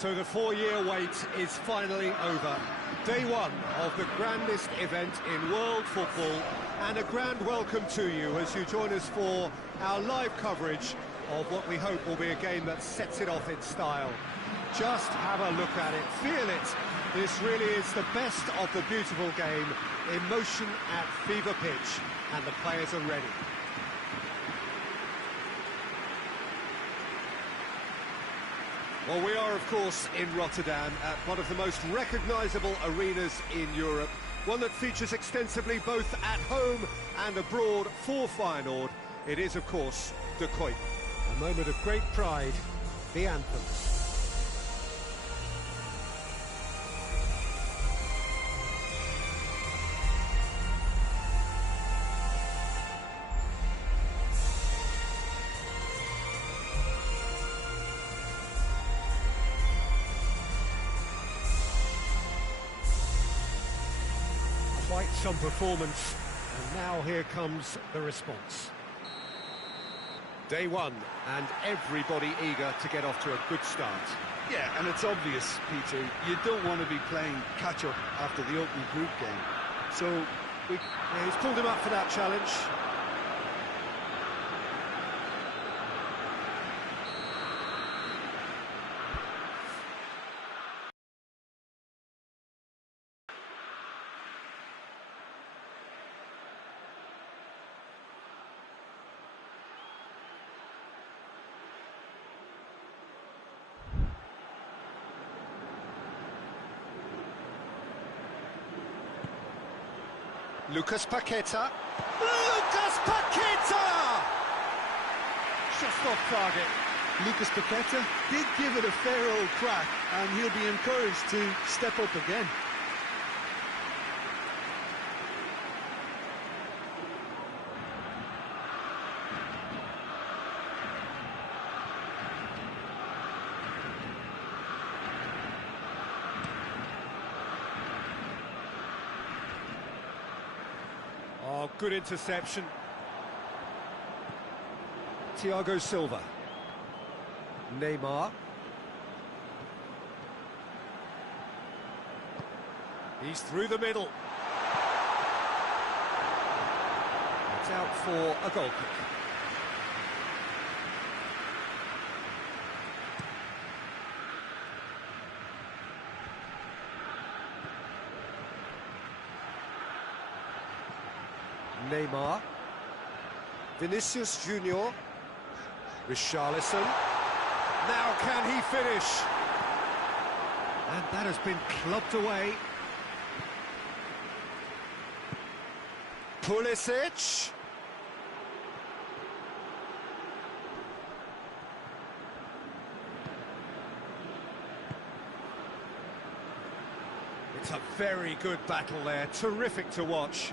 So the 4-year wait is finally over. Day one of the grandest event in world football, and a grand welcome to you as you join us for our live coverage of what we hope will be a game that sets it off in style. Just have a look at it, feel it. This really is the best of the beautiful game, emotion at fever pitch, and the players are ready. Well, we are, of course, in Rotterdam, at one of the most recognisable arenas in Europe, one that features extensively both at home and abroad for Feyenoord. It is, of course, De Kuip. A moment of great pride, the anthem. Quite some performance, and now here comes the response. Day one, and everybody eager to get off to a good start. Yeah, and it's obvious, Peter, you don't want to be playing catch-up after the opening group game. So, he's pulled him up for that challenge. Lucas Paqueta. Lucas Paqueta! Just off target. Lucas Paqueta did give it a fair old crack, and he'll be encouraged to step up again. Oh, good interception. Thiago Silva. Neymar. He's through the middle. It's out for a goal kick. Neymar, Vinicius Junior, Richarlison. Now can he finish? And that has been clubbed away. Pulisic. It's a very good battle there, terrific to watch.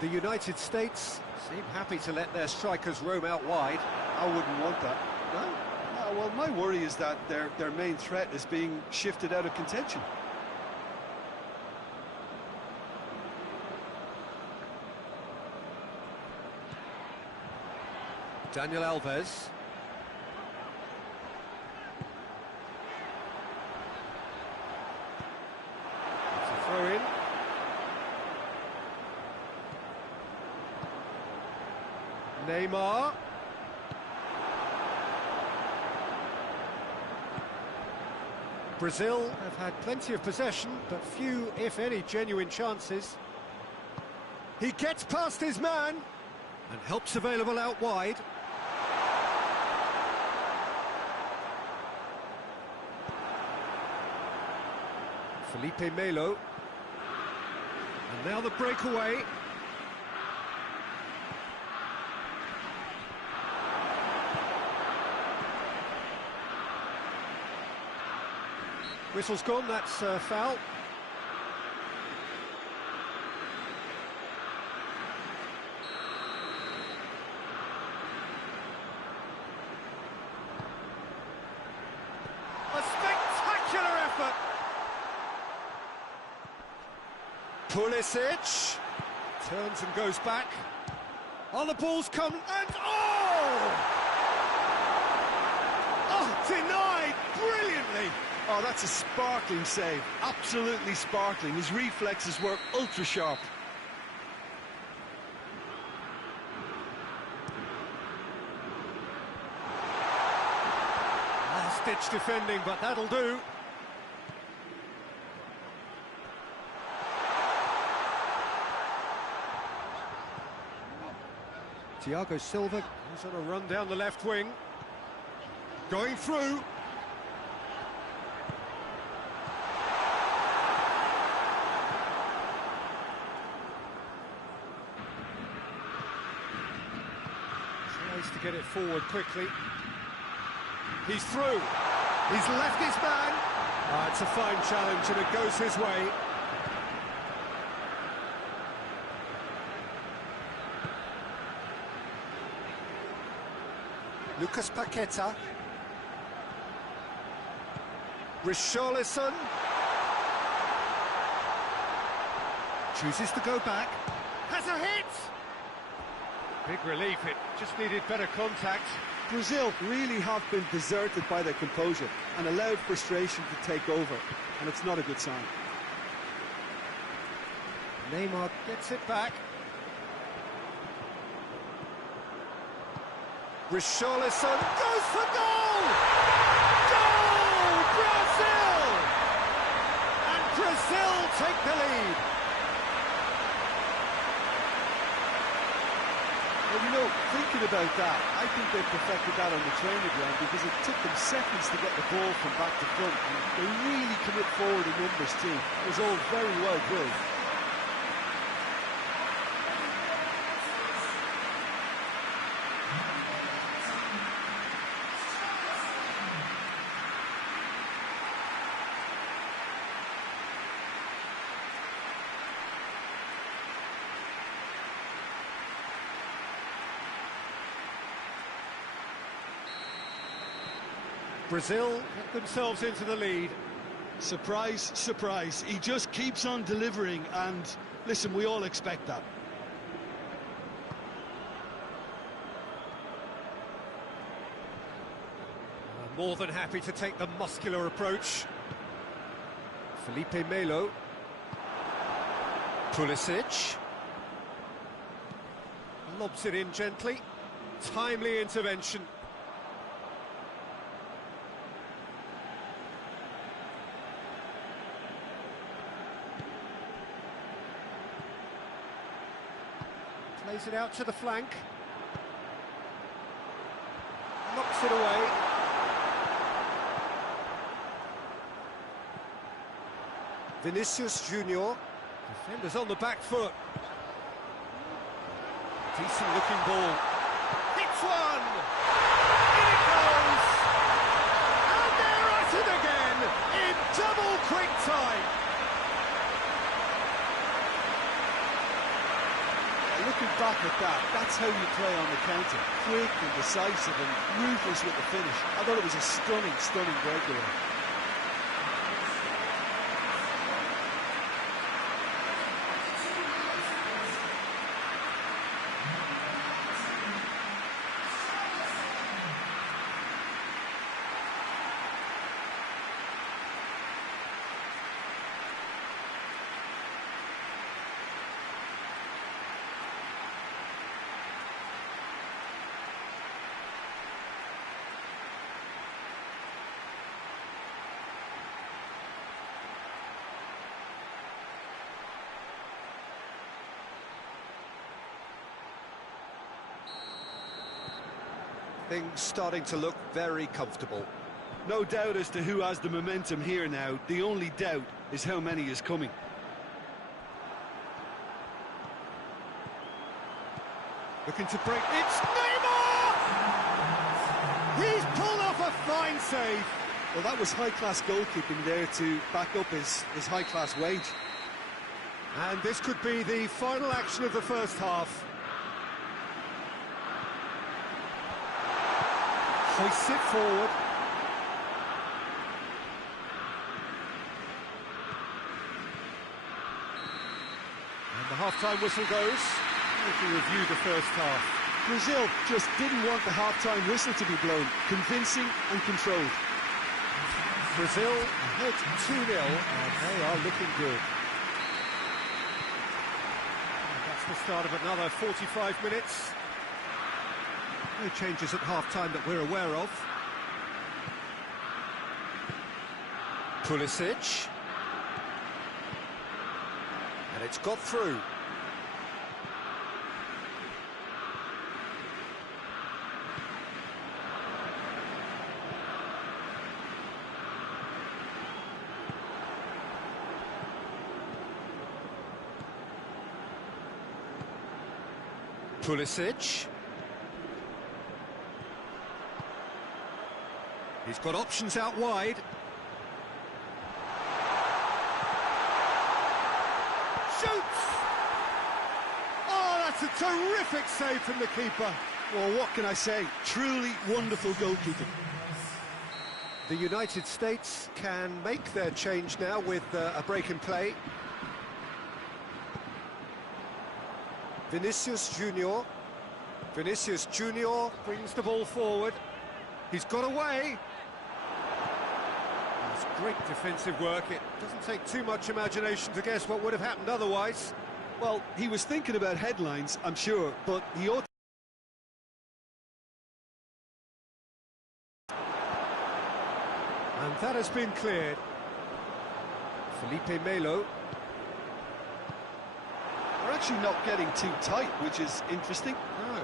The United States seem happy to let their strikers roam out wide. I wouldn't want that. No, well, my worry is that their main threat is being shifted out of contention. Daniel Alves. It's a throw-in. Neymar. Brazil have had plenty of possession, but few, if any, genuine chances. He gets past his man, and help's available out wide. Felipe Melo. And now the breakaway. Whistle's gone, that's a foul. A spectacular effort. Pulisic. Turns and goes back. Oh, the ball's come, and oh! Oh, denied brilliantly. Oh, that's a sparkling save. Absolutely sparkling. His reflexes were ultra sharp. Last-ditch defending, but that'll do. Thiago Silva goes on a run down the left wing. Going through. Tries to get it forward quickly. He's through. He's left his man. It's a fine challenge and it goes his way. Lucas Paqueta. Richarlison. Chooses to go back. Has a hit! Big relief, it just needed better contact. Brazil really have been deserted by their composure and allowed frustration to take over, and it's not a good sign. Neymar gets it back. Richarlison goes for goal! Goal! Brazil! And Brazil take the lead. Well, you know, thinking about that, I think they perfected that on the training ground because it took them seconds to get the ball from back to front. And they really commit forward in numbers too. It was all very well drilled. Brazil get themselves into the lead. Surprise, surprise. He just keeps on delivering, and listen, we all expect that. More than happy to take the muscular approach. Felipe Melo. Pulisic. Lobs it in gently. Timely intervention. Plays it out to the flank. Knocks it away. Vinicius Junior. Defenders on the back foot. Decent looking ball. Hits one! In it goes! And they're at it again in double quick time. Looking back at that, that's how you play on the counter. Quick and decisive and ruthless with the finish. I thought it was a stunning, stunning breakaway. Things starting to look very comfortable. No doubt as to who has the momentum here now. The only doubt is how many is coming. Looking to break. It's Neymar! He's pulled off a fine save. Well, that was high-class goalkeeping there to back up his high-class wage. And this could be the final action of the first half. Hoists it forward. And the half-time whistle goes. If we review the first half. Brazil just didn't want the half-time whistle to be blown. Convincing and controlled. Brazil ahead 2-0, and they are looking good. And that's the start of another 45 minutes. No changes at half-time that we're aware of. Pulisic. And it's got through. Pulisic. He's got options out wide. Shoots! Oh, that's a terrific save from the keeper. Well, what can I say? Truly wonderful goalkeeping. The United States can make their change now with a break in play. Vinicius Junior. Vinicius Junior brings the ball forward. He's got away. It's great defensive work. It doesn't take too much imagination to guess what would have happened otherwise. Well, he was thinking about headlines, I'm sure, but he ought to... And that has been cleared. Felipe Melo. We're actually not getting too tight, which is interesting. No.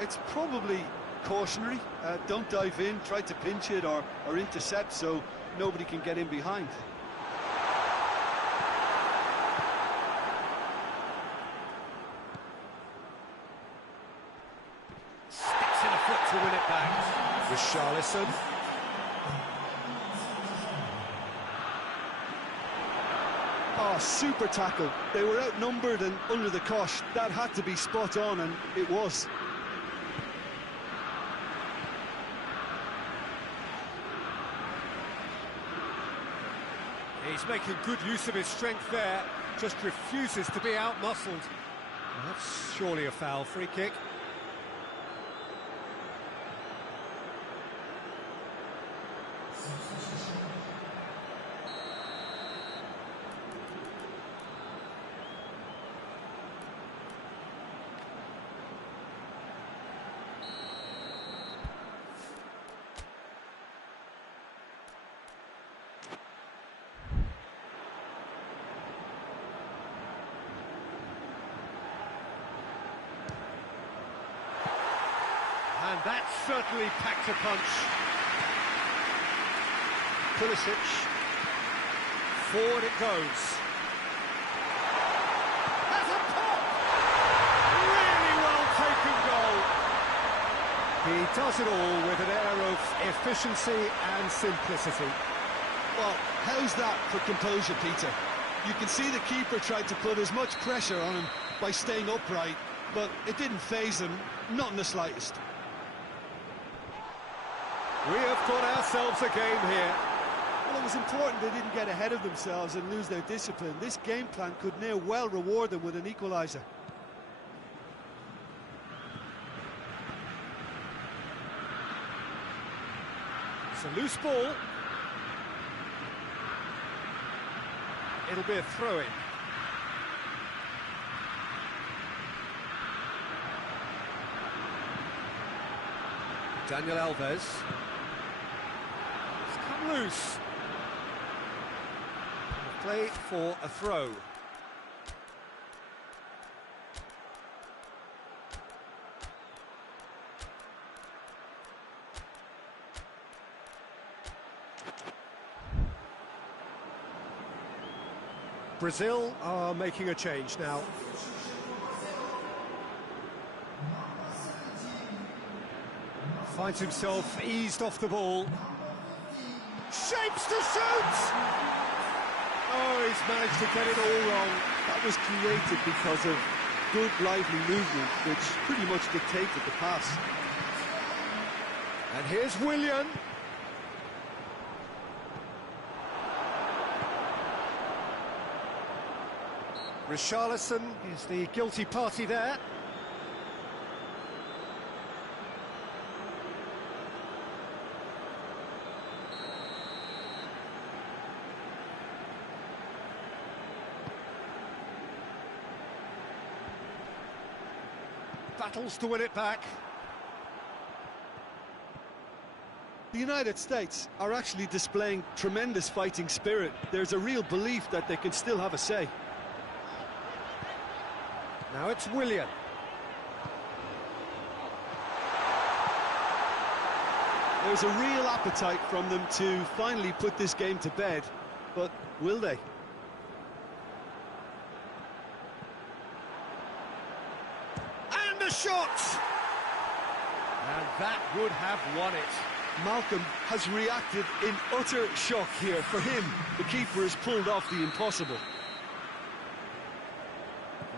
It's probably cautionary. Don't dive in, try to pinch it or intercept so nobody can get in behind. Sticks in a foot to win it back. Richarlison. Oh, super tackle. They were outnumbered and under the cosh. That had to be spot on, and it was. He's making good use of his strength there, just refuses to be out-muscled. Well, that's surely a foul. Free kick. And that certainly packed a punch. Pulisic. Forward it goes. That's a pop! Really well taken goal. He does it all with an air of efficiency and simplicity. Well, how's that for composure, Peter? You can see the keeper tried to put as much pressure on him by staying upright, but it didn't faze him, not in the slightest. We have got ourselves a game here. Well, it was important they didn't get ahead of themselves and lose their discipline. This game plan could near well reward them with an equaliser. It's a loose ball. It'll be a throw-in. Daniel Alves. It's come loose. Play for a throw. Brazil are making a change now. Finds himself eased off the ball. Shapes to shoot! Oh, he's managed to get it all wrong. That was created because of good, lively movement, which pretty much dictated the pass. And here's Willian. Richarlison is the guilty party there. Battles to win it back. The United States are actually displaying tremendous fighting spirit. There's a real belief that they can still have a say. Now it's Willian. There's a real appetite from them to finally put this game to bed, but will they? And the shot! And that would have won it. Malcolm has reacted in utter shock here. For him, the keeper has pulled off the impossible.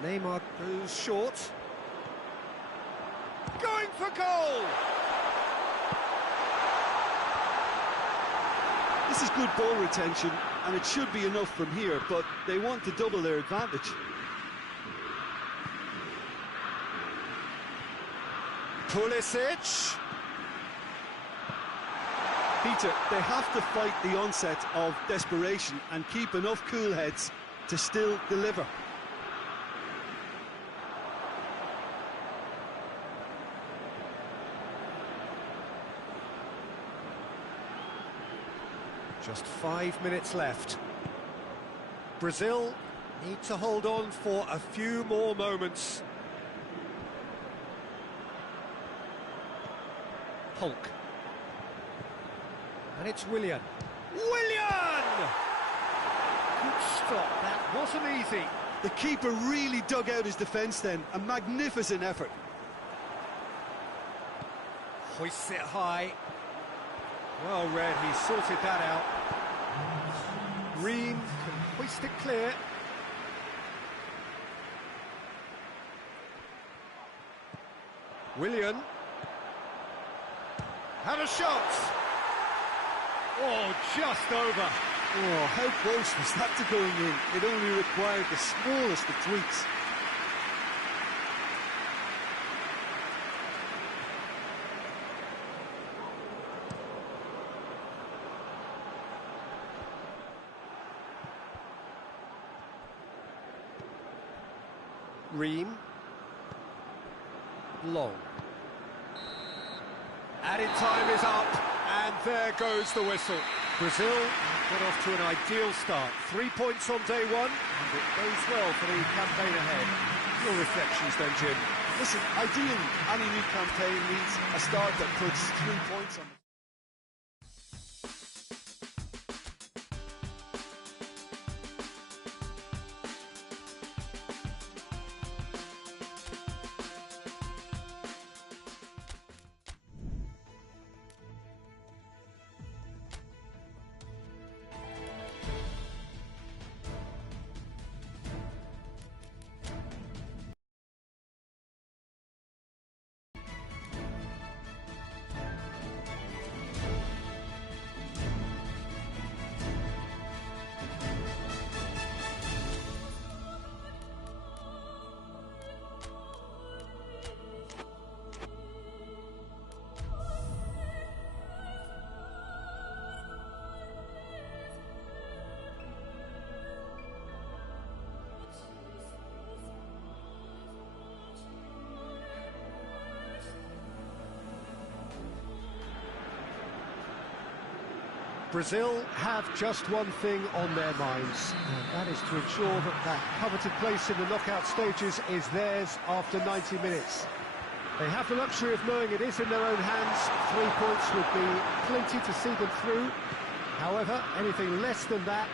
Neymar goes short. Going for goal! This is good ball retention, and it should be enough from here, but they want to double their advantage. Pulisic. Peter, they have to fight the onset of desperation and keep enough cool heads to still deliver. Just 5 minutes left. Brazil need to hold on for a few more moments. Hulk. And it's Willian. Willian! Good stop, that wasn't easy. The keeper really dug out his defence then, a magnificent effort. Hoists it high. Well read, he sorted that out. Ream can hoist it clear. Willian. Had a shot! Oh, just over. Oh, how close was that to going in? It only required the smallest of tweaks. Ream. Long. Added time is up, and there goes the whistle. Brazil got off to an ideal start. 3 points on day one, and it goes well for the campaign ahead. Your reflections then, Jim? Listen, ideally, any new campaign needs a start that puts 3 points on the... Brazil have just one thing on their minds, and that is to ensure that that coveted place in the knockout stages is theirs after 90 minutes. They have the luxury of knowing it is in their own hands. 3 points would be plenty to see them through. However, anything less than that,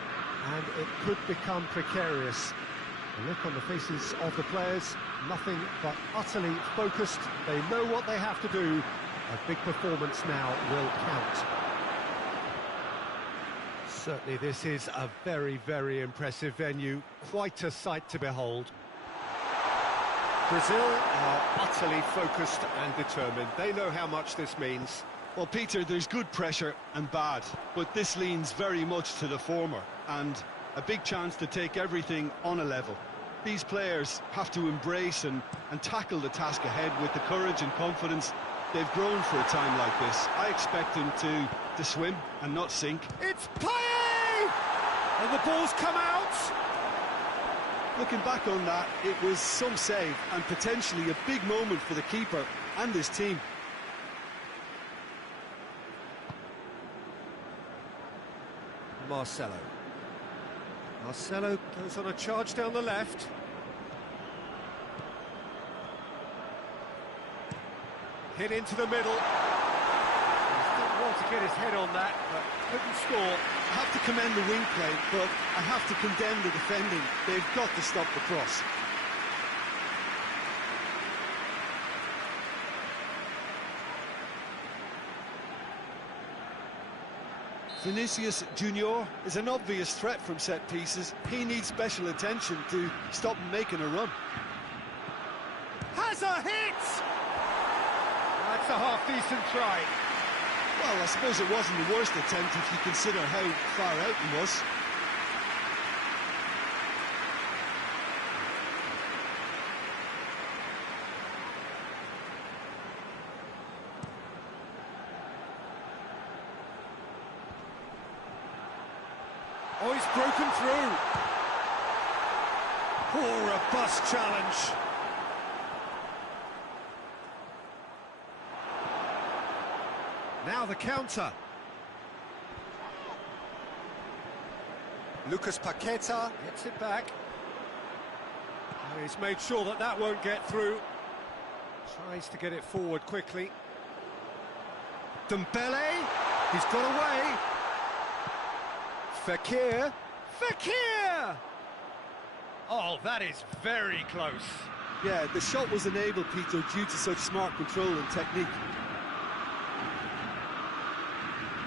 and it could become precarious. The look on the faces of the players, nothing but utterly focused. They know what they have to do. A big performance now will count. Certainly this is a very, very impressive venue. Quite a sight to behold. Brazil are utterly focused and determined. They know how much this means. Well, Peter, there's good pressure and bad, but this leans very much to the former, and a big chance to take everything on a level. These players have to embrace and tackle the task ahead with the courage and confidence they've grown for a time like this. I expect them to swim and not sink. It's Payet! And the ball's come out! Looking back on that, it was some save and potentially a big moment for the keeper and his team. Marcelo goes on a charge down the left. Hit into the middle. He's done well to get his head on that, but couldn't score. I have to commend the wing play, but I have to condemn the defending. They've got to stop the cross. Vinicius Junior is an obvious threat from set pieces. He needs special attention to stop him making a run. Has a hit! That's a half-decent try. Well, I suppose it wasn't the worst attempt if you consider how far out he was. Oh, he's broken through. Oh, robust challenge. Now the counter. Lucas Paqueta gets it back. Oh, he's made sure that that won't get through. Tries to get it forward quickly. Dembele, he's got away. Fekir. Oh, that is very close. Yeah, the shot was enabled, Peter, due to such smart control and technique.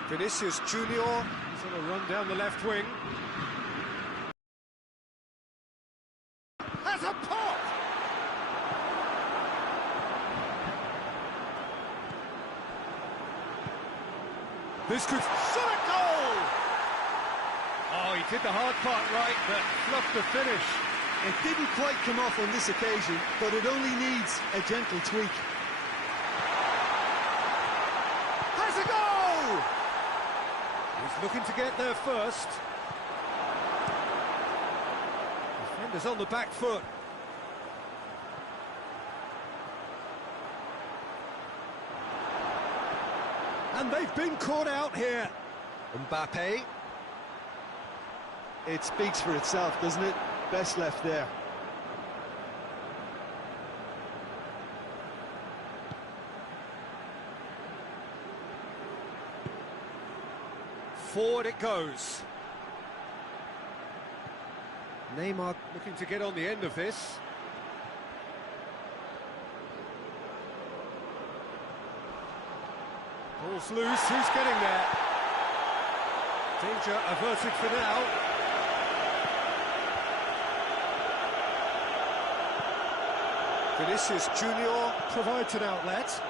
Vinicius Junior, he's on a run down the left wing. Has a pop! This could... shot a goal! Oh, he did the hard part right, but fluffed the finish. It didn't quite come off on this occasion, but it only needs a gentle tweak. Has a goal! He's looking to get there first. Defender's on the back foot. And they've been caught out here. Mbappe. It speaks for itself, doesn't it? Best left there. Forward it goes. Neymar looking to get on the end of this. Ball's loose, who's getting there? Danger averted for now. Vinicius Junior provides an outlet.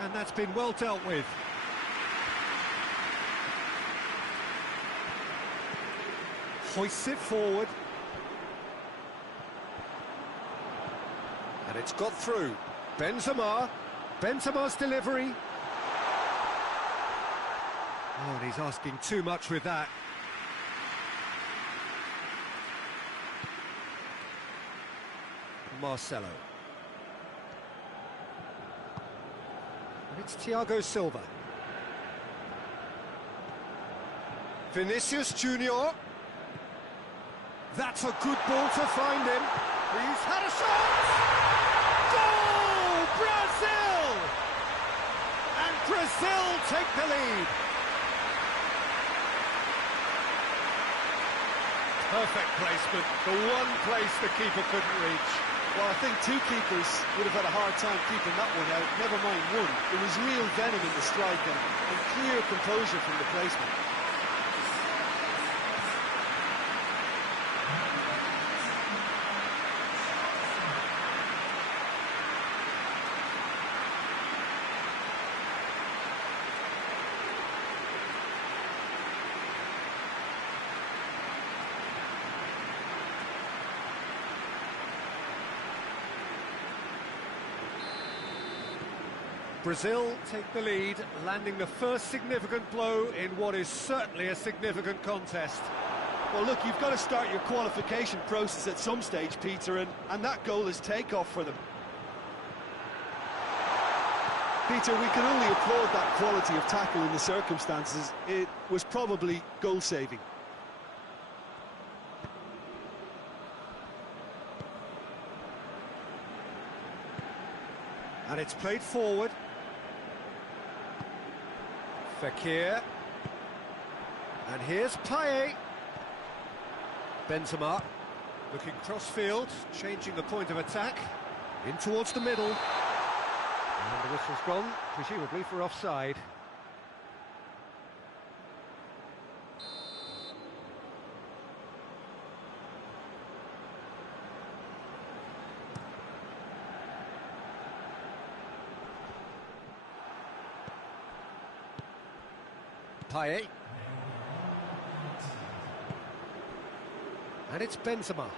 And that's been well dealt with. Hoists it forward. And it's got through. Benzema's delivery. Oh, and he's asking too much with that. Marcelo. And it's Thiago Silva. Vinicius Junior. That's a good ball to find him. He's had a shot! Goal! Brazil! And Brazil take the lead. Perfect placement, the one place the keeper couldn't reach. Well, I think two keepers would have had a hard time keeping that one out, never mind one. There was real venom in the strike and clear composure from the placement. Brazil take the lead, landing the first significant blow in what is certainly a significant contest. Well, look, you've got to start your qualification process at some stage, Peter, and that goal is takeoff for them. Peter, we can only applaud that quality of tackle in the circumstances. It was probably goal-saving. And it's played forward. Fekir. And here's Payet. Benzema. Looking cross-field, changing the point of attack. In towards the middle. And the whistle's gone, presumably for offside. Payet. And it's Benzema.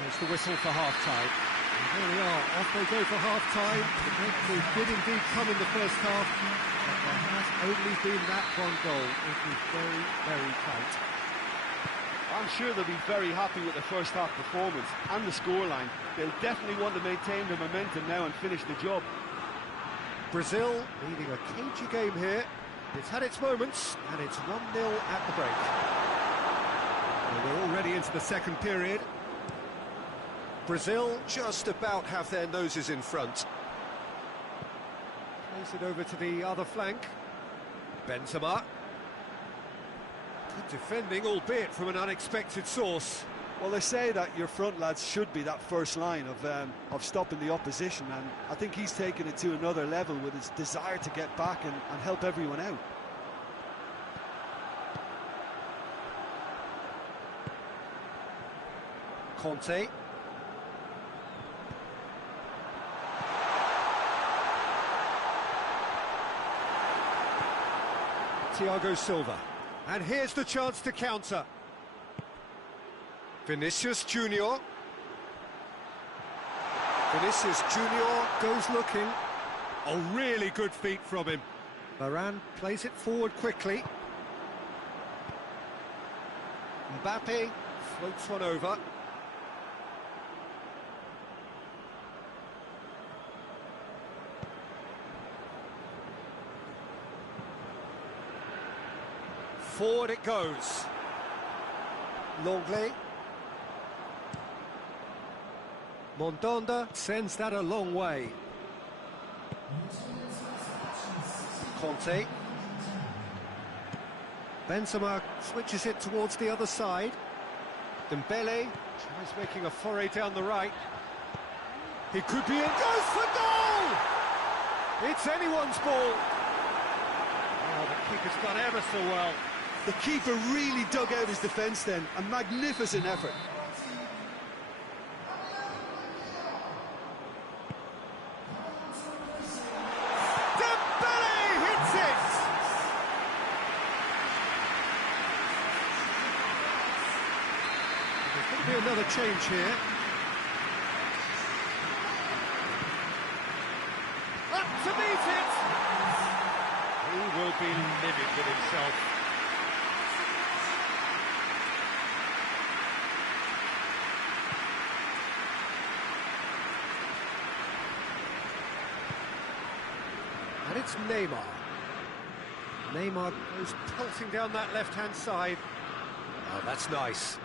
There's the whistle for half-time. And here we are, off they go for half-time. They did indeed come in the first half, but there has only been that one goal. It was very, very tight. I'm sure they'll be very happy with the first half performance and the scoreline. They'll definitely want to maintain the momentum now and finish the job. Brazil leading a cagey game here. It's had its moments, and it's 1-0 at the break. Well, we're already into the second period. Brazil just about have their noses in front. Plays it over to the other flank. Benzema. Good defending, albeit from an unexpected source. Well, they say that your front lads should be that first line of stopping the opposition, and I think he's taken it to another level with his desire to get back and help everyone out. Conte. Thiago Silva. And here's the chance to counter. Vinicius Junior. Vinicius Junior goes looking. A really good feat from him. Varane plays it forward quickly. Mbappe floats one over. Forward it goes. Longley. Mondonda sends that a long way. Conte. Benzema switches it towards the other side. Dembele tries making a foray down the right. He could be in. Goes for goal! It's anyone's ball. Oh, the keeper's done ever so well. The keeper really dug out his defence then. A magnificent effort. Dembele hits it! There's going to be another change here. Up to meet it! He will be livid with himself. And it's Neymar. Neymar goes pulsing down that left-hand side. Oh, that's nice.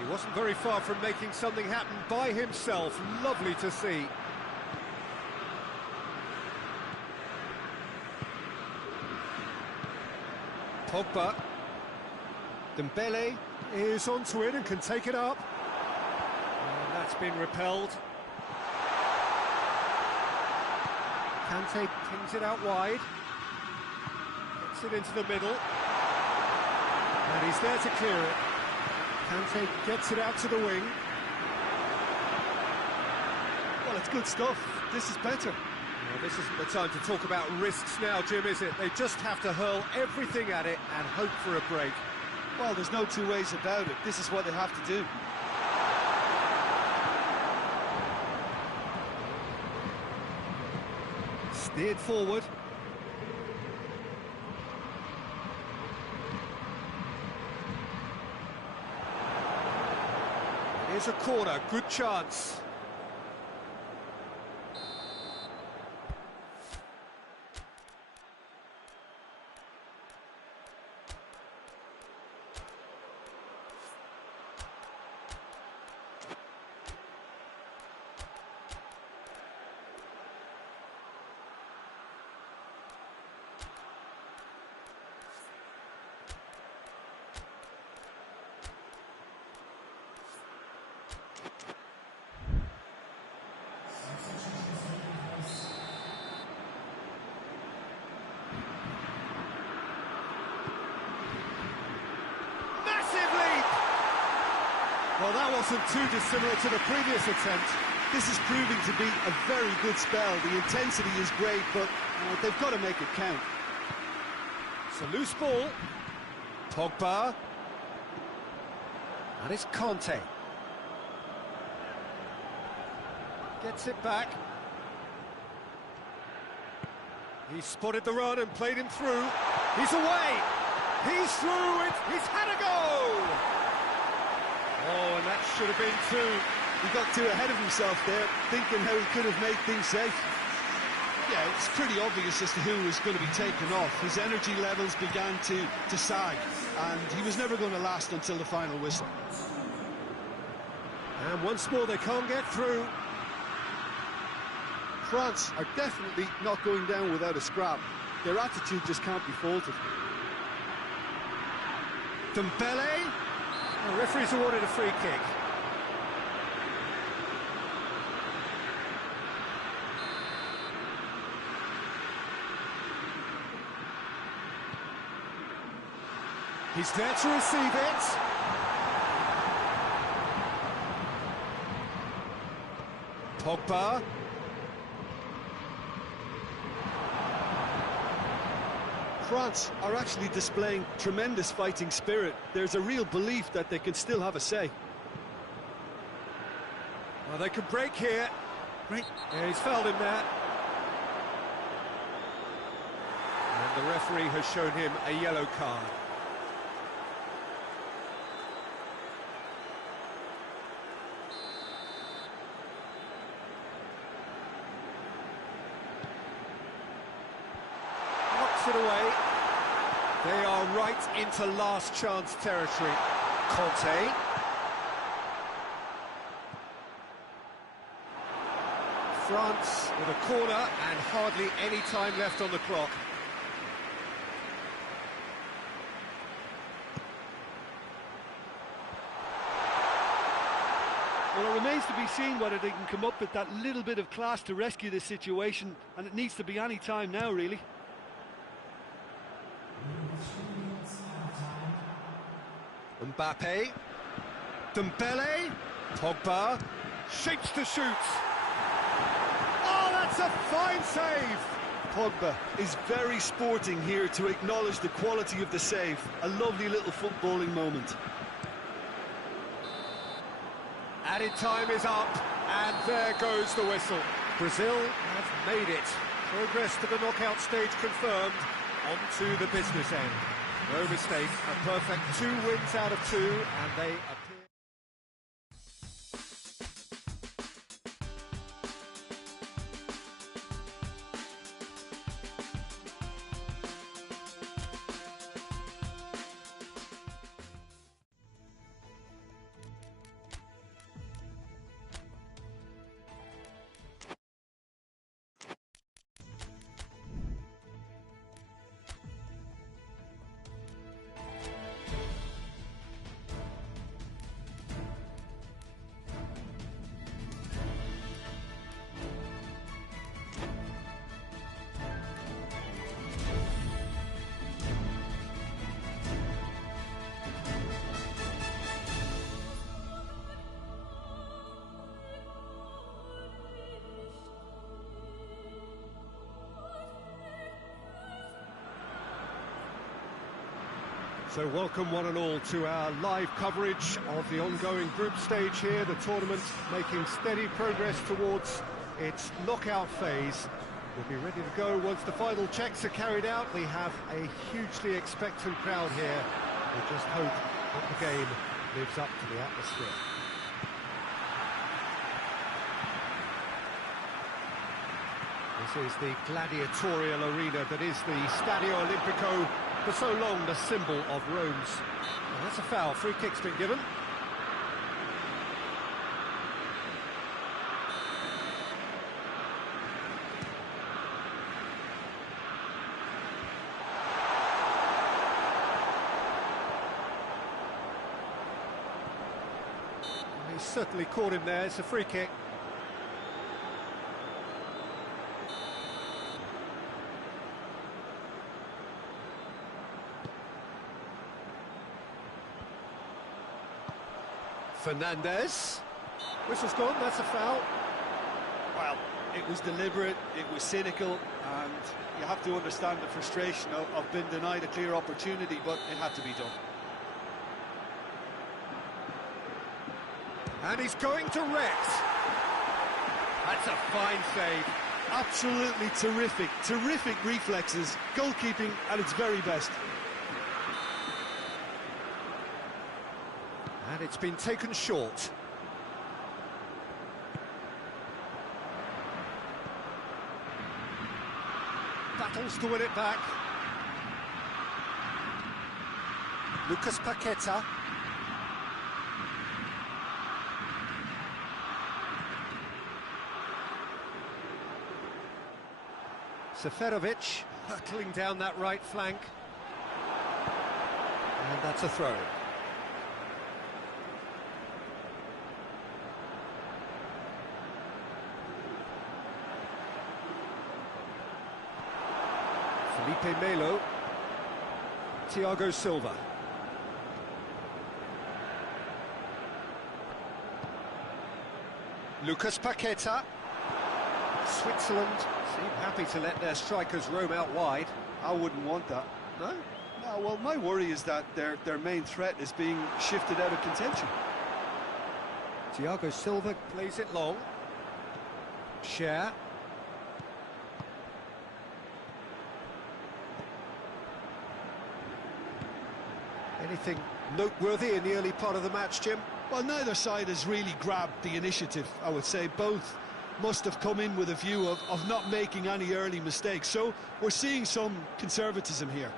He wasn't very far from making something happen by himself. Lovely to see. Pogba. Dembele is onto it and can take it up. And that's been repelled. Kante pings it out wide. Gets it into the middle. And he's there to clear it. Kante gets it out to the wing. Well, it's good stuff. This is better. Well, this isn't the time to talk about risks now, Jim, is it? They just have to hurl everything at it and hope for a break. Well, there's no two ways about it. This is what they have to do. Steered forward. Here's a corner, good chance. Well, that wasn't too dissimilar to the previous attempt. This is proving to be a very good spell. The intensity is great, but they've got to make it count. It's a loose ball. Pogba. And it's Conte. Gets it back. He's spotted the run and played him through. He's away. He's through it. He's had a go. Oh, and that should have been two. He got too ahead of himself there, thinking how he could have made things safe. Yeah, it's pretty obvious as to who was going to be taken off. His energy levels began to sag, and he was never going to last until the final whistle. And once more, they can't get through. France are definitely not going down without a scrap. Their attitude just can't be faulted. Dembele. The referee's awarded a free kick. He's there to receive it. Pogba. France are actually displaying tremendous fighting spirit. There's a real belief that they can still have a say. Well, they could break here. Great. Yeah, he's fouled him there. And the referee has shown him a yellow card. Knocks it away. They are right into last chance territory. Conte. France with a corner and hardly any time left on the clock. Well, it remains to be seen whether they can come up with that little bit of class to rescue this situation, and it needs to be any time now, really. Mbappe, Dembele, Pogba, shapes to shoot. Oh, that's a fine save! Pogba is very sporting here to acknowledge the quality of the save. A lovely little footballing moment. Added time is up, and there goes the whistle. Brazil have made it. Progress to the knockout stage confirmed. On to the business end. No mistake, a perfect 2 wins out of 2, and they appear... So welcome one and all to our live coverage of the ongoing group stage here, the tournament making steady progress towards its knockout phase. We'll be ready to go once the final checks are carried out. We have a hugely expectant crowd here. We just hope that the game lives up to the atmosphere. This is the gladiatorial arena that is the Stadio Olimpico, for so long the symbol of Rome's. And that's a foul. Free kick's been given. He's certainly caught him there. It's a free kick. Fernandez. Whistle's gone, that's a foul. Well, it was deliberate, it was cynical, and you have to understand the frustration of being denied a clear opportunity, but it had to be done. And he's going to Rex. That's a fine save. Absolutely terrific reflexes, goalkeeping at its very best. And it's been taken short. Battles to win it back. Lucas Paqueta. Seferovic hurtling down that right flank. And that's a throw. Felipe Melo. Thiago Silva. Lucas Paqueta. Switzerland seem happy to let their strikers roam out wide. I wouldn't want that. No? No, well, my worry is that their main threat is being shifted out of contention. Thiago Silva plays it long. Cher. Anything noteworthy in the early part of the match, Jim? Well, neither side has really grabbed the initiative, I would say. Both must have come in with a view of not making any early mistakes. So we're seeing some conservatism here.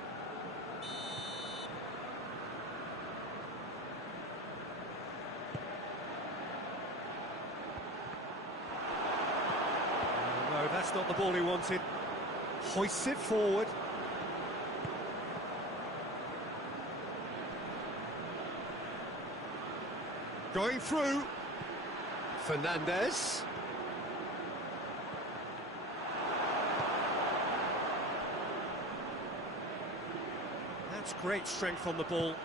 No, that's not the ball he wanted. Hoists it forward. Going through. Fernandez. That's great strength on the ball.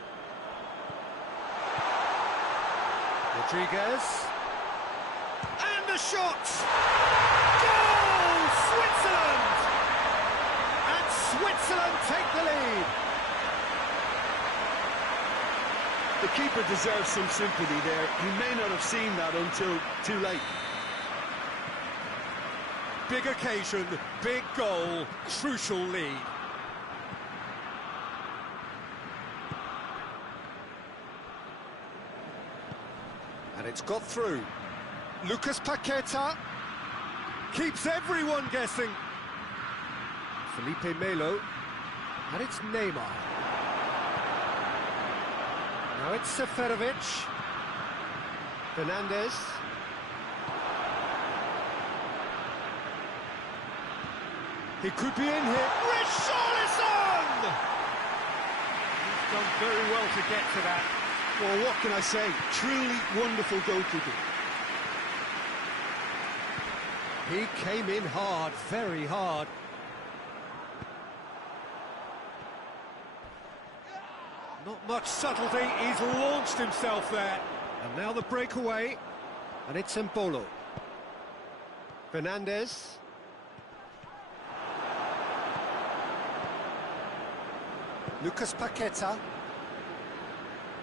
Rodriguez. And the shot! Goal! Switzerland! And Switzerland take the lead. The keeper deserves some sympathy there. He may not have seen that until too late. Big occasion, big goal, crucial lead. And it's got through. Lucas Paqueta keeps everyone guessing. Felipe Melo. And it's Neymar. Now it's Seferovic. Fernandez. He could be in here. Richarlison! He's done very well to get to that. Well, what can I say? Truly wonderful goalkeeping. He came in hard, very hard. Not much subtlety, he's launched himself there. And now the breakaway, and it's Embolo. Fernandez. Lucas Paqueta.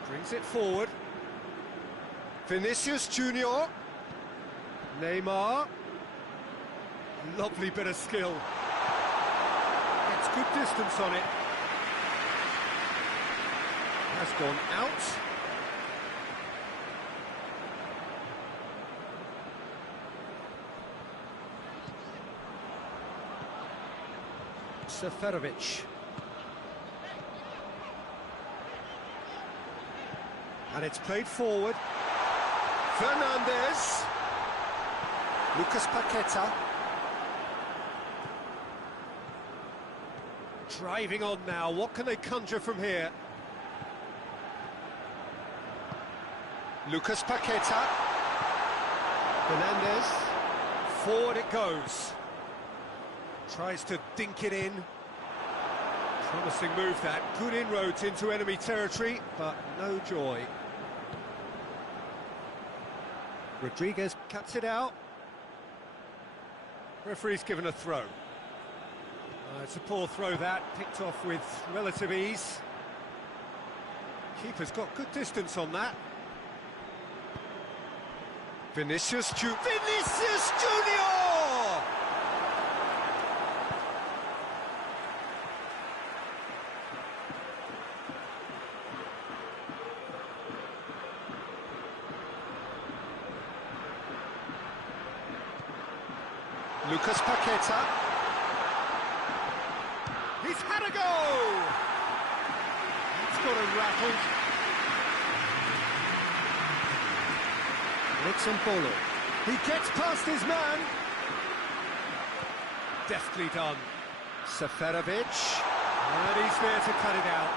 Brings it forward. Vinicius Junior. Neymar. Lovely bit of skill. Gets good distance on it. Has gone out. Seferovic. And it's played forward. Fernandez. Lucas Paqueta. Driving on now, what can they conjure from here? Lucas Paqueta. Fernandez. Forward it goes. Tries to dink it in. Promising move that. Good inroads into enemy territory, but no joy. Rodriguez cuts it out. Referee's given a throw. It's a poor throw that, picked off with relative ease. Keeper's got good distance on that. Vinicius Junior! Lucas Paqueta. He's had a go! It's got him rattled. Luxembourg. He gets past his man. Deftly done. Seferovic. And he's there to cut it out.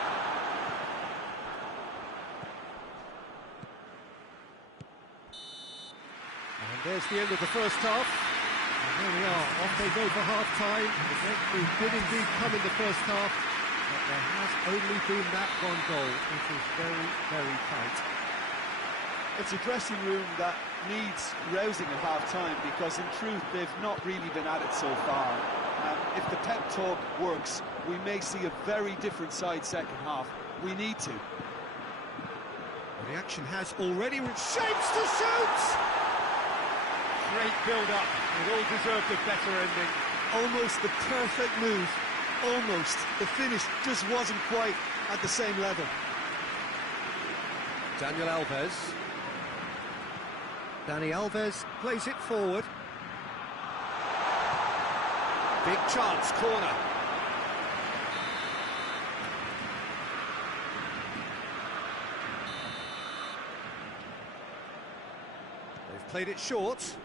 And there's the end of the first half. And there we are, off they go for half-time. The breakthrough did indeed come in the first half, but there has only been that one goal. It is very, very tight. It's a dressing room that needs rousing at half-time because, in truth, they've not really been at it so far. If the pep talk works, we may see a very different side second half. We need to. The action has already reached shapes to shoot! Great build-up. It all deserved a better ending. Almost the perfect move. Almost. The finish just wasn't quite at the same level. Daniel Alves. Dani Alves plays it forward. Big chance, corner. They've played it short.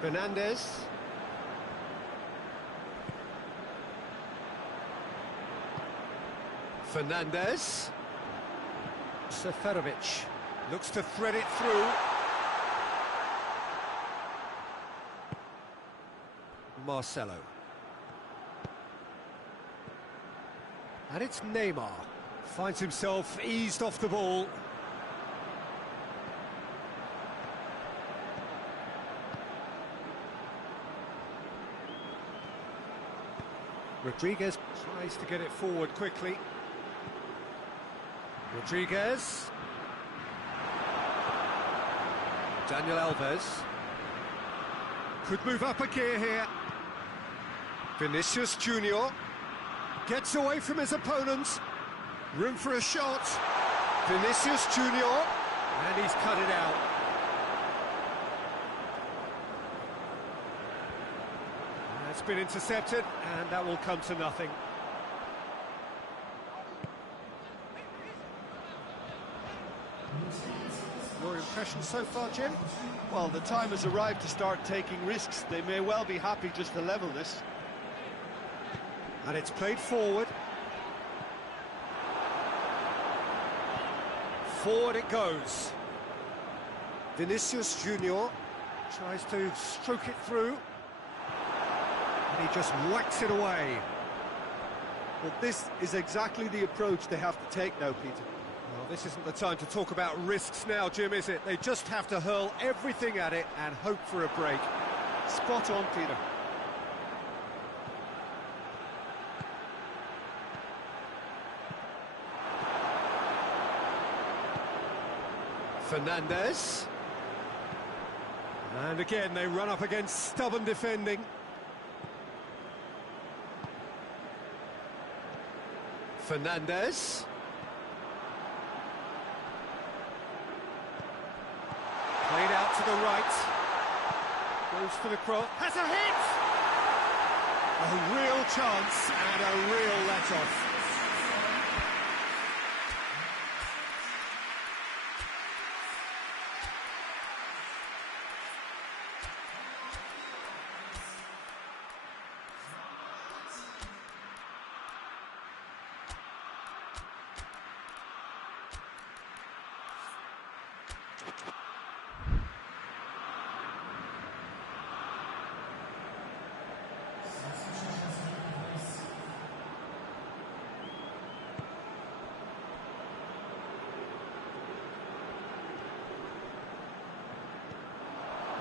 Fernandez. Fernandez. Seferovic looks to thread it through. Marcelo. And it's Neymar. Finds himself eased off the ball. Rodriguez tries to get it forward quickly. Rodriguez. Daniel Alves. Could move up a gear here. Vinicius Junior. Gets away from his opponent. Room for a shot. Vinicius Junior. And he's cut it out. It's been intercepted, and that will come to nothing. Your impression so far, Jim? Well, the time has arrived to start taking risks. They may well be happy just to level this. And it's played forward. Forward it goes. Vinicius Junior tries to stroke it through. And he just whacks it away. Well, this is exactly the approach they have to take now, Peter. Well, this isn't the time to talk about risks now, Jim, is it? They just have to hurl everything at it and hope for a break. Spot on, Peter. Fernandes. And again, they run up against stubborn defending. Fernandes. Played out to the right. Goes for the cross. Has a hit! A real chance and a real let-off.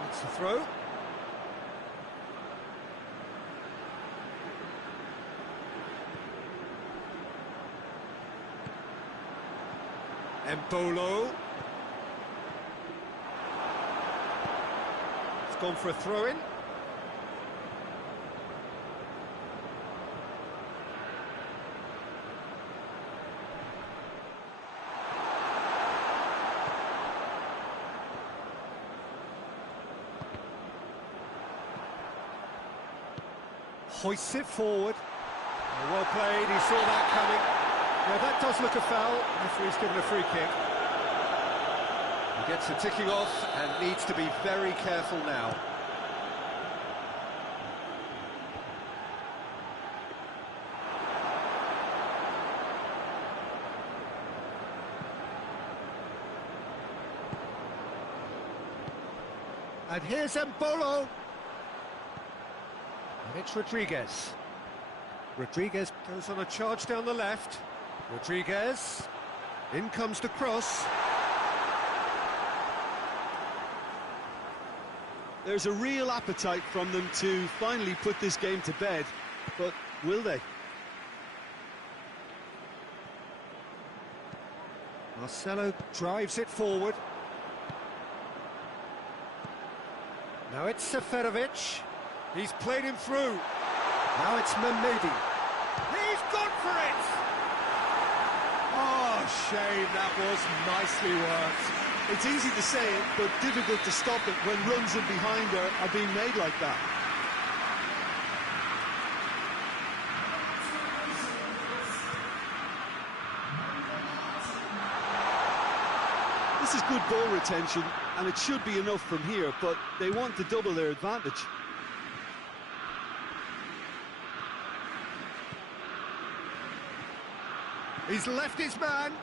It's a throw. Embolo. It's gone for a throw-in. Hoists it forward. Well played, he saw that coming. Yeah, that does look a foul. Referee's given a free kick. He gets the ticking off and needs to be very careful now. And here's Embolo. And it's Rodriguez. Rodriguez goes on a charge down the left. Rodriguez. In comes the cross. There's a real appetite from them to finally put this game to bed, but will they? Marcelo drives it forward. Now it's Seferovic. He's played him through. Now it's Mehmedi. He's gone for it! Oh, shame, that was nicely worked. It's easy to say it, but difficult to stop it when runs in behind are being made like that. This is good ball retention, and it should be enough from here, but they want to double their advantage. He's left his man.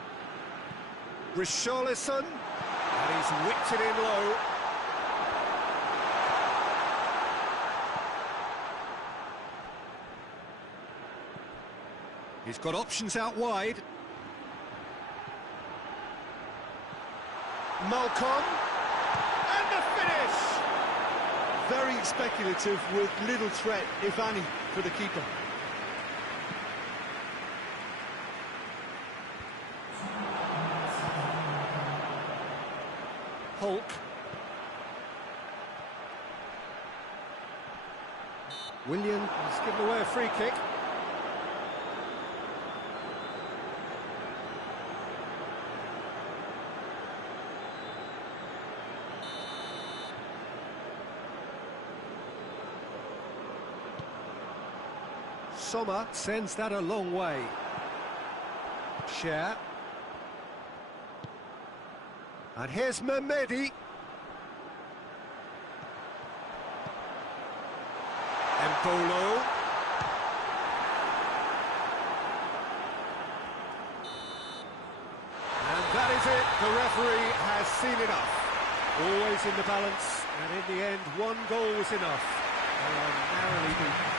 Richarlison. And he's whipped it in low. He's got options out wide. Malcolm. And the finish! Very speculative with little threat, if any, for the keeper. Hulk. Willian has given away a free kick. Sommer sends that a long way. Cher. And here's Mehmedi. Embolo. And that is it. The referee has seen enough. Always in the balance, and in the end, one goal was enough. They are narrowly beaten.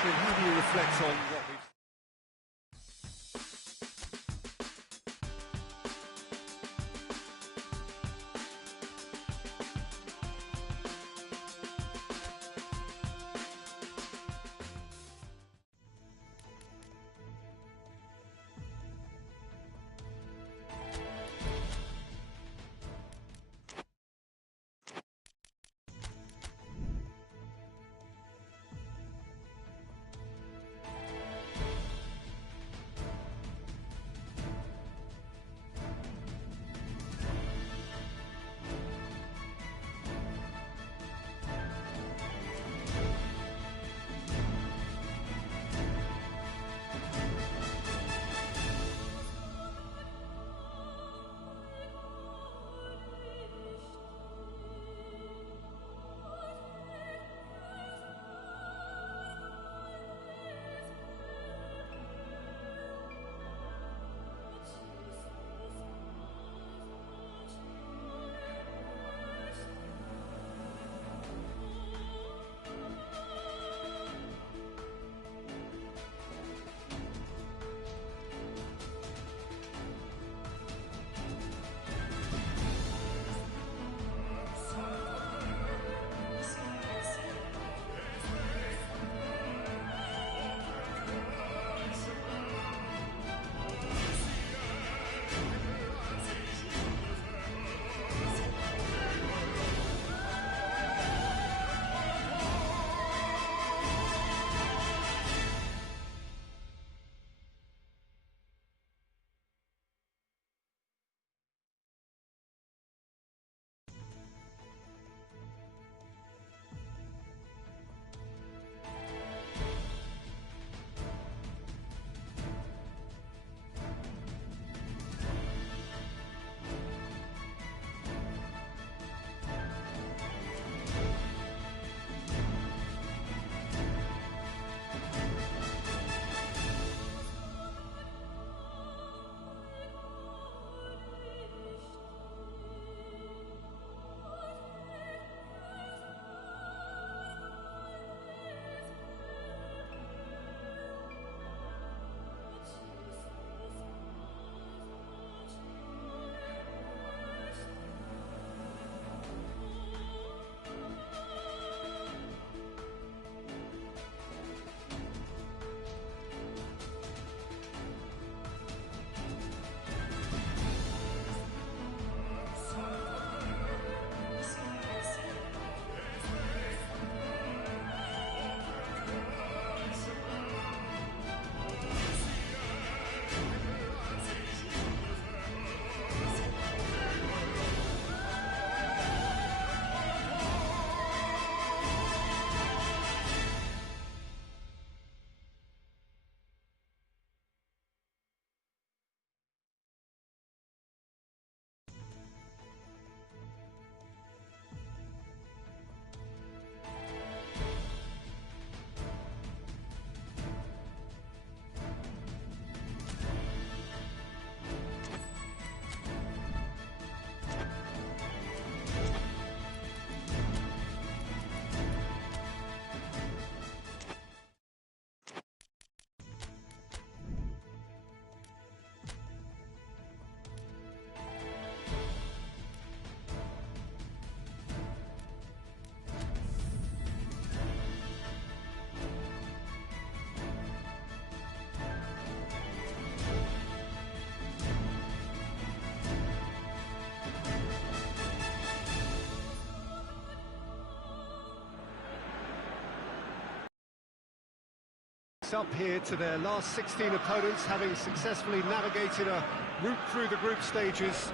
How do you reflect on what we've... face up here to their last 16 opponents, having successfully navigated a route through the group stages.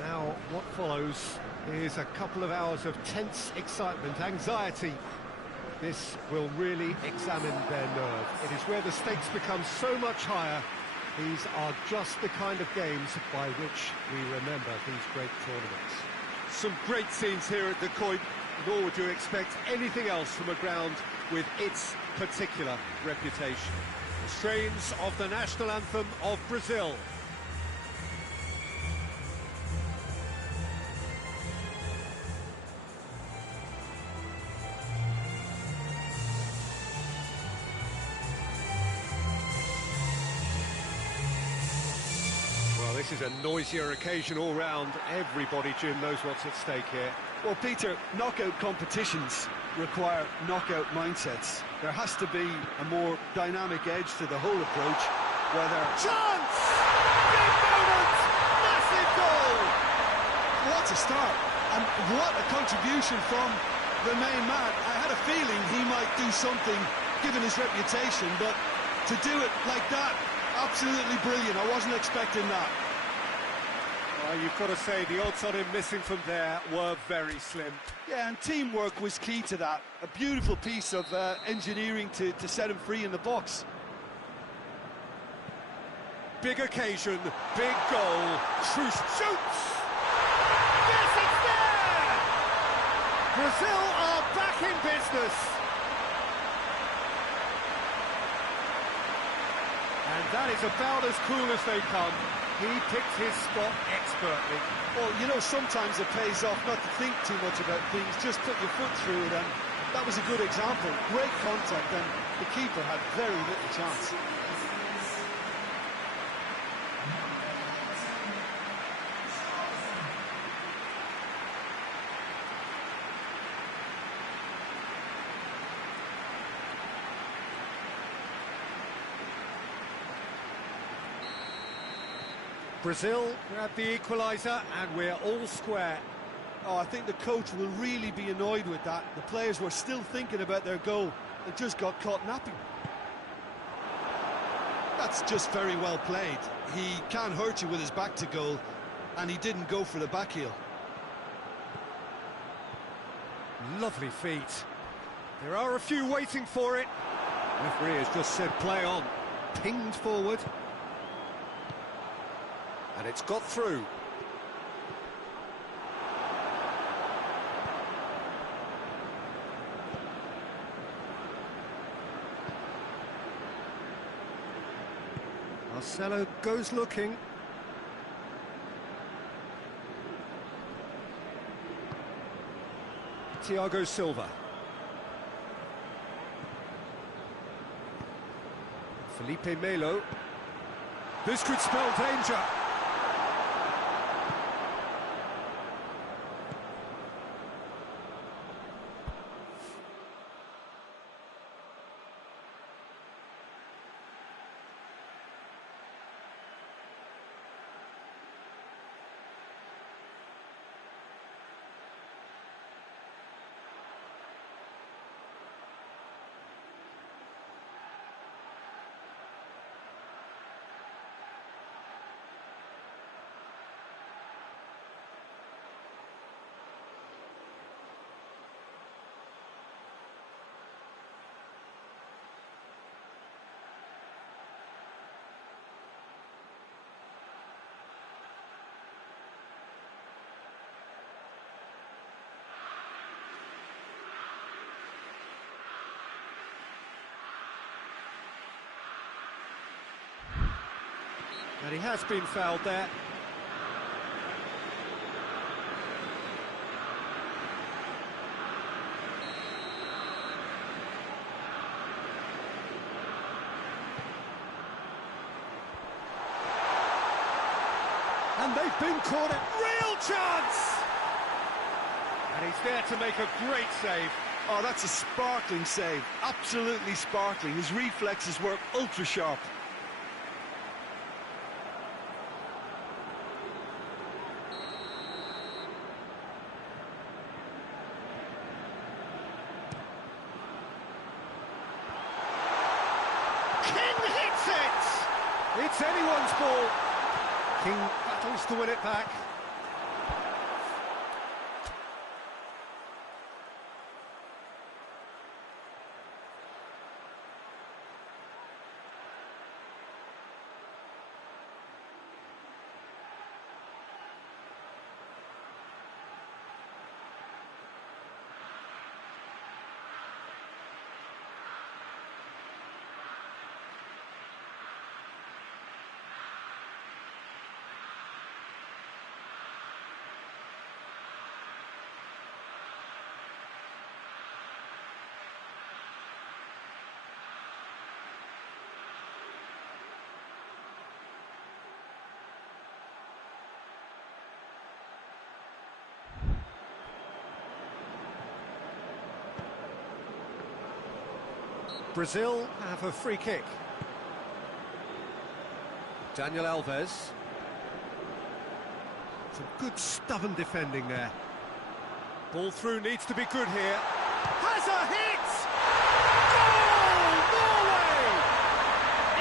Now, what follows is a couple of hours of tense excitement, anxiety. This will really examine their nerve. It is where the stakes become so much higher. These are just the kind of games by which we remember these great tournaments. Some great scenes here at the Koi, nor would you expect anything else from a ground with its particular reputation. The strains of the national anthem of Brazil. This is a noisier occasion all round. Everybody, Jim, knows what's at stake here. Well, Peter, knockout competitions require knockout mindsets. There has to be a more dynamic edge to the whole approach, whether... Chance! Big moment! Massive goal! What a start, and what a contribution from the main man. I had a feeling he might do something, given his reputation, but to do it like that, absolutely brilliant. I wasn't expecting that. Well, you've got to say, the odds on him missing from there were very slim. Yeah, and teamwork was key to that. A beautiful piece of engineering to set him free in the box. Big occasion, big goal. Cruz shoots! Yes, it's there! Brazil are back in business. And that is about as cool as they come. He picked his spot expertly. Well, you know, sometimes it pays off not to think too much about things, just put your foot through it, and that was a good example. Great contact, and the keeper had very little chance. Brazil grabbed the equaliser, and we're all square. Oh, I think the coach will really be annoyed with that. The players were still thinking about their goal and just got caught napping. That's just very well played. He can hurt you with his back to goal, and he didn't go for the back heel. Lovely feet. There are a few waiting for it. Referee has just said play on. Pinged forward. And it's got through. Marcelo goes looking. Thiago Silva. Felipe Melo. This could spell danger. And he has been fouled there. And they've been caught at real chance! And he's there to make a great save. Oh, that's a sparkling save. Absolutely sparkling. His reflexes were ultra sharp. King hits it! It's anyone's ball. King battles to win it back. Brazil have a free kick. Daniel Alves. Some good stubborn defending there. Ball through needs to be good here. Has a hit! Goal! Norway!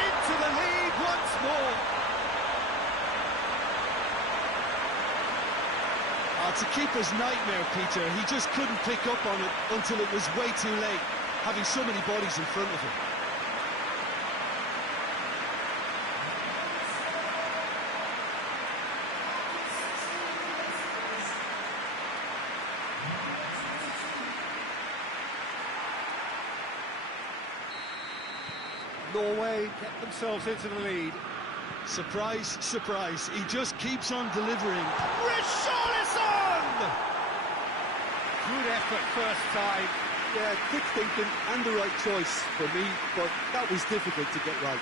Into the lead once more. It's a keeper's nightmare, Peter. He just couldn't pick up on it until it was way too late, having so many bodies in front of him. Norway get themselves into the lead. Surprise, surprise, he just keeps on delivering. Richarlison! Good effort first time. Yeah, quick thinking and the right choice for me, but that was difficult to get right.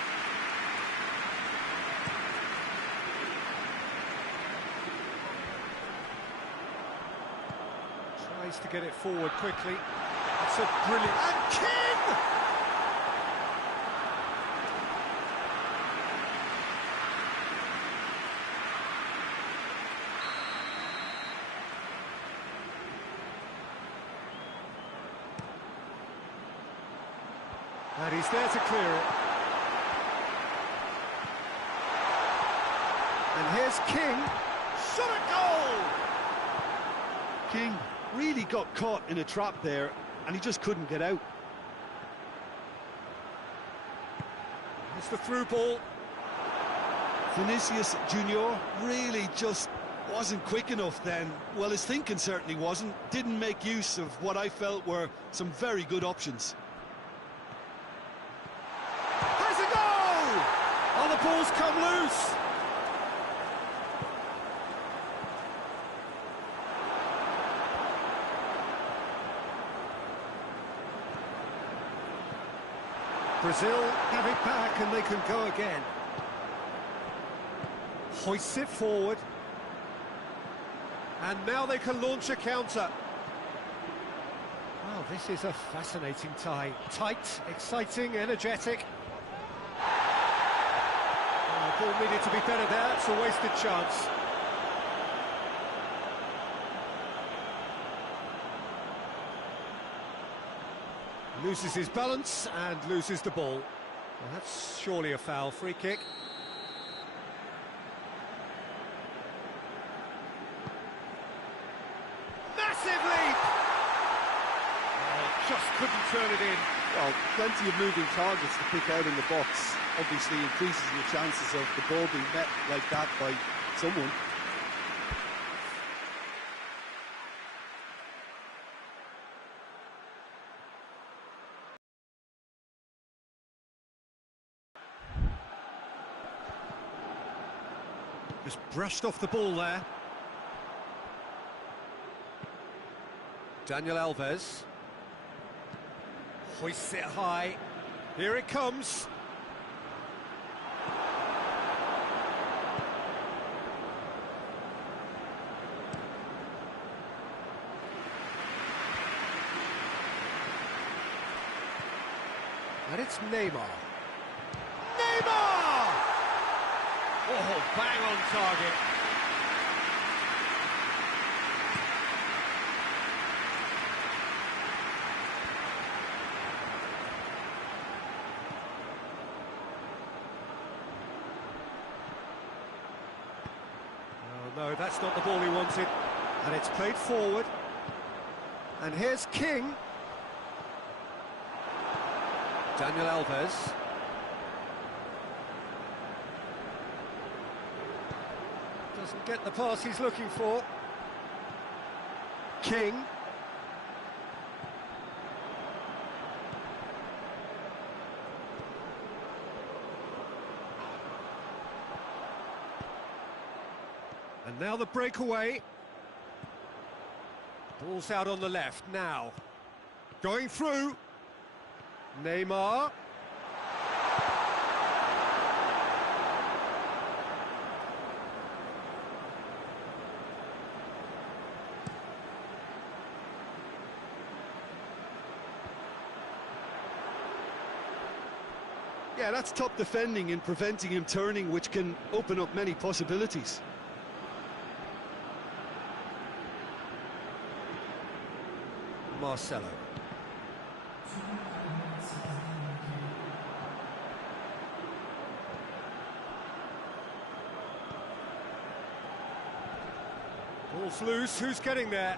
Tries to get it forward quickly. It's a brilliant... And King! And he's there to clear it. And here's King. Shot a goal! King really got caught in a trap there, and he just couldn't get out. It's the through ball. Vinicius Junior really just wasn't quick enough then. Well, his thinking certainly wasn't. Didn't make use of what I felt were some very good options. Has a goal! Oh, the ball's come loose. Brazil have it back and they can go again. Hoists it forward. And now they can launch a counter. Wow, this is a fascinating tie. Tight, exciting, energetic. Oh, ball needed to be better there. It's a wasted chance. Loses his balance and loses the ball. Well, that's surely a foul. Free kick. Massive leap! Oh, just couldn't turn it in. Well, plenty of moving targets to pick out in the box. Obviously increases the chances of the ball being met like that by someone. Just brushed off the ball there. Daniel Alves. Hoists it high. Here it comes. And it's Neymar. Neymar! Oh, bang on target. that's not the ball he wanted. And it's played forward. And here's King. Daniel Alves. Doesn't get the pass he's looking for. King. And now the breakaway. Ball's out on the left now. Going through. Neymar. Yeah, that's top defending and preventing him turning, which can open up many possibilities. Marcelo. Ball's loose, who's getting there?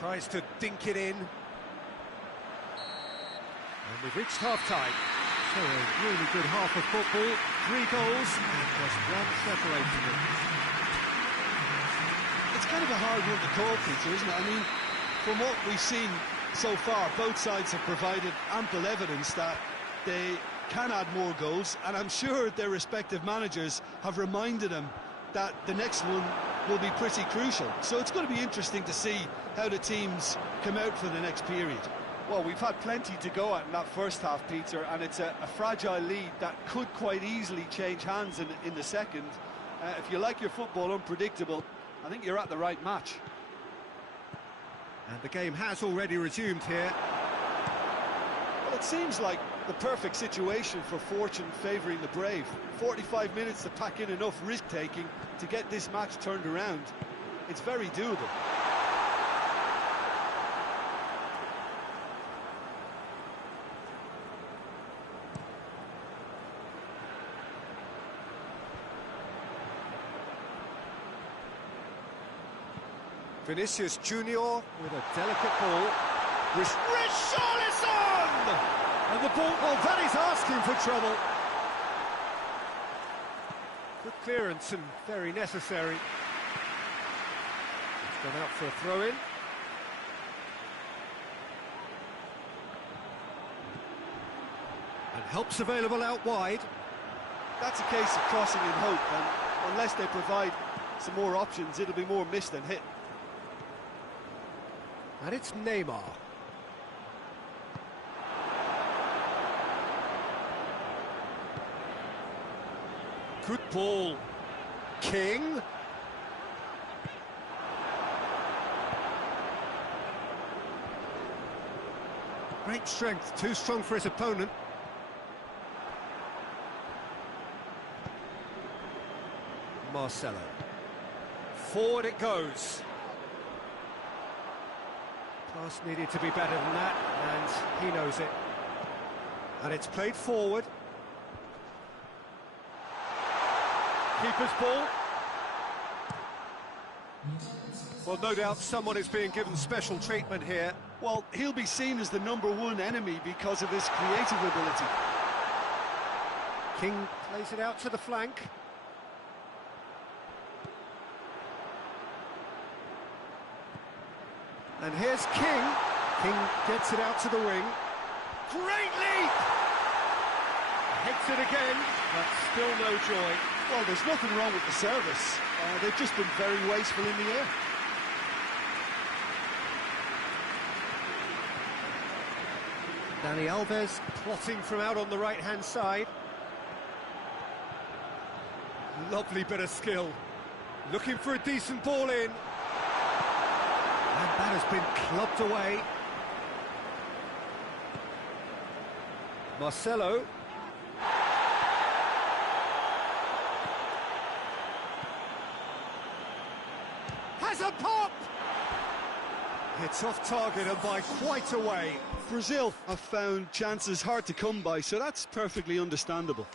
Tries to dink it in. And we've reached half-time. So a really good half of football. 3 goals and just one separating them. It's kind of a hard one to call, Peter, isn't it? I mean, from what we've seen so far, both sides have provided ample evidence that they can add more goals, and I'm sure their respective managers have reminded them that the next one will be pretty crucial. So it's going to be interesting to see how the teams come out for the next period. Well, we've had plenty to go at in that first half, Peter, and it's a fragile lead that could quite easily change hands in the second. If you like your football unpredictable, I think you're at the right match. And the game has already resumed here. Well, it seems like the perfect situation for fortune favouring the brave. 45 minutes to pack in enough risk-taking to get this match turned around. It's very doable. Vinicius Junior with a delicate ball. Richarlison! And the ball, well, that is asking for trouble. Good clearance and very necessary. It's gone out for a throw-in. And help's available out wide. That's a case of crossing in hope, and unless they provide some more options, it'll be more missed than hit. And it's Neymar. Good ball. King. Great strength, too strong for his opponent. Marcelo. Forward it goes. Pass needed to be better than that, and he knows it. And it's played forward. Keeper's ball. Well, no doubt someone is being given special treatment here. Well, he'll be seen as the #1 enemy because of his creative ability. King plays it out to the flank. And here's King. King gets it out to the wing. Great leap! Hits it again, but still no joy. Well, there's nothing wrong with the service. They've just been very wasteful in the air. Dani Alves plotting from out on the right-hand side. Lovely bit of skill. Looking for a decent ball in. And that has been clubbed away. Marcelo. Has a pop! It's off target and by quite a way. Brazil have found chances hard to come by, so that's perfectly understandable.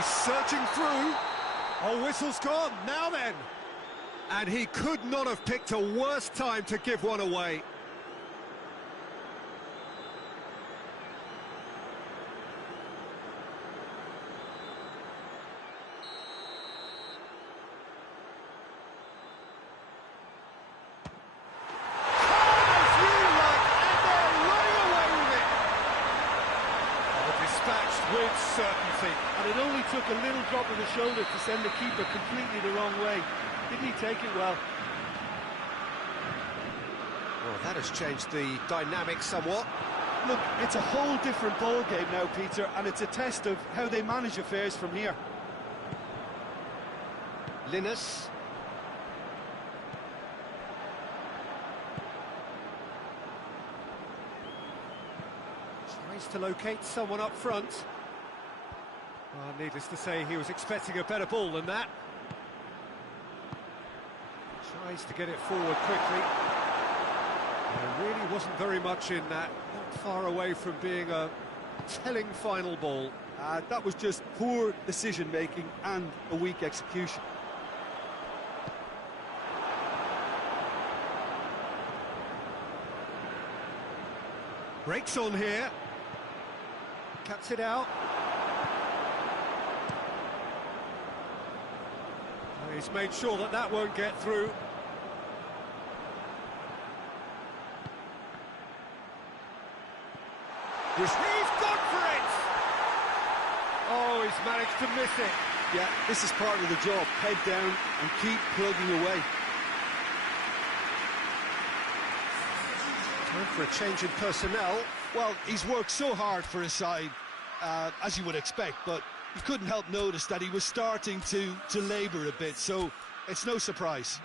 He's searching through. Oh, whistle's gone. Now then. And he could not have picked a worse time to give one away. With certainty. And it only took a little drop of the shoulder to send the keeper completely the wrong way. Didn't he take it well? Well, that has changed the dynamic somewhat. Look, it's a whole different ball game now, Peter, and it's a test of how they manage affairs from here. Linus. Tries to locate someone up front. Well, needless to say, he was expecting a better ball than that. Tries to get it forward quickly. There really wasn't very much in that. Not far away from being a telling final ball. That was just poor decision-making and a weak execution. Breaks on here. Cuts it out. He's made sure that that won't get through. He's gone for it! Oh, he's managed to miss it. Yeah, this is part of the job. Head down and keep plugging away. Time for a change in personnel. Well, he's worked so hard for his side, as you would expect, but you couldn't help notice that he was starting to labour a bit, so it's no surprise.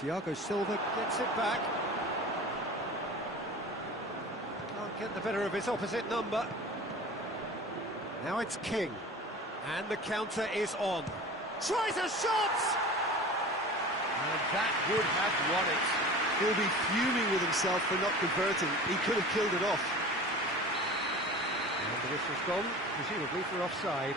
Thiago Silva gets it back. Can't get the better of his opposite number. Now it's King. And the counter is on. Tries a shot! And that would have won it. He'll be fuming with himself for not converting. He could have killed it off. And the whistle's gone, presumably for offside.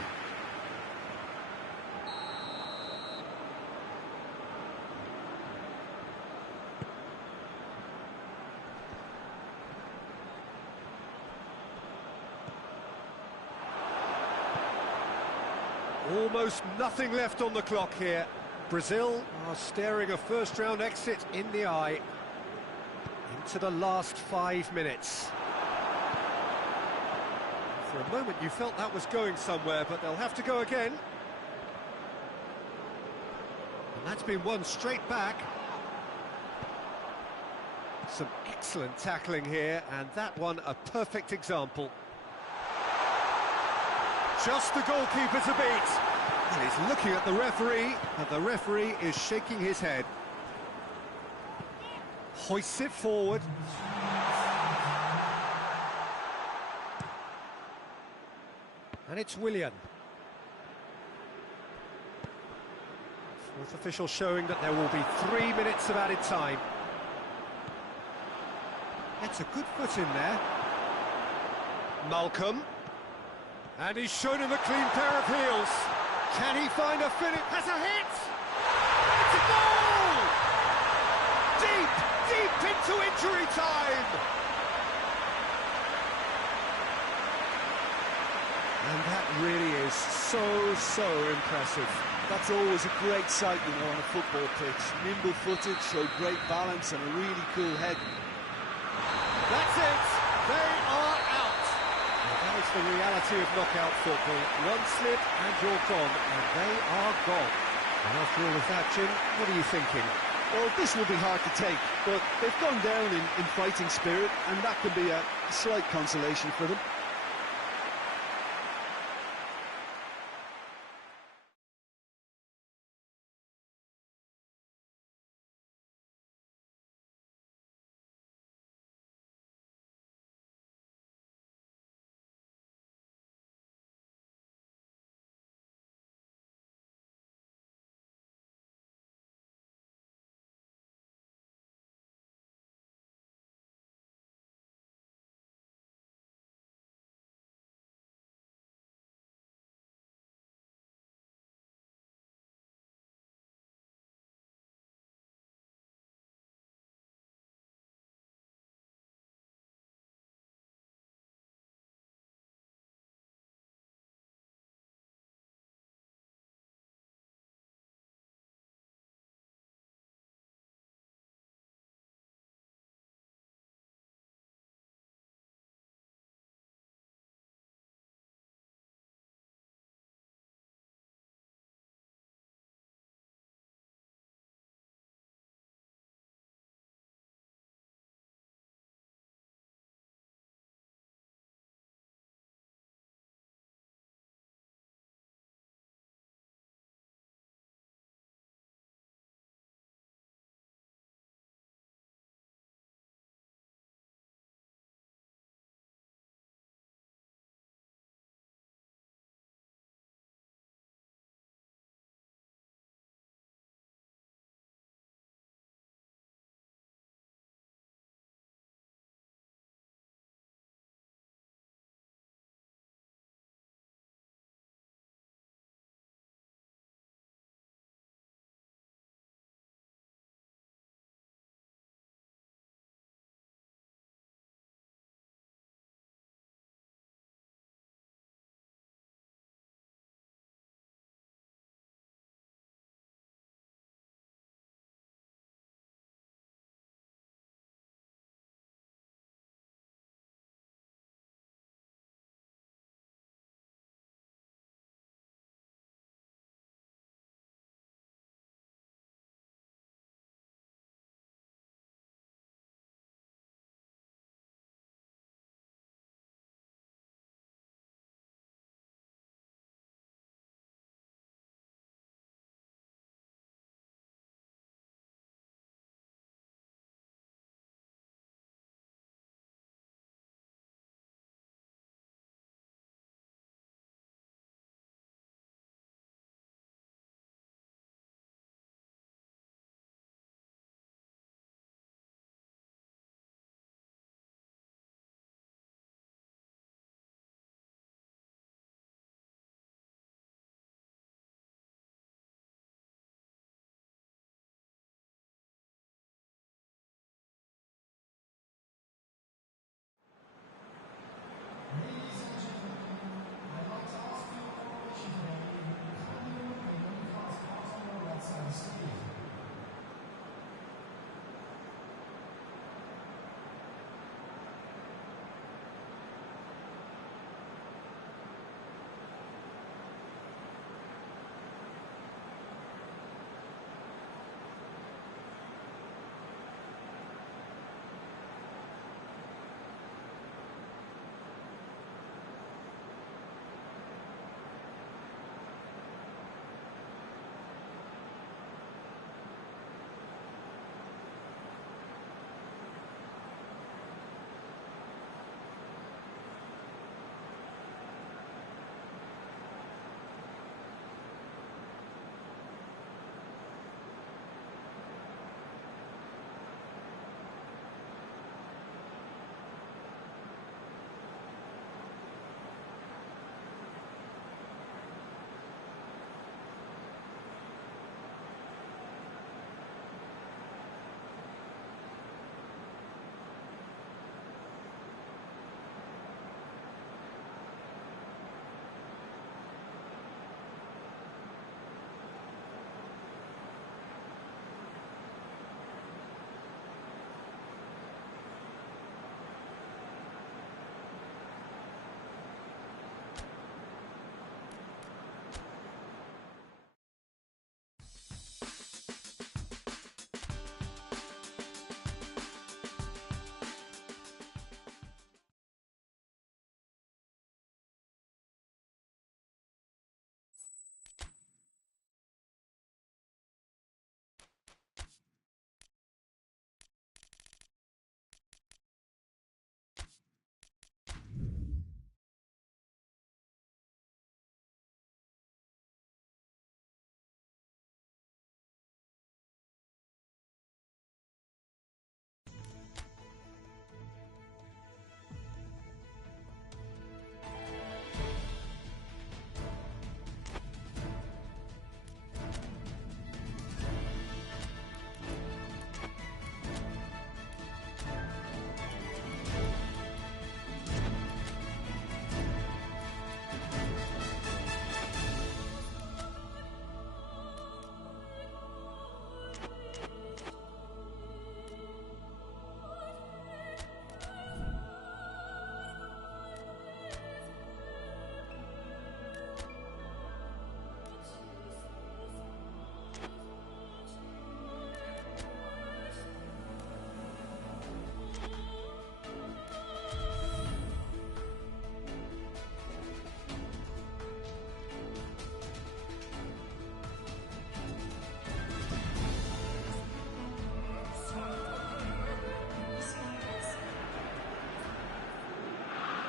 Almost nothing left on the clock here. Brazil are staring a first-round exit in the eye. Into the last 5 minutes. For a moment you felt that was going somewhere, but they'll have to go again. And that's been won straight back. Some excellent tackling here, and that one a perfect example. Just the goalkeeper to beat. And he's looking at the referee, and the referee is shaking his head. Hoists it forward. And it's Willian. Fourth official showing that there will be 3 minutes of added time. It's a good foot in there. Malcolm. And he's shown him a clean pair of heels. Can he find a finish? Has a hit! It's a goal! Deep, deep into injury time! And that really is so impressive. That's always a great sight, you know, on a football pitch. Nimble-footed, showed great balance and a really cool head. That's it! They are out! That is the reality of knockout football. One slip and you're gone, and they are gone. And after all of that, Jim, what are you thinking? Well, this will be hard to take, but they've gone down in fighting spirit, and that can be a slight consolation for them.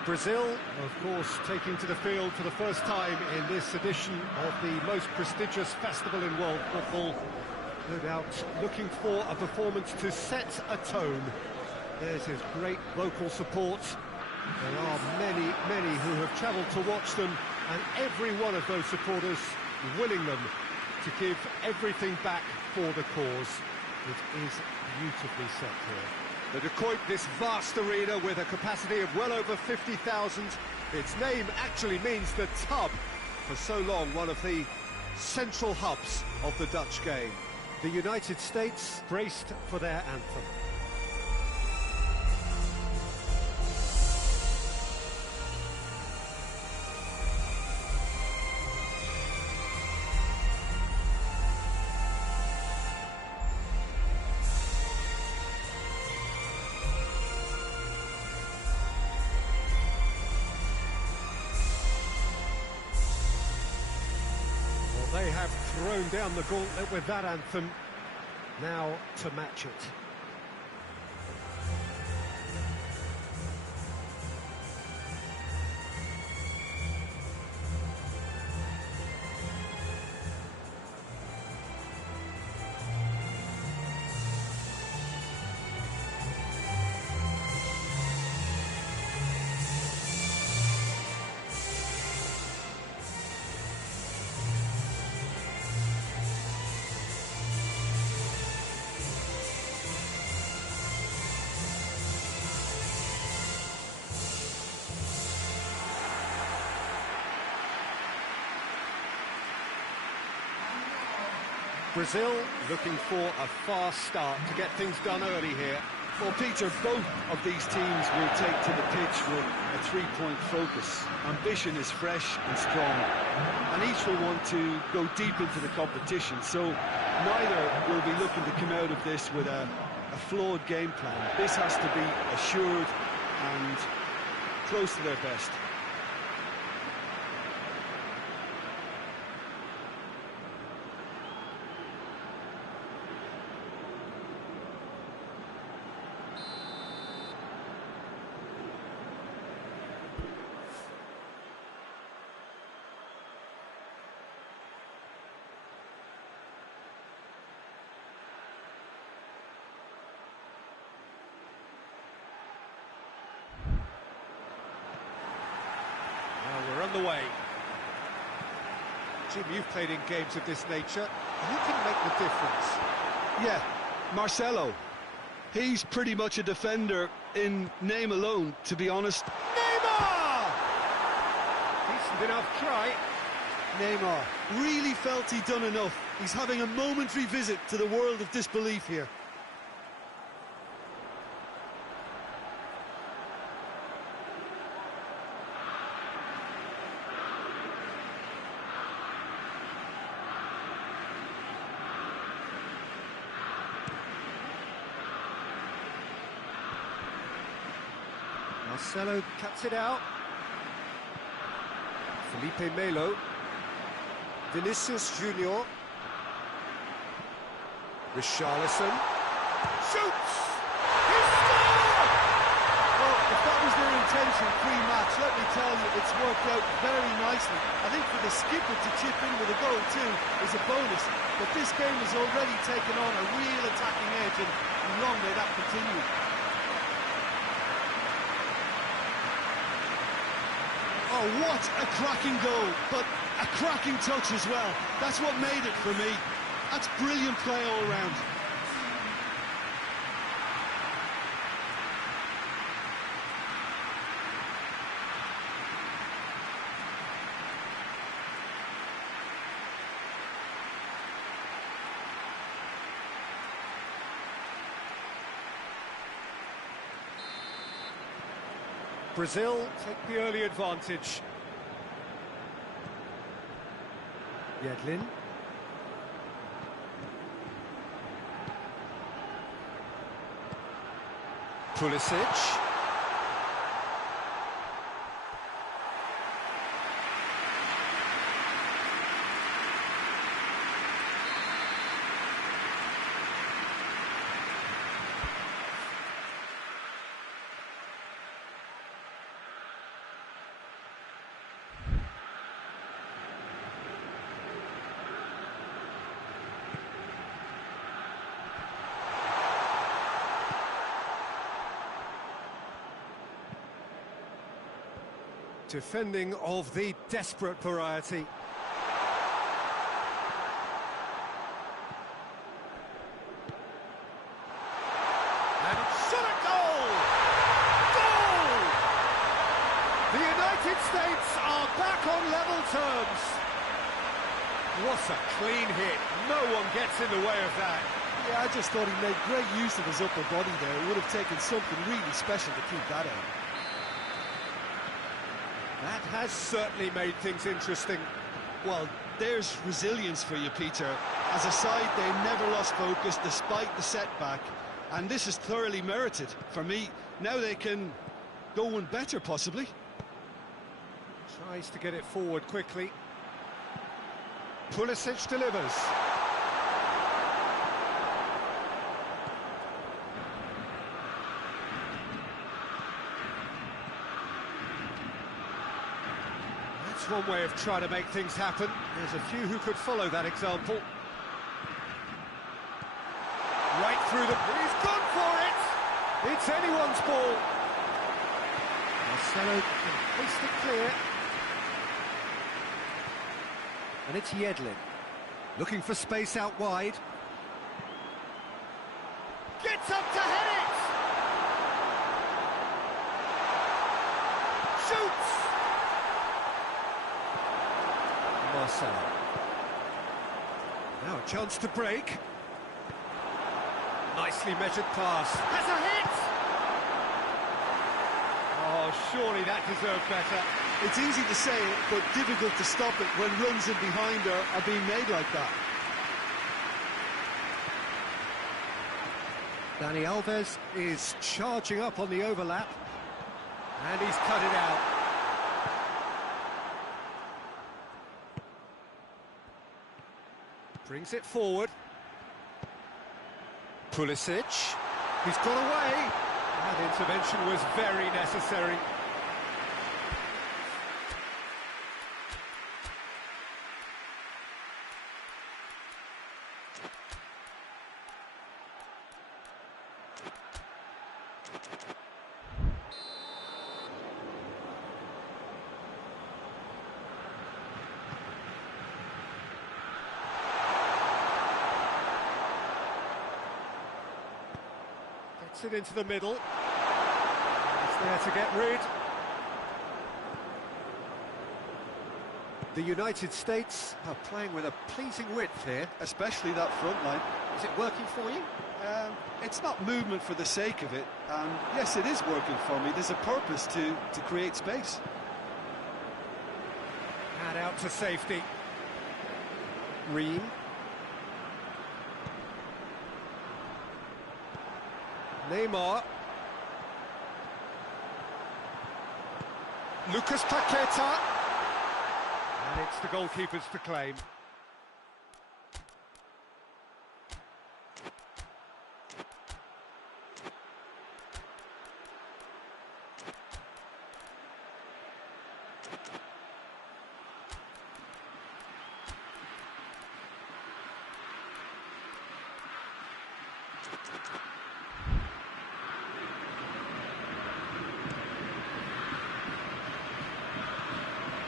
Brazil, of course, taking to the field for the first time in this edition of the most prestigious festival in world football. No doubt looking for a performance to set a tone. There's his great vocal support. There are many, many who have travelled to watch them, and every one of those supporters willing them to give everything back for the cause. It is beautifully set here. The De Kuip, this vast arena with a capacity of well over 50,000. Its name actually means the tub. For so long, one of the central hubs of the Dutch game. The United States braced for their anthem. They have thrown down the gauntlet with that anthem, now to match it. Brazil looking for a fast start to get things done early here. Well, Peter, both of these teams will take to the pitch with a three-point focus. Ambition is fresh and strong, and each will want to go deep into the competition, so neither will be looking to come out of this with a flawed game plan. This has to be assured and close to their best. We're on the way. Jim, you've played in games of this nature. Who can make the difference? Yeah, Marcelo. He's pretty much a defender in name alone, to be honest. Neymar! Decent enough try. Neymar really felt he'd done enough. He's having a momentary visit to the world of disbelief here. Marcelo cuts it out. Felipe Melo. Vinicius Junior. Richarlison. Shoots! He scored! Well, if that was their intention pre-match, let me tell you, it's worked out very nicely. I think for the skipper to chip in with a goal too is a bonus, but this game has already taken on a real attacking edge, and long may that continue. Oh, what a cracking goal, but a cracking touch as well. That's what made it for me. That's brilliant play all round. Brazil take the early advantage. Yedlin. Pulisic. Defending of the desperate variety. And shot a goal! Goal! The United States are back on level terms. What a clean hit. No one gets in the way of that. Yeah, I just thought he made great use of his upper body there. It would have taken something really special to keep that out. That has certainly made things interesting. Well, there's resilience for you, Peter. As a side, they never lost focus despite the setback, and this is thoroughly merited. For me, now they can go one better, possibly. Tries to get it forward quickly. Pulisic delivers. That's one way of trying to make things happen. There's a few who could follow that example. Right through the... He's gone for it! It's anyone's ball. Marcelo can paste it clear. And it's Yedlin. Looking for space out wide. Gets up to head it! Shoots! Marcelo. Now a chance to break. Nicely measured pass. Has a hit! Oh, surely that deserved better. It's easy to say it, but difficult to stop it when runs in behind are being made like that. Dani Alves is charging up on the overlap. And he's cut it out. Brings it forward. Pulisic. He's got away. That intervention was very necessary. Gets it into the middle. It's there to get rid. The United States are playing with a pleasing width here. Especially that front line. Is it working for you? It's not movement for the sake of it. Yes, it is working for me. There's a purpose to create space. And out to safety. Ream. Neymar. Lucas Paqueta. And it's the goalkeepers to claim.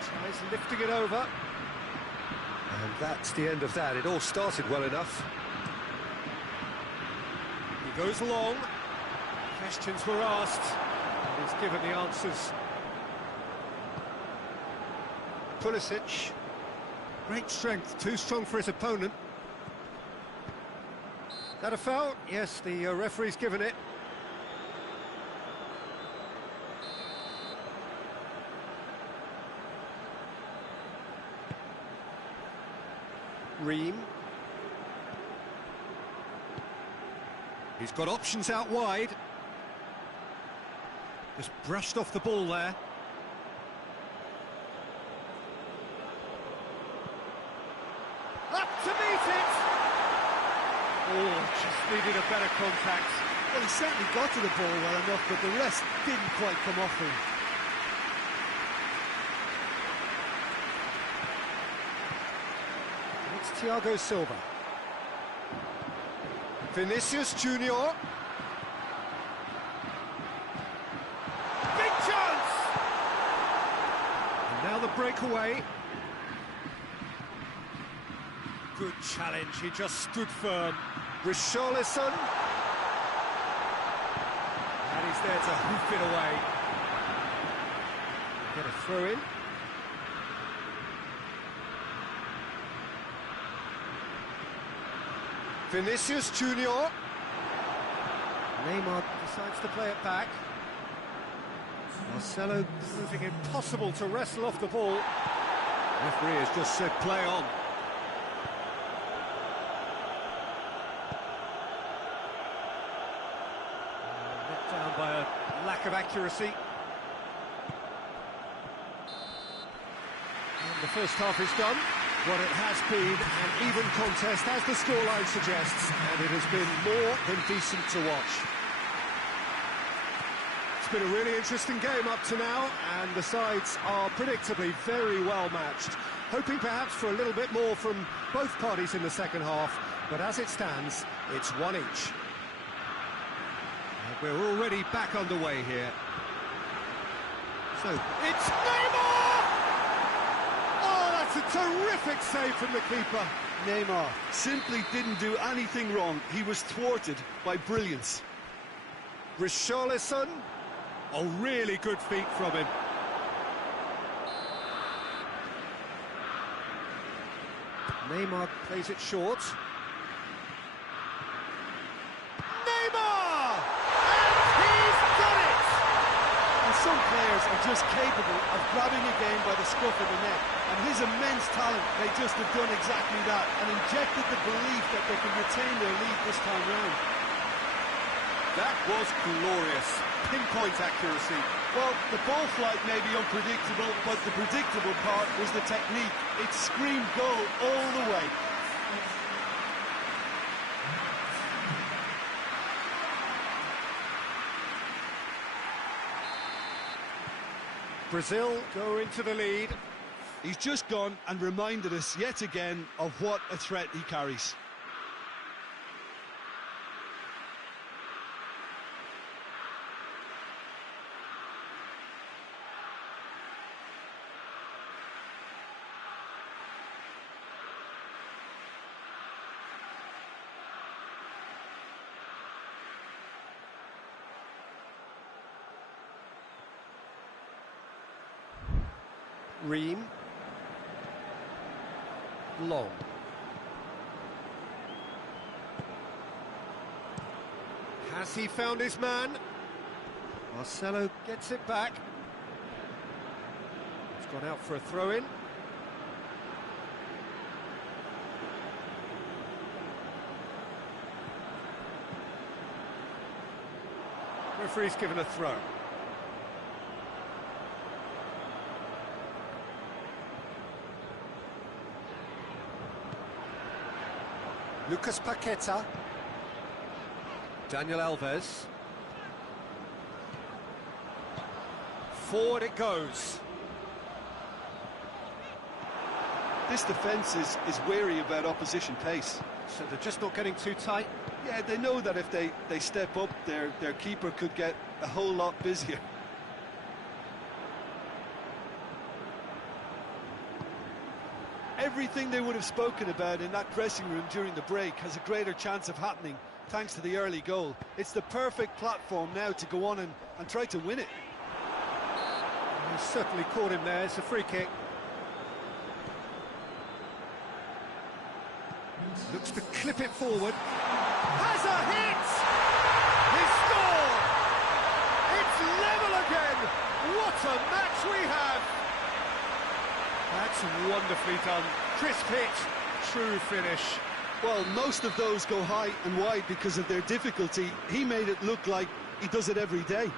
Tries lifting it over. And that's the end of that. It all started well enough. He goes long. Questions were asked. And he's given the answers. Pulisic. Great strength. Too strong for his opponent. That a foul? Yes, the referee's given it. Ream. He's got options out wide. Just brushed off the ball there. Up to meet it! Oh, just needed a better contact. Well, he certainly got to the ball well enough, but the rest didn't quite come off him. It's Thiago Silva. Vinicius Junior. Big chance! breakaway. Good challenge, he just stood firm. Richarlison. And he's there to hoof it away. Get a throw in. Vinicius Junior. Neymar decides to play it back. Marcelo proving impossible to wrestle off the ball. Referee has just said play on. Let down by a lack of accuracy. And the first half is done. What it has been an even contest, as the scoreline suggests, and it has been more than decent to watch. It's been a really interesting game up to now, and the sides are predictably very well matched. Hoping perhaps for a little bit more from both parties in the second half, but as it stands, it's one each. And we're already back underway here. So, it's Neymar! A terrific save from the keeper. Neymar simply didn't do anything wrong. He was thwarted by brilliance. Richarlison. A really good feat from him. Neymar plays it short. Neymar! And he's done it! And some players are just capable of grabbing a game by the scruff of the neck. And his immense talent may just have done exactly that and injected the belief that they can retain their lead this time round. That was glorious. Pinpoint accuracy. Well, the ball flight may be unpredictable, but the predictable part was the technique. It screamed goal all the way. Brazil go into the lead. He's just gone and reminded us yet again of what a threat he carries. Ream. Long. Has he found his man? Marcelo gets it back. It's gone out for a throw-in. Referee's given a throw. Lucas Paqueta. Daniel Alves. Forward it goes. This defence is wary about opposition pace. So they're just not getting too tight? Yeah, they know that if they step up, their keeper could get a whole lot busier. Everything they would have spoken about in that dressing room during the break has a greater chance of happening thanks to the early goal. It's the perfect platform now to go on and try to win it. He certainly caught him there. It's a free kick. Looks to clip it forward. Has a hit! He scored! It's level again! What a match we have! That's wonderfully done. Crisp hit, true finish. Well, most of those go high and wide because of their difficulty. He made it look like he does it every day.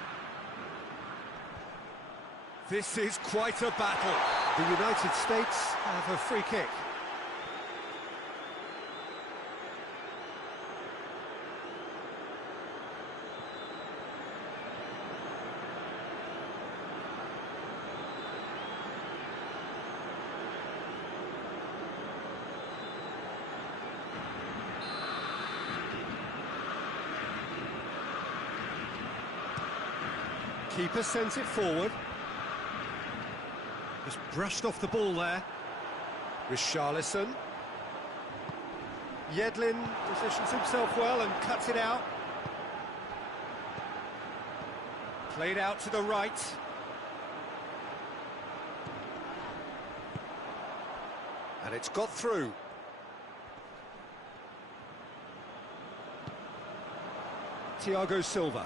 This is quite a battle. The United States have a free kick. Keeper sends it forward. Just brushed off the ball there. Richarlison. Yedlin positions himself well and cuts it out. Played out to the right. And it's got through. Thiago Silva.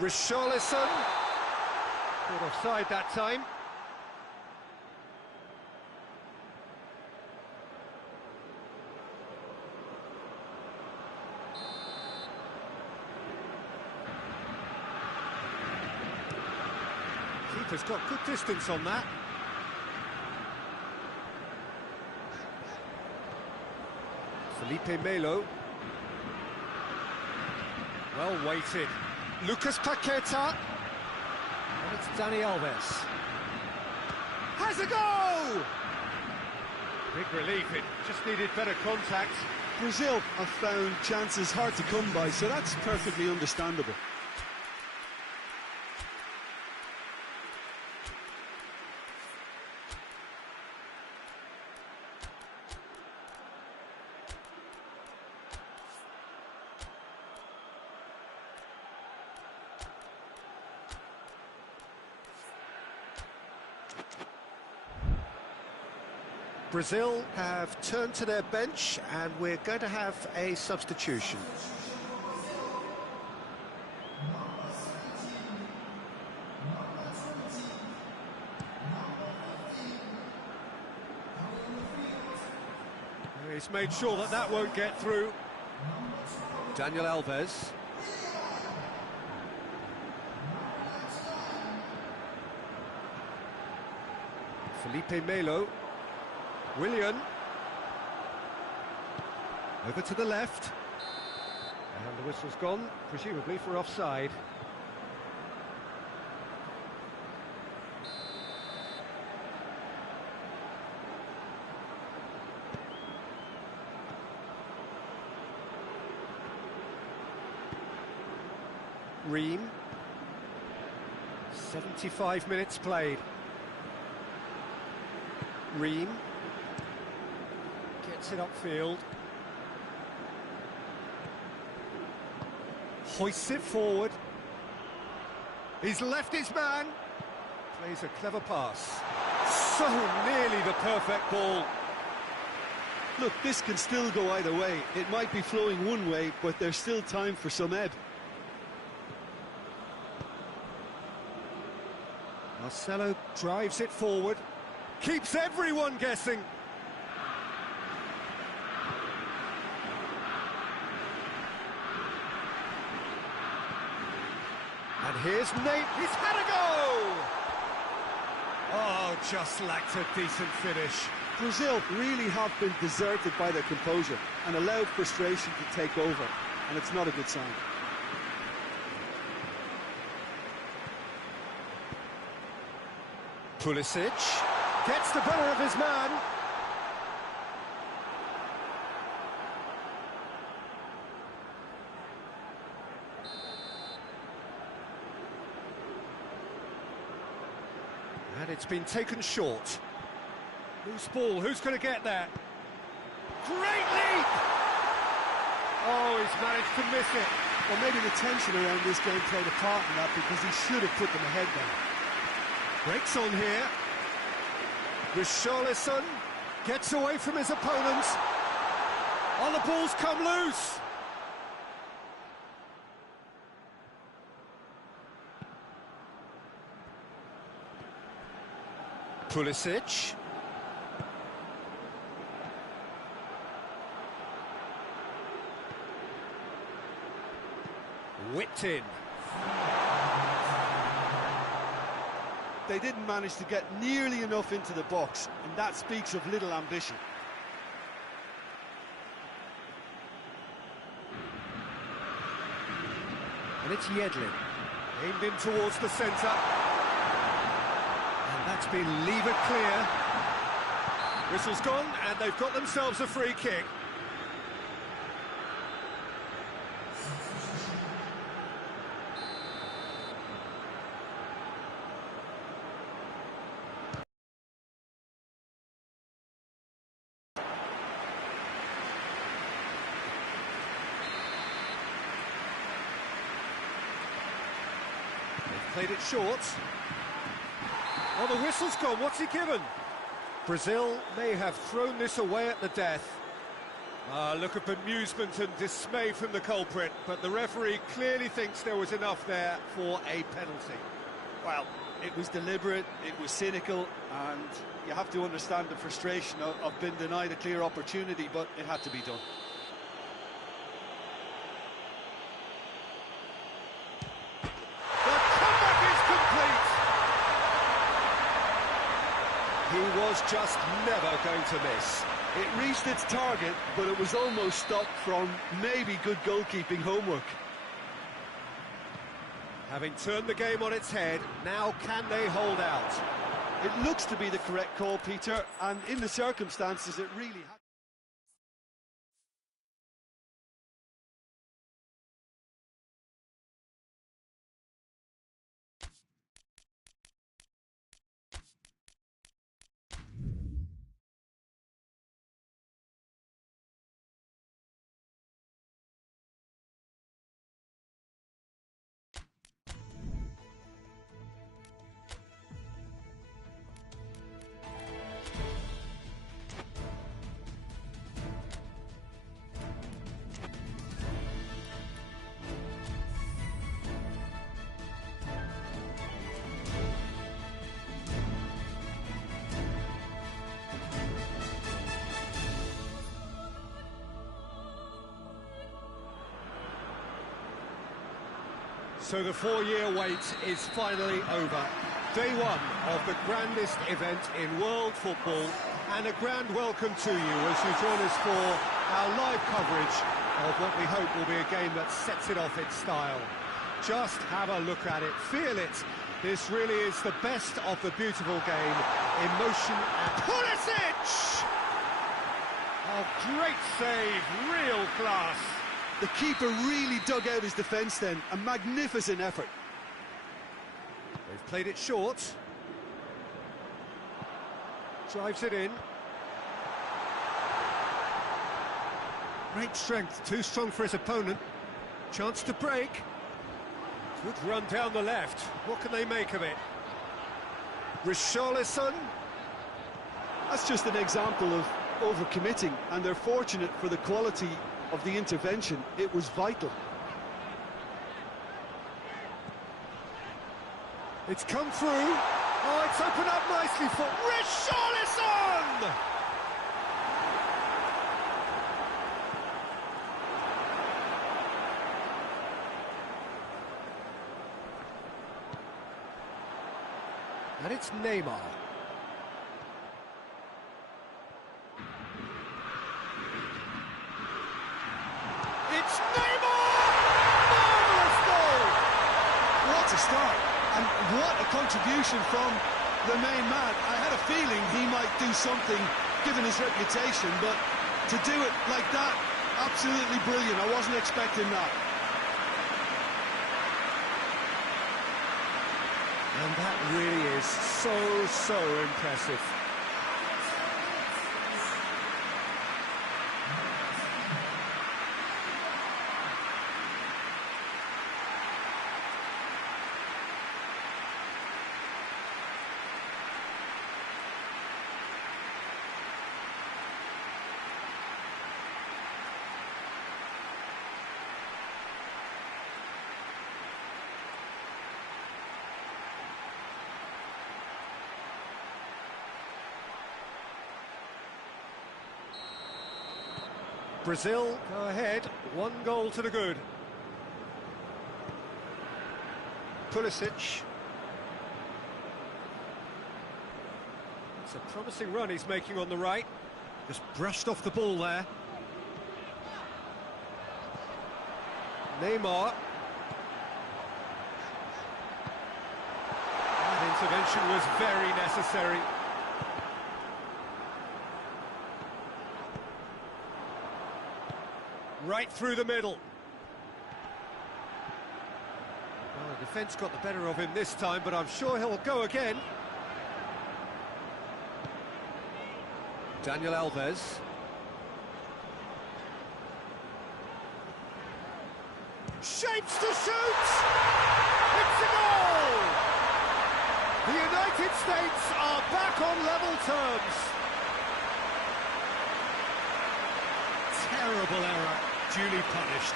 Richarlison. Caught offside that time. Keeper's got good distance on that. Felipe Melo. Well weighted. Lucas Paqueta. And it's Dani Alves. Has a go! Big relief, it just needed better contact. Brazil have found chances hard to come by, so that's perfectly understandable. Brazil have turned to their bench and we're going to have a substitution. He's made sure that that won't get through. Daniel Alves. Felipe Melo. Willian. Over to the left. And the whistle's gone, presumably for offside. Ream. 75 minutes played. Ream. Gets it upfield. Hoists it forward. He's left his man. Plays a clever pass. So nearly the perfect ball. Look, this can still go either way. It might be flowing one way, but there's still time for some ebb. Marcelo drives it forward. Keeps everyone guessing. And here's Nate, he's had a go! Oh, just lacked a decent finish. Brazil really have been deserted by their composure and allowed frustration to take over, and it's not a good sign. Pulisic gets the better of his man. And it's been taken short. Loose ball, who's going to get there? Great leap! Oh, he's managed to miss it. Well, maybe the tension around this game played a part in that, because he should have put them ahead then. Breaks on here. Richarlison gets away from his opponent. Oh, the ball's come loose. Pulisic. Whipped in. They didn't manage to get nearly enough into the box, and that speaks of little ambition. And it's Yedlin. Aimed in towards the centre. And that's been levered clear. Whistle's gone, and they've got themselves a free kick. Played it short. Oh, the whistle's gone. What's he given? Brazil may have thrown this away at the death. Look at bemusement and dismay from the culprit, but the referee clearly thinks there was enough there for a penalty. Well, it was deliberate, it was cynical, and you have to understand the frustration of being denied a clear opportunity, but it had to be done. The comeback is complete! He was just never going to miss. It reached its target, but it was almost stopped from maybe good goalkeeping homework. Having turned the game on its head, now can they hold out? It looks to be the correct call, Peter, and in the circumstances it really had. So the 4-year wait is finally over. Day one of the grandest event in world football, and a grand welcome to you as you join us for our live coverage of what we hope will be a game that sets it off in style. Just have a look at it, feel it. This really is the best of the beautiful game. Emotion and Pulisic! Oh, great save, real class. The keeper really dug out his defence then, a magnificent effort. They've played it short. Drives it in. Great strength, too strong for his opponent. Chance to break. Good run down the left. What can they make of it? Richarlison. That's just an example of overcommitting, and they're fortunate for the quality of the intervention. It was vital. It's come through. Oh, it's opened up nicely for Richarlison! And it's Neymar. It's Neymar! Marvellous goal! What a start, and what a contribution from the main man. I had a feeling he might do something given his reputation, but to do it like that, absolutely brilliant. I wasn't expecting that. And that really is so impressive. Brazil go ahead, 1 goal to the good. Pulisic. It's a promising run he's making on the right. Just brushed off the ball there. Neymar. That intervention was very necessary. Right through the middle. Well, the defence got the better of him this time, but I'm sure he'll go again. Daniel Alves. Shapes to shoot! It's a goal! The United States are back on level terms. Terrible error, duly punished.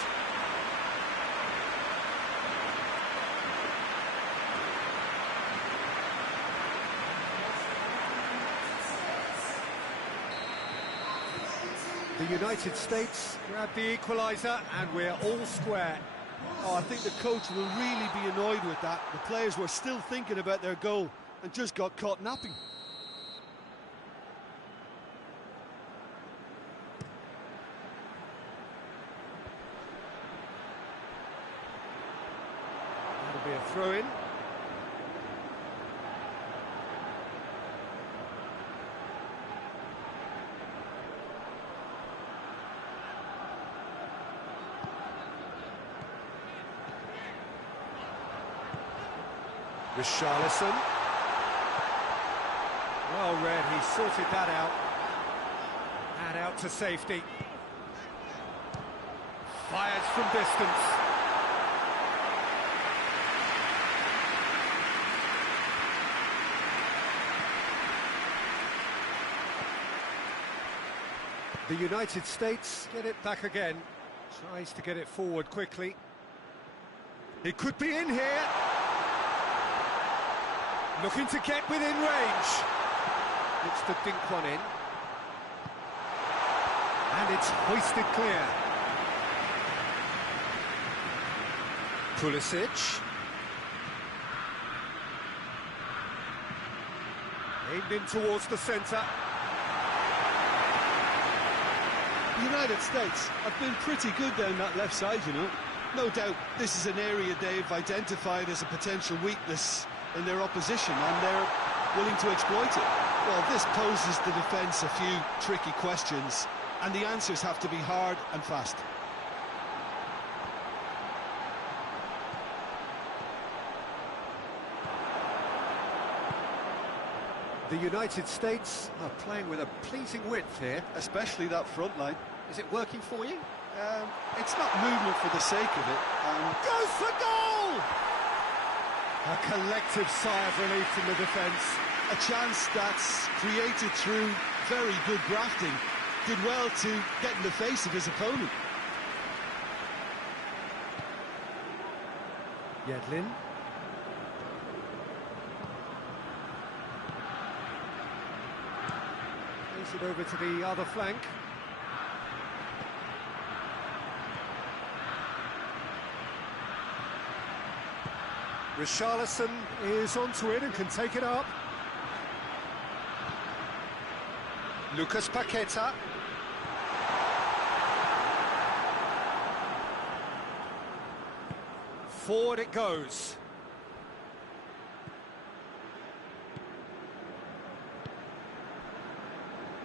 The United States grab the equaliser and we're all square. Oh, I think the coach will really be annoyed with that. The players were still thinking about their goal and just got caught napping. That'll be a throw-in. Richarlison. Well read, he sorted that out. And out to safety. Fires from distance. The United States get it back again. Tries to get it forward quickly. It could be in here. Looking to get within range. Looks to dink one in. And it's hoisted clear. Pulisic. Aimed in towards the centre. The United States have been pretty good down that left side, you know. No doubt this is an area they've identified as a potential weakness in their opposition, and they're willing to exploit it. Well, this poses the defence a few tricky questions, and the answers have to be hard and fast. The United States are playing with a pleasing width here. Especially that front line. Is it working for you? It's not movement for the sake of it. Goes for goal! A collective sigh of relief from the defence. A chance that's created through very good grafting. Did well to get in the face of his opponent. Yedlin. Plays it over to the other flank. Richarlison is onto it and can take it up. Lucas Paqueta. Forward it goes.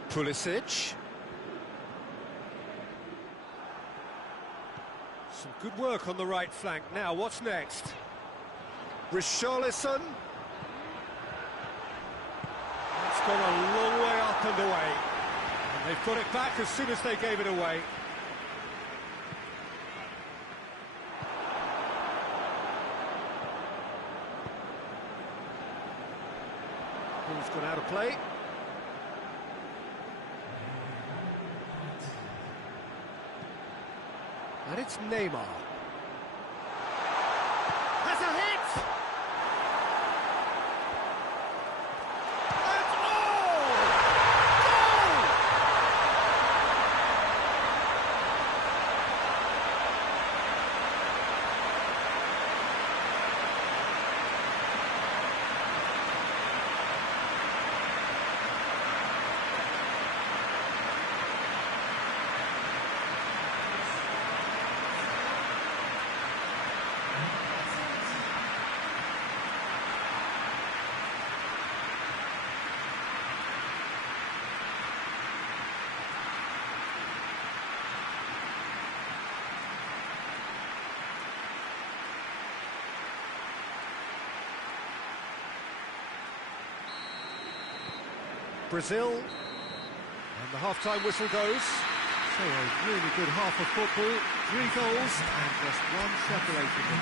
Pulisic. Some good work on the right flank. Now, what's next? Richarlison. That's gone a long way up and away. And they've got it back as soon as they gave it away. Ball's gone out of play. And it's Neymar. Has a hit! And oh! Goal! Brazil, and the half-time whistle goes. So a really good half of football, 3 goals and just one separating them.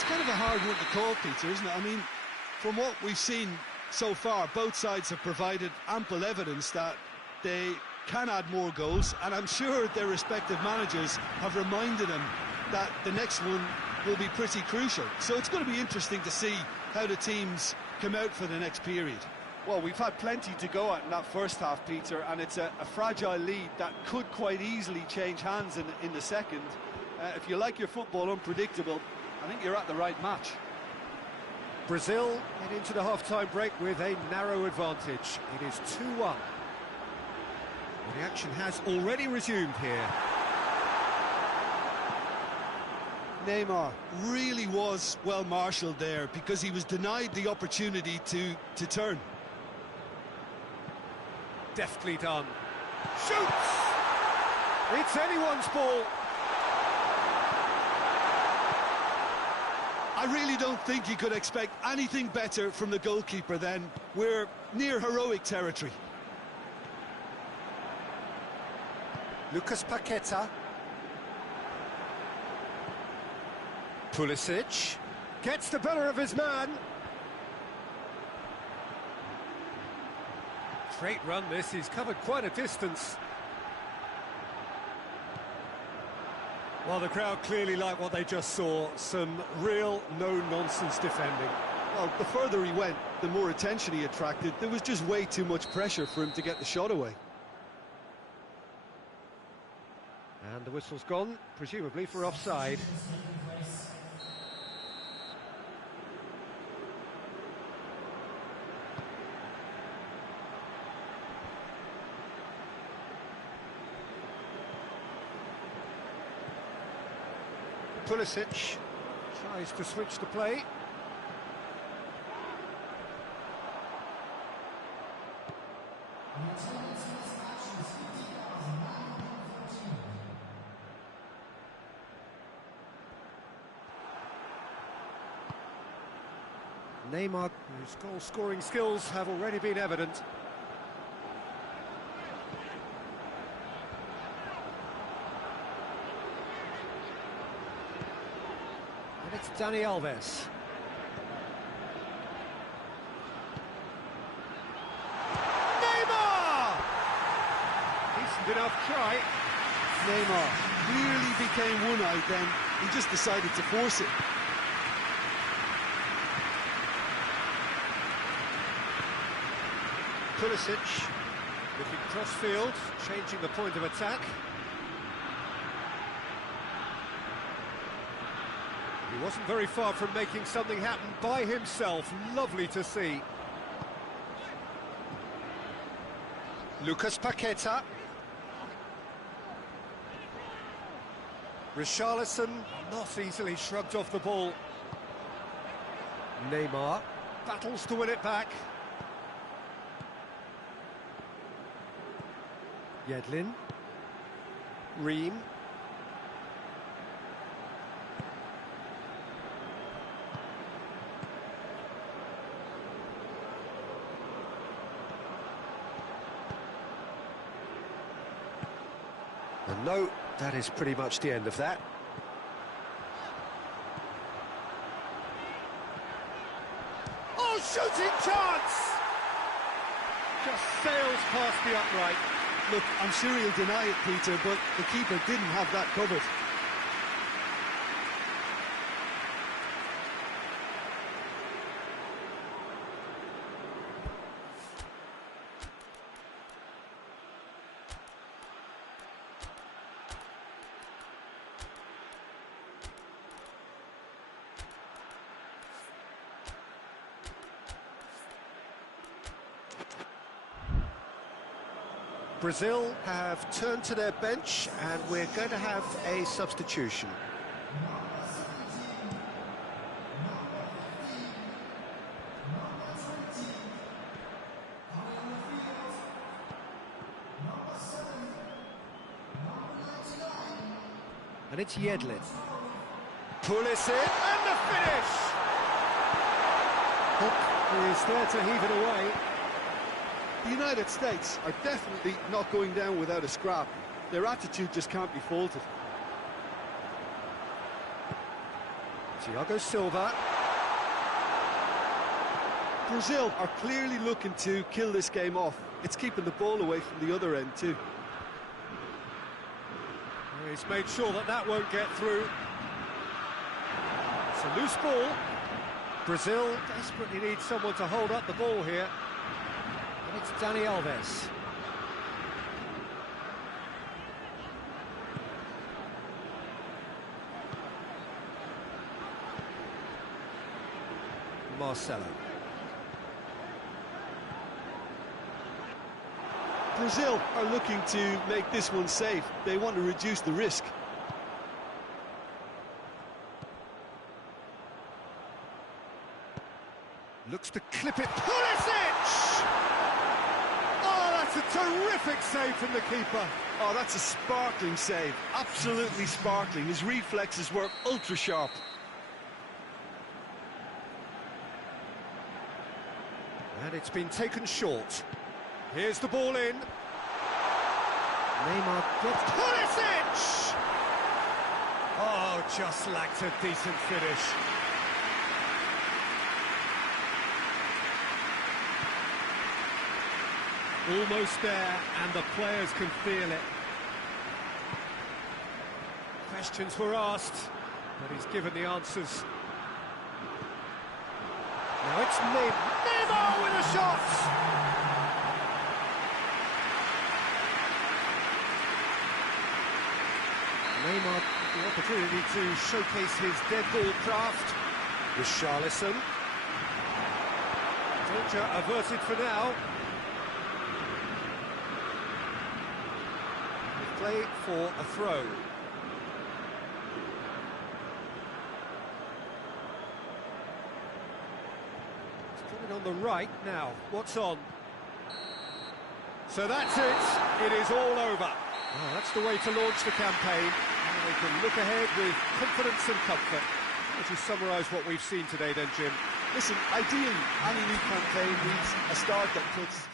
it's kind of a hard one to call, Peter, isn't it? I mean, from what we've seen so far, both sides have provided ample evidence that they can add more goals, and I'm sure their respective managers have reminded them that the next one will be pretty crucial. So it's going to be interesting to see how the teams come out for the next period. Well, we've had plenty to go at in that first half, Peter, and it's a fragile lead that could quite easily change hands in the second. If you like your football unpredictable, I think you're at the right match. Brazil head into the half-time break with a narrow advantage. It is 2-1. Well, the action has already resumed here. Neymar really was well marshalled there because he was denied the opportunity to turn. Deftly done. Shoots! It's anyone's ball. I really don't think you could expect anything better from the goalkeeper then. We're near heroic territory. Lucas Paqueta. Pulisic gets the better of his man. Great run this, he's covered quite a distance. Well, the crowd clearly like what they just saw, some real no-nonsense defending. Well, the further he went, the more attention he attracted. There was just way too much pressure for him to get the shot away. And the whistle's gone, presumably for offside. Pulisic tries to switch the play. Neymar, whose goal-scoring skills have already been evident. And it's Dani Alves. Neymar! Decent enough try. Neymar nearly became one-eyed then. He just decided to force it. Pulisic looking cross-field, changing the point of attack. He wasn't very far from making something happen by himself. Lovely to see. Lucas Paqueta. Richarlison not easily shrugged off the ball. Neymar battles to win it back. Yedlin. Ream. And no, that is pretty much the end of that. Oh, shooting chance! Just sails past the upright. Look, I'm sure he'll deny it, Peter, but the keeper didn't have that covered. Brazil have turned to their bench and we're going to have a substitution. And it's Yedlin. Pulisic and the finish! Hook is there to heave it away. The United States are definitely not going down without a scrap. Their attitude just can't be faulted. Thiago Silva. Brazil are clearly looking to kill this game off. It's keeping the ball away from the other end too. He's made sure that that won't get through. It's a loose ball. Brazil desperately needs someone to hold up the ball here. And it's Dani Alves. Marcelo. Brazil are looking to make this one safe. They want to reduce the risk. Looks to clip it. Pulisic! Oh, that's a terrific save from the keeper. Oh, that's a sparkling save. Absolutely sparkling. His reflexes were ultra sharp. And it's been taken short. Here's the ball in. Neymar gets Pulisic! Oh, just lacked a decent finish. Almost there, and the players can feel it. Questions were asked, but he's given the answers. Now it's Neymar with a shot! Neymar the opportunity to showcase his dead ball craft with Richarlison. Danger averted for now. Play for a throw. It's coming on the right now. What's on? So that's it. It is all over. Oh, that's the way to launch the campaign. And they can look ahead with confidence and comfort. Would you summarise what we've seen today then, Jim? Listen, ideally, any new campaign needs a start that puts...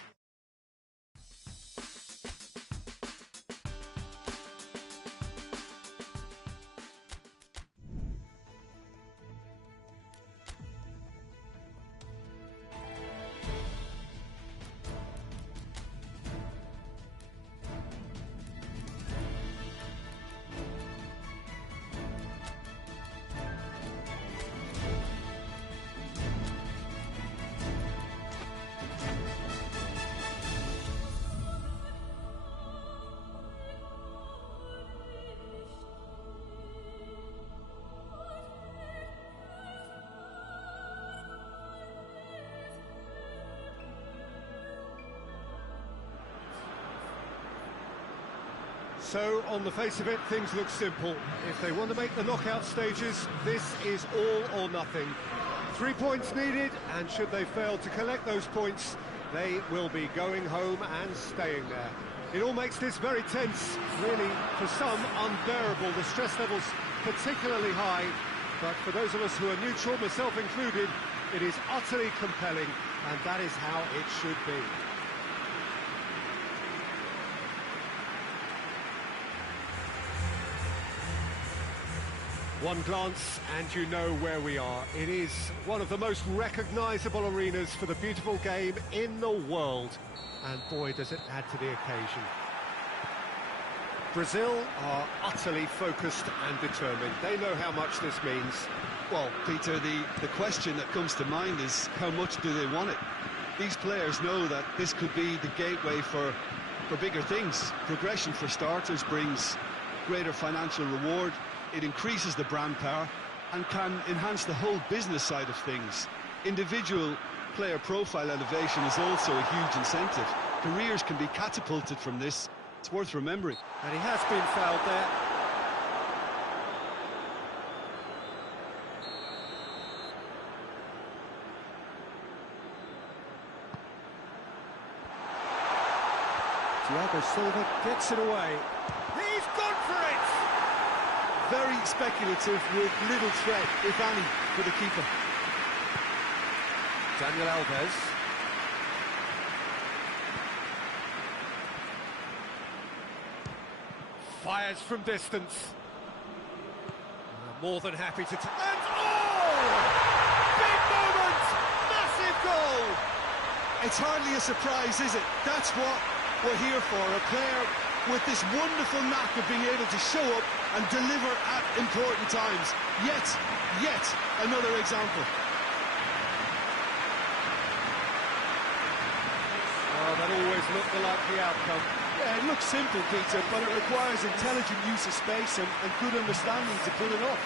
So, on the face of it, things look simple. If they want to make the knockout stages, this is all or nothing. 3 points needed, and should they fail to collect those points, they will be going home and staying there. It all makes this very tense, really, for some, unbearable. The stress levels particularly high, but for those of us who are neutral, myself included, it is utterly compelling, and that is how it should be. One glance and you know where we are. It is one of the most recognisable arenas for the beautiful game in the world. And boy, does it add to the occasion. Brazil are utterly focused and determined. They know how much this means. Well, Peter, the question that comes to mind is how much do they want it? These players know that this could be the gateway for bigger things. Progression, for starters, brings greater financial reward. It increases the brand power and can enhance the whole business side of things. Individual player profile elevation is also a huge incentive. Careers can be catapulted from this. It's worth remembering. And he has been fouled there. Thiago Silva gets it away. He's gone for it! Very speculative with little threat, if any, for the keeper. Daniel Alves. Fires from distance. More than happy to... And, oh! Big moment! Massive goal! It's hardly a surprise, is it? That's what we're here for, a player with this wonderful knack of being able to show up and deliver at important times. Yet another example. Oh, that always looked the likely outcome. Yeah, it looks simple, Peter, but it requires intelligent use of space and good understanding to pull it off.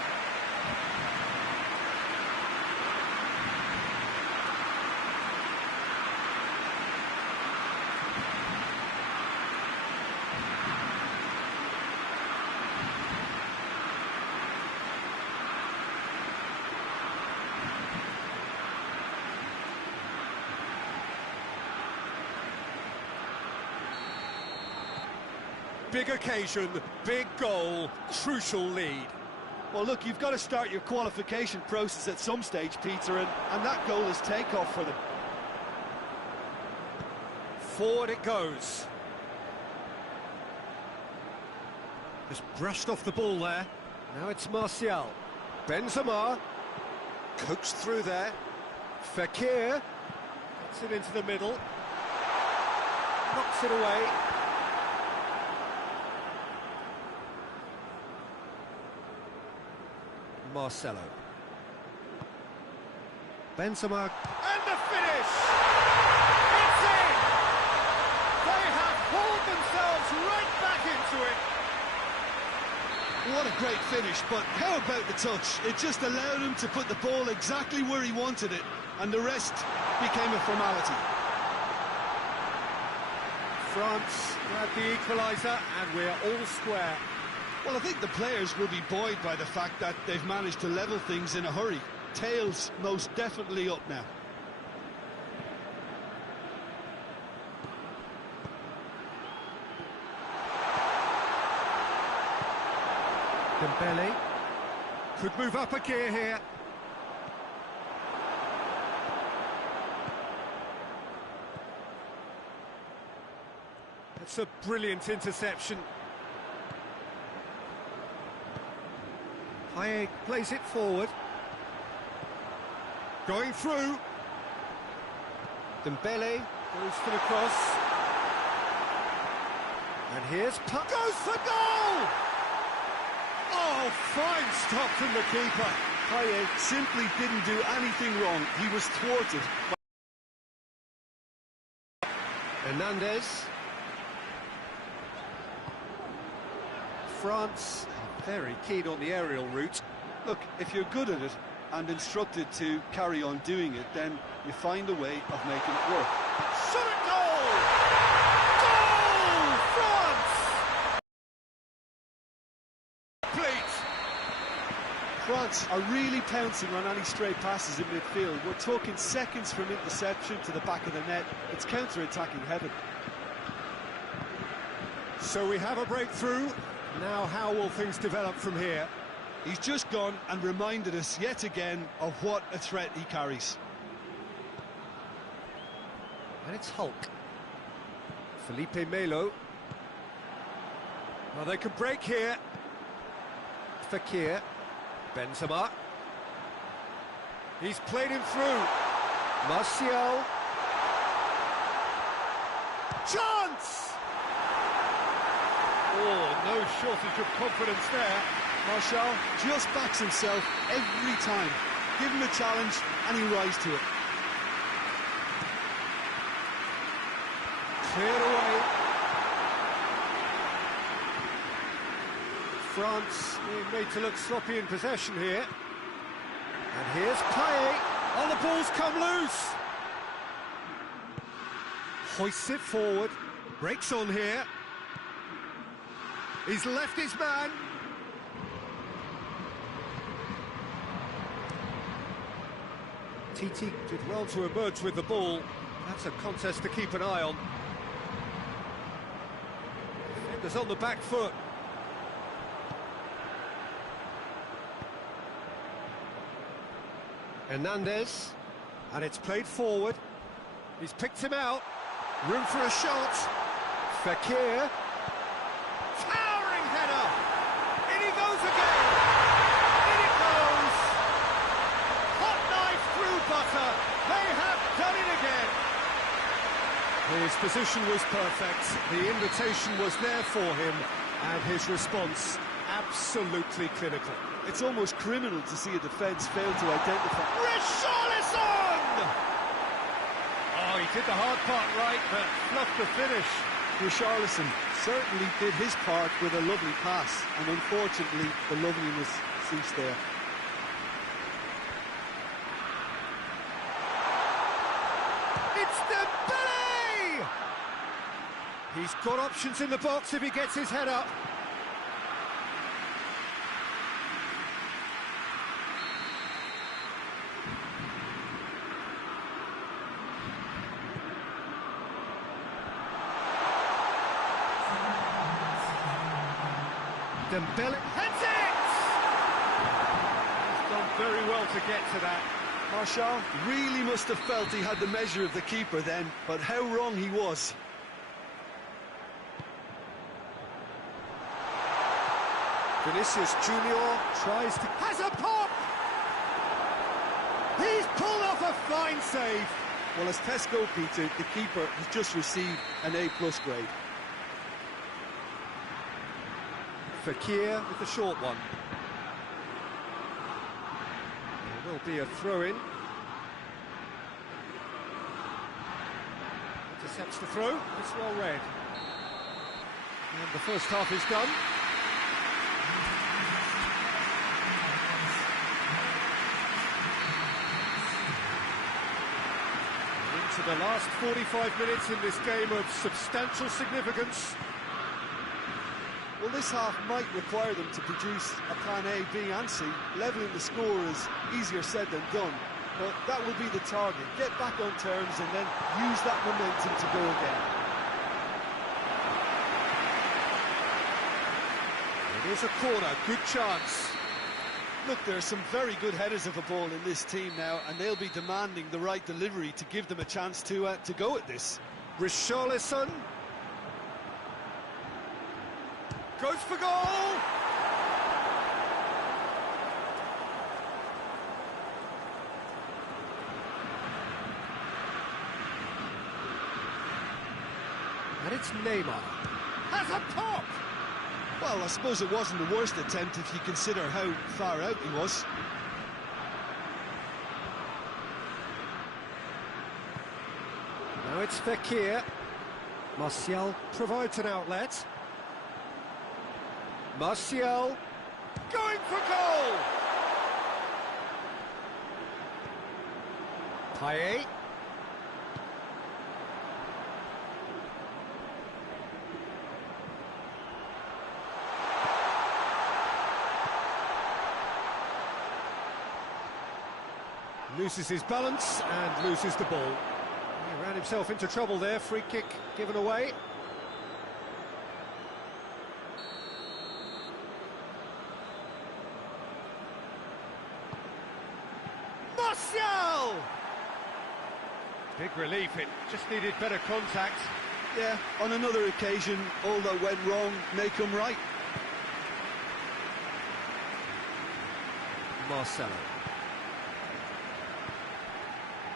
Big occasion, big goal, crucial lead. Well, look, you've got to start your qualification process at some stage, Peter, and that goal is takeoff for them. Forward it goes. Just brushed off the ball there. Now it's Martial. Benzema. Coaxed through there. Fekir. Gets it into the middle. Knocks it away. Marcelo. Benzema. And the finish! It's in! They have pulled themselves right back into it. What a great finish, but how about the touch? It just allowed him to put the ball exactly where he wanted it, and the rest became a formality. France had the equaliser, and we're all square. Well, I think the players will be buoyed by the fact that they've managed to level things in a hurry. Tails most definitely up now. Dembele could move up a gear here. That's a brilliant interception. Payet plays it forward. Going through. Dembele goes for the cross. And here's goes for goal! Oh, fine stop from the keeper. Payet simply didn't do anything wrong. He was thwarted. Hernandez. France very keen on the aerial route. Look, if you're good at it and instructed to carry on doing it, then you find a way of making it work. Shot at goal! Goal! France! Complete! France are really pouncing on any stray passes in midfield. We're talking seconds from interception to the back of the net. It's counter-attacking heaven. So we have a breakthrough. Now how will things develop from here? He's just gone and reminded us yet again of what a threat he carries. And it's Hulk. Felipe Melo. Well, they can break here. Fekir. Benzema. He's played him through. Martial. Chance! Oh, no shortage of confidence there. Martial just backs himself every time. Give him a challenge and he'll rise to it. Cleared away. France being made to look sloppy in possession here. And here's Payet. Oh, the ball's come loose. Hoists it forward. Breaks on here. He's left his man. Titi did well to emerge with the ball. That's a contest to keep an eye on. Defenders on the back foot. Hernandez. And it's played forward. He's picked him out. Room for a shot. Fekir. Towering header. In he goes again. In it goes. position was perfect, the invitation was there for him, and his response absolutely clinical. It's almost criminal to see a defence fail to identify. Richarlison! Oh, he did the hard part right, but fluffed the finish. Richarlison certainly did his part with a lovely pass, and unfortunately the loveliness ceased there. It's Dembele! He's got options in the box if he gets his head up. Dembele heads it! He's done very well to get to that. Martial really must have felt he had the measure of the keeper then, but how wrong he was. Vinicius Junior tries to... has a pop! He's pulled off a fine save. Well, as tests go, Peter, the keeper has just received an A+ grade. Fekir with the short one. There will be a throw-in. Intercepts the throw, it's well read. And the first half is done. Into the last 45 minutes in this game of substantial significance. Well, this half might require them to produce a plan A, B and C. Levelling the score is easier said than done, but that will be the target. Get back on terms and then use that momentum to go again. It is a corner, good chance. Look, there are some very good headers of a ball in this team now, and they'll be demanding the right delivery to give them a chance to go at this. Richarlison goes for goal! And it's Neymar. Has a pop! Well, I suppose it wasn't the worst attempt if you consider how far out he was. Now it's Fekir. Martial provides an outlet. Martial going for goal! Payet. Loses his balance and loses the ball. He ran himself into trouble there, free kick given away. Martial! Big relief, it just needed better contact. Yeah, on another occasion, all that went wrong may come right. Marcelo.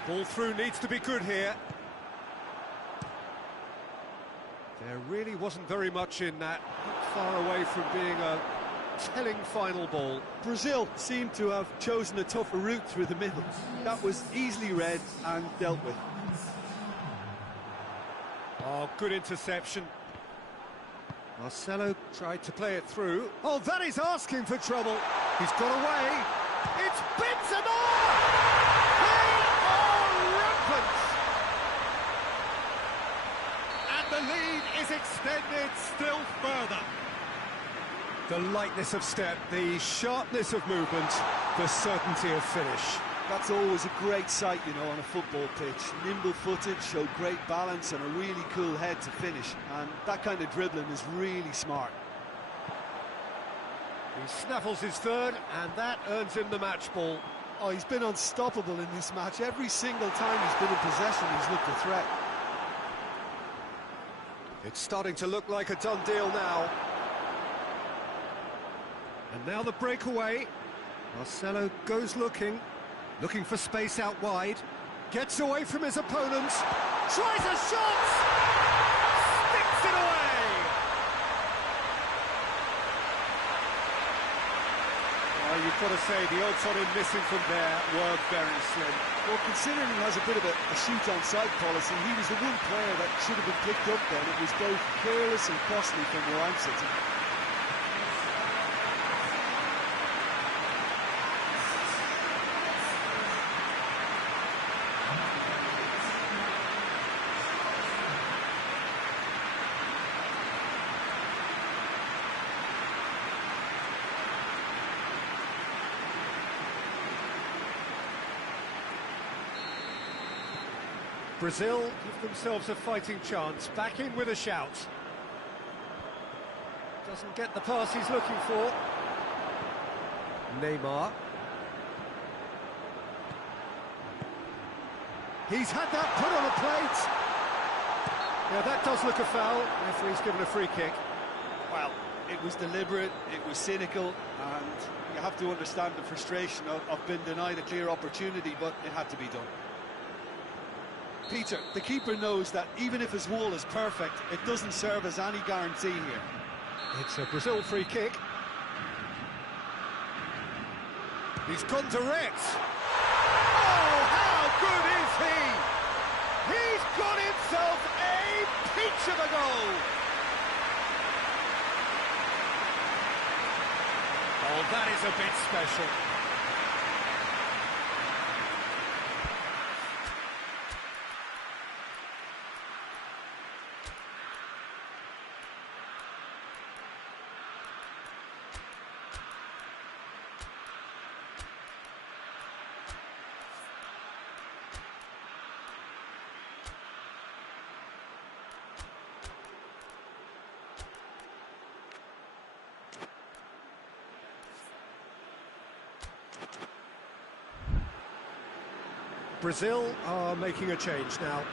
Ball through needs to be good here. There really wasn't very much in that, not far away from being a telling final ball. Brazil seemed to have chosen a tougher route through the middle. That was easily read and dealt with. Oh, good interception. Marcelo tried to play it through. Oh, that is asking for trouble. He's got away. It's Benzema! They are rampant! And the lead is extended still further. The lightness of step, the sharpness of movement, the certainty of finish. That's always a great sight, you know, on a football pitch. Nimble-footed, showed great balance and a really cool head to finish. And that kind of dribbling is really smart. He snaffles his third, and that earns him the match ball. Oh, he's been unstoppable in this match. Every single time he's been in possession, he's looked a threat. It's starting to look like a done deal now. And now the breakaway. Marcelo goes looking for space out wide. Gets away from his opponent. Tries a shot! Well, you've got to say the odds on him missing from there were very slim. Well, considering he has a bit of a shoot-on-sight policy, he was the one player that should have been picked up then. It was both careless and costly from where I'm sitting. Brazil give themselves a fighting chance, back in with a shout. Doesn't get the pass he's looking for. Neymar. He's had that put on a plate. Yeah, that does look a foul. Referee's given a free kick. Well, it was deliberate, it was cynical, and you have to understand the frustration of being denied a clear opportunity, but it had to be done. Peter, the keeper knows that even if his wall is perfect, it doesn't serve as any guarantee here. It's a Brazil free kick. He's gone direct. Oh, how good is he? He's got himself a peach of a goal. Oh, that is a bit special. Brazil are making a change now.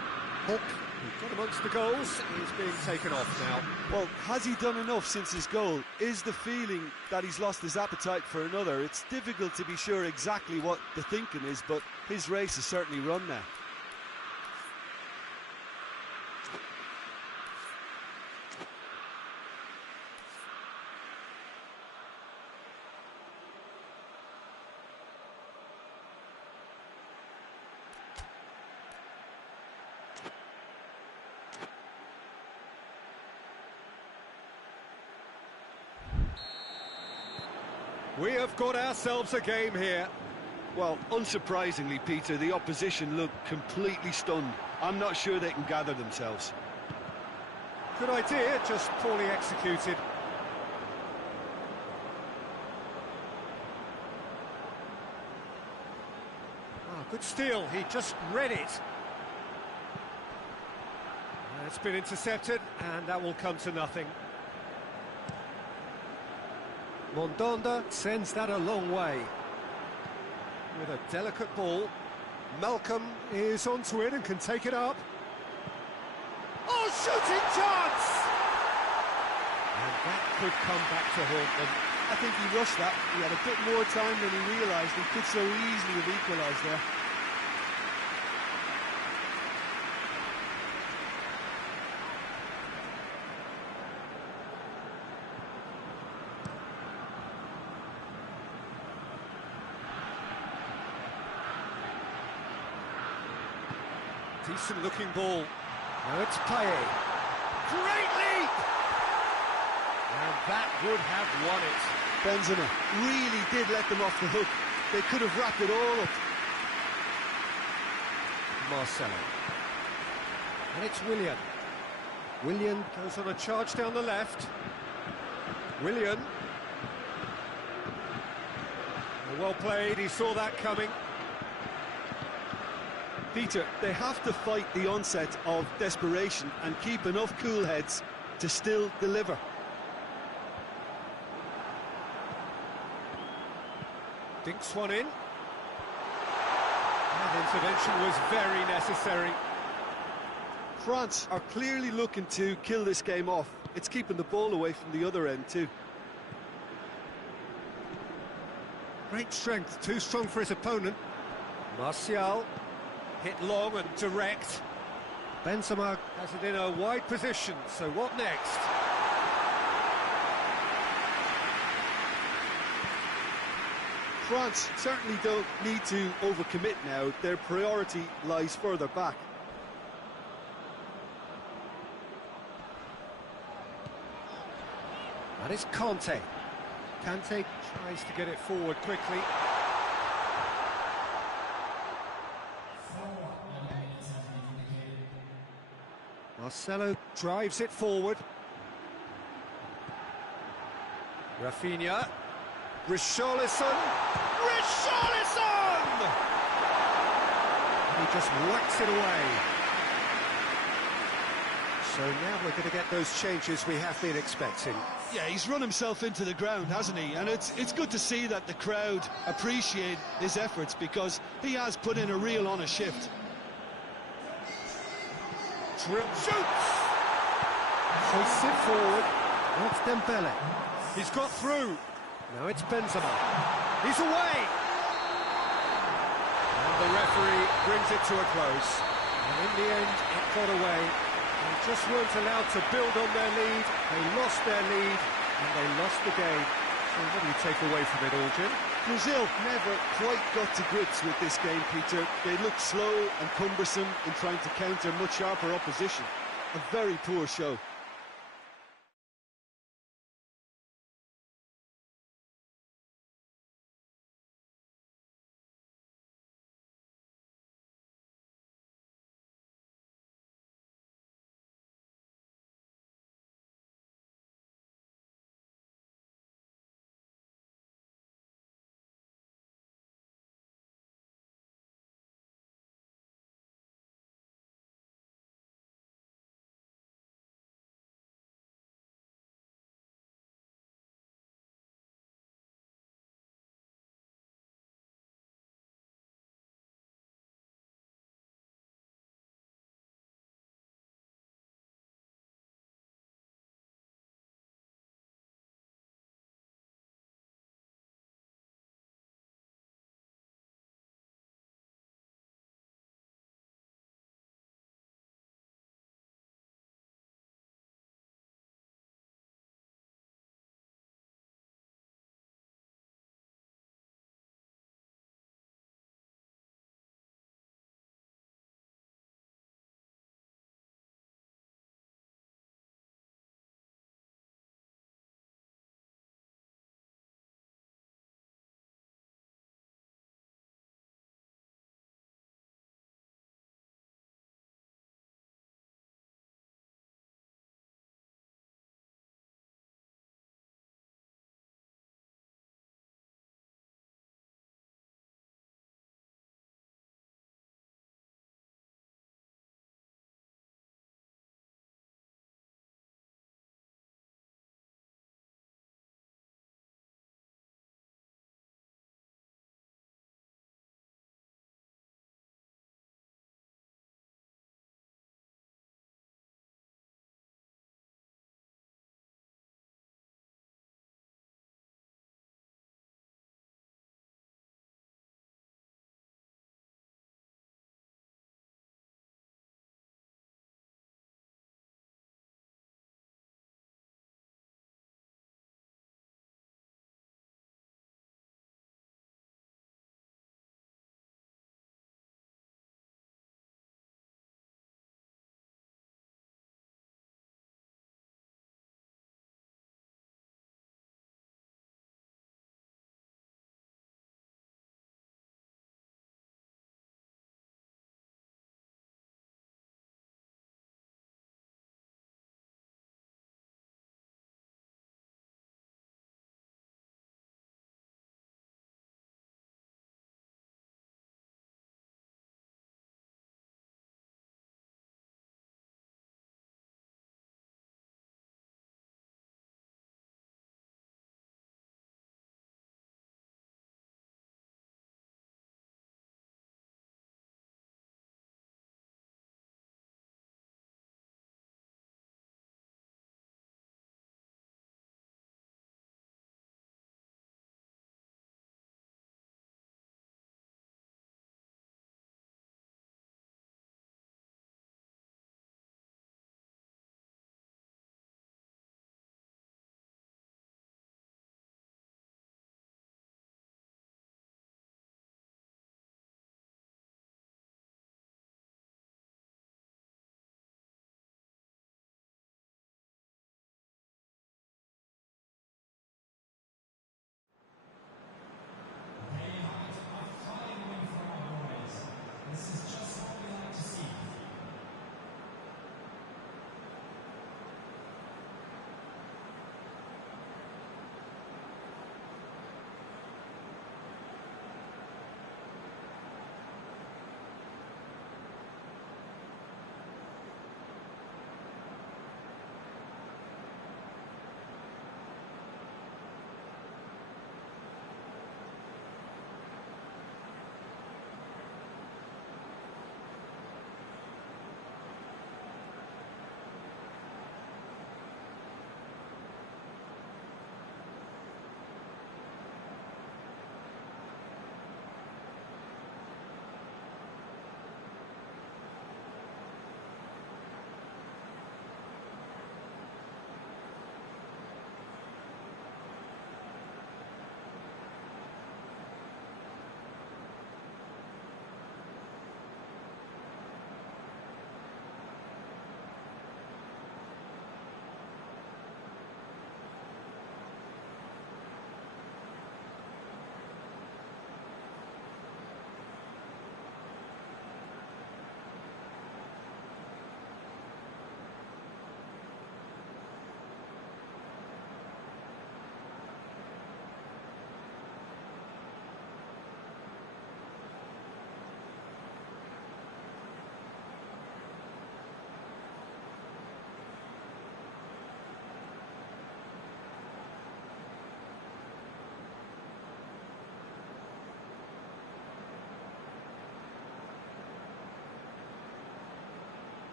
Hook, who got amongst the goals, is being taken off now. Well, has he done enough since his goal? Is the feeling that he's lost his appetite for another? It's difficult to be sure exactly what the thinking is, but his race is certainly run now. We have got ourselves a game here. Well, unsurprisingly, Peter, the opposition look completely stunned. I'm not sure they can gather themselves. Good idea, just poorly executed. Oh, good steal, he just read it. It's been intercepted, and that will come to nothing. Mondonda sends that a long way. With a delicate ball, Malcolm is onto it and can take it up. Oh, shooting chance! And that could come back to haunt them. I think he rushed that. He had a bit more time than he realised. He could so easily have equalised there. Decent looking ball. Now it's Payet. Great leap! And that would have won it. Benzema really did let them off the hook. They could have wrapped it all up. Marcelo. And it's Willian. Willian goes on a charge down the left. Willian. Well played, he saw that coming. Peter, they have to fight the onset of desperation and keep enough cool heads to still deliver. Dinks one in. That intervention was very necessary. France are clearly looking to kill this game off. It's keeping the ball away from the other end too. Great strength, too strong for his opponent. Martial. Hit long and direct. Benzema has it in a wide position, so what next? France certainly don't need to overcommit now. Their priority lies further back. And it's Kante. Kante tries to get it forward quickly. Marcelo drives it forward. Rafinha. Richarlison! Richarlison! He just whacks it away. So now we're going to get those changes we have been expecting. Yeah, he's run himself into the ground, hasn't he? And it's good to see that the crowd appreciate his efforts, because he has put in a real honest shift. Shoots! Hoists it forward. That's Dembele. He's got through. Now it's Benzema. He's away! And the referee brings it to a close. And in the end, it got away. They just weren't allowed to build on their lead. They lost their lead, and they lost the game. So what do you take away from it all, Jim? Brazil never quite got to grips with this game, Peter. They looked slow and cumbersome in trying to counter much sharper opposition. A very poor show.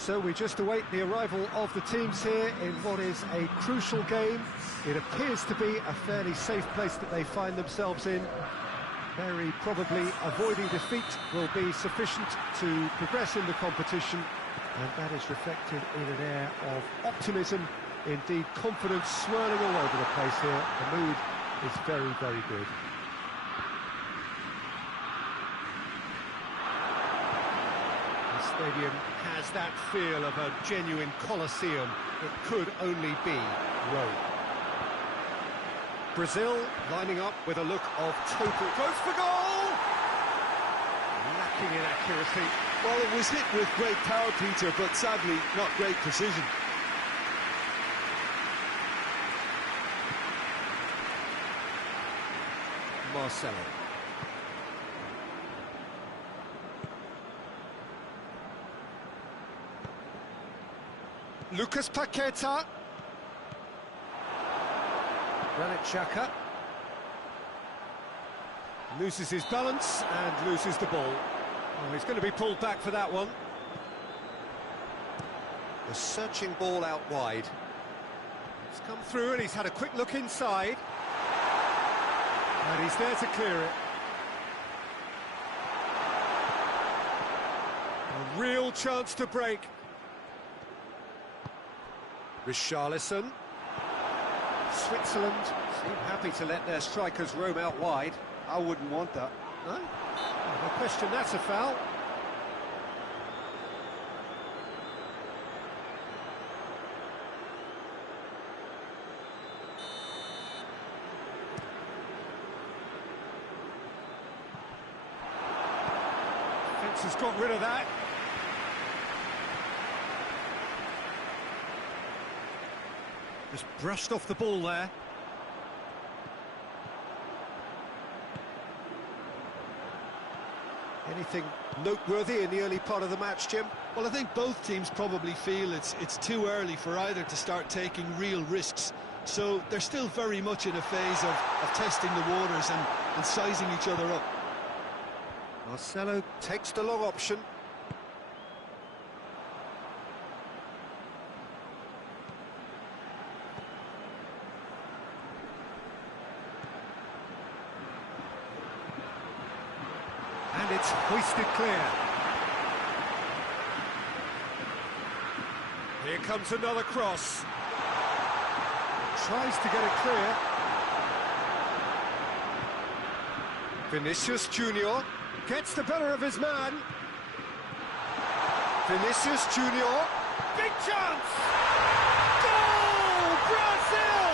So we just await the arrival of the teams here in what is a crucial game. It appears to be a fairly safe place that they find themselves in. Very probably avoiding defeat will be sufficient to progress in the competition, and that is reflected in an air of optimism, indeed confidence swirling all over the place here. The mood is very, very good. The stadium has that feel of a genuine Colosseum. It could only be Rome. Brazil lining up with a look of total... Goes for goal! Lacking in accuracy. Well, it was hit with great power, Peter, but sadly not great precision. Marcelo. Lucas Paqueta. Granit Xhaka loses his balance and loses the ball. Oh, he's going to be pulled back for that one. The searching ball out wide. It's come through and he's had a quick look inside. And he's there to clear it. A real chance to break. Richarlison. Switzerland seem happy to let their strikers roam out wide. I wouldn't want that. No? No question, that's a foul. Defence has got rid of that. Just brushed off the ball there. Anything noteworthy in the early part of the match, Jim? Well, I think both teams probably feel it's too early for either to start taking real risks. So they're still very much in a phase of testing the waters and sizing each other up. Marcelo takes the long option. And it's hoisted clear. Here comes another cross. Tries to get it clear. Vinicius Junior gets the better of his man. Vinicius Junior. Big chance! Goal! Brazil!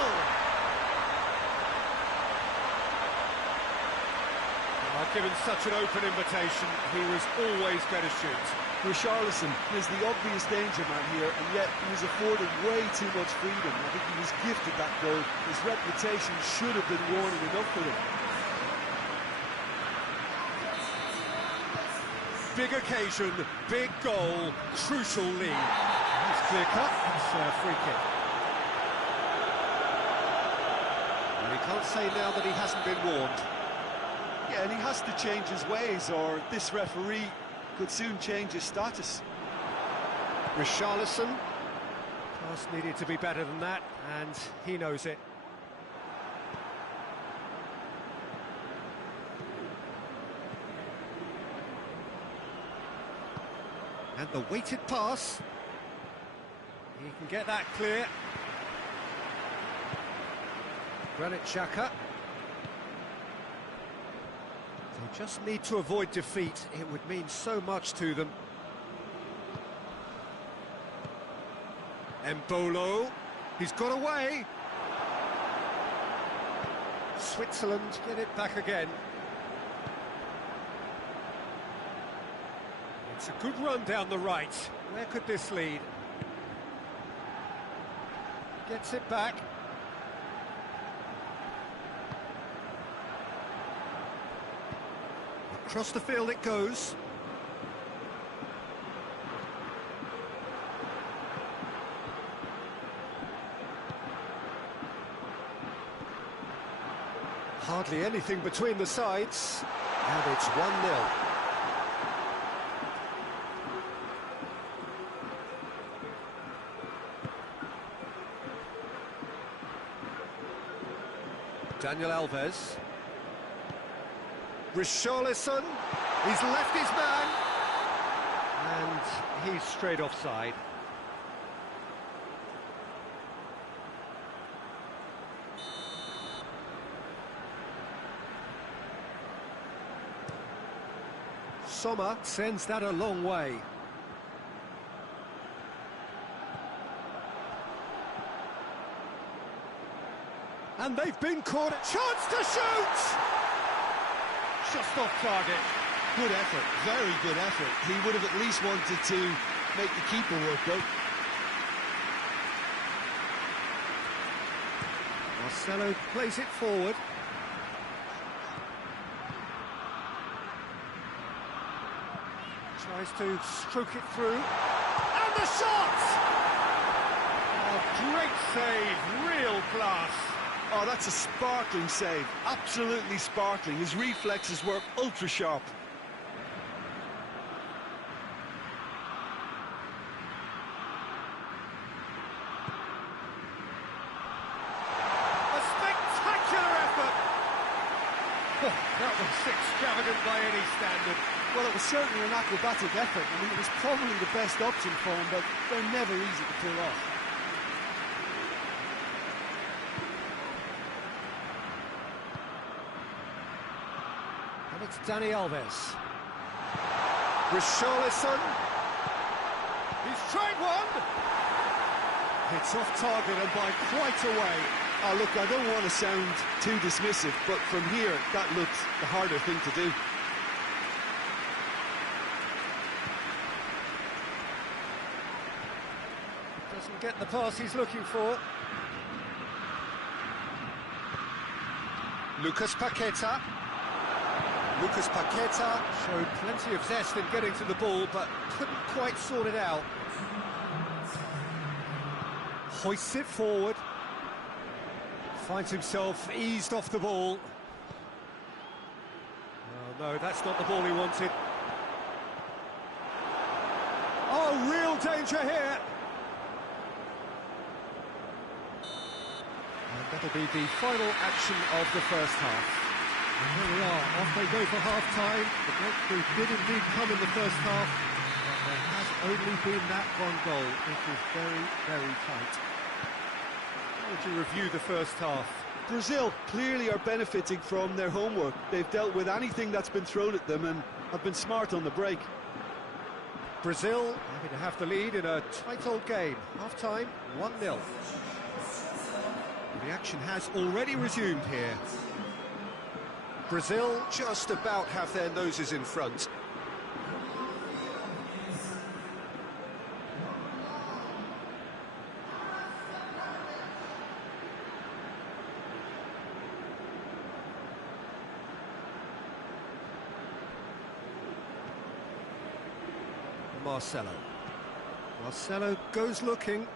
Given such an open invitation, he was always going to shoot. Richarlison is the obvious danger man here, and yet he was afforded way too much freedom. I think he was gifted that goal. His reputation should have been warning enough for him. Big occasion, big goal, crucial lead. That's clear cut, it's a free kick. And he can't say now that he hasn't been warned. Yeah, and he has to change his ways, or this referee could soon change his status. Richarlison. Pass needed to be better than that, and he knows it. And the weighted pass. He can get that clear. Granit Xhaka. They just need to avoid defeat. It would mean so much to them. Embolo. He's got away. Switzerland get it back again. It's a good run down the right. Where could this lead? Gets it back. Across the field it goes. Hardly anything between the sides, and it's 1-0. Daniel Alves. Richarlison, he's left his man. And he's straight offside. Sommer sends that a long way. And they've been caught. Chance to shoot! Just off target. Good effort, very good effort. He would have at least wanted to make the keeper work though. Marcelo plays it forward. Tries to stroke it through. And the shot! Oh, great save, real class. Oh, that's a sparkling save, absolutely sparkling. His reflexes were ultra sharp. A spectacular effort! Oh, that was extravagant by any standard. Well, it was certainly an acrobatic effort. I mean, it was probably the best option for him, but they're never easy to pull off. And it's Dani Alves. Richarlison. He's tried one. It's off target and by quite a way. Oh, look, I don't want to sound too dismissive, but from here, that looks the harder thing to do. Doesn't get the pass he's looking for. Lucas Paqueta. Lucas Paqueta showed plenty of zest in getting to the ball, but couldn't quite sort it out. Hoists it forward. Finds himself eased off the ball. Oh, no, that's not the ball he wanted. Oh, real danger here. And that'll be the final action of the first half. And here we are, off they go for half-time. The breakthrough did indeed come in the first half, but there has only been that one goal. It was very, very tight. How would you review the first half? Brazil clearly are benefiting from their homework. They've dealt with anything that's been thrown at them and have been smart on the break. Brazil happy to have the lead in a tight old game. Half-time, 1-0. The action has already resumed here. Brazil just about have their noses in front. Marcelo. Marcelo goes looking.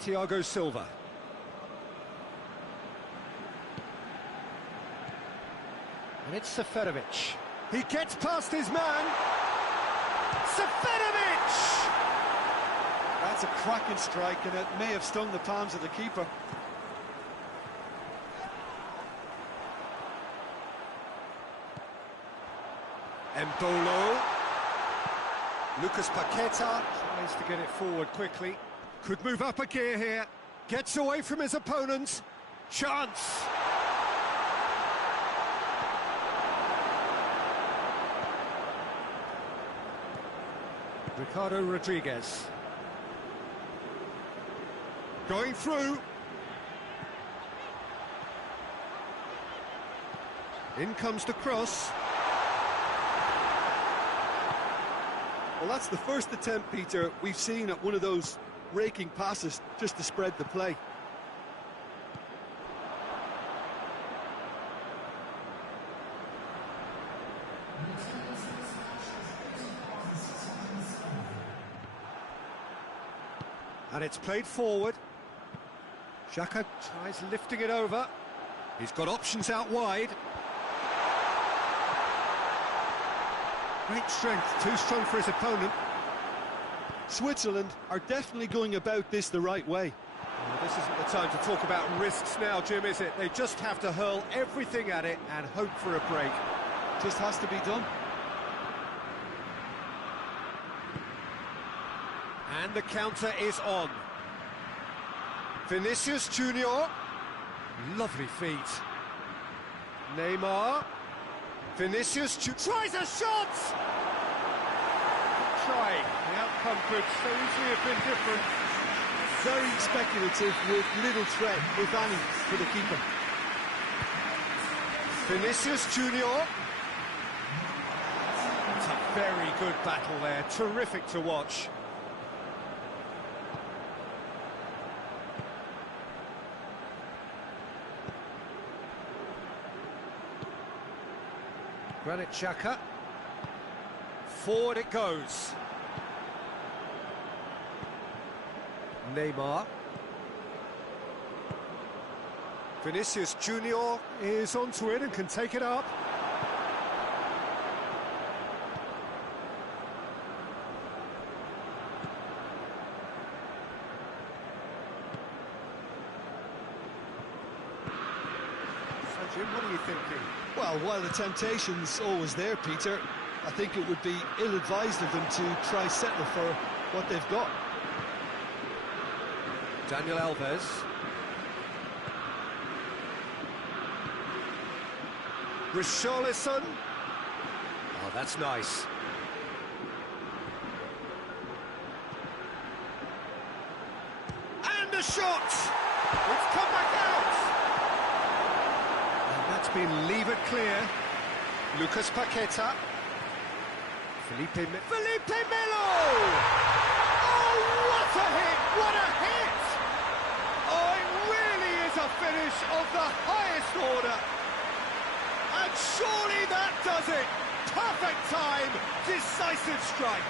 Thiago Silva. And it's Seferovic. He gets past his man. Seferovic! That's a cracking strike, and it may have stung the palms of the keeper. Embolo. Lucas Paqueta tries to get it forward quickly. Could move up a gear here. Gets away from his opponent. Chance. Ricardo Rodriguez. Going through. In comes the cross. Well, that's the first attempt, Peter, we've seen at one of those raking passes just to spread the play. And it's played forward. Xhaka tries lifting it over. He's got options out wide. Great strength, too strong for his opponent. Switzerland are definitely going about this the right way. Well, this isn't the time to talk about risks now, Jim, is it? They just have to hurl everything at it and hope for a break. Just has to be done. And the counter is on. Vinicius Junior. Lovely feet. Neymar. Vinicius tries a shot! Try. The outcome could so easily have been different. Very speculative with little threat, if any, for the keeper. Vinicius Junior. It's a very good battle there. Terrific to watch. Granit Xhaka. Forward it goes. Neymar. Vinicius Junior is onto it and can take it up. So Jim, what are you thinking? Well, while the temptation's always there, Peter, I think it would be ill-advised of them to try settle for what they've got. Daniel Alves. Richarlison. Oh, that's nice. And a shot! It's come back out! And that's been levered clear. Lucas Paqueta. Felipe Melo! Oh, what a hit! What a hit! Oh, it really is a finish of the highest order. And surely that does it. Perfect time, decisive strike.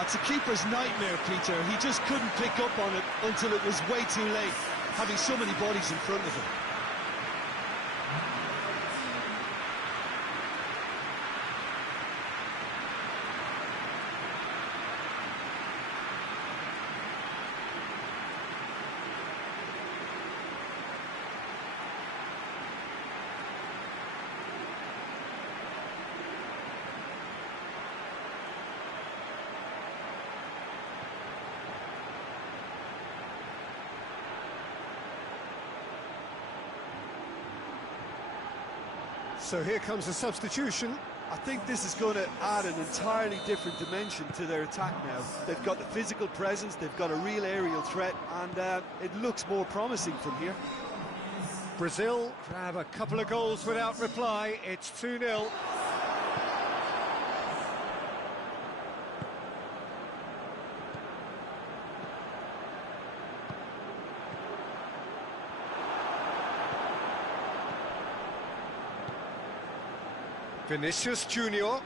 It's a keeper's nightmare, Peter. He just couldn't pick up on it until it was way too late, having so many bodies in front of him. So here comes a substitution. I think this is going to add an entirely different dimension to their attack now. They've got the physical presence, they've got a real aerial threat, and it looks more promising from here. Brazil grab a couple of goals without reply. It's 2-0. Vinicius Junior,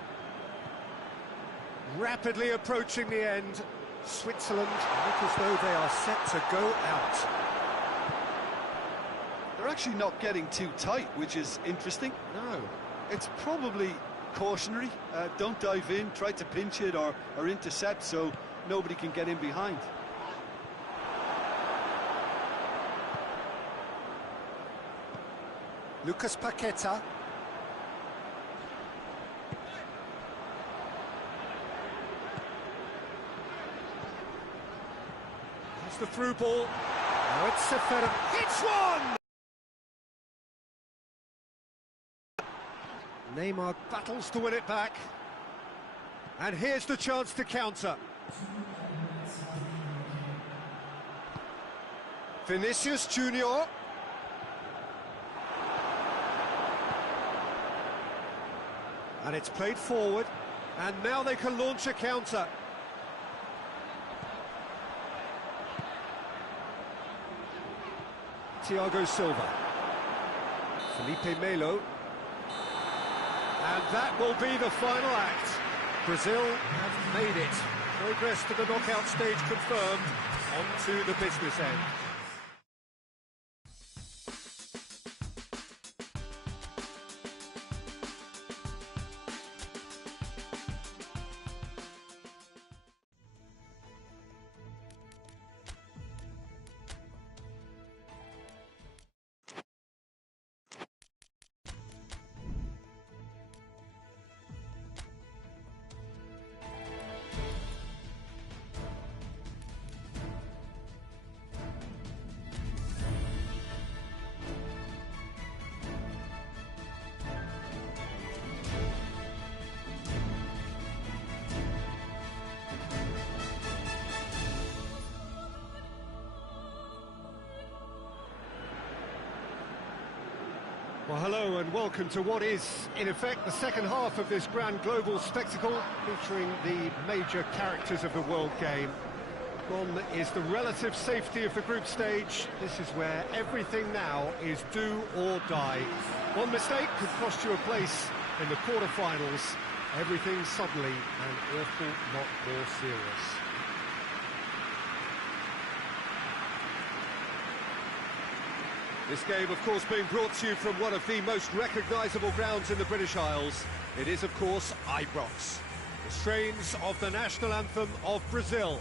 rapidly approaching the end. Switzerland look as though they are set to go out. They're actually not getting too tight, which is interesting. No. It's probably cautionary. Don't dive in, try to pinch it or intercept so nobody can get in behind. Lucas Paqueta. The through ball. Now it's Seferovic. Hits one! Neymar battles to win it back. And here's the chance to counter. Vinicius Junior. And it's played forward. And now they can launch a counter. Thiago Silva. Felipe Melo. And that will be the final act. Brazil have made it. Progress to the knockout stage confirmed. On to the business end. Well, hello and welcome to what is, in effect, the second half of this grand global spectacle featuring the major characters of the world game. One is the relative safety of the group stage. This is where everything now is do or die. One mistake could cost you a place in the quarter-finals. Everything suddenly an awful lot more serious. This game, of course, being brought to you from one of the most recognisable grounds in the British Isles. It is, of course, Ibrox. The strains of the national anthem of Brazil.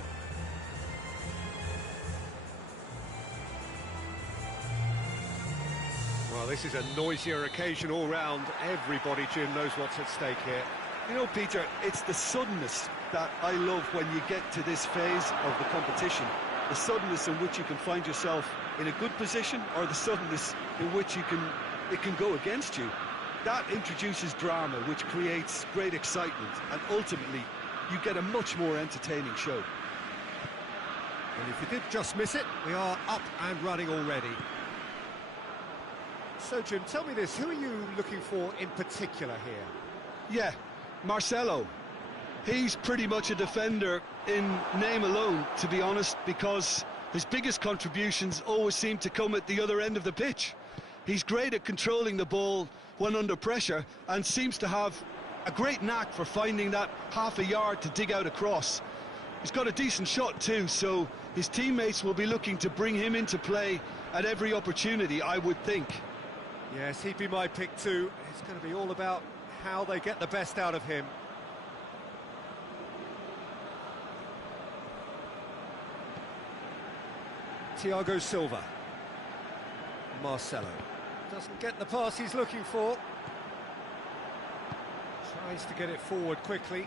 Well, this is a noisier occasion all round. Everybody, Jim, knows what's at stake here. You know, Peter, it's the suddenness that I love when you get to this phase of the competition. The suddenness in which you can find yourself in a good position, or the suddenness in which it can go against you. That introduces drama, which creates great excitement, and ultimately you get a much more entertaining show. And if you did just miss it, we are up and running already. So, Jim, tell me this, who are you looking for in particular here? Yeah, Marcelo. He's pretty much a defender in name alone, to be honest, because his biggest contributions always seem to come at the other end of the pitch. He's great at controlling the ball when under pressure and seems to have a great knack for finding that half a yard to dig out across. He's got a decent shot too, so his teammates will be looking to bring him into play at every opportunity, I would think. Yes, he'd be my pick too. It's going to be all about how they get the best out of him. Thiago Silva. Marcelo. Doesn't get the pass he's looking for. Tries to get it forward quickly.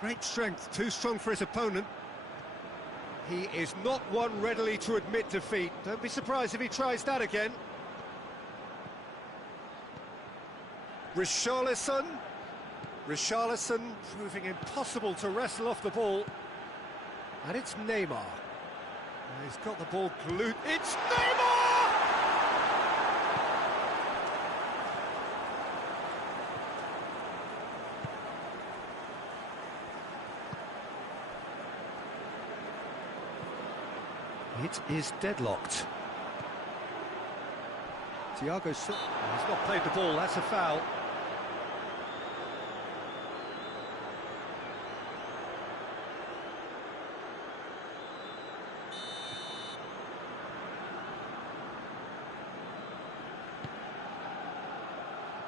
Great strength, too strong for his opponent. He is not one readily to admit defeat. Don't be surprised if he tries that again. Richarlison proving impossible to wrestle off the ball. And it's Neymar. He's got the ball glued. It's Neymar! It is deadlocked. Thiago Silva. He's not played the ball, that's a foul.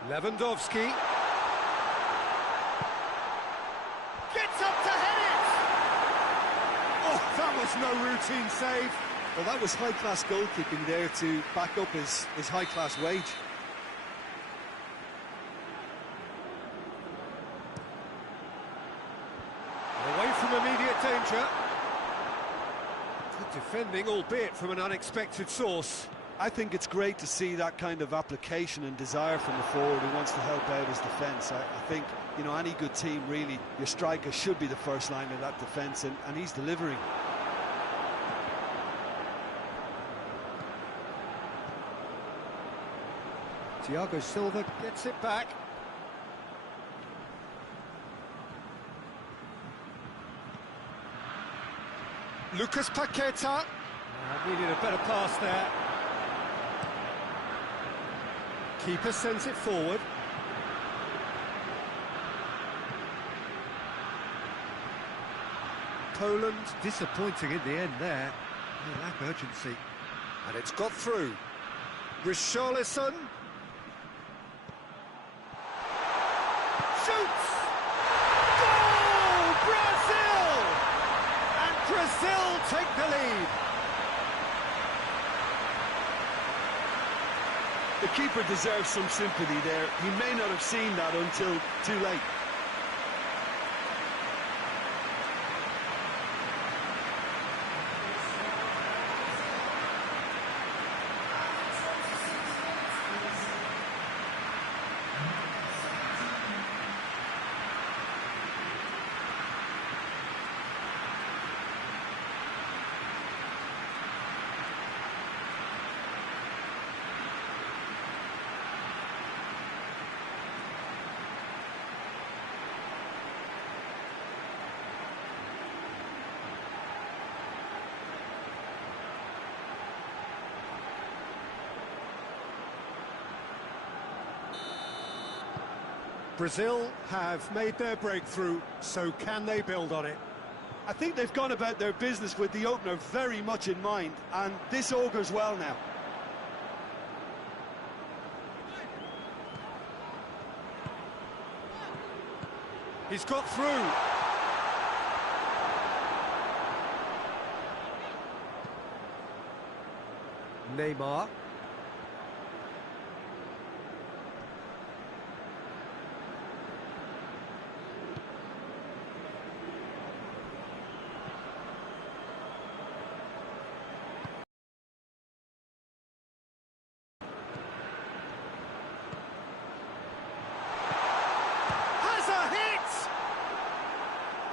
Lewandowski gets up to head it! Oh, that was no routine save. Well, that was high-class goalkeeping there to back up his high-class wage. Away from immediate danger. Good defending, albeit from an unexpected source. I think it's great to see that kind of application and desire from the forward who wants to help out his defence. I think, you know, any good team, really, your striker should be the first line of that defence, and he's delivering. Thiago Silva gets it back. Lucas Paqueta. Needed a better pass there. Keeper sends it forward. Poland disappointing in the end there. They lack urgency. And it's got through. Richarlison. Shoots! Goal! Brazil! And Brazil take the lead. The keeper deserves some sympathy there. He may not have seen that until too late. Brazil have made their breakthrough, so can they build on it? I think they've gone about their business with the opener very much in mind, and this augurs well now. He's got through. Neymar.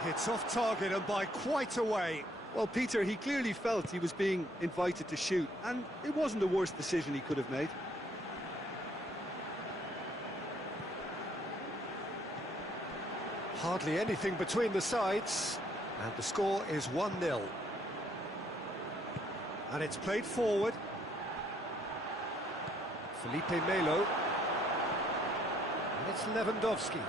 It's off target and by quite a way. Well, Peter, he clearly felt he was being invited to shoot, and it wasn't the worst decision he could have made. Hardly anything between the sides, and the score is 1-0. And it's played forward. Felipe Melo. And it's Lewandowski.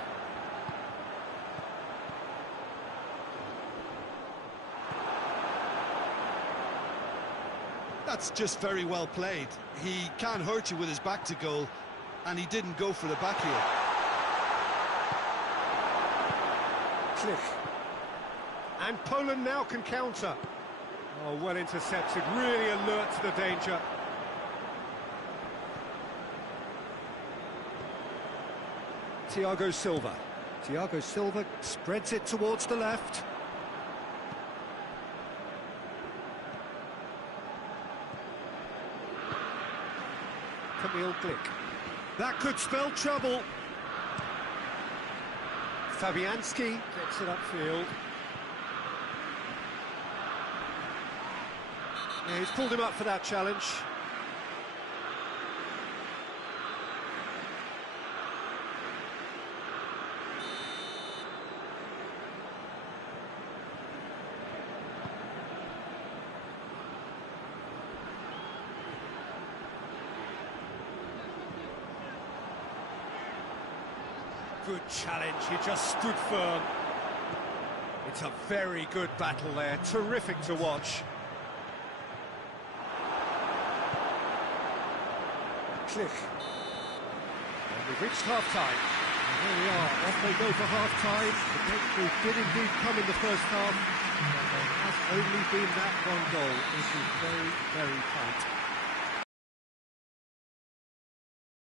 That's just very well played. He can't hurt you with his back to goal, and he didn't go for the back heel. Klich. And Poland now can counter. Oh, well intercepted, really alert to the danger. Thiago Silva. Thiago Silva spreads it towards the left. Kamil Glik. That could spell trouble. Fabianski gets it upfield. Yeah, he's pulled him up for that challenge. Good challenge, he just stood firm. It's a very good battle there, terrific to watch. Klich. And we've reached half-time. And here we are, off they go for half-time. The breakthrough did indeed come in the first half, but there has only been that one goal. This is very, very tight.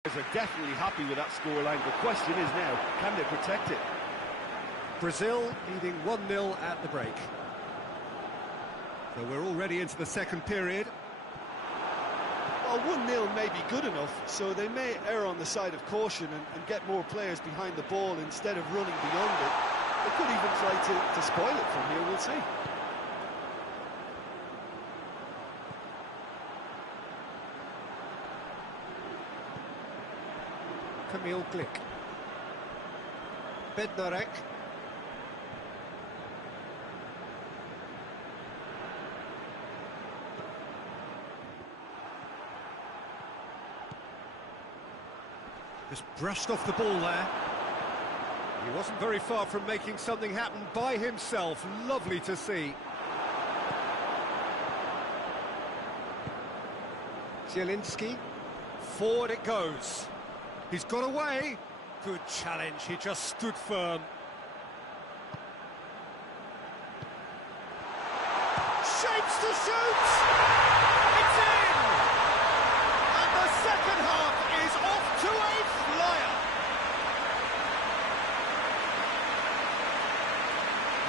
Are definitely happy with that scoreline. The question is now, can they protect it? Brazil leading 1-0 at the break. So we're already into the second period. Well, 1-0 may be good enough, so they may err on the side of caution and get more players behind the ball instead of running beyond it. They could even try to spoil it from here, we'll see. Kamil Glik. Bednarek. Just brushed off the ball there. He wasn't very far from making something happen by himself. Lovely to see. Zielinski. Forward it goes. He's got away. Good challenge, he just stood firm. Shapes to shoot! It's in! And the second half is off to a flyer.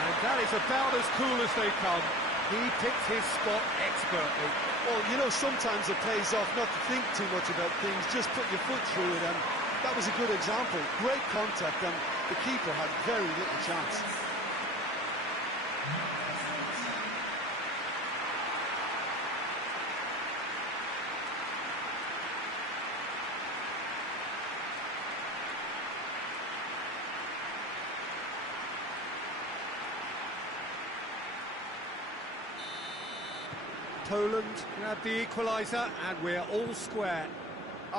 And that is about as cool as they come. He picked his spot expertly. Well, you know, sometimes it pays off not to think too much about things, just put your foot through it, and that was a good example. Great contact, and the keeper had very little chance. Poland grabbed the equaliser, and we're all square.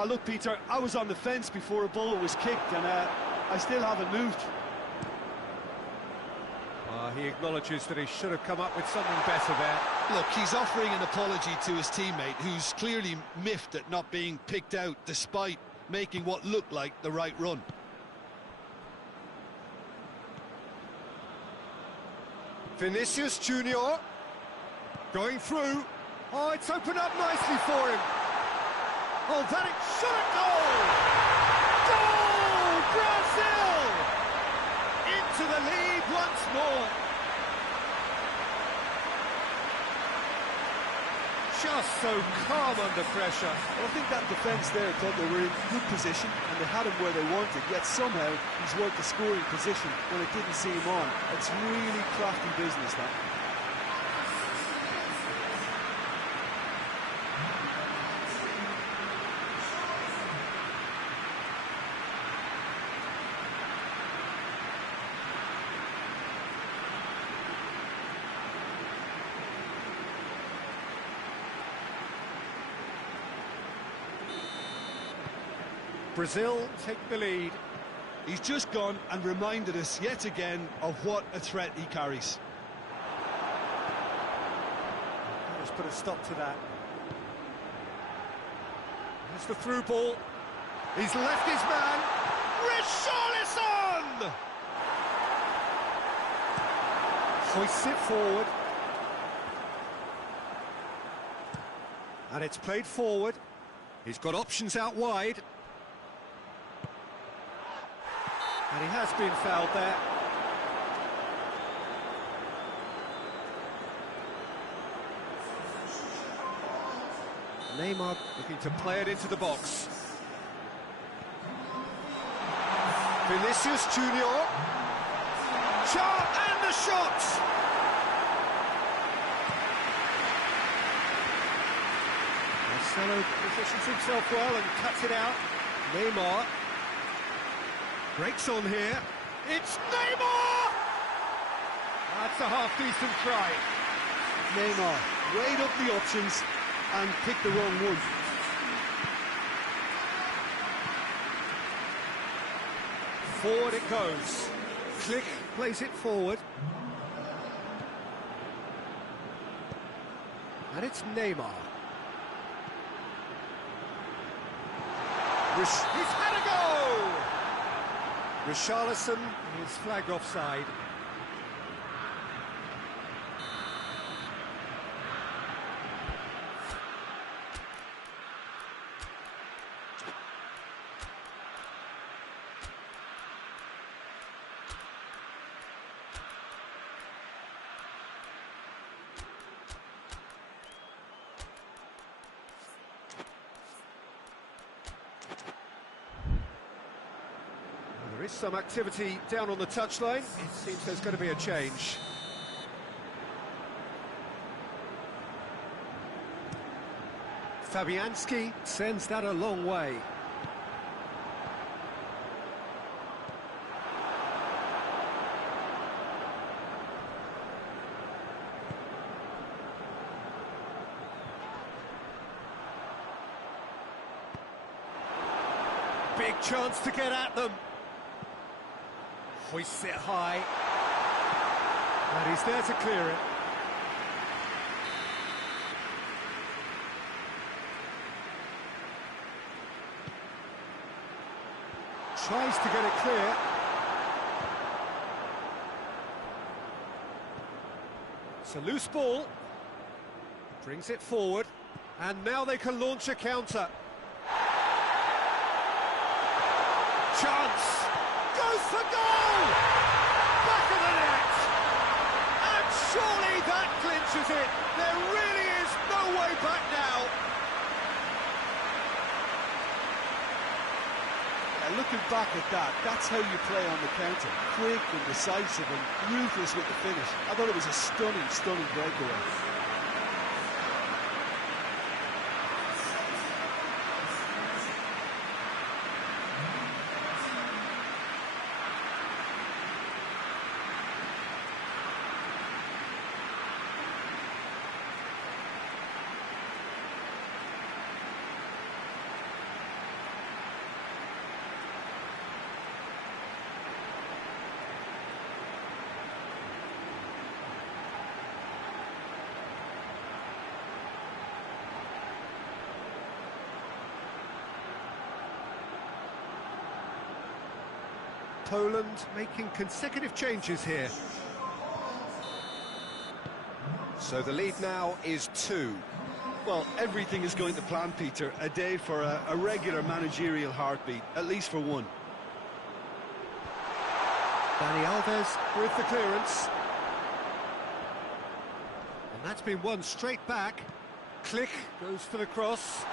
Look, Peter, I was on the fence before a ball was kicked, and I still haven't moved. He acknowledges that he should have come up with something better there. Look, he's offering an apology to his teammate, who's clearly miffed at not being picked out despite making what looked like the right run. Vinicius Junior going through. Oh, it's opened up nicely for him. Oh, that it shot a goal! Goal! Brazil! Into the lead once more. Just so calm under pressure. Well, I think that defence there thought they were in good position and they had him where they wanted, yet somehow he's worked the scoring position when it didn't see him on. It's really crafty business, that. Brazil take the lead. He's just gone and reminded us yet again of what a threat he carries. Let's put a stop to that. There's the through ball. He's left his man. Richarlison! Hoists it forward. And it's played forward. He's got options out wide. And he has been fouled there. Neymar looking to play it into the box. Vinicius Junior. And the shot! Marcelo positions himself well and cuts it out. Neymar breaks on here. It's Neymar! That's a half-decent try. Neymar weighed up the options and picked the wrong one. Forward it goes. Click plays it forward. And it's Neymar. He's had a go! Richarlison is flagged offside. There is some activity down on the touchline. It seems there's going to be a change. Fabianski sends that a long way. Big chance to get at them. Hoists it high. And he's there to clear it. Tries to get it clear. It's a loose ball. Brings it forward. And now they can launch a counter. Chance! Goes for goal! Back of the net! And surely that clinches it! There really is no way back now! Looking back at that, that's how you play on the counter. Quick and decisive and ruthless with the finish. I thought it was a stunning, stunning breakaway. Poland making consecutive changes here. So the lead now is 2. Well, everything is going to plan, Peter. A day for a regular managerial heartbeat, at least for one. Dani Alves with the clearance. And that's been won straight back. Klich goes for the cross.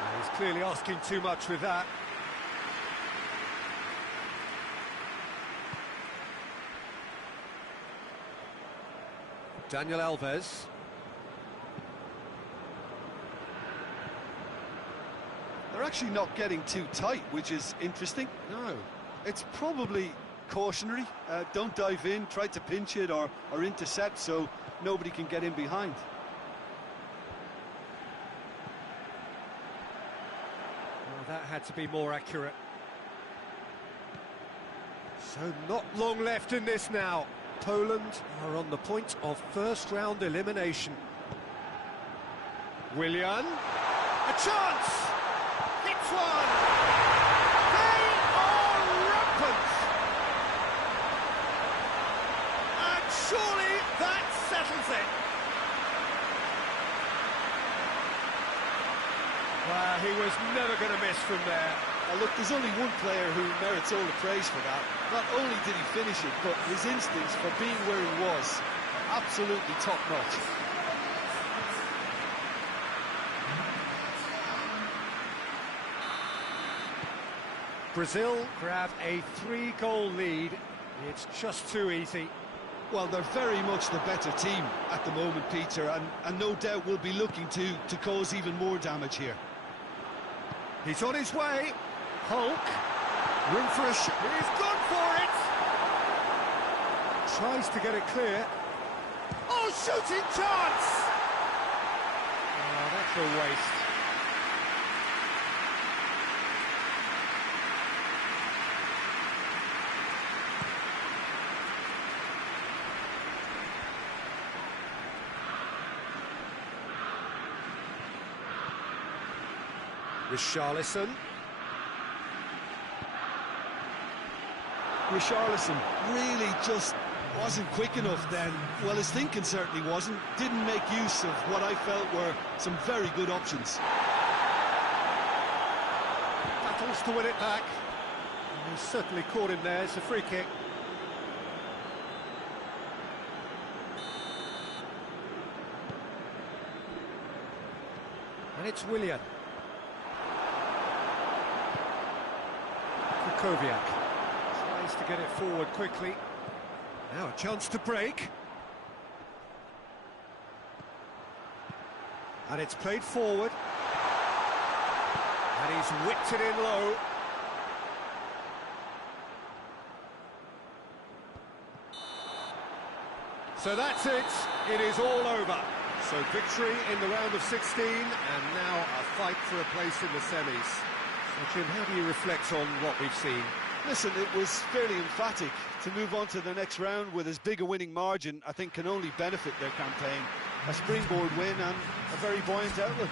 And he's clearly asking too much with that. Daniel Alves. They're actually not getting too tight, which is interesting. No. It's probably cautionary. Don't dive in, try to pinch it or intercept so nobody can get in behind. Well, that had to be more accurate. So not long left in this now. Poland are on the point of first-round elimination. Willian, a chance! Hits one! They are rampant! And surely that settles it. Well, he was never going to miss from there. Look, there's only one player who merits all the praise for that. Not only did he finish it, but his instincts for being where he was, absolutely top-notch. Brazil grab a 3-goal lead. It's just too easy. Well, they're very much the better team at the moment, Peter, and no doubt will be looking to cause even more damage here. He's on his way. Hulk, room for a shot. He's gone for it. Tries to get it clear. Oh, shooting chance! Oh, that's a waste. Richarlison. Richarlison really just wasn't quick enough then. Well, his thinking certainly wasn't. Didn't make use of what I felt were some very good options. Battles to win it back. And he's certainly caught him there. It's a free kick. And it's Willian. Kukoviak tries to get it forward quickly. Now a chance to break. And it's played forward. And he's whipped it in low. So that's it. It is all over. So victory in the round of 16 and now a fight for a place in the semis. So Jim, how do you reflect on what we've seen? Listen, it was fairly emphatic. To move on to the next round with as big a winning margin, I think can only benefit their campaign. A springboard win and a very buoyant outlook.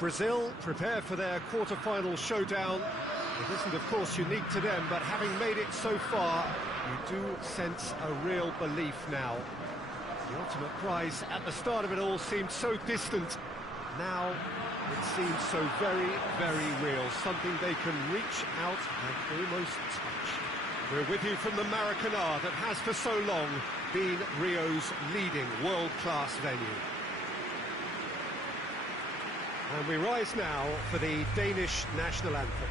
Brazil prepare for their quarter-final showdown. It isn't, of course, unique to them, but having made it so far, you do sense a real belief now. The ultimate prize at the start of it all seemed so distant. Now it seems so very, very real, something they can reach out and almost touch. We're with you from the Maracanã that has for so long been Rio's leading world-class venue. And we rise now for the Danish national anthem.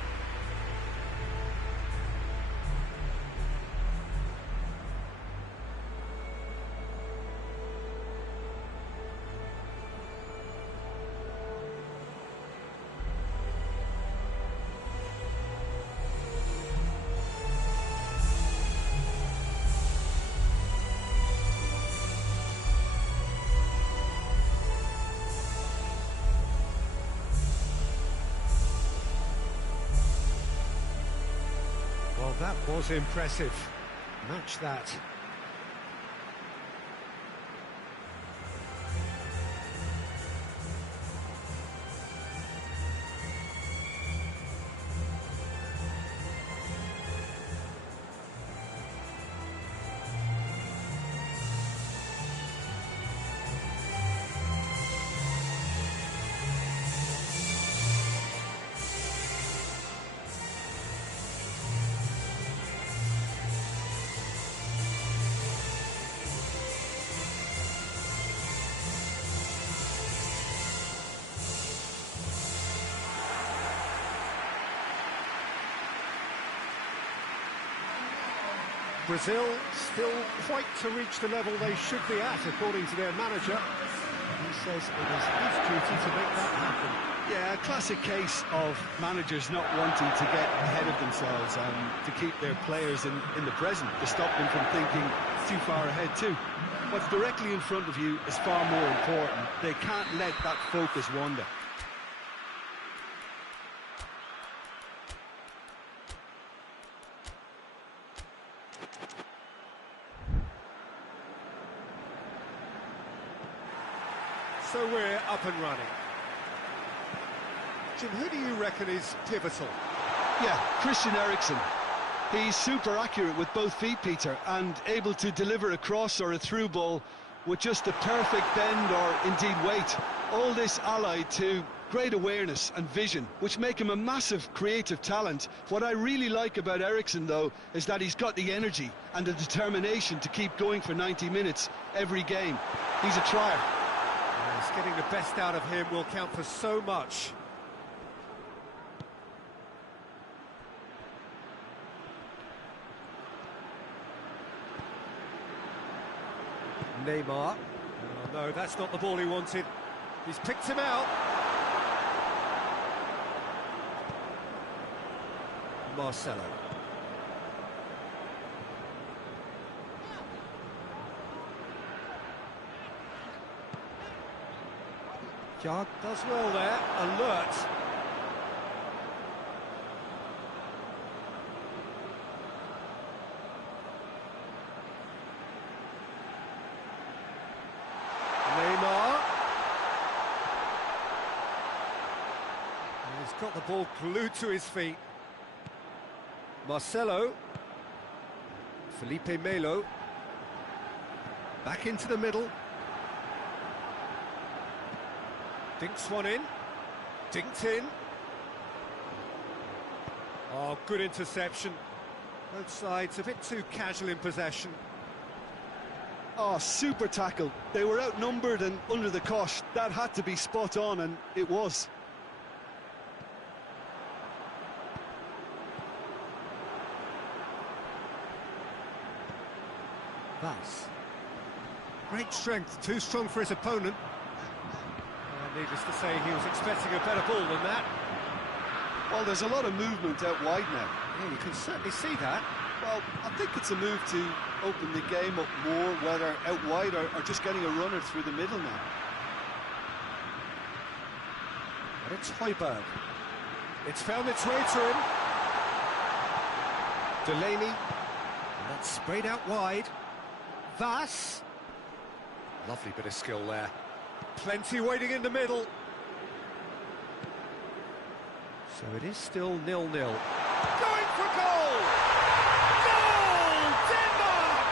Well, that was impressive. Match that. Brazil still quite to reach the level they should be at, according to their manager. He says it is his duty to make that happen. Yeah, a classic case of managers not wanting to get ahead of themselves and to keep their players in the present, to stop them from thinking too far ahead too. What's directly in front of you is far more important. They can't let that focus wander. So we're up and running. Jim, who do you reckon is pivotal? Yeah, Christian Eriksen. He's super accurate with both feet, Peter, and able to deliver a cross or a through ball with just the perfect bend or indeed weight. All this allied to great awareness and vision, which make him a massive creative talent. What I really like about Eriksen, though, is that he's got the energy and the determination to keep going for 90 minutes every game. He's a trier. Yes, getting the best out of him will count for so much. Neymar. Oh, no, that's not the ball he wanted. He's picked him out. Marcelo. Jard does well there, alert. Neymar. And he's got the ball glued to his feet. Marcelo. Felipe Melo. Back into the middle. Dinks one in. Dinked in. Oh, good interception. Both sides a bit too casual in possession. Oh, super tackle. They were outnumbered and under the cosh. That had to be spot on, and it was. Vaz. Great strength, too strong for his opponent. Needless to say, he was expecting a better ball than that. Well, there's a lot of movement out wide now. Yeah, you can certainly see that. Well, I think it's a move to open the game up more, whether out wide or just getting a runner through the middle now. And it's Højbjerg. It's found its way to him. Delaney. And that's sprayed out wide. Vaz. Lovely bit of skill there. Plenty waiting in the middle. So it is still 0-0. Going for goal! Goal! Denmark!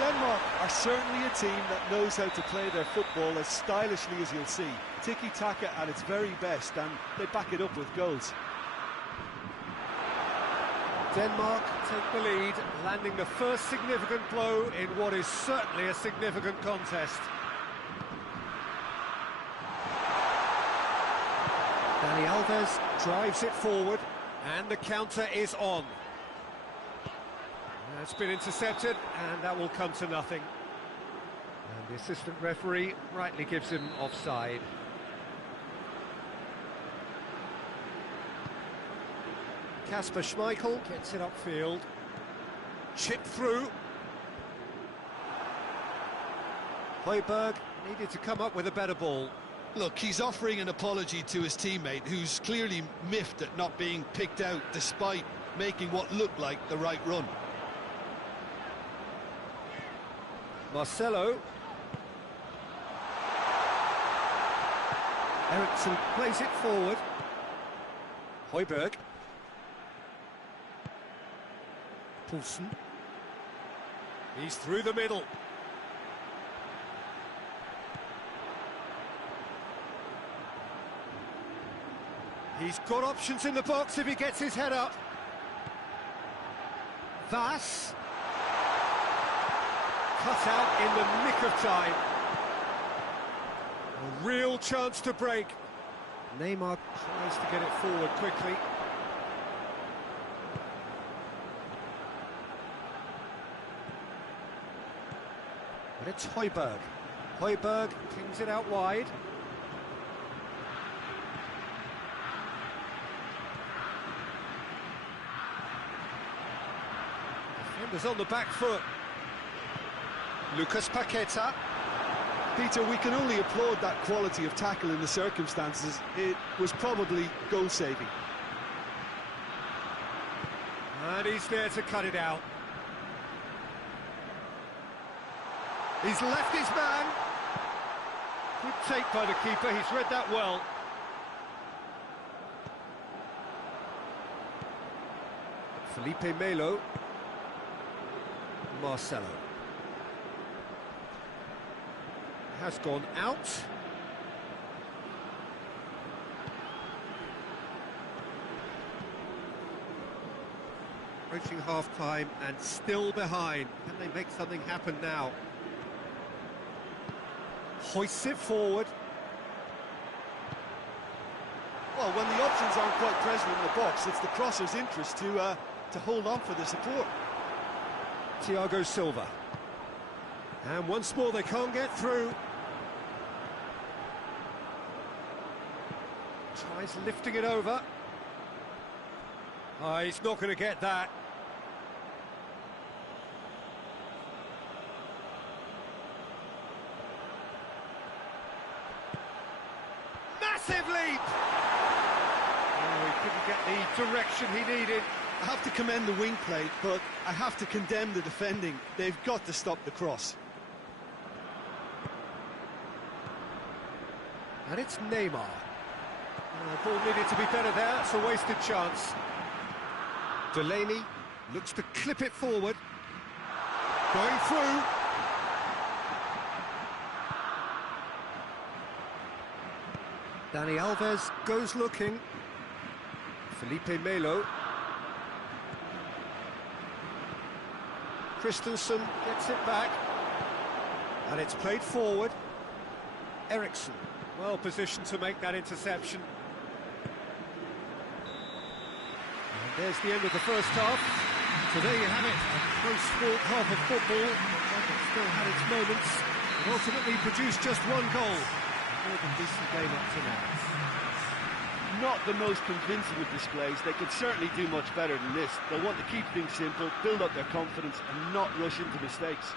Denmark are certainly a team that knows how to play their football as stylishly as you'll see. Tiki-taka at its very best, and they back it up with goals. Denmark take the lead, landing the first significant blow in what is certainly a significant contest. Dani Alves drives it forward, and the counter is on. It's been intercepted, and that will come to nothing. And the assistant referee rightly gives him offside. Kasper Schmeichel gets it upfield. Chipped through. Højbjerg needed to come up with a better ball. Look, he's offering an apology to his teammate, who's clearly miffed at not being picked out despite making what looked like the right run. Marcelo. Eriksson plays it forward. Højbjerg. Poulsen. He's through the middle. He's got options in the box if he gets his head up. Vass. Cut out in the nick of time. A real chance to break. Neymar tries to get it forward quickly. But it's Højbjerg. Højbjerg pings it out wide. Defenders on the back foot. Lucas Paqueta. Peter, we can only applaud that quality of tackle in the circumstances. It was probably goal-saving. And he's there to cut it out. He's left his man. Good take by the keeper, he's read that well. Felipe Melo. Marcelo. Has gone out. Approaching half-time and still behind. Can they make something happen now? Hoists it forward. Well, when the options aren't quite present in the box, it's the crosser's interest to hold on for the support. Thiago Silva. And once more they can't get through. Tries lifting it over. Oh, he's not going to get that. Massive leap! Oh, he couldn't get the direction he needed. I have to commend the wing play, but I have to condemn the defending. They've got to stop the cross. And it's Neymar. The ball needed to be better there, it's a wasted chance. Delaney looks to clip it forward. Going through. Dani Alves goes looking. Felipe Melo. Christensen gets it back. And it's played forward. Eriksson, well positioned to make that interception. And there's the end of the first half. So there you have it, a close-fought half of football. It still had its moments. It ultimately produced just one goal. A more than decent game up to now. Not the most convincing of displays. They could certainly do much better than this. They'll want to keep things simple, build up their confidence and not rush into mistakes.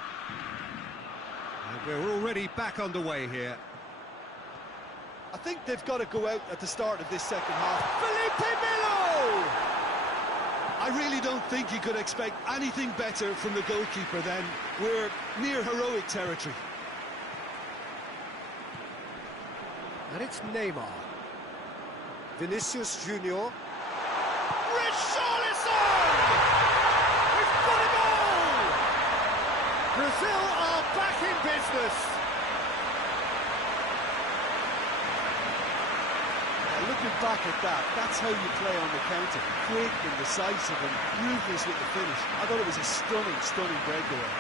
And we're already back underway here. I think they've got to go out at the start of this second half. Felipe Melo! I really don't think you could expect anything better from the goalkeeper then. We're near heroic territory. And it's Neymar. Vinicius Junior. Richarlison! We've got a goal! Brazil are back in business. Looking back at that, that's how you play on the counter. Quick and decisive and ruthless with the finish. I thought it was a stunning, stunning breakaway.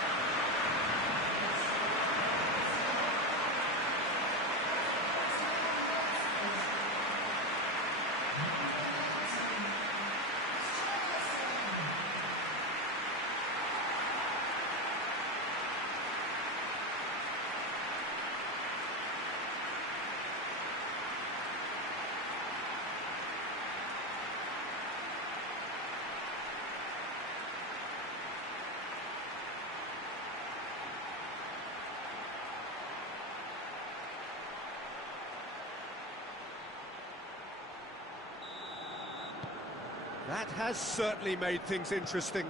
That has certainly made things interesting.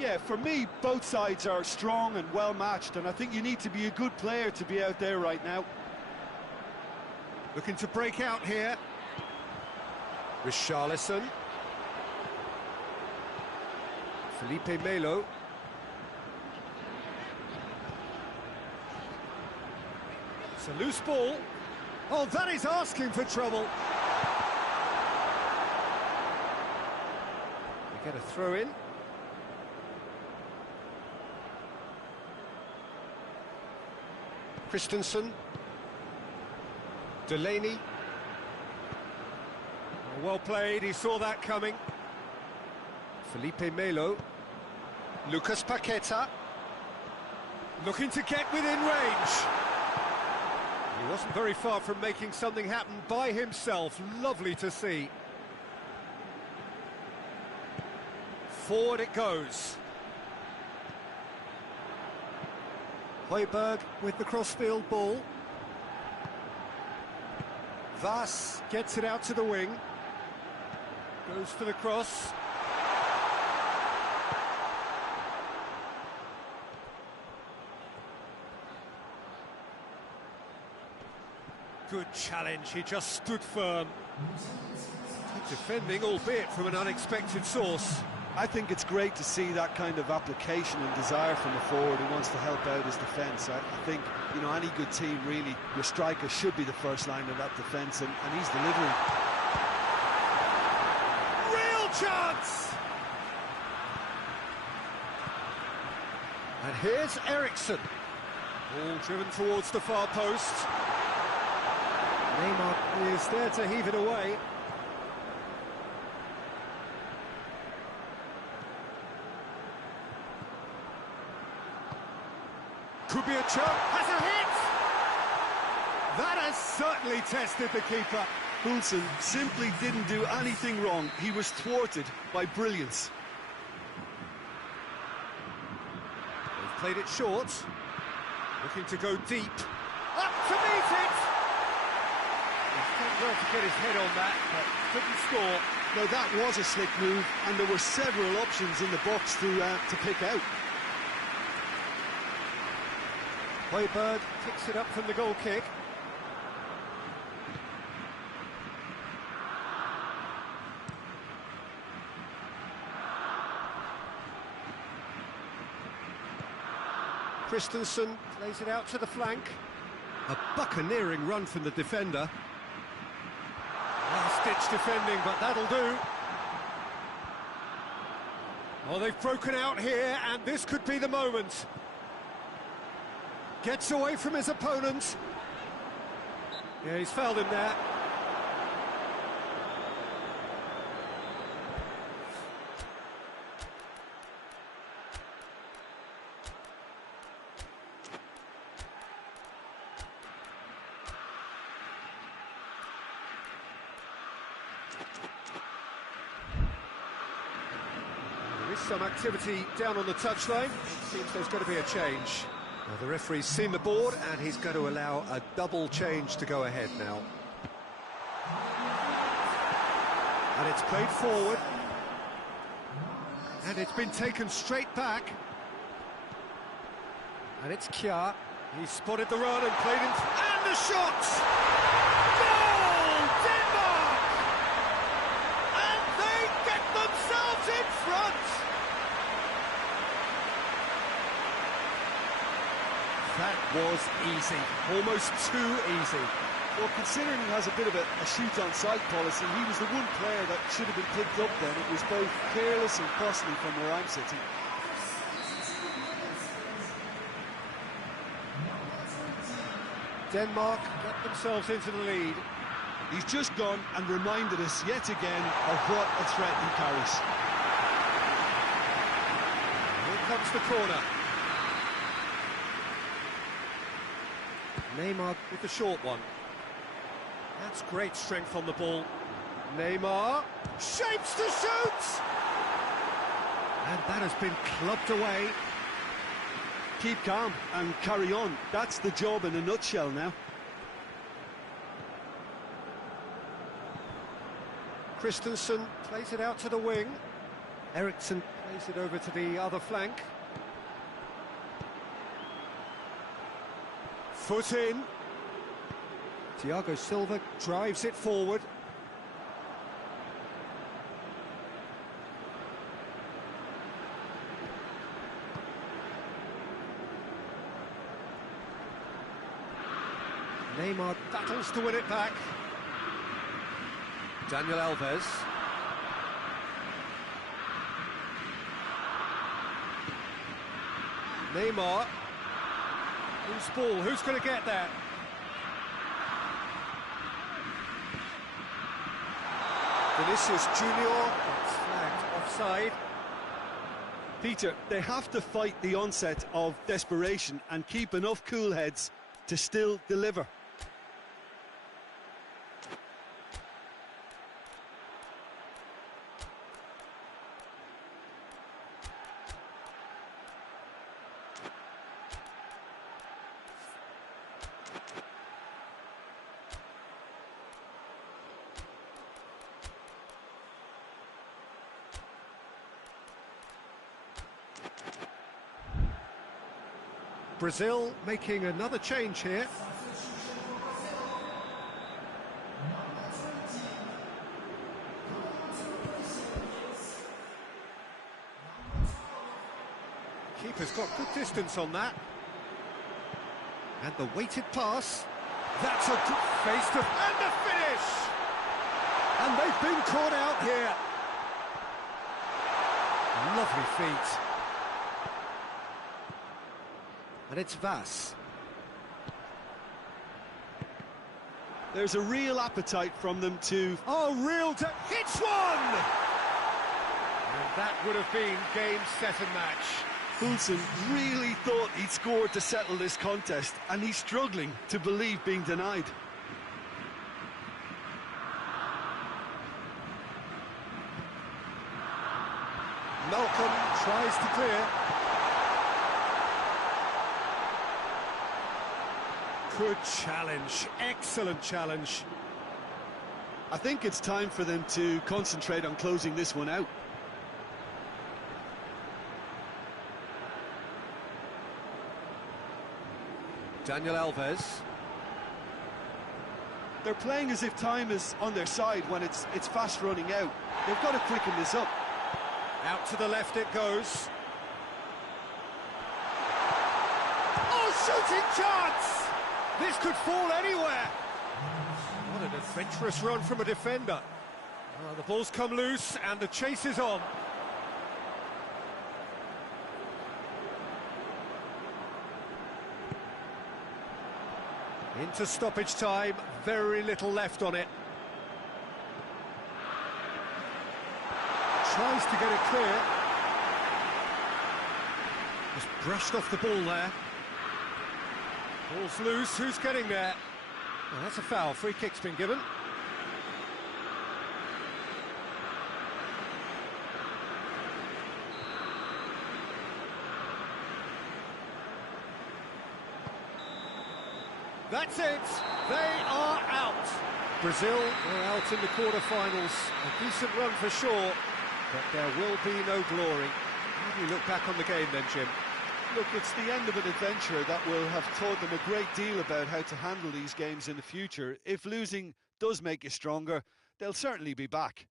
Yeah, for me, both sides are strong and well matched, and I think you need to be a good player to be out there right now. Looking to break out here. Richarlison. Felipe Melo. It's a loose ball. Oh, that is asking for trouble. We get a throw in. Christensen. Delaney. Oh, well played, he saw that coming. Felipe Melo. Lucas Paqueta. Looking to get within range. He wasn't very far from making something happen by himself. Lovely to see. Forward it goes. Højbjerg with the crossfield ball. Vass gets it out to the wing. Goes for the cross. Good challenge, he just stood firm. Defending, albeit from an unexpected source. I think it's great to see that kind of application and desire from a forward who wants to help out his defence. I think, you know, any good team, really, your striker should be the first line of that defence, and he's delivering. Real chance! And here's Eriksen. Ball driven towards the far post. Neymar is there to heave it away. Could be a chance. Has a hit! That has certainly tested the keeper. Poulsen simply didn't do anything wrong. He was thwarted by brilliance. They've played it short. Looking to go deep. Up to meet it! He's done well to get his head on that, but couldn't score. Now that was a slick move, and there were several options in the box to pick out. Højbjerg picks it up from the goal kick. Christensen plays it out to the flank. A buccaneering run from the defender. Last-ditch defending, but that'll do. Oh, they've broken out here, and this could be the moment. Gets away from his opponent. Yeah, he's fouled him there. There is some activity down on the touchline. It seems there's going to be a change. Well, the referee's seen the board, and he's going to allow a double change to go ahead now. And it's played forward. And it's been taken straight back. And it's Kjær. He spotted the run and played in... And the shot! Goal! Denmark! in front! That was easy, almost too easy. Well, considering he has a bit of a shoot-on-sight policy, he was the one player that should have been picked up then. It was both careless and costly from where I'm sitting. Denmark get themselves into the lead. He's just gone and reminded us yet again of what a threat he carries. Here comes the corner. Neymar with the short one. That's great strength on the ball. Neymar shapes to shoot! And that has been clubbed away. Keep calm and carry on. That's the job in a nutshell now. Christensen plays it out to the wing. Eriksson plays it over to the other flank. Foot in. Thiago Silva drives it forward. Neymar battles to win it back. Daniel Alves. Neymar. Who's ball? Who's going to get there? Vinicius Junior. It's flagged offside. Peter, they have to fight the onset of desperation and keep enough cool heads to still deliver. Brazil making another change here. Keeper's got good distance on that. And the weighted pass. That's a good face to... and the finish! And they've been caught out here. Lovely feet. And it's Vass. There's a real appetite from them to... Oh, hits one! And that would have been game, set and match. Poulsen really thought he'd scored to settle this contest, and he's struggling to believe being denied. Malcolm tries to clear. Good challenge, excellent challenge. I think it's time for them to concentrate on closing this one out. Daniel Alves. They're playing as if time is on their side when it's fast running out. They've got to quicken this up. Out to the left it goes. Oh, shooting chance! This could fall anywhere. What an adventurous run from a defender. The ball's come loose and the chase is on. Into stoppage time, very little left on it. Tries to get it clear. Just brushed off the ball there. Ball's loose, who's getting there? Well, that's a foul, free kick's been given. That's it, they are out. Brazil are out in the quarter-finals. A decent run for sure, but there will be no glory. How do you look back on the game then, Jim? Look, it's the end of an adventure that will have taught them a great deal about how to handle these games in the future. If losing does make you stronger, they'll certainly be back.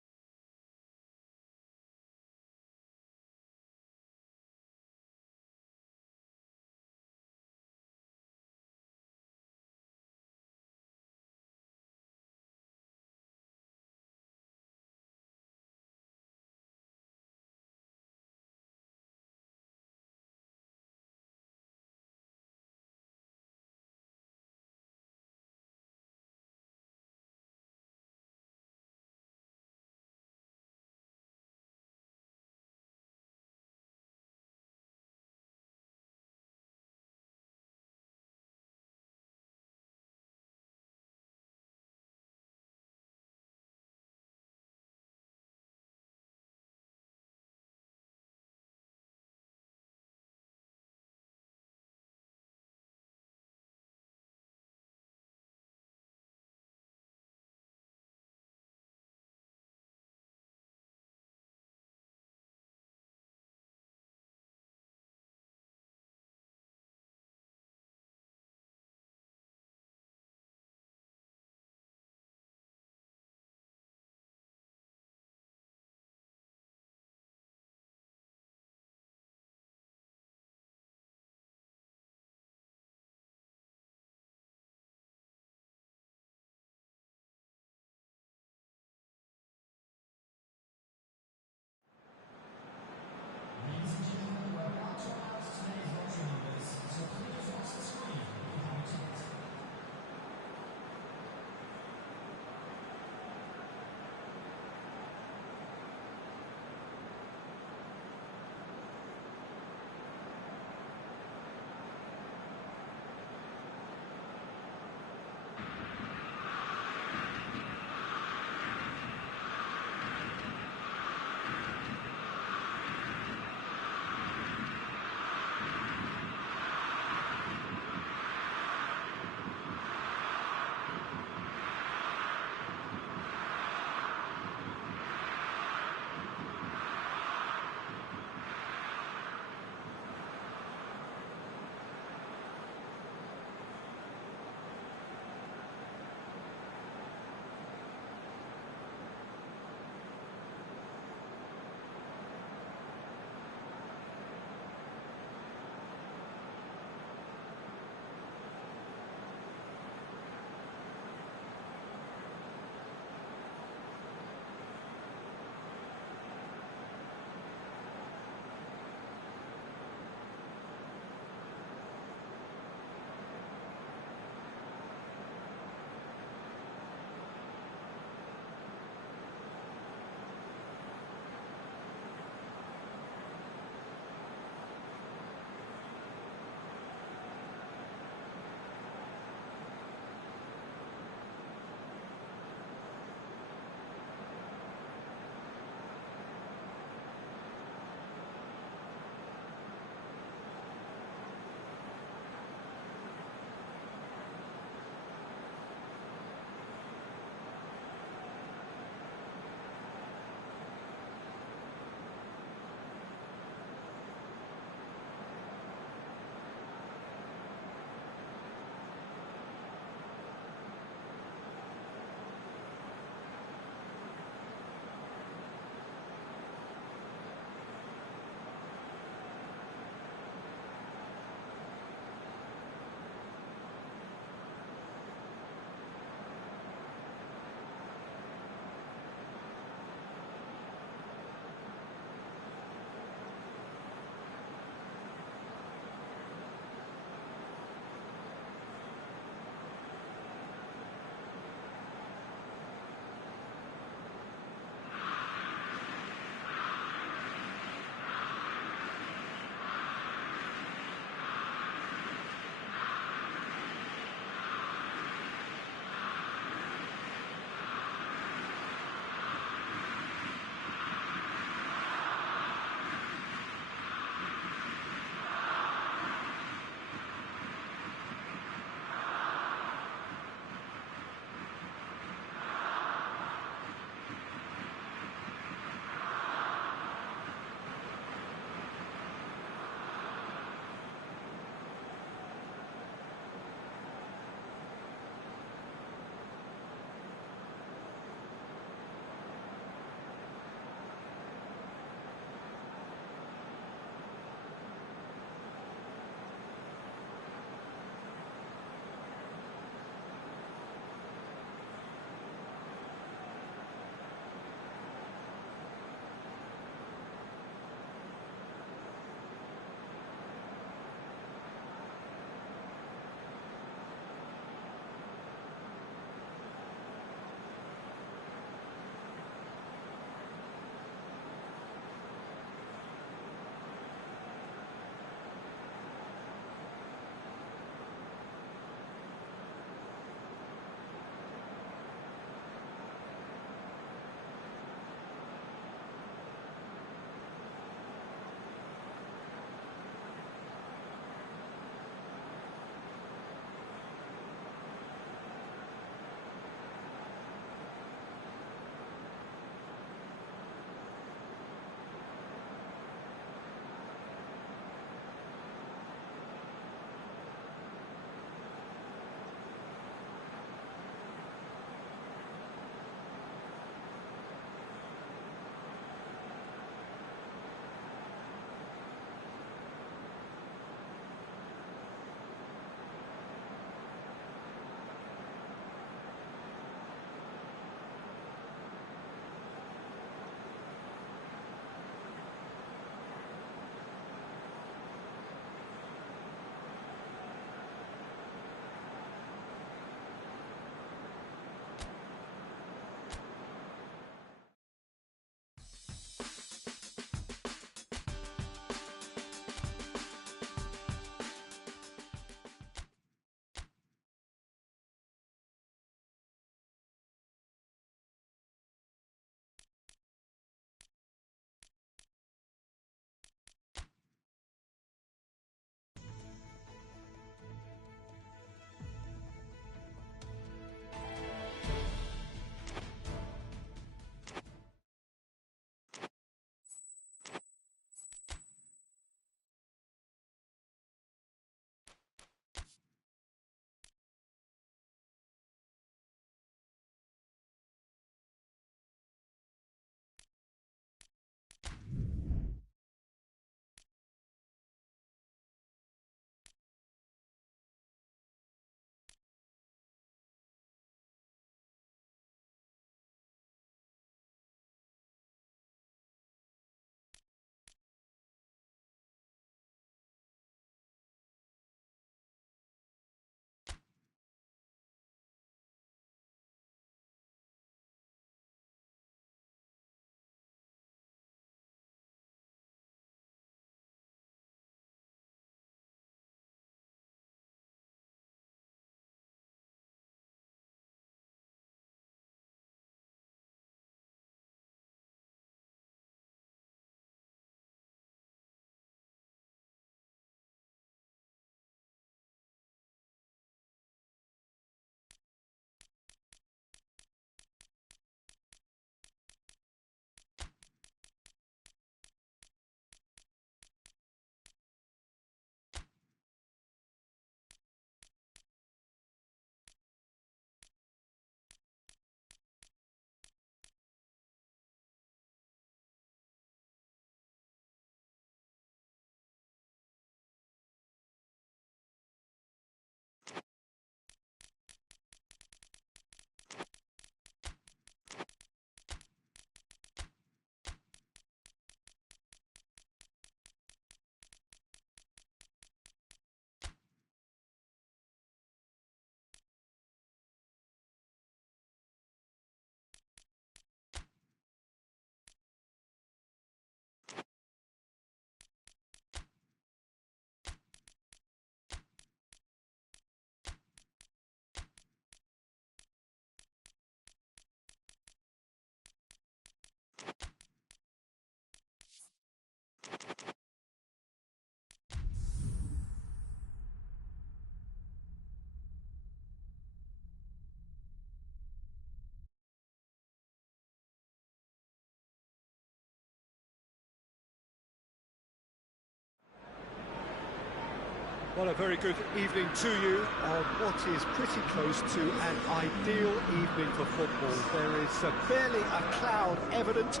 Well, a very good evening to you on what is pretty close to an ideal evening for football. There is barely a cloud evident.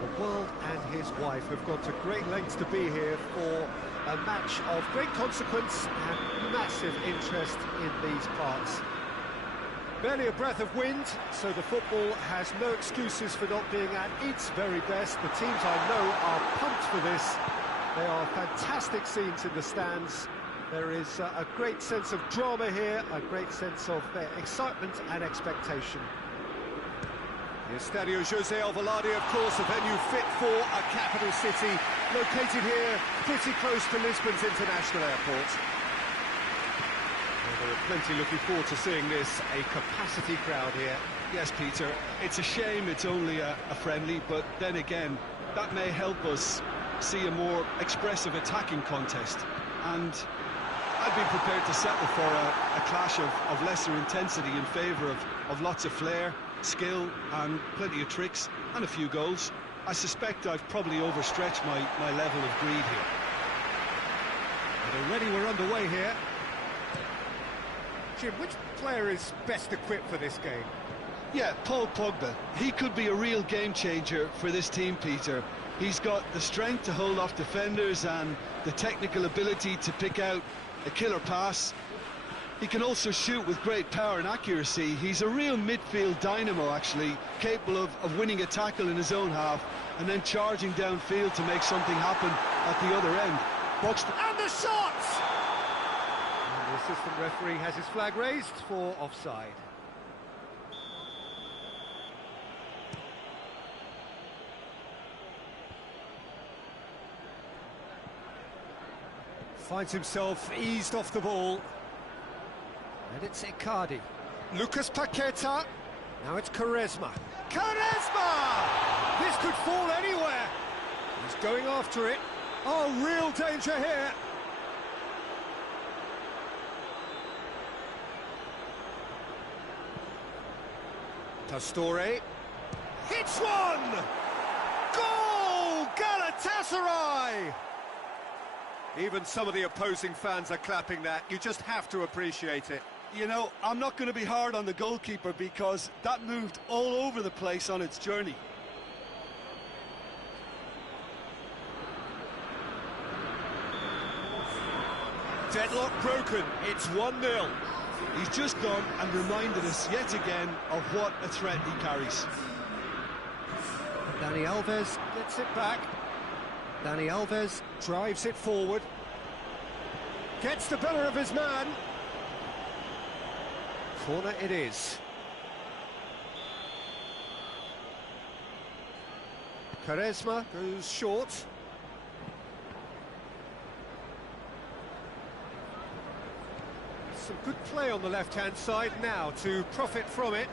The world and his wife have gone to great lengths to be here for a match of great consequence and massive interest in these parts. Barely a breath of wind, so the football has no excuses for not being at its very best. The teams I know are pumped for this. They are fantastic scenes in the stands. There is a great sense of drama here, a great sense of excitement and expectation. The Estadio José Alvalade, of course, a venue fit for a capital city, located here pretty close to Lisbon's international airport. Well, there are plenty looking forward to seeing this, a capacity crowd here. Yes, Peter, it's a shame it's only a friendly, but then again, that may help us see a more expressive attacking contest. And I'd be prepared to settle for a clash of lesser intensity in favour of lots of flair, skill and plenty of tricks and a few goals. I suspect I've probably overstretched my level of greed here. And already we're underway here. Jim, which player is best equipped for this game? Yeah, Paul Pogba. He could be a real game changer for this team, Peter. He's got the strength to hold off defenders and the technical ability to pick out a killer pass. He can also shoot with great power and accuracy. He's a real midfield dynamo, actually, capable of winning a tackle in his own half and then charging downfield to make something happen at the other end. And the shot! And the assistant referee has his flag raised for offside. Finds himself eased off the ball. And it's Icardi. Lucas Paqueta. Now it's Quaresma. Quaresma! This could fall anywhere. He's going after it. Oh, real danger here. Pastore. Hits one! Goal! Galatasaray! Even some of the opposing fans are clapping that. You just have to appreciate it. You know, I'm not going to be hard on the goalkeeper because that moved all over the place on its journey. Deadlock broken. It's 1-0. He's just gone and reminded us yet again of what a threat he carries. Dani Alves gets it back. Dani Alves drives it forward. Gets the better of his man. Corner it is. Quaresma goes short. Some good play on the left-hand side now to profit from it.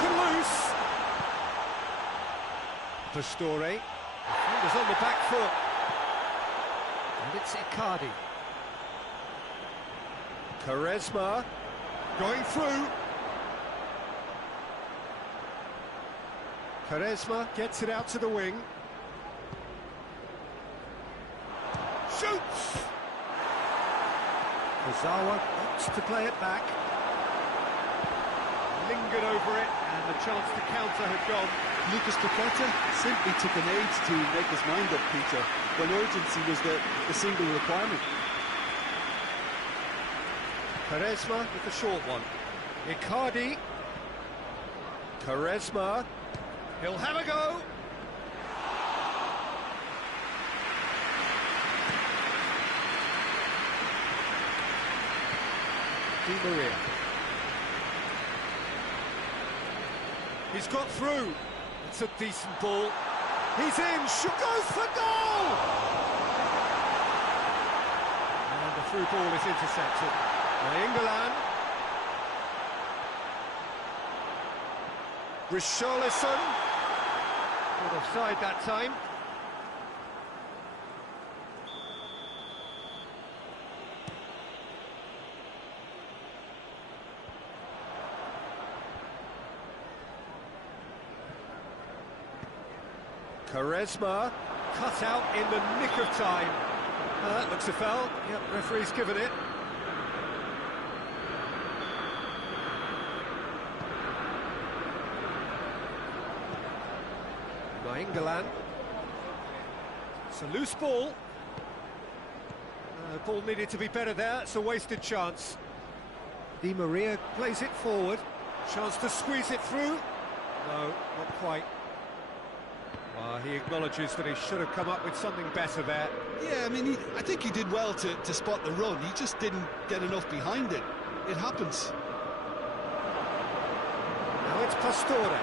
Loose. Pastore. Defenders on the back foot. And it's Icardi. Quaresma going through. Quaresma gets it out to the wing. Shoots! Ozawa opts to play it back. Lingered over it, and the chance to counter had gone. Lucas Paqueta simply took an age to make his mind up, Peter, when urgency was the single requirement. Quaresma with the short one. Icardi. Quaresma. He'll have a go. Di Maria. He's got through. It's a decent ball. He's in. Goes for goal! And the through ball is intercepted by England. Richarlison. Not offside that time. Quaresma, cut out in the nick of time. That looks a foul. Yep, referee's given it. Nainggolan. It's a loose ball. Ball needed to be better there. It's a wasted chance. Di Maria plays it forward. Chance to squeeze it through. No, not quite. He acknowledges that he should have come up with something better there. Yeah, I mean, I think he did well to spot the run. He just didn't get enough behind it. It happens. Now it's Pastore.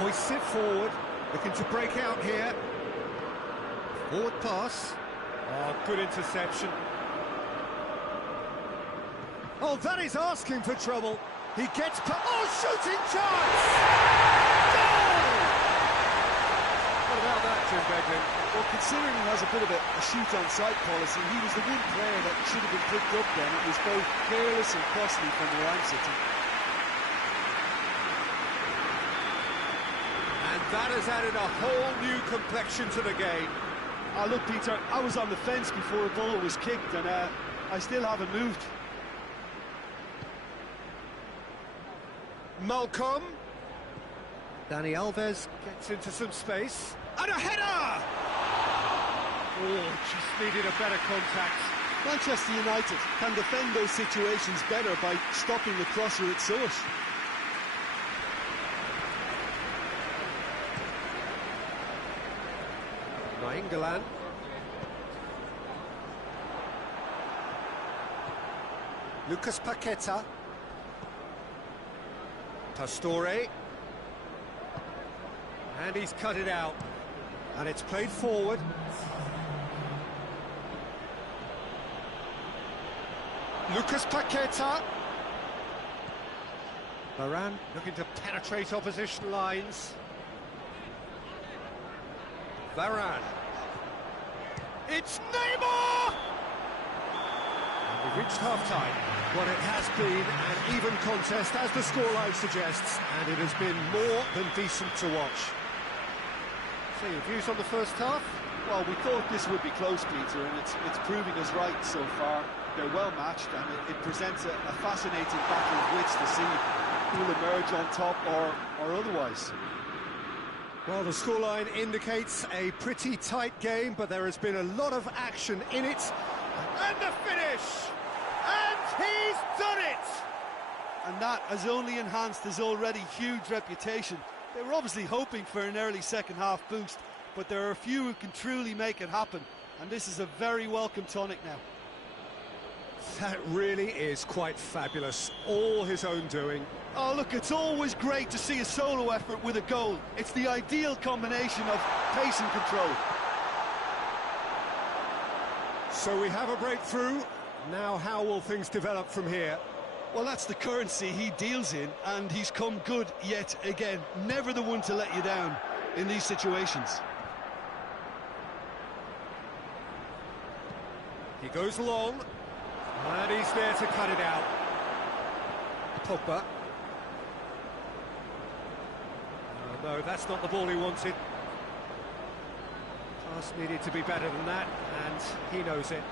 Hoists it forward. Looking to break out here. Forward pass. Oh, good interception. Oh, that is asking for trouble. He gets... Oh, shooting chance! Goal! What about that, Jim Beglin? Well, considering he has a bit of a shoot-on-sight policy, he was the one player that should have been picked up then. It was both careless and costly from Ryan City. And that has added a whole new complexion to the game. Look, Peter, I was on the fence before a ball was kicked, and I still haven't moved. Malcolm. Dani Alves gets into some space. And a header! Oh, just needed a better contact. Manchester United can defend those situations better by stopping the crosser at source. Nainggolan. Lucas Paqueta. Pastore. And he's cut it out. And it's played forward. Lucas Paqueta. Varane looking to penetrate opposition lines. Varane. It's Neymar! And we've reached half-time. Well, it has been an even contest, as the scoreline suggests, and it has been more than decent to watch. So, your views on the first half? Well, we thought this would be close, Peter, and it's proving us right so far. They're well matched, and it presents a fascinating battle of wits to see who'll emerge on top or otherwise. Well, the scoreline indicates a pretty tight game, but there has been a lot of action in it. And the finish! And he's done it! And that has only enhanced his already huge reputation. They were obviously hoping for an early second-half boost, but there are a few who can truly make it happen, and this is a very welcome tonic now. That really is quite fabulous. All his own doing. Oh, look, it's always great to see a solo effort with a goal. It's the ideal combination of pace and control. So we have a breakthrough. Now how will things develop from here? Well, that's the currency he deals in, and he's come good yet again. Never the one to let you down in these situations. He goes long, and he's there to cut it out. Pogba. No, that's not the ball he wanted. Pass needed to be better than that, and he knows it.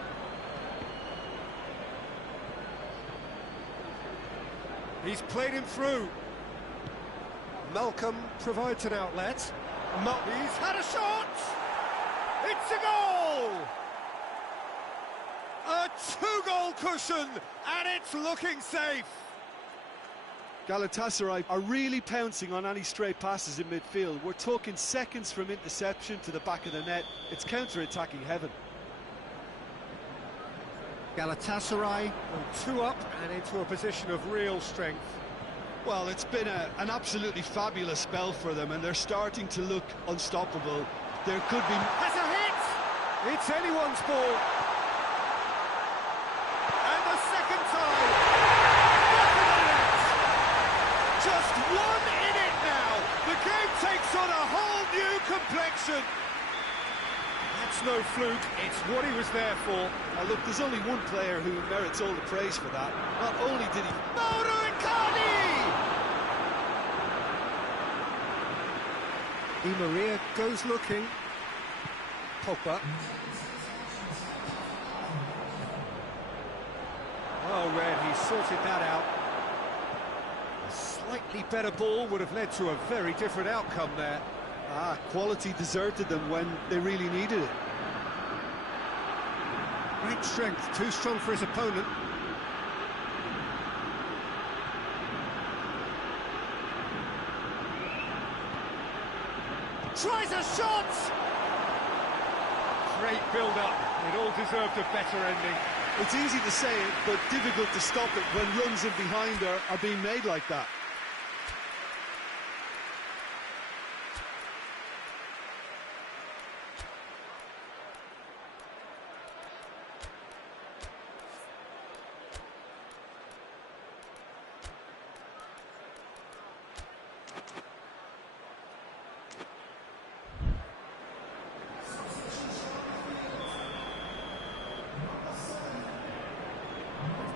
He's played him through. Malcolm provides an outlet. He's had a shot! It's a goal! A two-goal cushion, and it's looking safe. Galatasaray are really pouncing on any stray passes in midfield. We're talking seconds from interception to the back of the net. It's counter-attacking heaven. Galatasaray go 2 up and into a position of real strength. Well, it's been an absolutely fabulous spell for them, and they're starting to look unstoppable. There could be... That's a hit! It's anyone's ball. And the second time. Just one in it now. That's no fluke, it's what he was there for. Now look, there's only one player who merits all the praise for that. Not only did he... Mauro Icardi! Di Maria goes looking. Pogba. Well read, he sorted that out. A slightly better ball would have led to a very different outcome there. Quality deserted them when they really needed it. Great strength, too strong for his opponent. Tries a shot! Great build-up, it all deserved a better ending. It's easy to say it, but difficult to stop it when runs in behind are being made like that.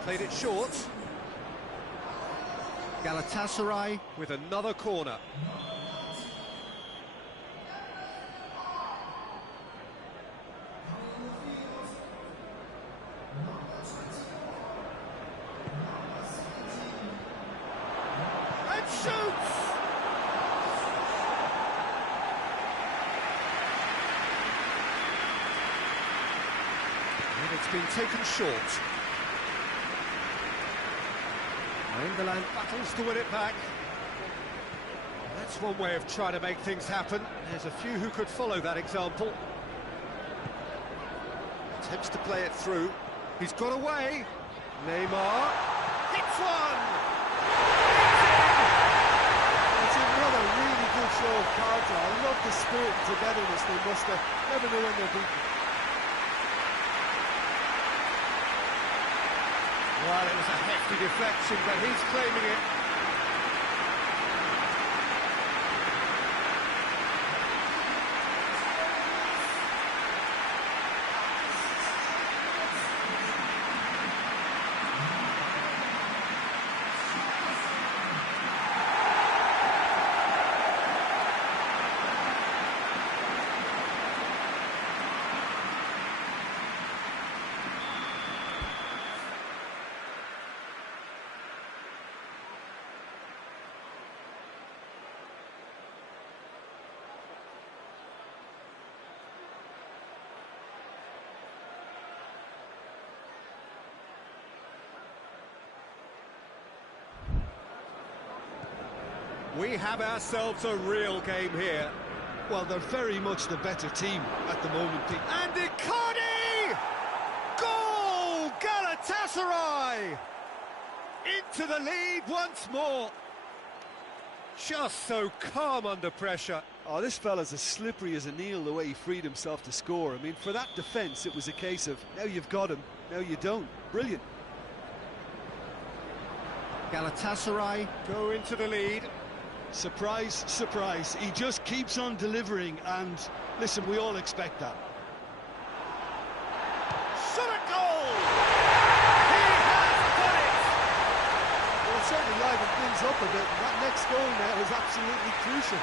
Played it short. Galatasaray with another corner. And shoots! And it's been taken short. Enderland battles to win it back. That's one way of trying to make things happen. There's a few who could follow that example. Attempts to play it through. He's got away. Neymar hits one! It's another really good show of character. I love the spirit and togetherness they must have. Never know when they're beaten. Well, it was a hefty deflection, but he's claiming it. We have ourselves a real game here. Well, they're very much the better team at the moment, Pete. And Icardi! Goal! Galatasaray! Into the lead once more. Just so calm under pressure. Oh, this fella's as slippery as a needle the way he freed himself to score. I mean, for that defence, it was a case of, now you've got him, now you don't. Brilliant. Galatasaray go into the lead. Surprise, surprise. He just keeps on delivering, and listen, we all expect that. Shot a goal! He has done it! Well, it certainly livened things up a bit, and that next goal now is absolutely crucial.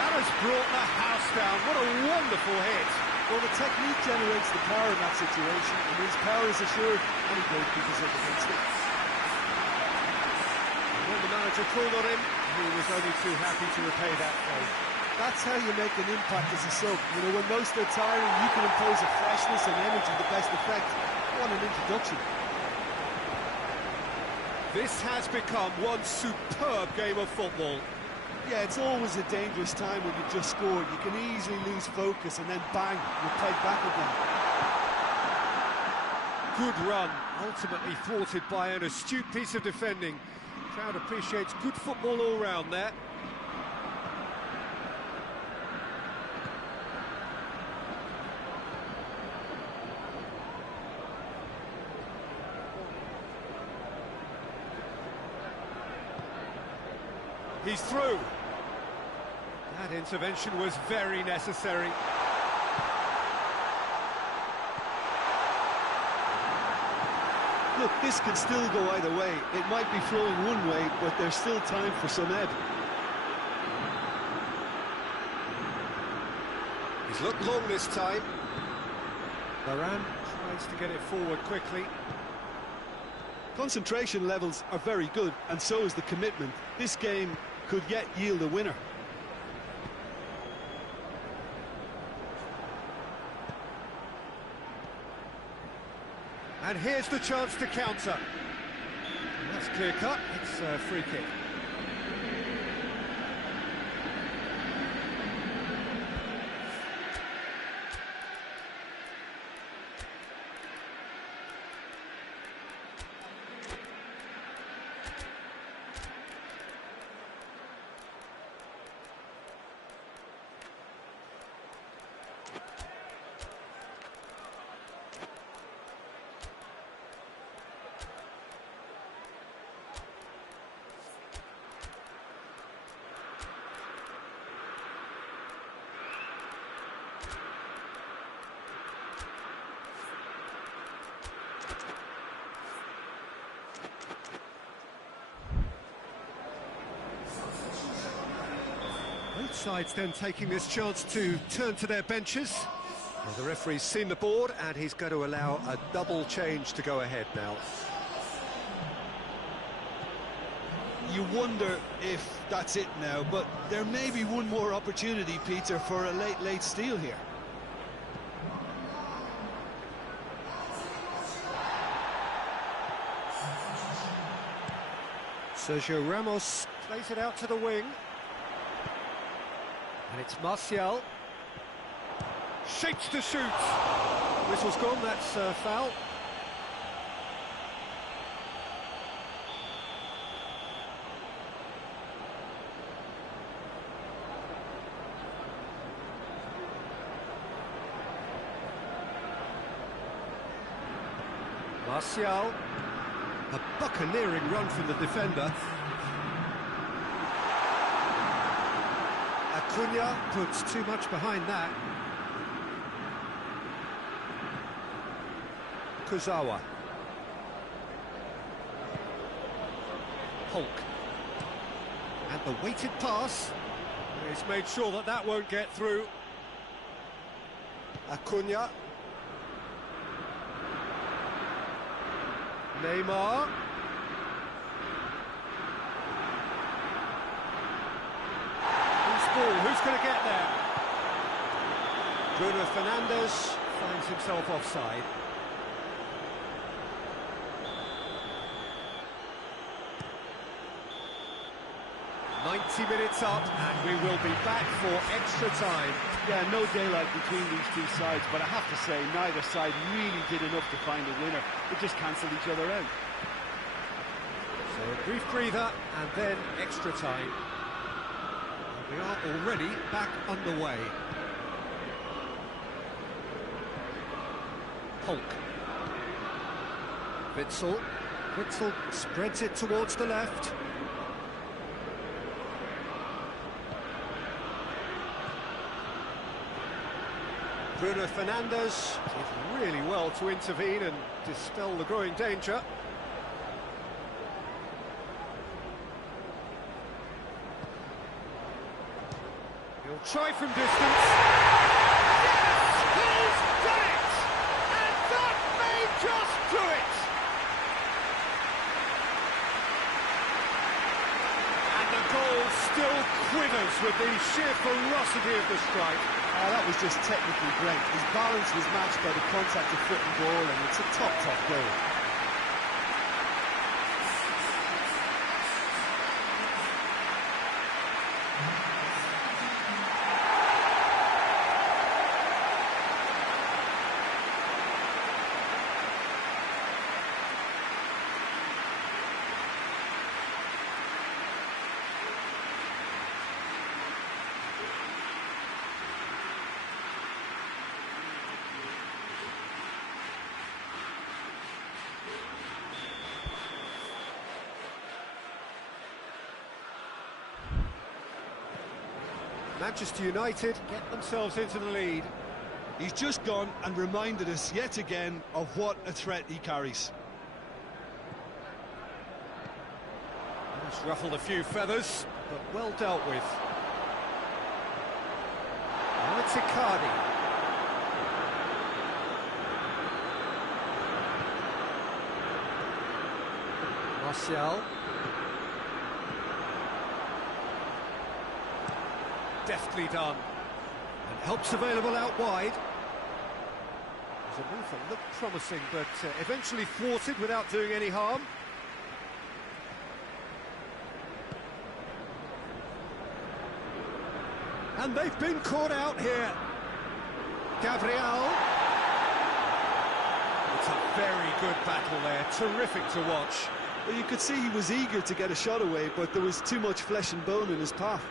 That has brought the house down. What a wonderful hit. Well, the technique generates the power in that situation, and his power is assured any goalkeeper's up against it. When the manager called on him, he was only too happy to repay that favour. That's how you make an impact as a sub. You know, when most are tiring, you can impose a freshness and energy, the best effect. What an introduction. This has become one superb game of football. Yeah, it's always a dangerous time when you've just scored. You can easily lose focus and then bang, you're pegged back again. Good run, ultimately thwarted by an astute piece of defending. Crowd appreciates good football all round there. He's through. That That intervention was very necessary. Look, this could still go either way. It might be flowing one way, but there's still time for some ebb. He's looked long this time. Varane tries to get it forward quickly. Concentration levels are very good, and so is the commitment. This game could yet yield a winner. And here's the chance to counter. That's clear cut. It's a free kick. Both sides then taking this chance to turn to their benches. Well, the referee's seen the board and he's going to allow a double change to go ahead now. You wonder if that's it now, but there may be one more opportunity, Peter, for a late steal here. Sergio Ramos plays it out to the wing. And it's Martial. Shapes to shoot. Whistle's gone, that's a foul. Martial. A buccaneering run from the defender. Acuna puts too much behind that. Kurzawa. Hulk. And the weighted pass. He's made sure that that won't get through. Acuna. Neymar. Who's going to get there? Bruno Fernandes finds himself offside. .90 up, and we will be back for extra time. Yeah, no daylight between these two sides, but I have to say, neither side really did enough to find a winner. They just cancelled each other out. So a brief breather, and then extra time. We are already back underway. Hulk. Witsel. Witsel spreads it towards the left. Bruno Fernandes did really well to intervene and dispel the growing danger. He'll try from distance. Yes! He's done it! And that may just do it! And the goal still quivers with the sheer ferocity of the strike. That was just technically great. His balance was matched by the contact of foot and ball, and it's a top goal. Manchester United get themselves into the lead. He's just gone and reminded us yet again of what a threat he carries. It's ruffled a few feathers, but well dealt with. Now it's Icardi. Martial. Deftly done. And help's available out wide. There's a move that looked promising, but eventually thwarted without doing any harm. And they've been caught out here. Gabriel. It's a very good battle there, terrific to watch. Well, you could see he was eager to get a shot away, but there was too much flesh and bone in his path.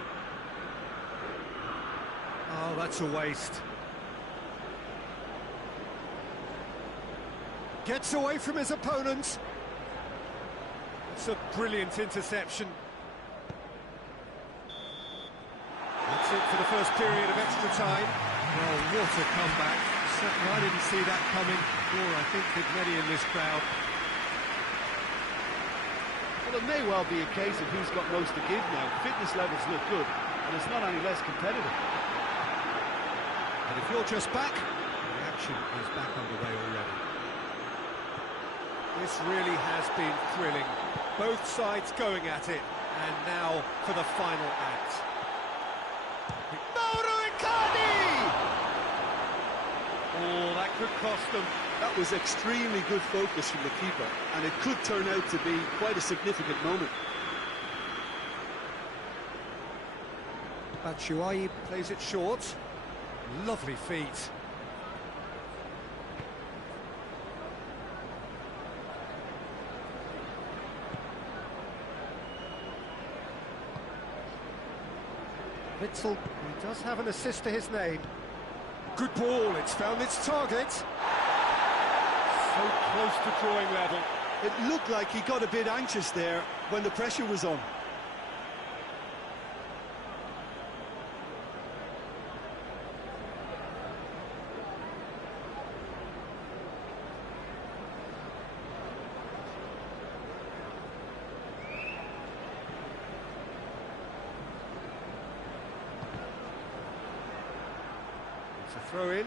Oh, that's a waste. Gets away from his opponent. It's a brilliant interception. That's it for the first period of extra time. Well, what a comeback. Certainly I didn't see that coming, nor I think did many in this crowd. Well, it may well be a case of who's got most to give now. Fitness levels look good, and it's not any less competitive. And if you're just back, the action is back underway already. This really has been thrilling. Both sides going at it, and now for the final act. Mauro Icardi! Oh, that could cost them. That was extremely good focus from the keeper, and it could turn out to be quite a significant moment. Batshuayi plays it short. Lovely feet. Witsel, he does have an assist to his name. Good ball, it's found its target. So close to drawing level. It looked like he got a bit anxious there when the pressure was on. It's a throw in.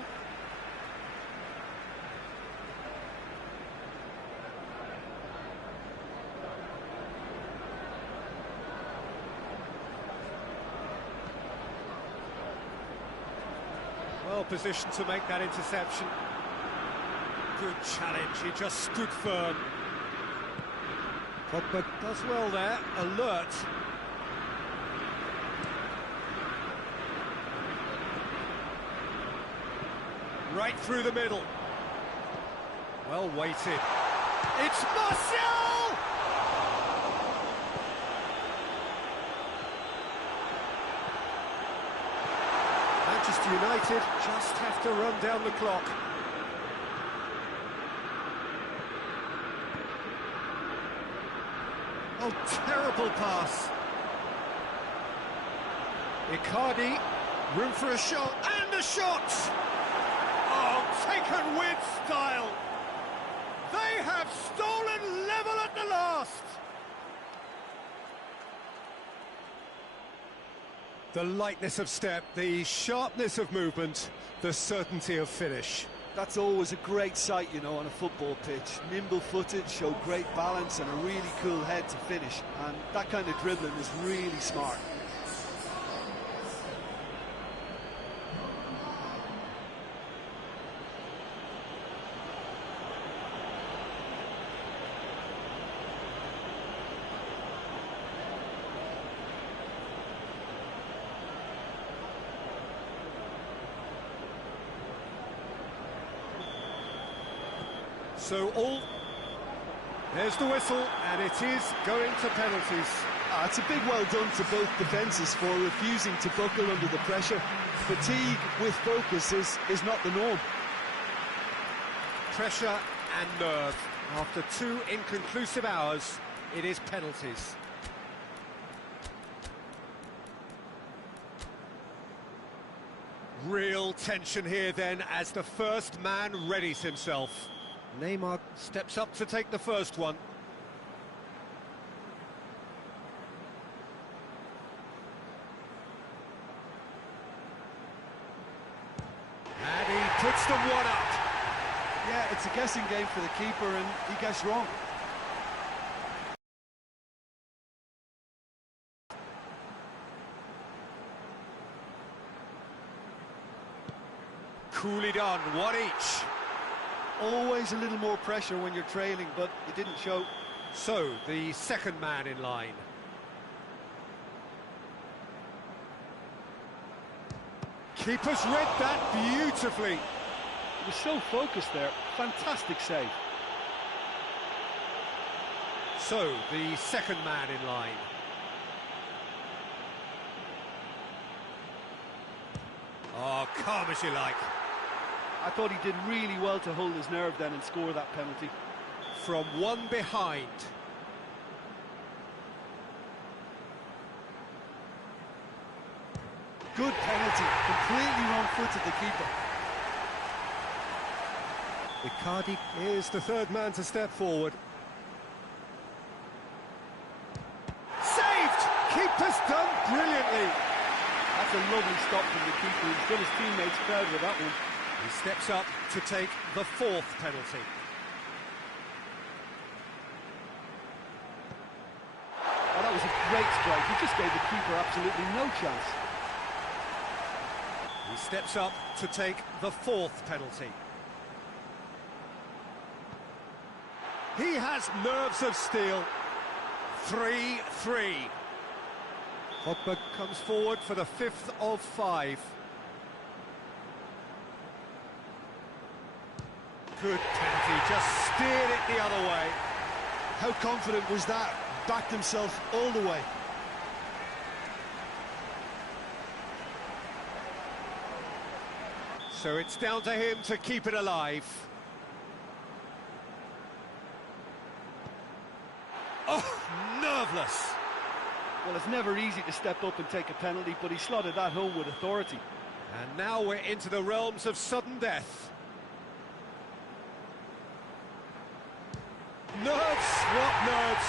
Well positioned to make that interception. Good challenge, he just stood firm. Pogba does well there, alert. Right through the middle. Well weighted. It's Martial! Manchester United just have to run down the clock. Oh, terrible pass. Icardi, room for a shot, and a shot! Oh, taken with style. They have stolen level at the last. The lightness of step, the sharpness of movement, the certainty of finish. That's always a great sight, you know, on a football pitch. Nimble-footed, show great balance and a really cool head to finish. And that kind of dribbling is really smart. So there's the whistle, and it is going to penalties. It's a big well done to both defences for refusing to buckle under the pressure. Fatigue with focus is not the norm. Pressure and nerve. After 2 inconclusive hours, it is penalties. Real tension here then as the first man readies himself. Neymar steps up to take the first one. And he puts them one up. Yeah, it's a guessing game for the keeper, and he guessed wrong. Coolly done, one each. Always a little more pressure when you're trailing, but it didn't show. So, the second man in line. Keeper's read that beautifully. He was so focused there. Fantastic save. So, the second man in line. Oh, calm as you like. I thought he did really well to hold his nerve then and score that penalty. From one behind. Good penalty. Completely wrong-footed the keeper. Icardi is the third man to step forward. Saved! Keeper's done brilliantly. That's a lovely stop from the keeper. He's got his teammates proud with that one. He steps up to take the fourth penalty. Oh, that was a great strike. He just gave the keeper absolutely no chance. He steps up to take the fourth penalty. He has nerves of steel. 3-3. Pogba comes forward for the fifth of five. Good penalty, just steered it the other way. How confident was that? Backed himself all the way. So it's down to him to keep it alive. Oh, nerveless. Well, it's never easy to step up and take a penalty, but he slotted that home with authority. And now we're into the realms of sudden death. Nerves, what nerves?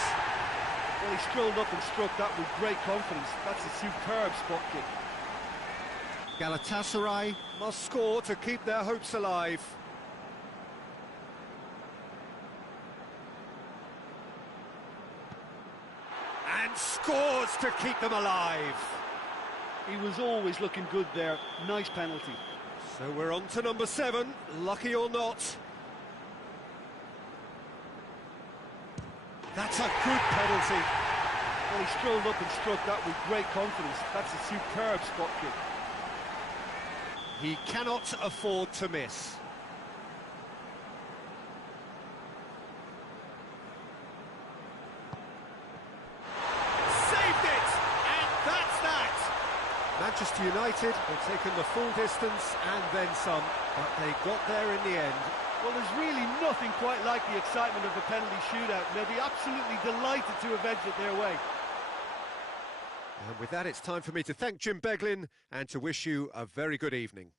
Well, he strolled up and struck that with great confidence. That's a superb spot kick. Galatasaray must score to keep their hopes alive. And scores to keep them alive. He was always looking good there. Nice penalty. So we're on to number 7, lucky or not. That's a good penalty. Well, he strolled up and struck that with great confidence. That's a superb spot kick. He cannot afford to miss. Saved it! And that's that! Manchester United have taken the full distance and then some, but they got there in the end. Well, there's really nothing quite like the excitement of a penalty shootout. They'll be absolutely delighted to avenge it their way. And with that, it's time for me to thank Jim Beglin and to wish you a very good evening.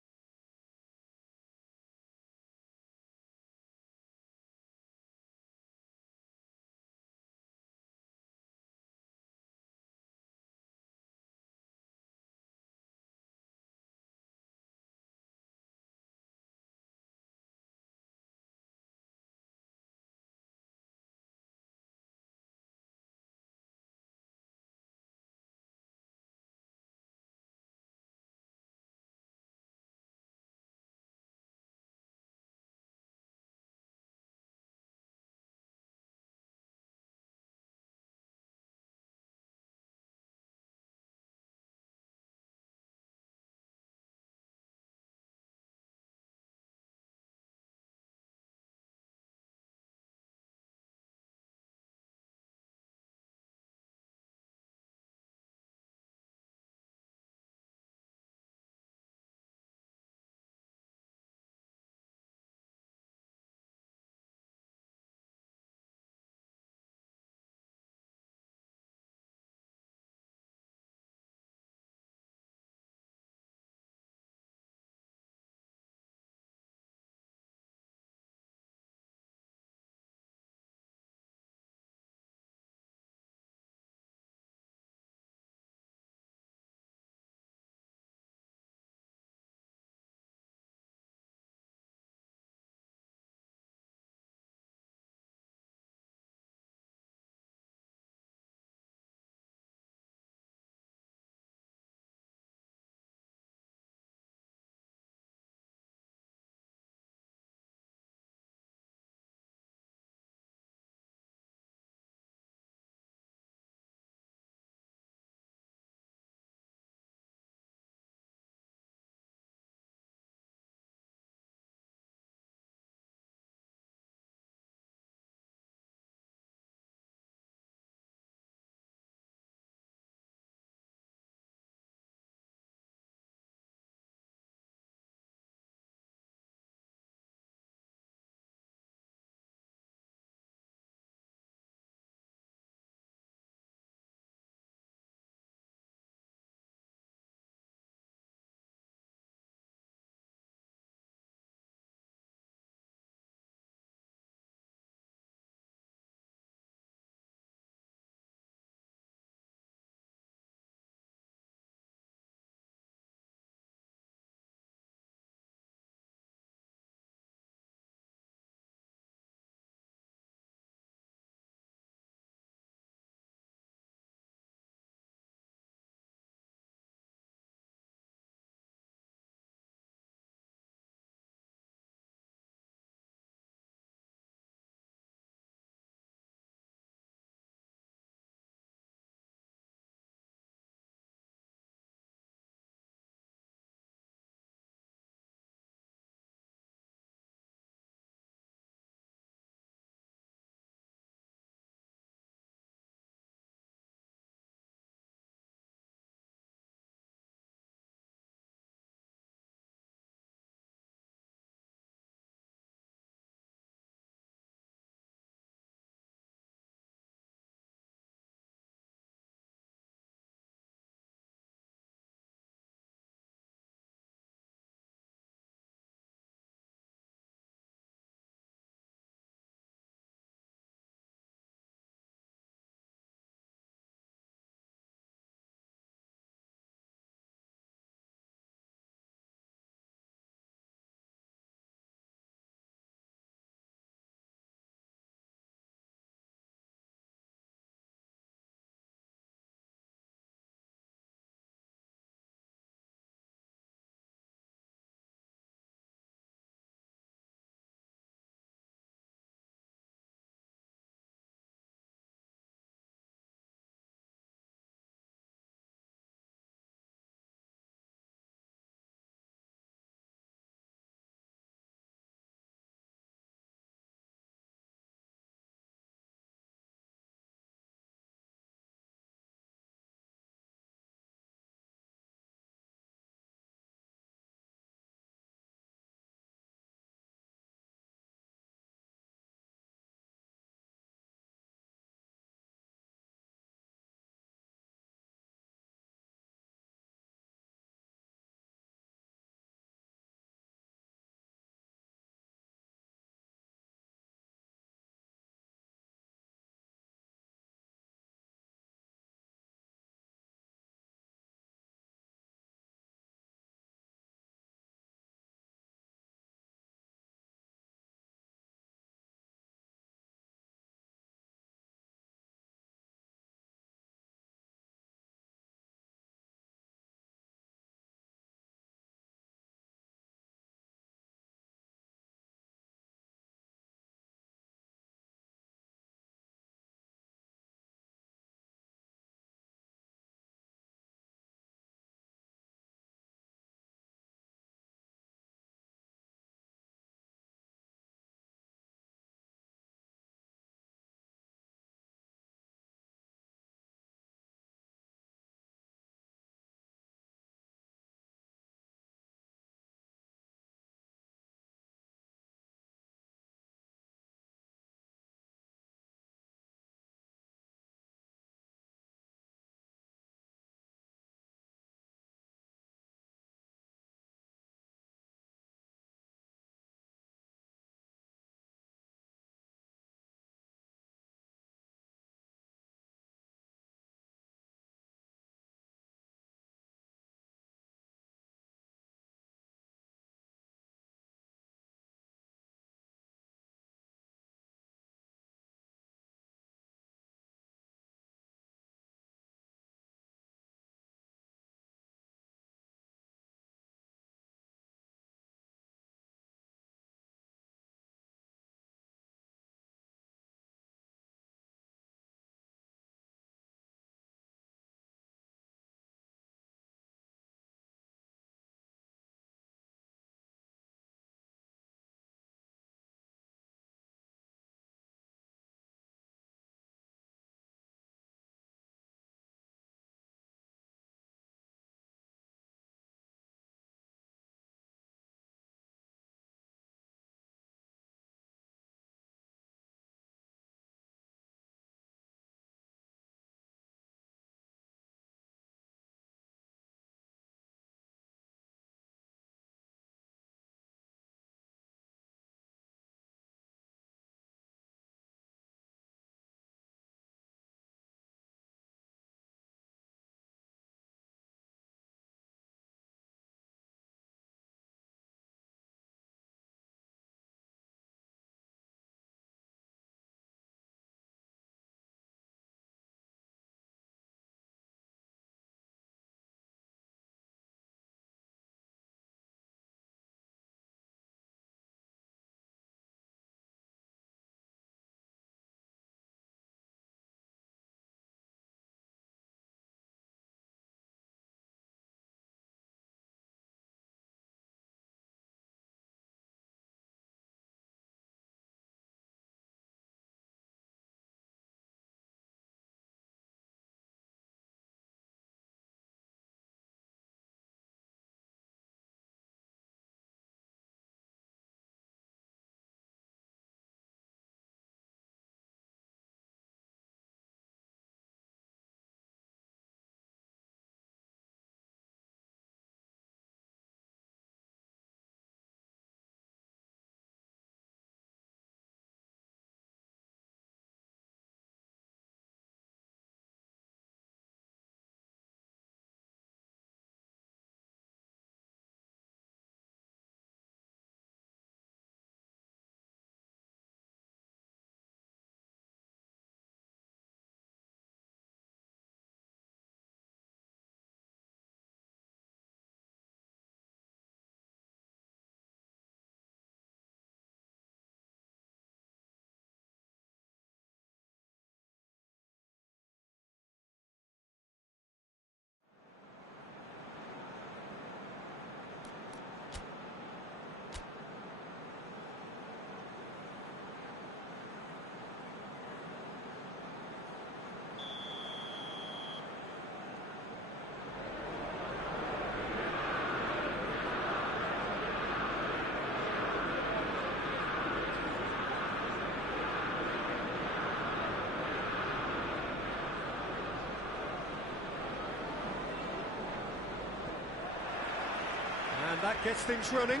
that gets things running.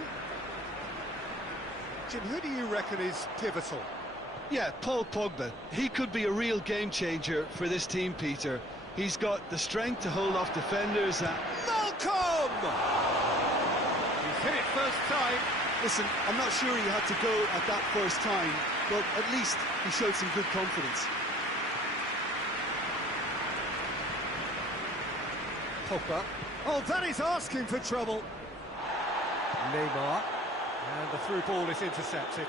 Jim, who do you reckon is pivotal? Yeah, Paul Pogba. He could be a real game changer for this team, Peter. He's got the strength to hold off defenders. Malcolm! He's hit it first time. Listen, I'm not sure he had to go at that first time, but at least he showed some good confidence. Pogba. Oh, that is asking for trouble. Neymar. And the through ball is intercepted.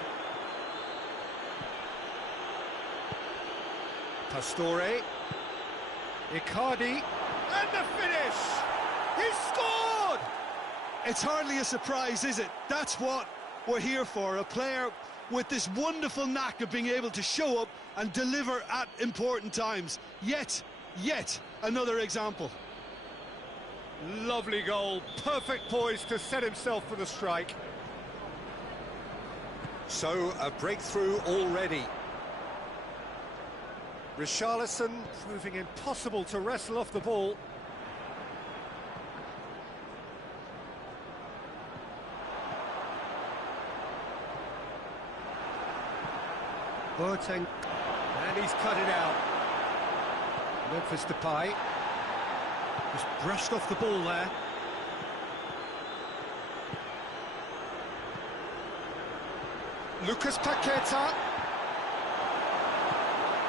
Pastore. Icardi. And the finish! He scored! It's hardly a surprise, is it? That's what we're here for. A player with this wonderful knack of being able to show up and deliver at important times. Yet another example. Lovely goal, perfect poise to set himself for the strike. So, a breakthrough already. Richarlison proving impossible to wrestle off the ball. Boateng, and he's cut it out. Memphis Depay. Just brushed off the ball there. Lucas Paqueta.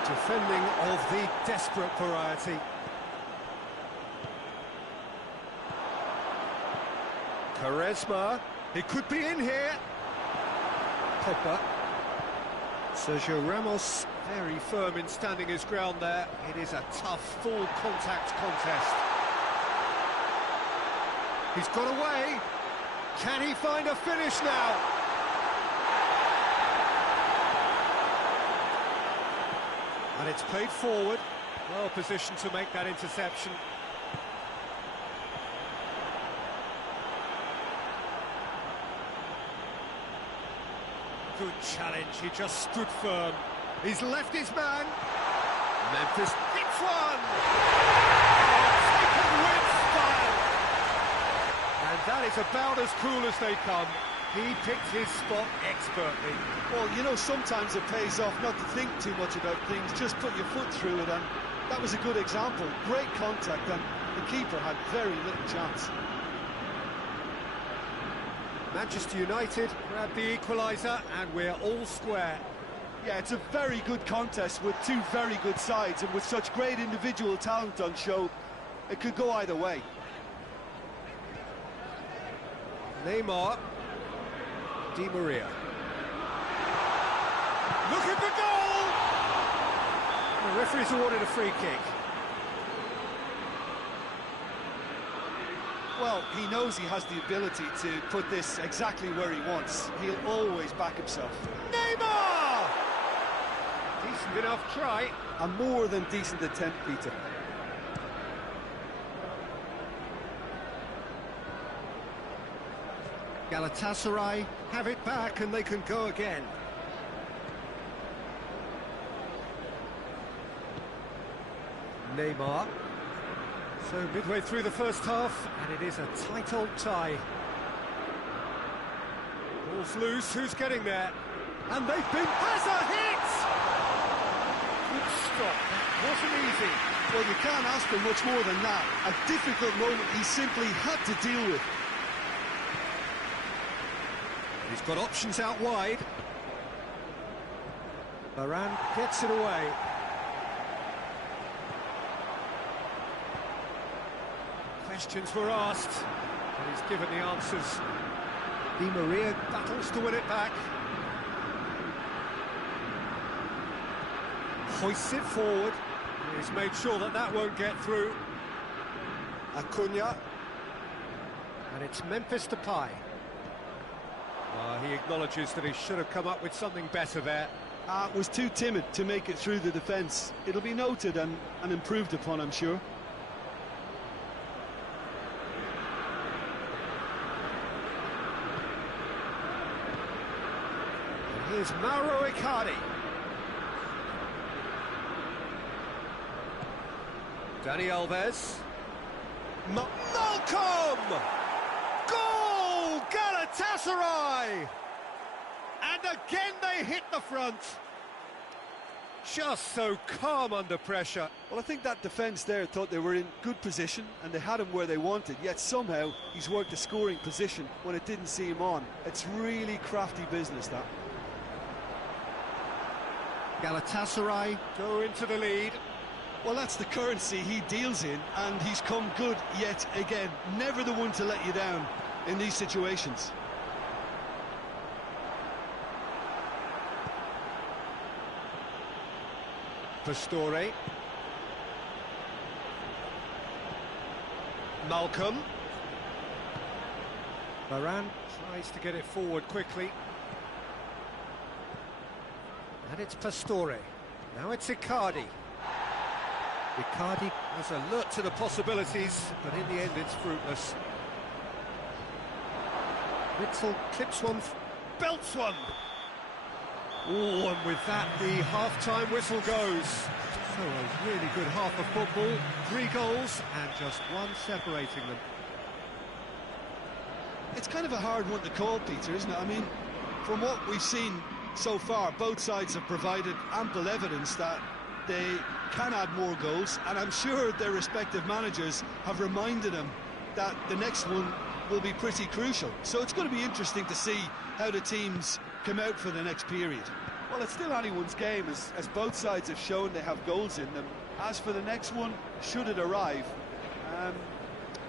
Defending of the desperate variety. Quaresma. He could be in here. Pogba. Sergio Ramos very firm in standing his ground there. It is a tough, full contact contest. He's got away. Can he find a finish now? And it's played forward. Well positioned to make that interception. Good challenge, he just stood firm. He's left his man. Memphis hits one! Taken with style. And that is about as cool as they come. He picked his spot expertly. Well, you know, sometimes it pays off not to think too much about things, just put your foot through it, and that was a good example. Great contact, and the keeper had very little chance. Manchester United grab the equaliser, and we're all square. Yeah, it's a very good contest with two very good sides, and with such great individual talent on show, it could go either way. Neymar. Di Maria. Look at the goal! The referee's awarded a free kick. Well, he knows he has the ability to put this exactly where he wants. He'll always back himself. Neymar! Decent enough try. A more than decent attempt, Peter. Galatasaray have it back and they can go again. Neymar. So midway through the first half, and it is a tight old tie. Ball's loose, who's getting there? And they've been... has a hit! Good stop, that wasn't easy. Well, you can't ask for much more than that. A difficult moment he simply had to deal with. He's got options out wide. Varane gets it away. Questions were asked, and he's given the answers. Di Maria battles to win it back. Hoists it forward. He's made sure that that won't get through. Acuna. And it's Memphis Depay. He acknowledges that he should have come up with something better there. Was too timid to make it through the defence. It'll be noted and improved upon, I'm sure. And here's Mauro Icardi. Dani Alves. Malcolm! Goal! Galatasaray! And again they hit the front. Just so calm under pressure. Well, I think that defence there thought they were in good position and they had him where they wanted, yet somehow he's worked a scoring position when it didn't see him on. It's really crafty business, that. Galatasaray go into the lead. Well, that's the currency he deals in, and he's come good yet again. Never the one to let you down in these situations. Pastore. Malcolm. Varane tries to get it forward quickly. And it's Pastore. Now it's Icardi. Icardi was alert to the possibilities, but in the end it's fruitless. Witsel clips one, belts one. Oh, and with that, the half-time whistle goes. So a really good half of football, 3 goals, and just one separating them. It's kind of a hard one to call, Peter, isn't it? I mean, from what we've seen so far, both sides have provided ample evidence that they can add more goals, and I'm sure their respective managers have reminded them that the next one will be pretty crucial. So it's going to be interesting to see how the teams come out for the next period. Well, it's still anyone's game, as both sides have shown they have goals in them. As for the next one, should it arrive,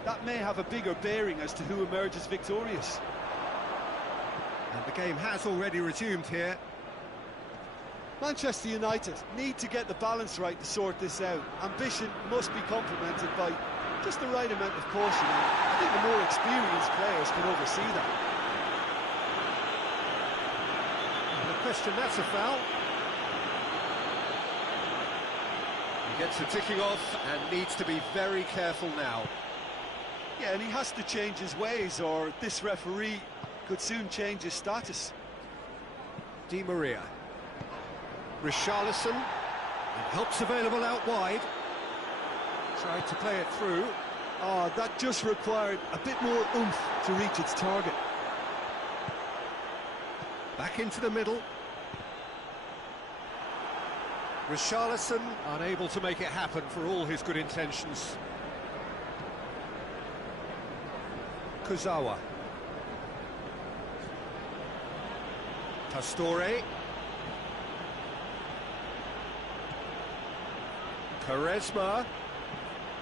that may have a bigger bearing as to who emerges victorious. And the game has already resumed here. Manchester United need to get the balance right to sort this out. Ambition must be complemented by just the right amount of caution. I think the more experienced players can oversee that. No question, that's a foul. He gets the ticking off and needs to be very careful now. Yeah, and he has to change his ways, or this referee could soon change his status. Di Maria. Richarlison, and help's available out wide. Tried to play it through. Oh, that just required a bit more oomph to reach its target. Back into the middle. Richarlison unable to make it happen for all his good intentions. Kurzawa. Pastore. Quaresma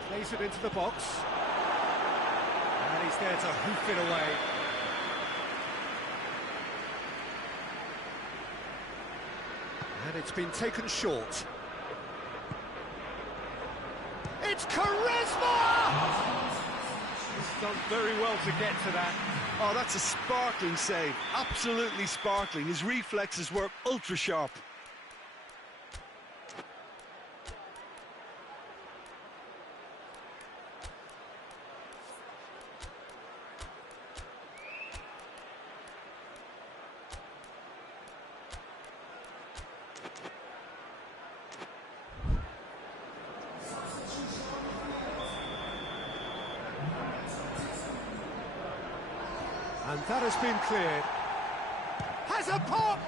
plays it into the box, and he's there to hoof it away. And it's been taken short. It's Quaresma! He's done very well to get to that. Oh, that's a sparkling save, absolutely sparkling. His reflexes were ultra sharp. And that has been cleared. Has a pop!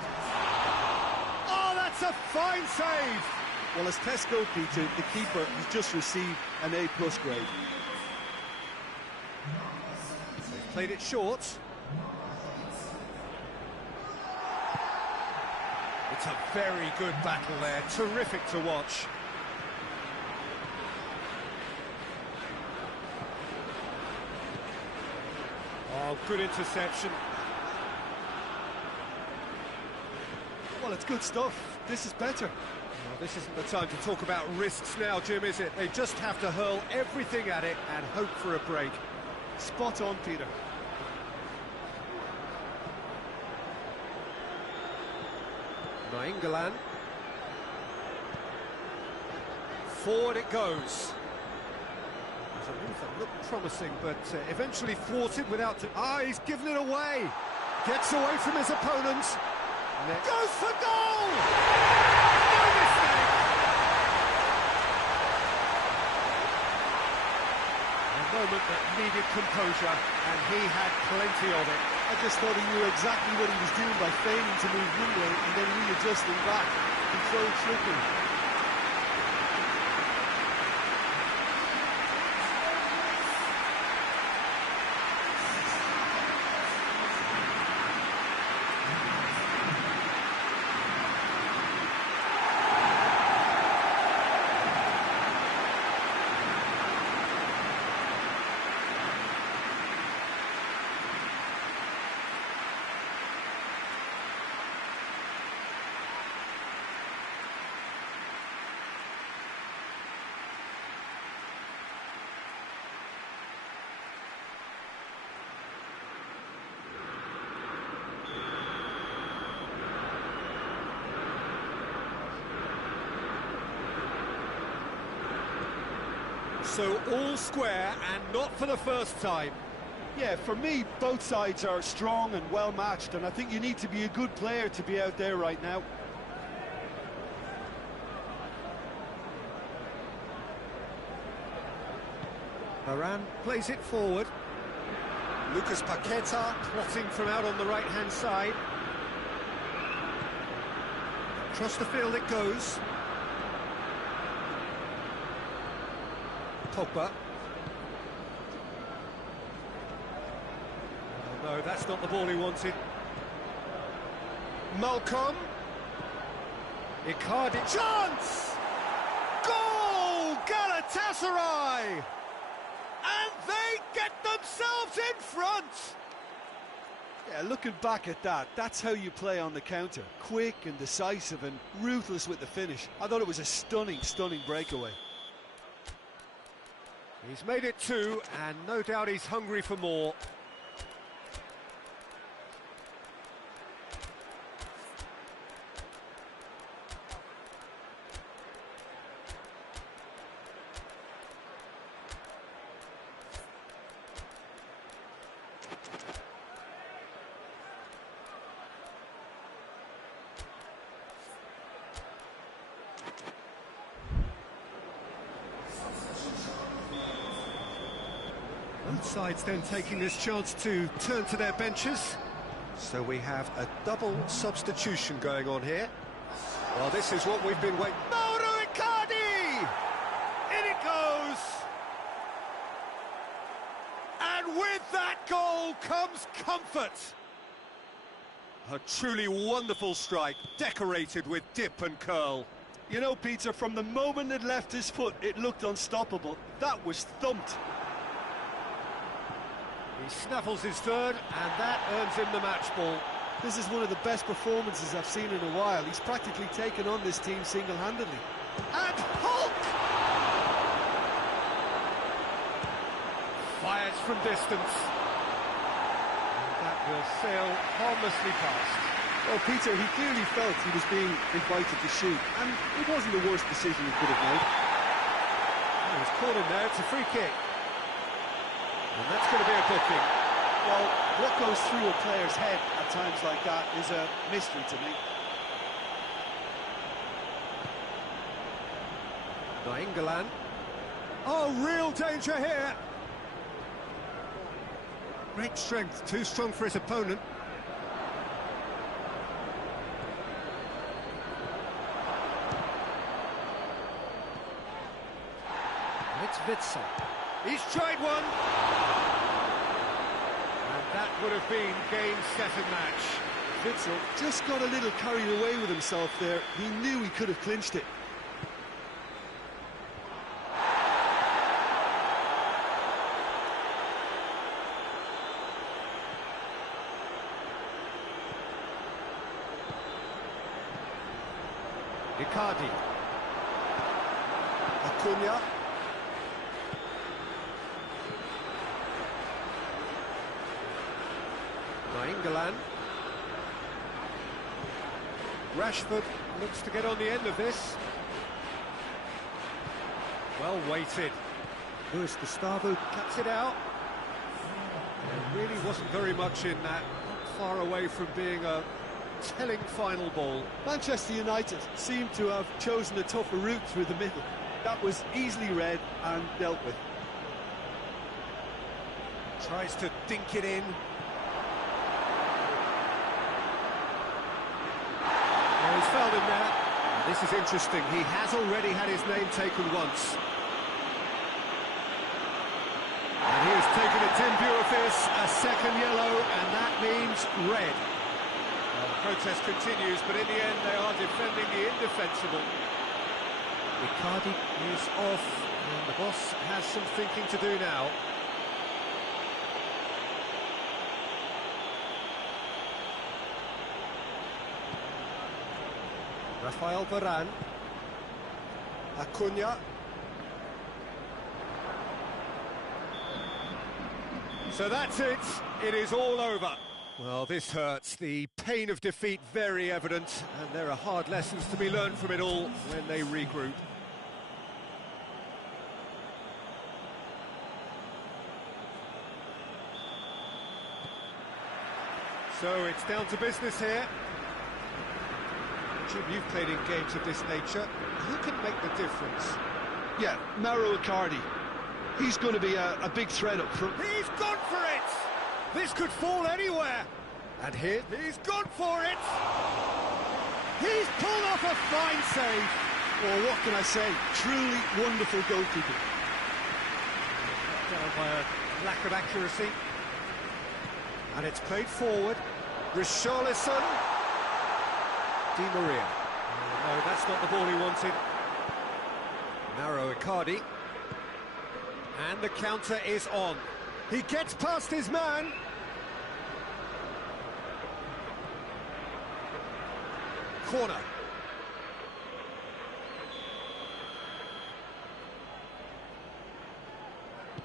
Oh, that's a fine save! Well, as Tesco, Peter, the keeper, has just received an A+ grade. They've played it short. It's a very good battle there, terrific to watch. Oh, good interception. Well, it's good stuff. This is better. Well, this isn't the time to talk about risks now, Jim, is it? They just have to hurl everything at it and hope for a break. Spot on, Peter. Nainggolan. Forward it goes. There's a move that looked promising, but eventually thwarted without... he's given it away! Gets away from his opponent. Goes for goal! No mistake! A moment that needed composure, and he had plenty of it. I just thought he knew exactly what he was doing by feigning to move one way and then readjusting back. Controlled trickery. So all square, and not for the first time. Yeah, for me, both sides are strong and well matched, and I think you need to be a good player to be out there right now. Varane plays it forward. Lucas Paqueta plotting from out on the right-hand side. Across the field it goes. Pogba. Oh no, that's not the ball he wanted. Malcolm. Icardi. Chance! Goal! Galatasaray! And they get themselves in front! Yeah, looking back at that, that's how you play on the counter. Quick and decisive and ruthless with the finish. I thought it was a stunning, stunning breakaway. He's made it two, and no doubt he's hungry for more. Both sides then taking this chance to turn to their benches. So we have a double substitution going on here. Well, this is what we've been waiting. Mauro Icardi! In it goes! And with that goal comes comfort. A truly wonderful strike, decorated with dip and curl. You know, Peter, from the moment it left his foot, it looked unstoppable. That was thumped. He snaffles his third, and that earns him the match ball. This is one of the best performances I've seen in a while. He's practically taken on this team single-handedly. And Hulk! Fires from distance. And that will sail harmlessly past. Well, Peter, he clearly felt he was being invited to shoot, and it wasn't the worst decision he could have made. He was caught in there, it's a free kick. And that's going to be a booking. Well, what goes through a player's head at times like that is a mystery to me. Nainggolan. Oh, real danger here. Great strength, too strong for his opponent. It's Witsel. He's tried one. And that would have been game, set and match. Witsel just got a little carried away with himself there. He knew he could have clinched it. Icardi. Acuna. Nainggolan. Rashford looks to get on the end of this. Well weighted. Luis Gustavo cuts it out. There really wasn't very much in that. Not far away from being a telling final ball. Manchester United seemed to have chosen a tougher route through the middle. That was easily read and dealt with. Tries to dink it in. fouled him there. This is interesting. He has already had his name taken once. And he has taken a debut of this, a second yellow, and that means red. Well, the protest continues, but in the end they are defending the indefensible. Icardi is off, and the boss has some thinking to do now. Rafael Varane. Acuna. So that's it. It is all over. Well, this hurts. The pain of defeat very evident, and there are hard lessons to be learned from it all when they regroup. So it's down to business here. Jim, you've played in games of this nature. Who can make the difference? Yeah, Mauro Icardi. He's going to be a big threat up front. He's gone for it! This could fall anywhere. And here, he's gone for it! He's pulled off a fine save. Well, what can I say? Truly wonderful goalkeeping. Down by a lack of accuracy. And it's played forward. Richarlison. Di Maria. Oh, no, that's not the ball he wanted. Mauro Icardi. And the counter is on. He gets past his man. Corner.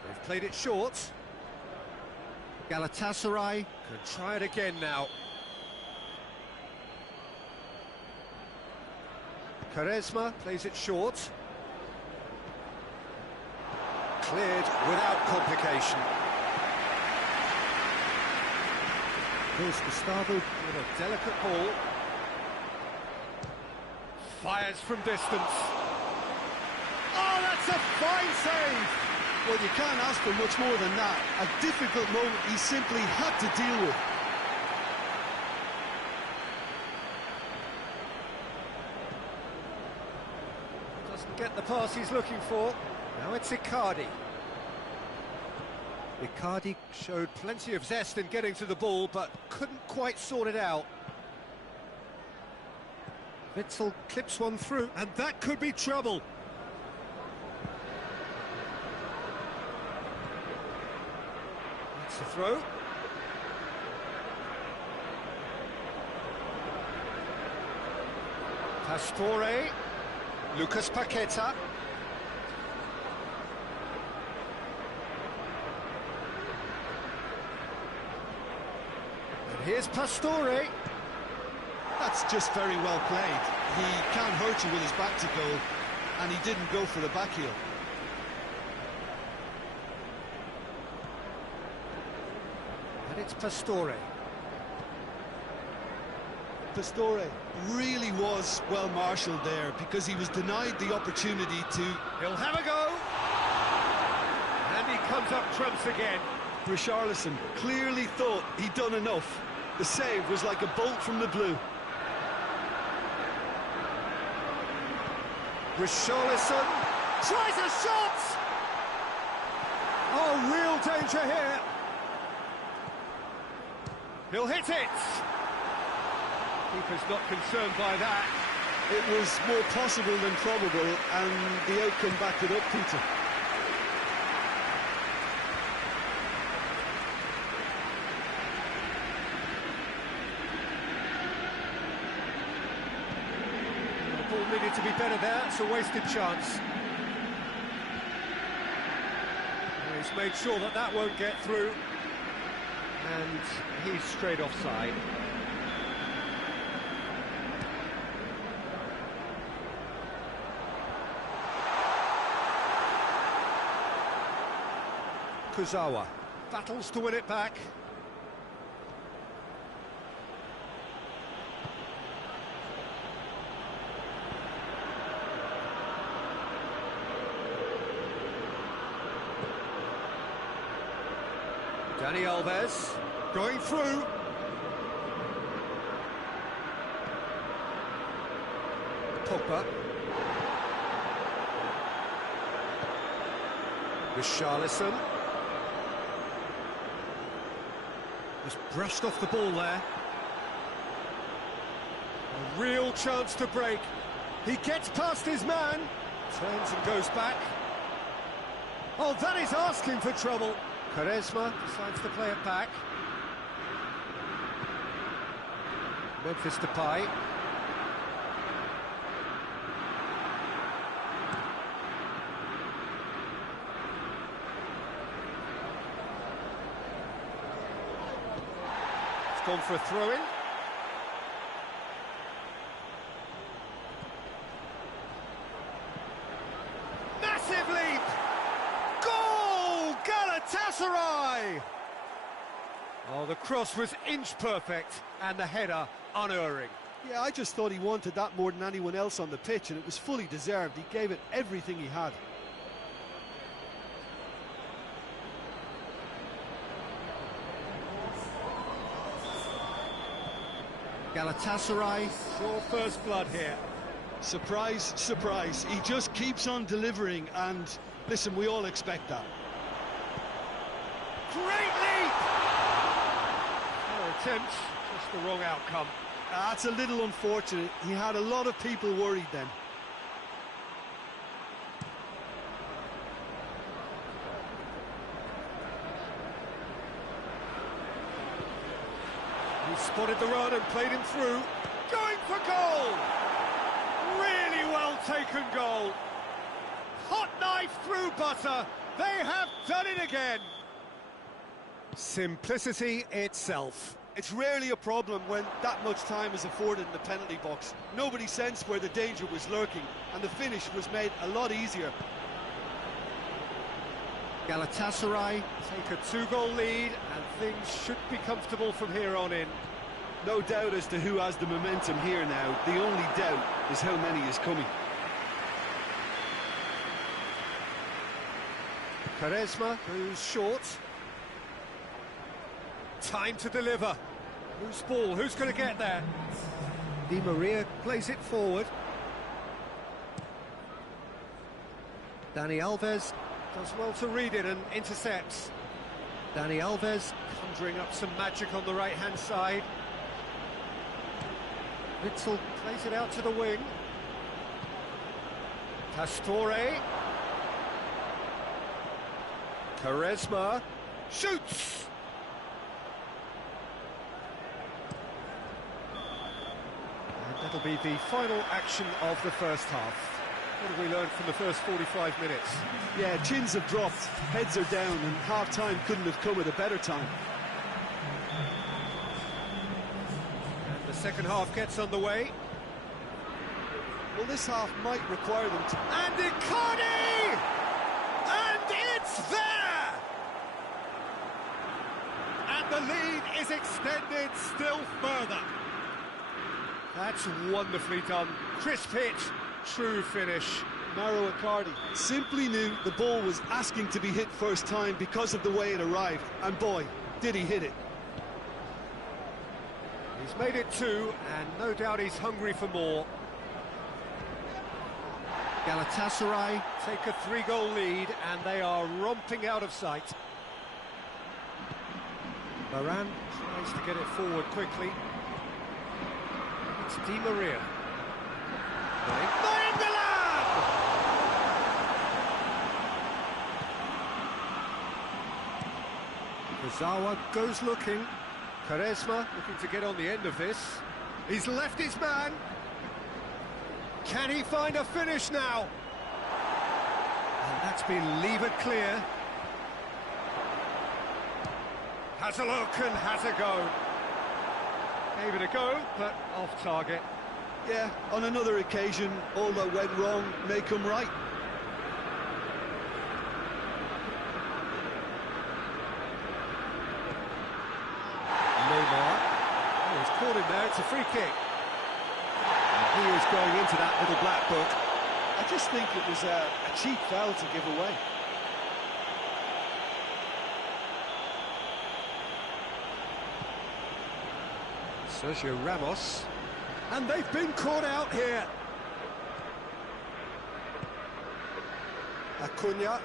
They've played it short. Galatasaray can try it again now. Quaresma plays it short. Cleared without complication. Here's Gustavo with a delicate ball. Fires from distance. Oh, that's a fine save! Well, you can't ask for much more than that. A difficult moment he simply had to deal with. Doesn't get the pass he's looking for. Now it's Icardi. Icardi showed plenty of zest in getting to the ball, but couldn't quite sort it out. Witsel clips one through, and that could be trouble. That's the throw. Pastore. Lucas Paqueta. And here's Pastore. That's just very well played. He can't hurt you with his back to goal, and he didn't go for the back heel. And it's Pastore. Pastore really was well marshalled there because he was denied the opportunity to... He'll have a go! And he comes up trumps again. Richarlison clearly thought he'd done enough. The save was like a bolt from the blue. Richarlison tries a shot! Oh, real danger here. He'll hit it! Keeper's not concerned by that. It was more possible than probable, and the outcome backed it up, Peter. The ball needed to be better there. It's a wasted chance. He's made sure that that won't get through. And he's straight offside. Kurzawa battles to win it back. Dani Alves going through. Pogba. Richarlison. Just brushed off the ball there. A real chance to break. He gets past his man. Turns and goes back. Oh, that is asking for trouble. Quaresma decides to play it back. Memphis Depay. It's gone for a throw-in. Massive leap! Goal! Galatasaray! Oh, the cross was inch perfect, and the header unerring. Yeah, I just thought he wanted that more than anyone else on the pitch, and it was fully deserved. He gave it everything he had. Galatasaray, sure first blood here. Surprise, surprise. He just keeps on delivering, and listen, we all expect that. Great leap! Fair attempt, just the wrong outcome. That's a little unfortunate. He had a lot of people worried then. He spotted the run and played him through. Going for goal! Really well taken goal. Hot knife through butter. They have done it again. Simplicity itself. It's rarely a problem when that much time is afforded in the penalty box. Nobody sensed where the danger was lurking, and the finish was made a lot easier. Galatasaray take a two-goal lead, and things should be comfortable from here on in. No doubt as to who has the momentum here now. The only doubt is how many is coming. Quaresma goes short. Time to deliver. Whose ball? Who's going to get there? Di Maria plays it forward. Dani Alves does well to read it and intercepts. Dani Alves conjuring up some magic on the right-hand side. Witsel plays it out to the wing. Pastore. Quaresma shoots! And that'll be the final action of the first half. What have we learned from the first 45 minutes? Yeah, chins have dropped, heads are down, and half-time couldn't have come at a better time. And the second half gets underway. Well, this half might require them to... And Icardi! And it's there! And the lead is extended still further. That's wonderfully done. Crisp hit, true finish. Mauro Icardi simply knew the ball was asking to be hit first time because of the way it arrived. And boy, did he hit it. He's made it two, and no doubt he's hungry for more. Galatasaray take a three-goal lead, and they are romping out of sight. Varane tries to get it forward quickly. It's Di Maria. Nainggolan! Kurzawa goes looking. Quaresma looking to get on the end of this. He's left his man. Can he find a finish now? And that's been levered clear. Has a look and has a go. Gave it a go, but off target. Yeah, on another occasion, all that went wrong may come right. Neymar. Oh, he's caught him there, it's a free kick. And he is going into that little black book. I just think it was a cheap foul to give away. Sergio Ramos. And they've been caught out here. Acuna.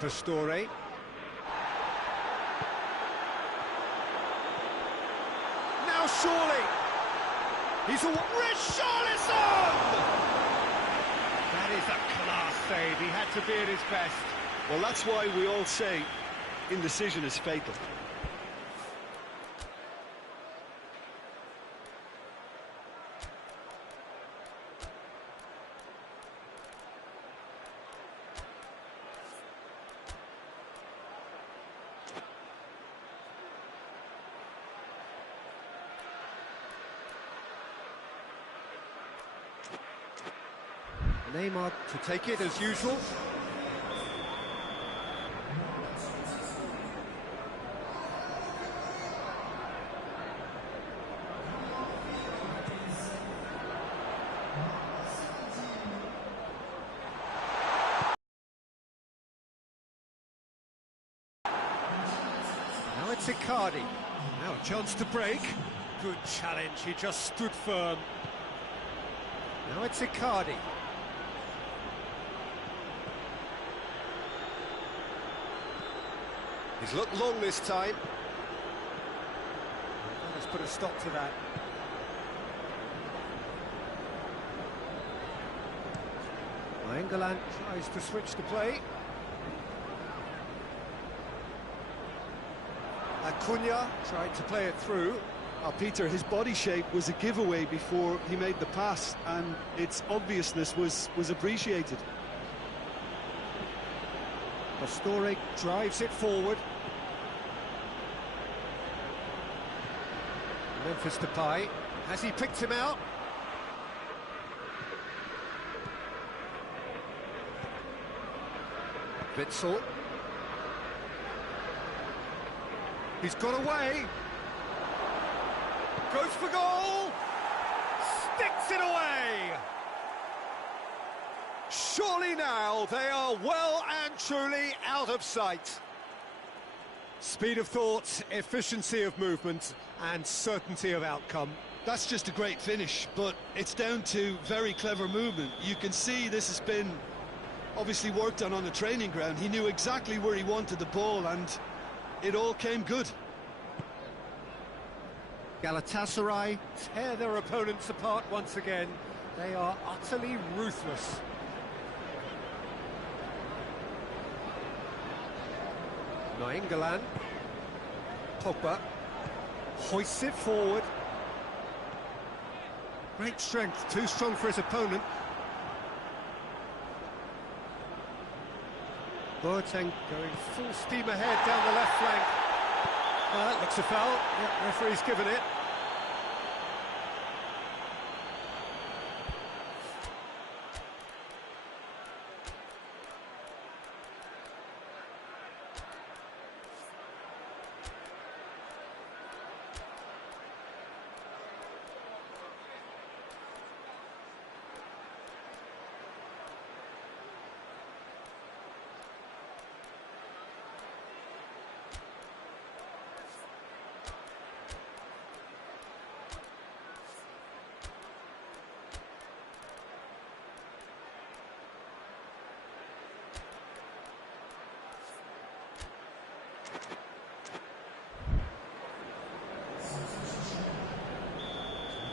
Pastore. Now surely. He's a Richarlison! That is a class save. He had to be at his best. Well, that's why we all say indecision is fatal. Neymar to take it as usual. Now it's Icardi. Now a chance to break. Good challenge, he just stood firm. Now it's Icardi. He's looked long this time. Let's put a stop to that. Nainggolan tries to switch the play. Acuna tried to play it through. Peter, his body shape was a giveaway before he made the pass, and its obviousness was appreciated. Pastore drives it forward. Memphis Depay, has he picked him out? Witsel. He's got away. Goes for goal. Sticks it away. Surely now they are well and truly out of sight. Speed of thought, efficiency of movement, and certainty of outcome. That's just a great finish, but it's down to very clever movement. You can see this has been obviously worked on the training ground. He knew exactly where he wanted the ball, and it all came good. Galatasaray tear their opponents apart once again. They are utterly ruthless. Nainggolan. Pogba hoists it forward. Great strength, too strong for his opponent. Boateng going full steam ahead down the left flank. That looks a foul. Yeah, referee's given it.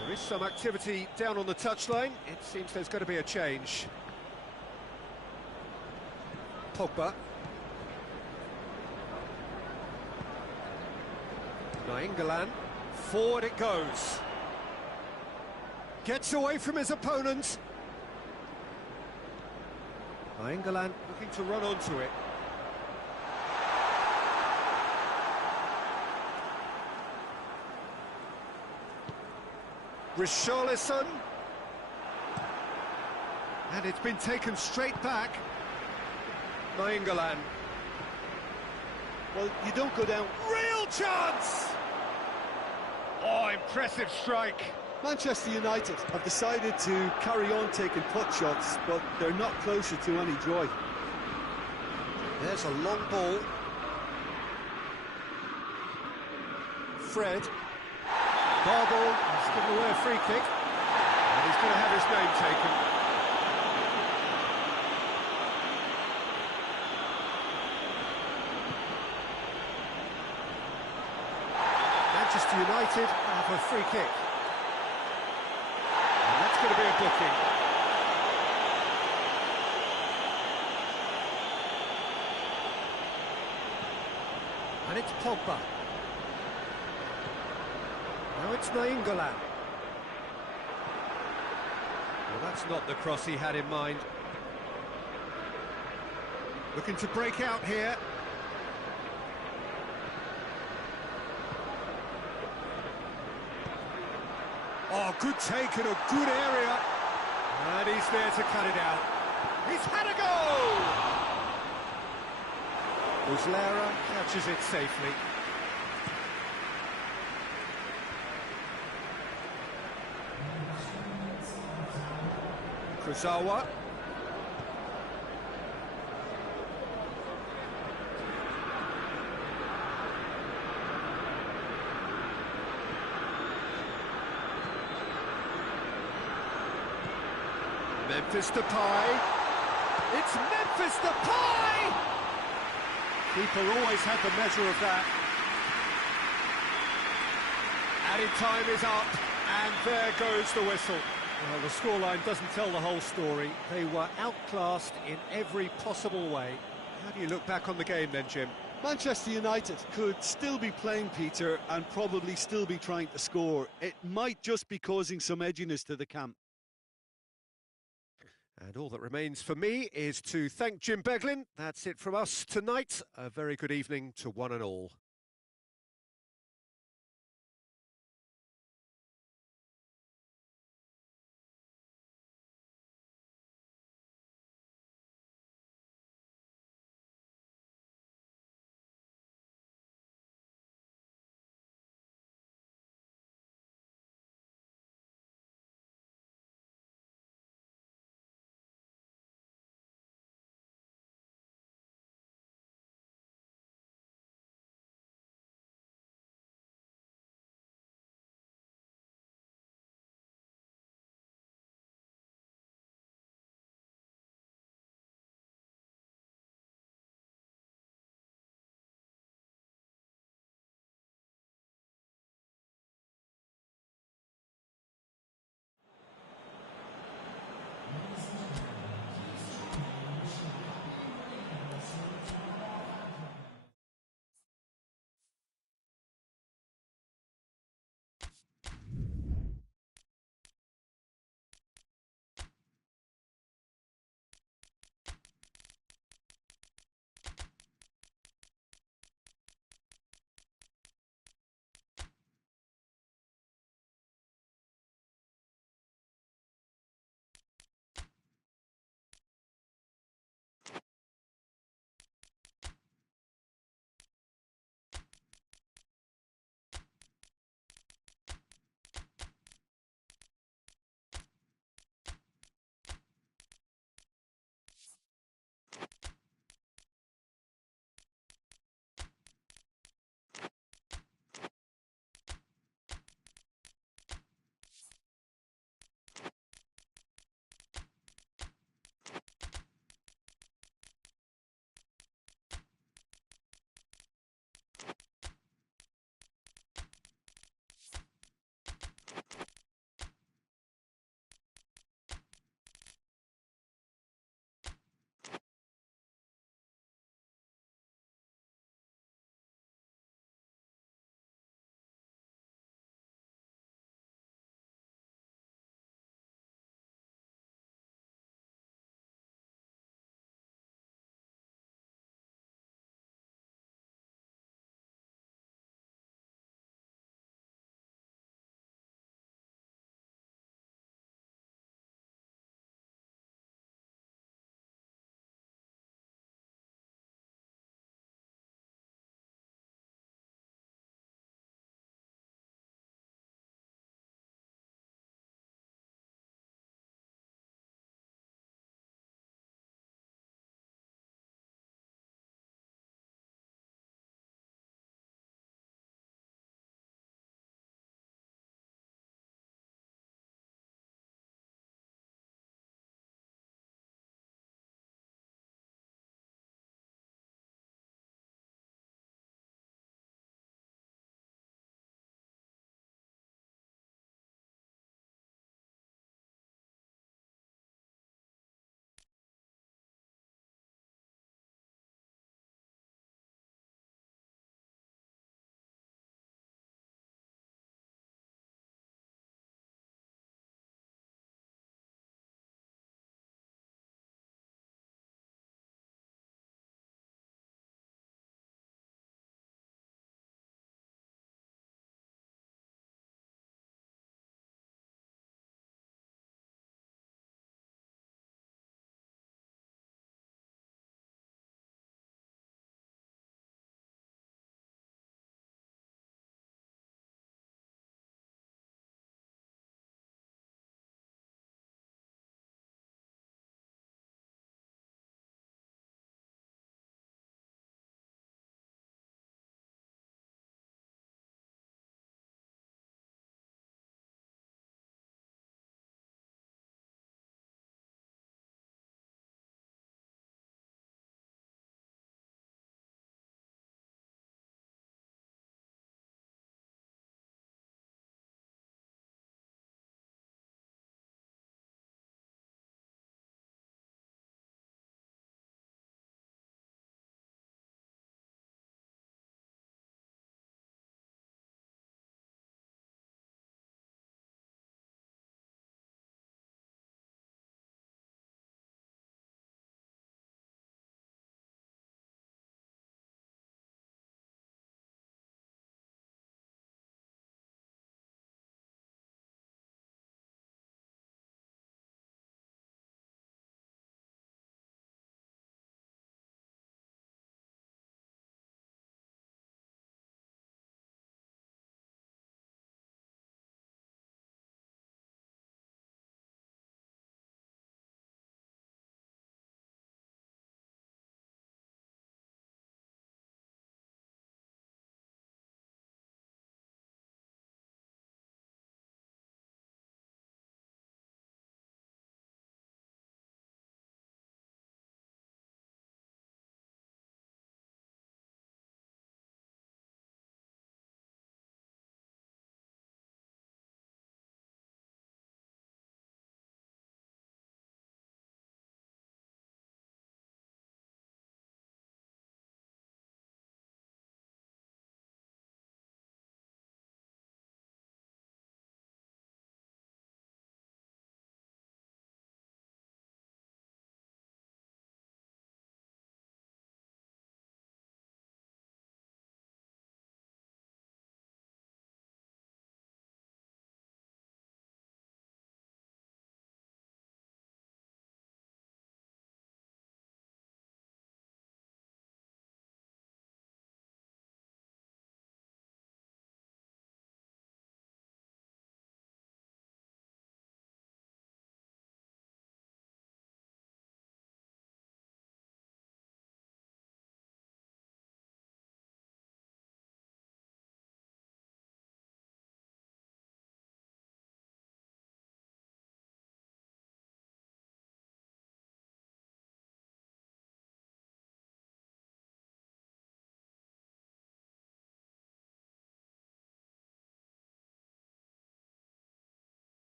There is some activity down on the touchline. It seems there's going to be a change. Pogba. Nainggolan. Forward it goes. Gets away from his opponent. Nainggolan looking to run onto it. Richarlison. And it's been taken straight back. Nainggolan. Well, you don't go down. Real chance! Oh, impressive strike. Manchester United have decided to carry on taking pot shots, but they're not closer to any joy. There's a long ball. Fred. Barbel has given away a free kick, and he's going to have his name taken. Manchester United have a free kick. And that's going to be a booking. And it's Pogba. Now it's Nainggolan. Well, that's not the cross he had in mind. Looking to break out here. Oh, good take in a good area. And he's there to cut it out. He's had a goal! Muslera catches it safely. Kurzawa. Memphis Depay. It's Memphis Depay! Keeper always had the measure of that. Added time is up, and there goes the whistle. Well, the scoreline doesn't tell the whole story. They were outclassed in every possible way. How do you look back on the game then, Jim? Manchester United could still be playing, Peter, and probably still be trying to score. It might just be causing some edginess to the camp. And all that remains for me is to thank Jim Beglin. That's it from us tonight. A very good evening to one and all.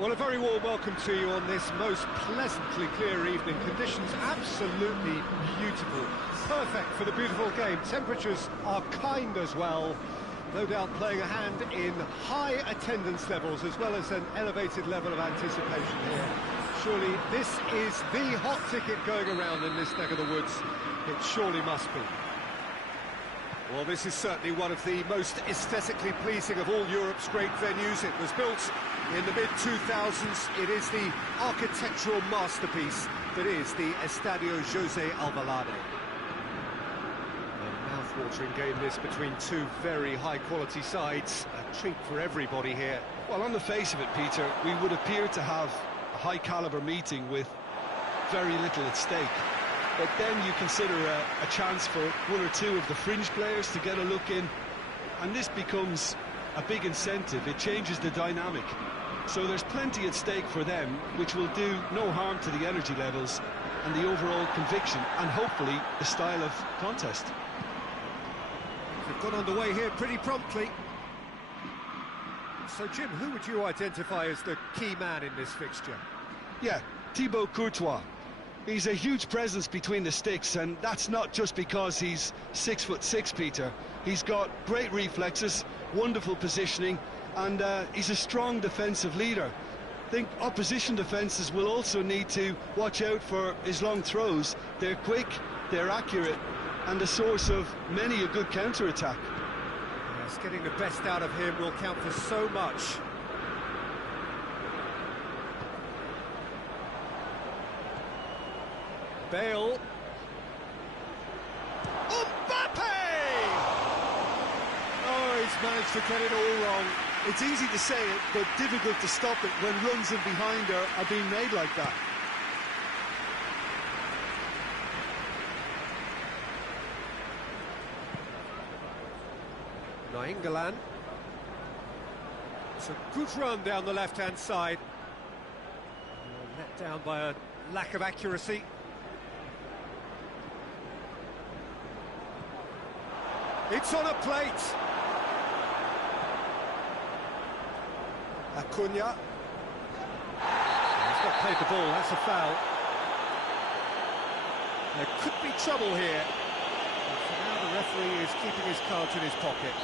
Well, a very warm welcome to you on this most pleasantly clear evening. Conditions absolutely beautiful. Perfect for the beautiful game. Temperatures are kind as well. No doubt playing a hand in high attendance levels as well as an elevated level of anticipation here. Surely this is the hot ticket going around in this neck of the woods. It surely must be. Well, this is certainly one of the most aesthetically pleasing of all Europe's great venues. It was built in the mid-2000s. It is the architectural masterpiece that is the Estadio José Alvalade. A mouth-watering game this between two very high-quality sides. A treat for everybody here. Well, on the face of it, Peter, we would appear to have a high-caliber meeting with very little at stake. But then you consider a chance for one or two of the fringe players to get a look in, and this becomes a big incentive. It changes the dynamic. So there's plenty at stake for them, which will do no harm to the energy levels and the overall conviction, and hopefully the style of contest. They've got underway here pretty promptly. So, Jim, who would you identify as the key man in this fixture? Yeah, Thibaut Courtois. He's a huge presence between the sticks, and that's not just because he's 6'6", Peter. He's got great reflexes, wonderful positioning, and he's a strong defensive leader. I think opposition defences will also need to watch out for his long throws. They're quick, they're accurate, and a source of many a good counter-attack. Yes, getting the best out of him will count for so much. Bale. Mbappe! Oh, he's managed to get it all wrong. It's easy to say it, but difficult to stop it when runs in behind are being made like that. Nainggolan. It's a good run down the left-hand side. Let down by a lack of accuracy. It's on a plate. Acuna. He's not played the ball, that's a foul. There could be trouble here. But for now the referee is keeping his cards in his pocket.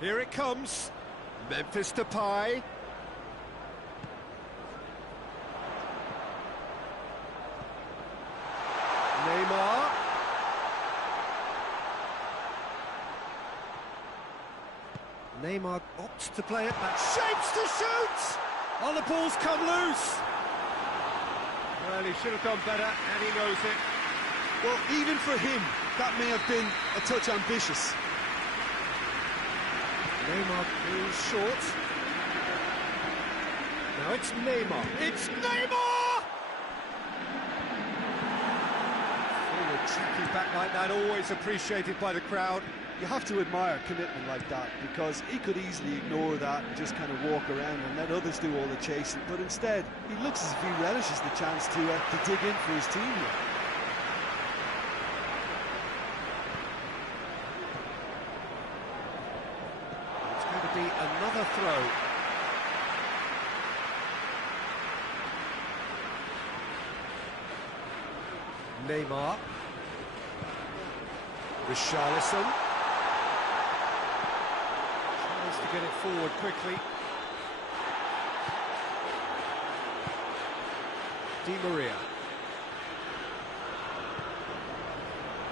Here it comes. Memphis Depay. Neymar. Neymar opts to play it back. Shapes to shoot! Oh, the ball's come loose. Well, he should have done better, and he knows it. Well, even for him, that may have been a touch ambitious. Neymar is short. Now it's Neymar. It's Neymar! Forward tracking back like that, always appreciated by the crowd. You have to admire commitment like that, because he could easily ignore that and just kind of walk around and let others do all the chasing. But instead, he looks as if he relishes the chance to dig in for his team here. Be another throw. Neymar. Richarlison. Tries to get it forward quickly. Di Maria.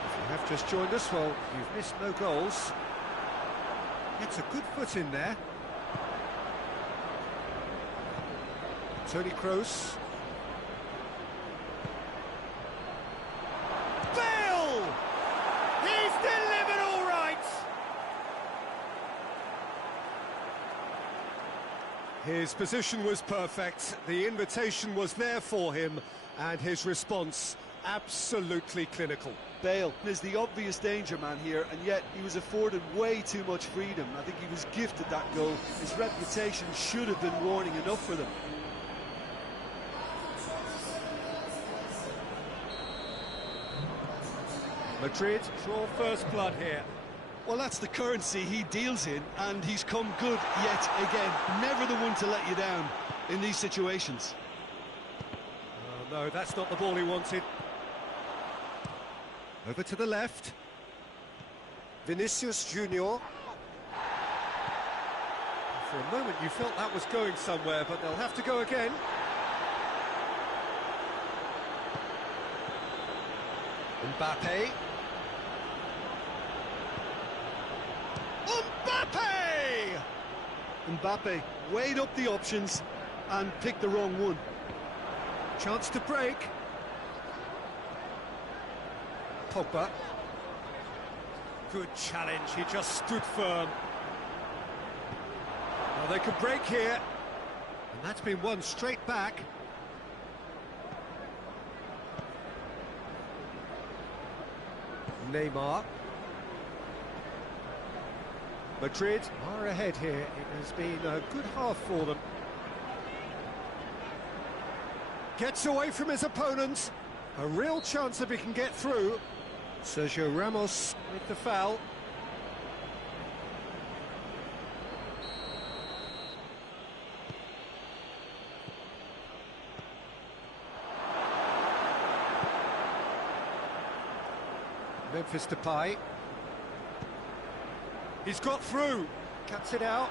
If you have just joined us, well, you've missed no goals. Gets a good foot in there. Toni Kroos. Bale! He's delivered all right! His position was perfect, the invitation was there for him, and his response absolutely clinical. Bale is the obvious danger man here, and yet he was afforded way too much freedom. I think he was gifted that goal. His reputation should have been warning enough for them. Madrid draw first blood here. Well, that's the currency he deals in, and he's come good yet again. Never the one to let you down in these situations. Oh, no, that's not the ball he wanted. Over to the left. Vinicius Junior. For a moment you felt that was going somewhere, but they'll have to go again. Mbappe. Mbappe weighed up the options and picked the wrong one. Chance to break. Pogba. Good challenge, he just stood firm. Well, they could break here, and that's been won straight back. Neymar. Madrid are ahead here. It has been a good half for them. Gets away from his opponents. A real chance if he can get through. Sergio Ramos with the foul. Memphis Depay. He's got through, cuts it out.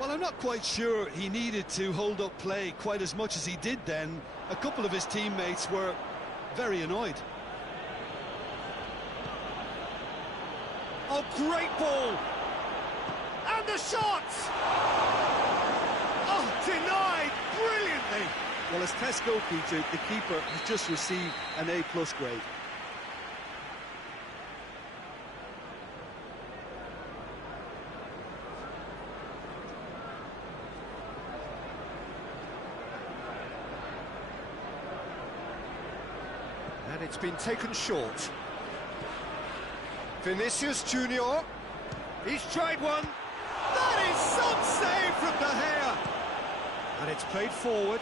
Well, I'm not quite sure he needed to hold up play quite as much as he did then. A couple of his teammates were very annoyed. Oh, great ball! And the shot! Oh, denied brilliantly! Well, as test goalkeeper, the keeper has just received an A+ grade. And it's been taken short. Vinicius Junior. He's tried one. That is some save from De Gea. And it's played forward.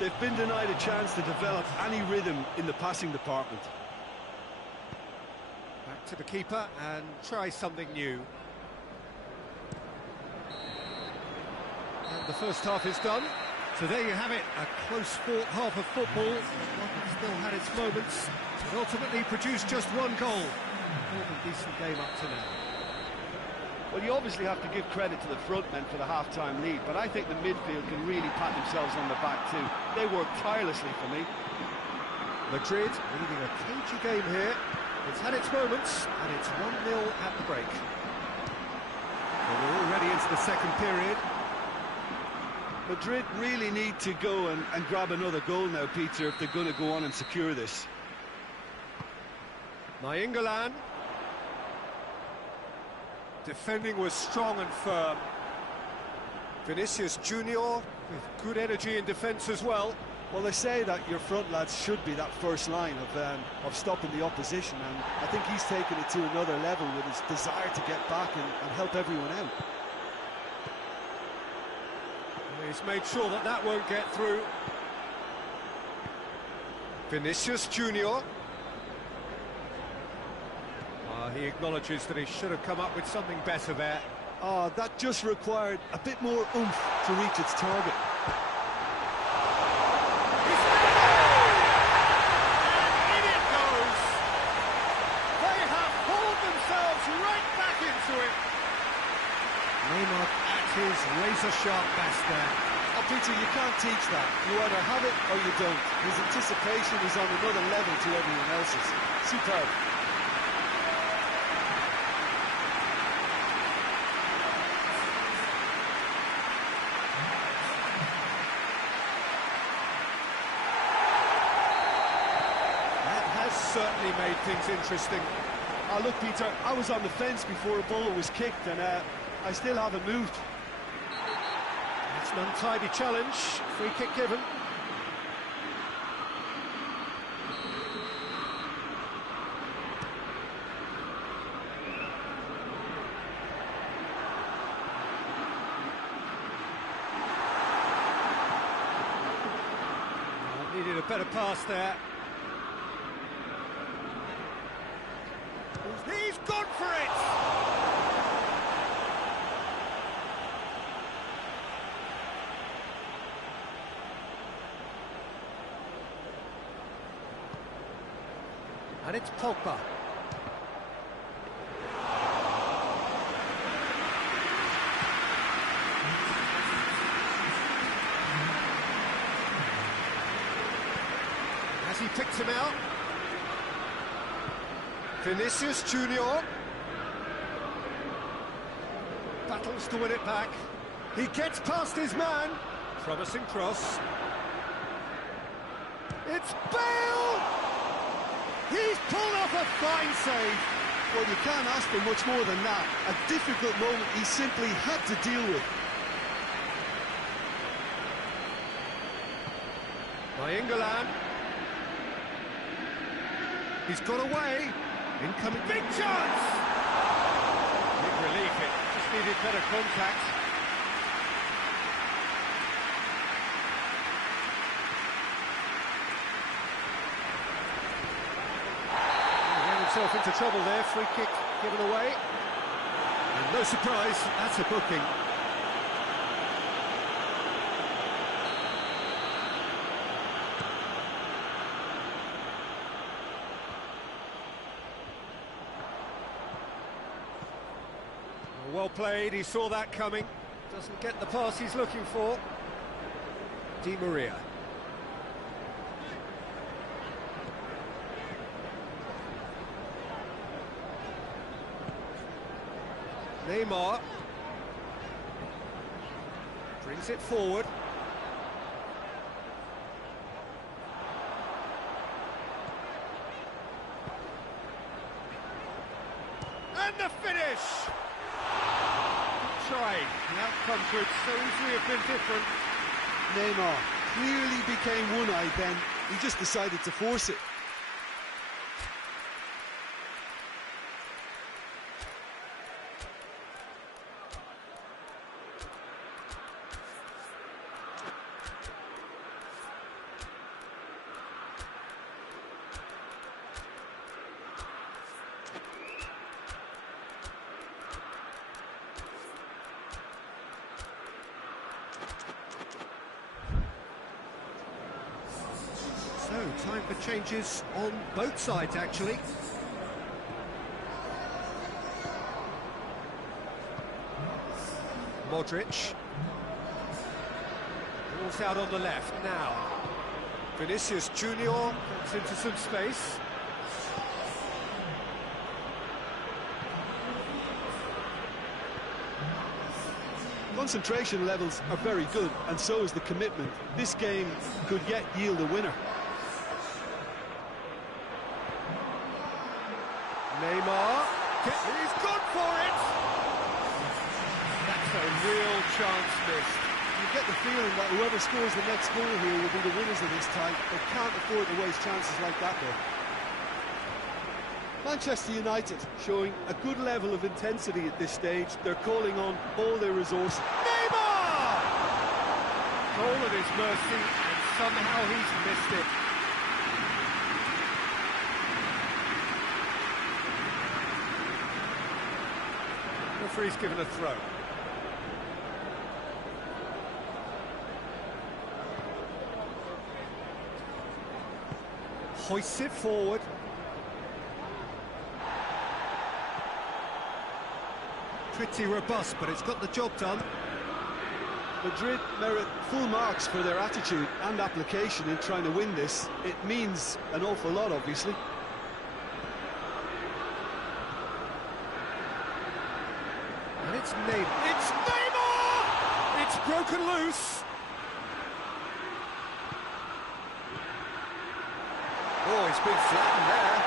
They've been denied a chance to develop any rhythm in the passing department. Back to the keeper and try something new. And the first half is done. So there you have it, a close-fought half of football. One that still had its moments, but ultimately produced just one goal. More than decent game up to now. Well, you obviously have to give credit to the front men for the half-time lead, but I think the midfield can really pat themselves on the back too. They worked tirelessly for me. Madrid leading a cagey game here. It's had its moments, and it's 1-0 at the break. Well, we're already into the second period. Madrid really need to go and grab another goal now, Peter, if they're going to go on and secure this. Nainggolan. Defending was strong and firm. Vinicius Junior with good energy in defence as well. Well, they say that your front lads should be that first line of stopping the opposition, and I think he's taken it to another level with his desire to get back and help everyone out. He's made sure that that won't get through. Vinicius Junior. He acknowledges that he should have come up with something better there. That just required a bit more oomph to reach its target. And in it goes! They have pulled themselves right back into it. Neymar at his razor-sharp best there. Oh, Peter, you can't teach that. You either have it or you don't. His anticipation is on another level to everyone else's. Superb. Certainly made things interesting. Look, Peter, I was on the fence before a ball was kicked, and I still haven't moved. It's an untidy challenge. Free kick given. Needed a better pass there. He's gone for it! And it's Pogba. As he picks him out, Vinicius Junior battles to win it back. He gets past his man. Promising cross. It's Bale! He's pulled off a fine save. Well, you can't ask for much more than that. A difficult moment he simply had to deal with. By England. He's got away. Incoming. Big chance! Big relief. It just needed better contact. He ran himself into trouble there. Free kick given away. And no surprise, that's a booking. Well played, he saw that coming. Doesn't get the pass he's looking for. Di Maria. Neymar. Brings it forward. And the finish! Trying. The outcome could so easily have been different. Neymar clearly became one-eyed then. He just decided to force it. So, time for changes on both sides, actually. Modric. Ball's out on the left now. Vinicius Junior gets into some space. Concentration levels are very good, and so is the commitment. This game could yet yield a winner. Neymar, he's gone for it! That's a real chance missed. You get the feeling that whoever scores the next goal here will be the winners of this tie. They can't afford to waste chances like that, though. Manchester United showing a good level of intensity at this stage. They're calling on all their resources. Neymar! Goal at his mercy, and somehow he's missed it. Referee's given a throw. Hoists it forward. Pretty robust, but it's got the job done. Madrid merit full marks for their attitude and application in trying to win this. It means an awful lot, obviously. And it's Neymar. It's Neymar! It's broken loose. Oh, he's been flattened there.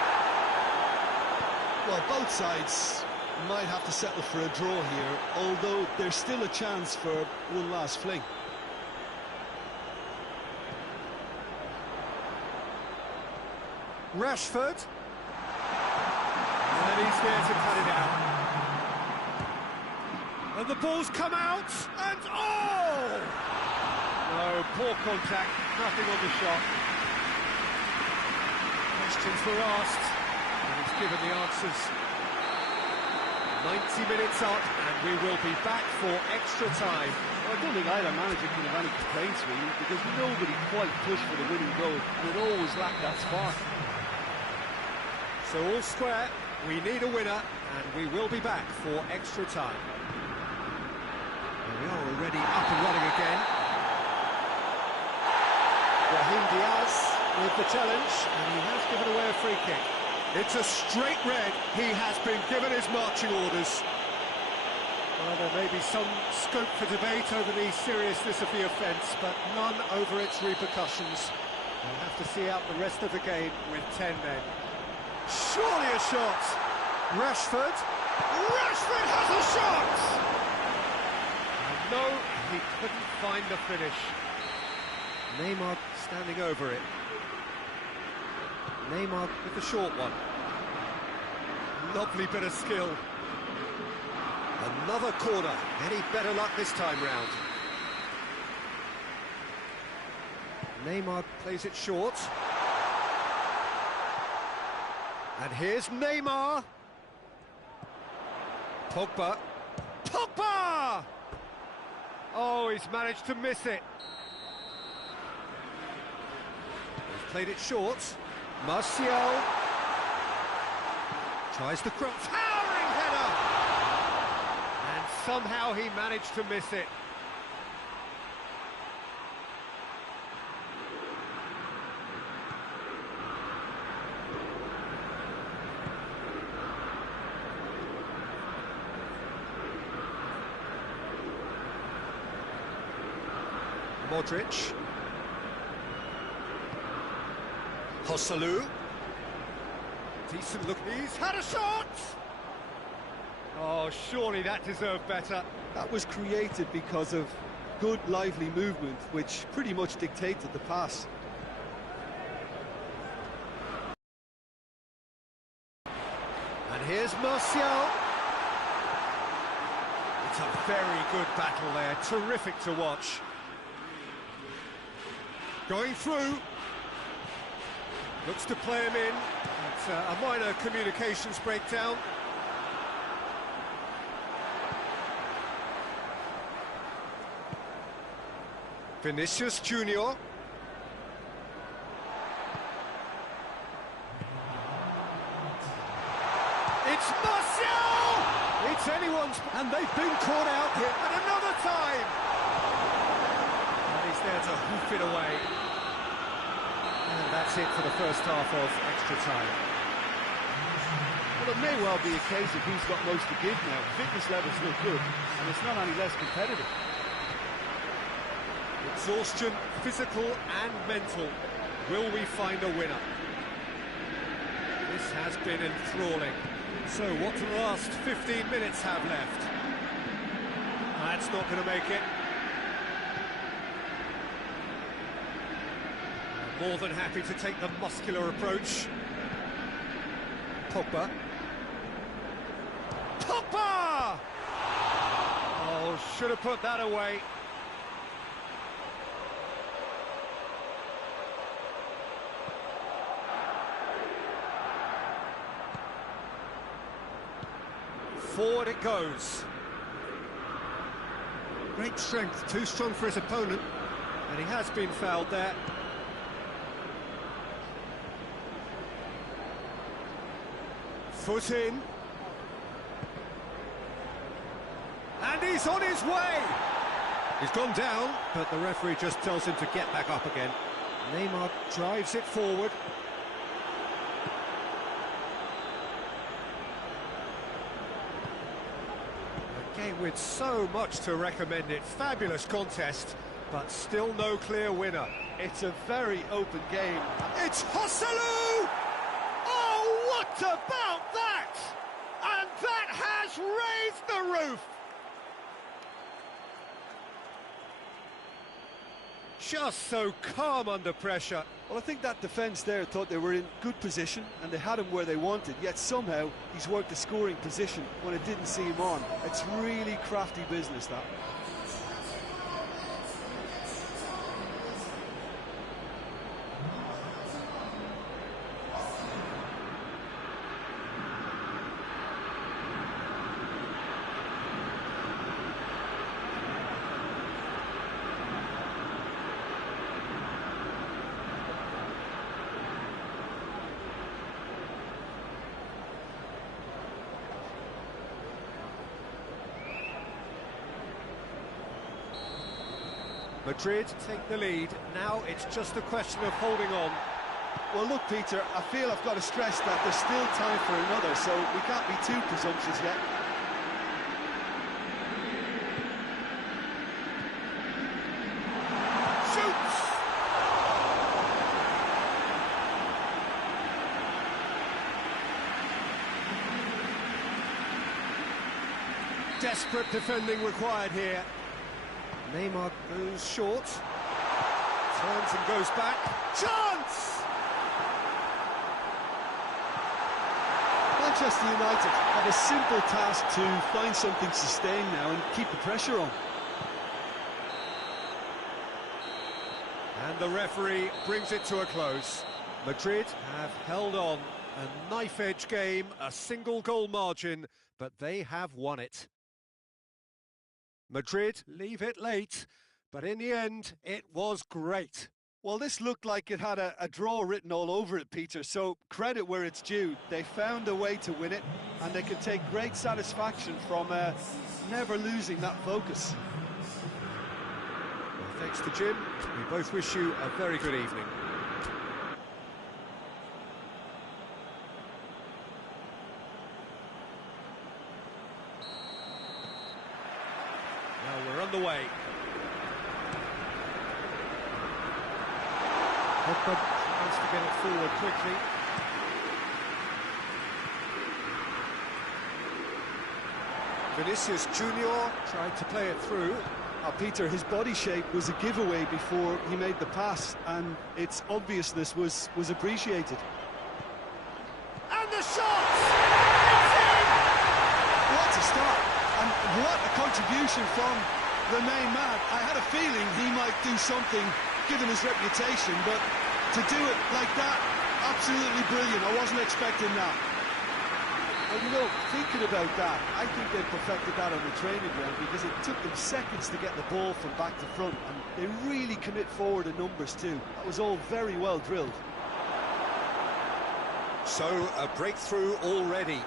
Well, both sides might have to settle for a draw here, although there's still a chance for one last fling. Rashford. And he's there to cut it out. And the ball's come out, and oh! No, poor contact, nothing on the shot. Questions were asked, and he's given the answers. 90 minutes up, and we will be back for extra time. Well, I don't think either manager can have any complaints, really, because nobody quite pushed for the winning goal, and it always lacked that spark. So all square, we need a winner, and we will be back for extra time. There we are, already up and running again. Brahim Diaz with the challenge, and he has given away a free kick. It's a straight red. He has been given his marching orders. Well, there may be some scope for debate over the seriousness of the offence, but none over its repercussions. We'll have to see out the rest of the game with 10 men. Surely a shot! Rashford! Rashford has a shot! No, he couldn't find the finish. Neymar standing over it. Neymar with the short one. Lovely bit of skill. Another corner. Any better luck this time round? Neymar plays it short. And here's Neymar. Pogba. Pogba! Oh, he's managed to miss it. He's played it short. Martial tries the cross, towering header, and somehow he managed to miss it. Modric. Joselu. Decent look. He's had a shot! Oh, surely that deserved better. That was created because of good, lively movement, which pretty much dictated the pass. And here's Martial. It's a very good battle there. Terrific to watch. Going through. Looks to play him in. It's a minor communications breakdown. Vinicius Junior. It's Martial! It's anyone's, and they've been caught out here at another time. And he's there to hoof it away. And that's it for the first half of extra time. Well, it may well be a case of who's got most to give now. Fitness levels look good, and it's not any less competitive. Exhaustion, physical and mental. Will we find a winner? This has been enthralling. So what do the last 15 minutes have left? That's not going to make it. More than happy to take the muscular approach. Pogba. Pogba! Oh, should have put that away. Forward it goes. Great strength, too strong for his opponent, and he has been fouled there. Foot in. And he's on his way! He's gone down, but the referee just tells him to get back up again. Neymar drives it forward. A game with so much to recommend it. Fabulous contest, but still no clear winner. It's a very open game. It's Joselu! Oh, what about that? And that has raised the roof! Just so calm under pressure. Well, I think that defence there thought they were in good position and they had him where they wanted, yet somehow he's worked the scoring position when it didn't see him on. It's really crafty business, that. Madrid take the lead. Now it's just a question of holding on. Well, look, Peter, I feel I've got to stress that there's still time for another, so we can't be too presumptuous yet. Shoots! Desperate defending required here. Neymar goes short. Turns and goes back. Chance! Manchester United have a simple task to find something sustained now and keep the pressure on. And the referee brings it to a close. Madrid have held on. A knife-edge game, a single goal margin, but they have won it. Madrid leave it late, but in the end, it was great. Well, this looked like it had a draw written all over it, Peter, so credit where it's due. They found a way to win it, and they can take great satisfaction from never losing that focus. Well, thanks to Jim. We both wish you a very good evening. Now we're underway. Pogba tries to get it forward quickly. Vinicius Junior tried to play it through. Peter, his body shape was a giveaway before he made the pass, and its obviousness was appreciated. And the shot! It's in! What a start, and what a contribution from the main man. I had a feeling he might do something given his reputation, but to do it like that, absolutely brilliant. I wasn't expecting that. Well, you know, thinking about that, I think they perfected that on the training ground because it took them seconds to get the ball from back to front, and they really commit forward in numbers too. That was all very well drilled. So, a breakthrough already.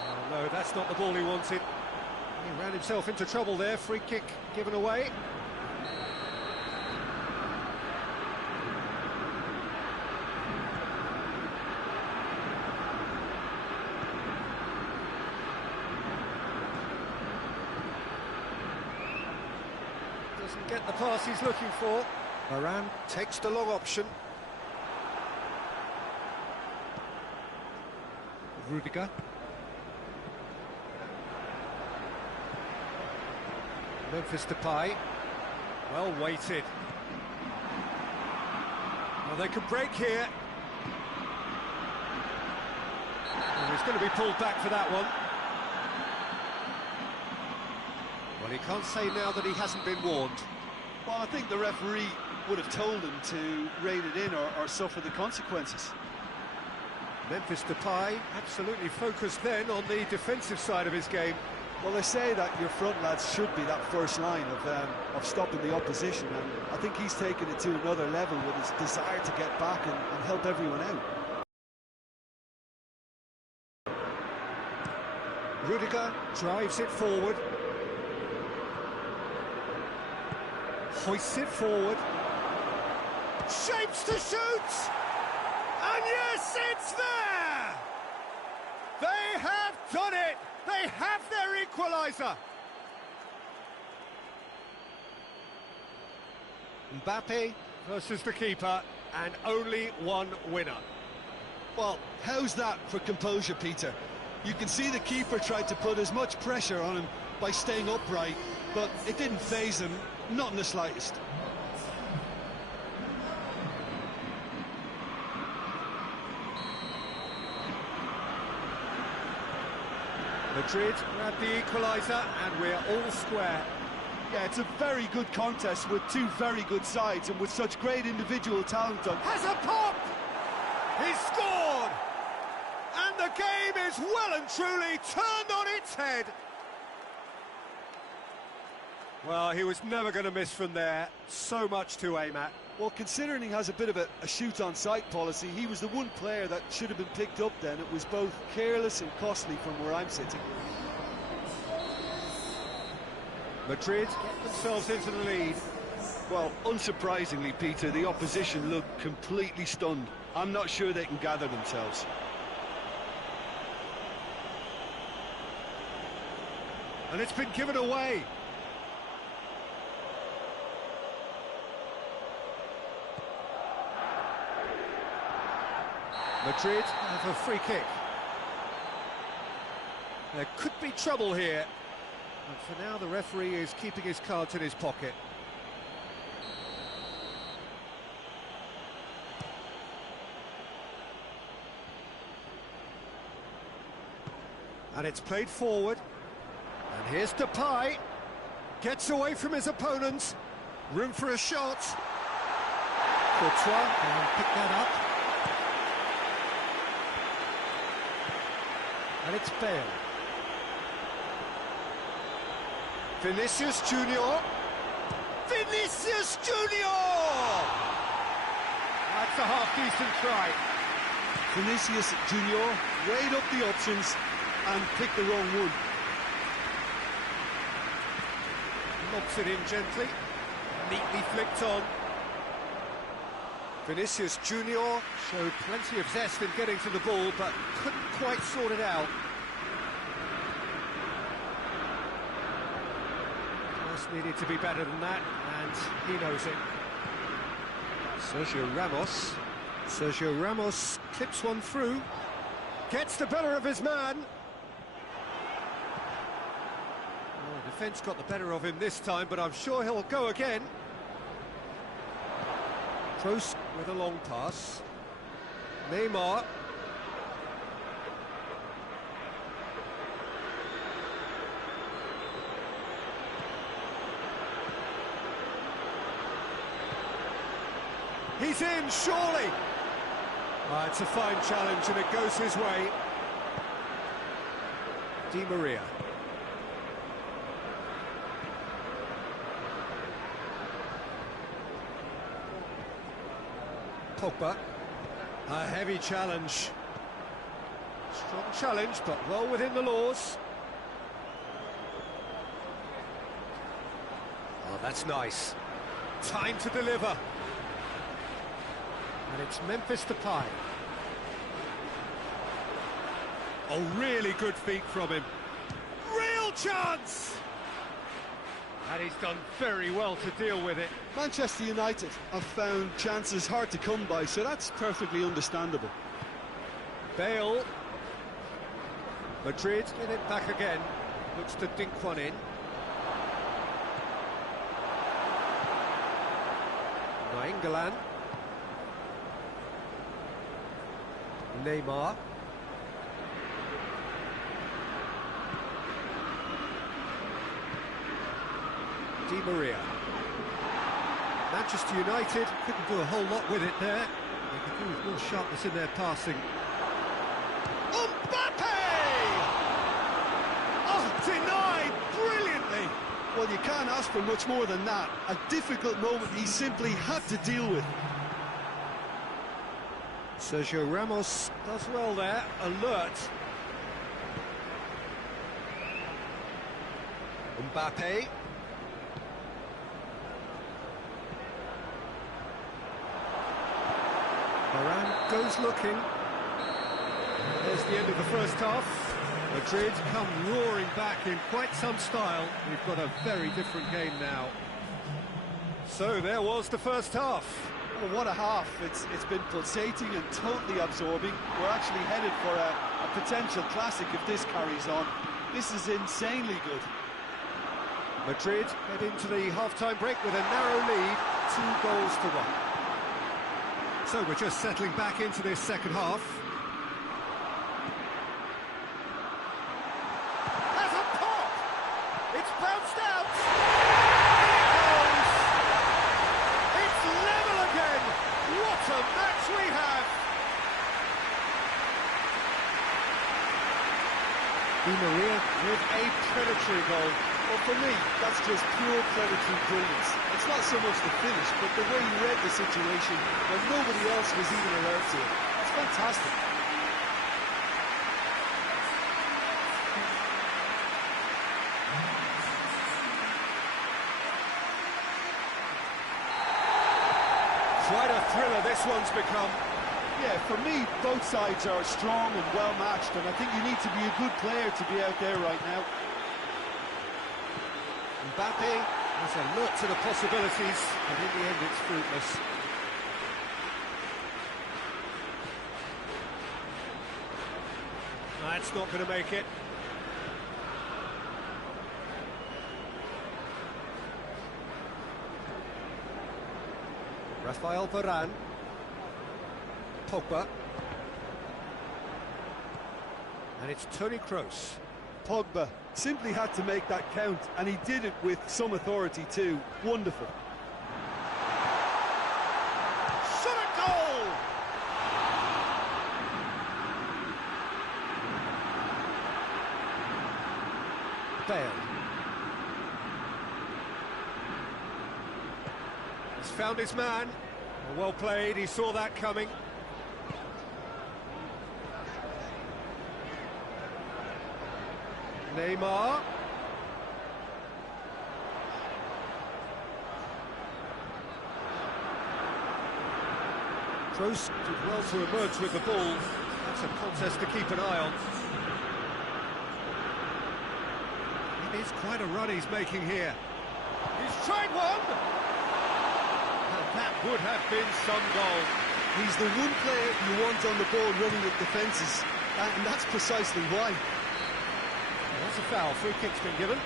Oh, no, that's not the ball he wanted. He ran himself into trouble there. Free kick given away. Doesn't get the pass he's looking for. Varane takes the long option. Rudiger. Memphis Depay. Well weighted. Well, they could break here. Well, he's going to be pulled back for that one. Well, he can't say now that he hasn't been warned. Well, I think the referee would have told him to rein it in or suffer the consequences. Memphis Depay absolutely focused then on the defensive side of his game. Well, they say that your front lads should be that first line of stopping the opposition, and I think he's taken it to another level with his desire to get back and help everyone out. Rudiger drives it forward. Hoists it forward. Shapes to shoot! And yes, it's there! They have done it! They have their equaliser! Mbappe versus the keeper, and only one winner. Well, how's that for composure, Peter? You can see the keeper tried to put as much pressure on him by staying upright, but it didn't faze him, not in the slightest. Madrid grab the equaliser, and we're all square. Yeah, it's a very good contest with two very good sides and with such great individual talent. Has a pop! He's scored! And the game is well and truly turned on its head. Well, he was never going to miss from there. So much to aim at. Well, considering he has a bit of a shoot-on-sight policy, he was the one player that should have been picked up then. It was both careless and costly from where I'm sitting. Madrid get themselves into the lead. Well, unsurprisingly, Peter, the opposition look completely stunned. I'm not sure they can gather themselves. And it's been given away. Madrid have a free kick. There could be trouble here. And for now, the referee is keeping his cards in his pocket. And it's played forward. And here's Depay. Gets away from his opponent. Room for a shot. Courtois can pick that up. And it's Bale. Vinicius Junior. Vinicius Junior! That's a half-decent try. Vinicius Junior weighed up the options and picked the wrong one. Lobs it in gently. Neatly flicked on. Vinicius Junior showed plenty of zest in getting to the ball, but couldn't quite sort it out. Just needed to be better than that, and he knows it. Sergio Ramos. Sergio Ramos clips one through. Gets the better of his man. Oh, defence got the better of him this time, but I'm sure he'll go again. Kroos with a long pass. Neymar. He's in, surely! It's a fine challenge and it goes his way. Di Maria. Pogba. A heavy challenge. Strong challenge, but well within the laws. Oh, that's nice. Time to deliver. And it's Memphis Depay. Oh, really good feet from him. Real chance! And he's done very well to deal with it. Manchester United have found chances hard to come by, so that's perfectly understandable. Bale. Madrid get it back again. Looks to dink one in. Nainggolan. Neymar. Di Maria. Manchester United couldn't do a whole lot with it there. They could do with more sharpness in their passing. Mbappe! Oh, denied brilliantly. Well, you can't ask for much more than that. A difficult moment he simply had to deal with. Sergio Ramos does well there, alert. Mbappe. Varane goes looking. There's the end of the first half. Madrid come roaring back in quite some style. We've got a very different game now. So there was the first half. Well, what a half. It's been pulsating and totally absorbing. We're actually headed for a potential classic if this carries on. This is insanely good. Madrid head into the half-time break with a narrow lead, 2-1. So we're just settling back into this second half. There's a pop! It's bounced out! It's level again! What a match we have! Di Maria with a predatory goal. Well, for me, that's just pure predatory brilliance. It's not so much the finish, but the way he read the situation when nobody else was even alert to it. It's fantastic. this one's become. Yeah, for me, both sides are strong and well-matched, and I think you need to be a good player to be out there right now. Mbappe was alert to the possibilities, but in the end it's fruitless. That's not going to make it. Rafael Varane. Pogba. And it's Toni Kroos. Pogba simply had to make that count, and he did it with some authority too. Wonderful. Shot a goal! Bale. He's found his man. Well played, he saw that coming. Neymar. Kroos did well to emerge with the ball. That's a contest to keep an eye on. It is quite a run he's making here. He's tried one! And that would have been some goal. He's the one player you want on the ball running at defences, and that's precisely why. That's a foul. Free kick's been given.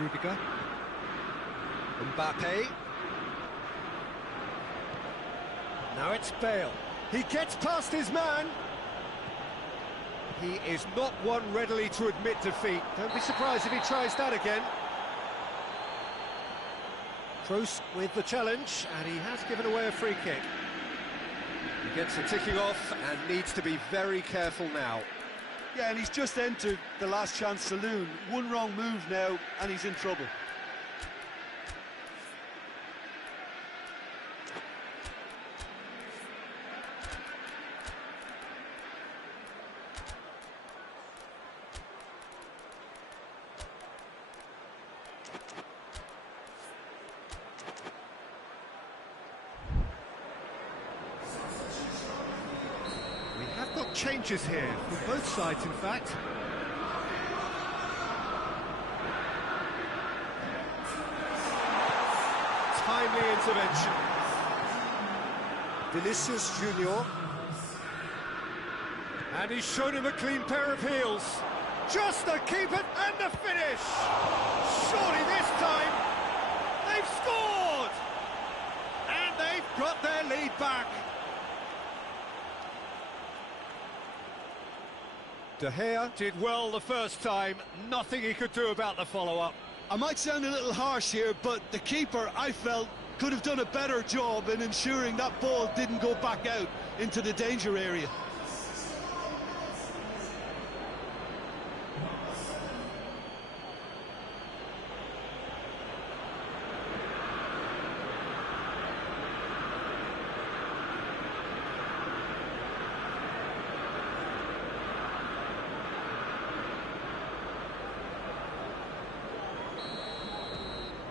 Rudiger. Mbappe. Now it's Bale. He gets past his man. He is not one readily to admit defeat. Don't be surprised if he tries that again. Kroos with the challenge, and he has given away a free kick. He gets the ticking off and needs to be very careful now. Yeah, and he's just entered the last chance saloon. One wrong move now, and he's in trouble. Changes here from both sides, in fact. Timely intervention. Vinicius Junior. And he's shown him a clean pair of heels. Just the keeper and the finish. Surely this time they've scored. And they've got their lead back. De Gea did well the first time, nothing he could do about the follow-up. I might sound a little harsh here, but the keeper, I felt, could have done a better job in ensuring that ball didn't go back out into the danger area.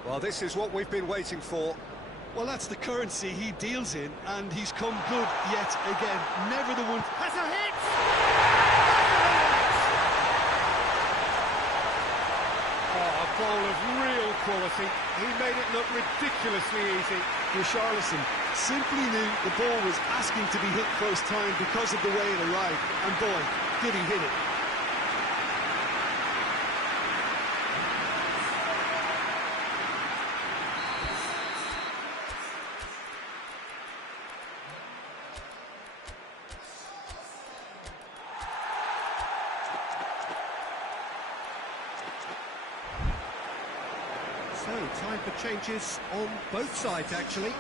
Well, this is what we've been waiting for. Well, that's the currency he deals in, and he's come good yet again. Never the one... Has a hit! Oh, a goal of real quality. He made it look ridiculously easy. Richarlison simply knew the ball was asking to be hit first time because of the way it arrived, and boy, did he hit it. So, time for changes on both sides, actually.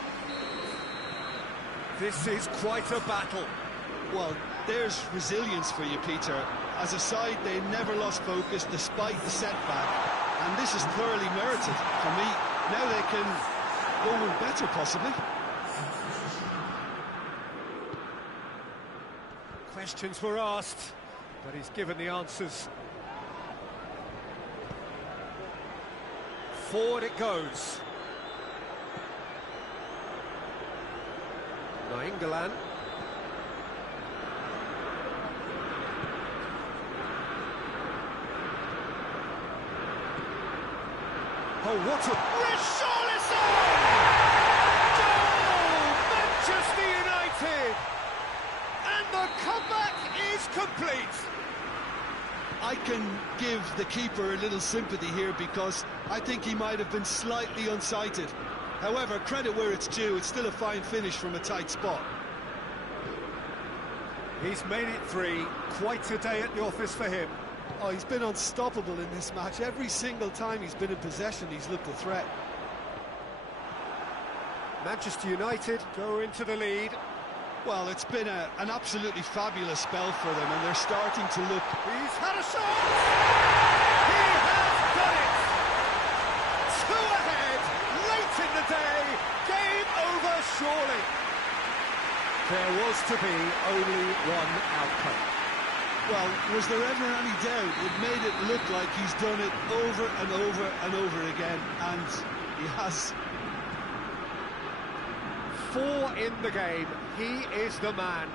This is quite a battle. Well, there's resilience for you, Peter. As a side, they never lost focus despite the setback, and this is thoroughly merited for me. Now they can go one better, possibly. Questions were asked, but he's given the answers. Forward it goes. Nainggolan. Oh, what a... Richarlison! Goal! Manchester United! And the comeback is complete! I can give the keeper a little sympathy here because I think he might have been slightly unsighted. However, credit where it's due, it's still a fine finish from a tight spot. He's made it 3, quite a day at the office for him. Oh, he's been unstoppable in this match. Every single time he's been in possession, he's looked a threat. Manchester United go into the lead. Well, it's been an absolutely fabulous spell for them, and they're starting to look... He's had a shot! He has done it! 2 ahead, late in the day, game over surely. There was to be only one outcome. Well, was there ever any doubt? It made it look like he's done it over and over and over again, and he has. 4 in the game, he is the man.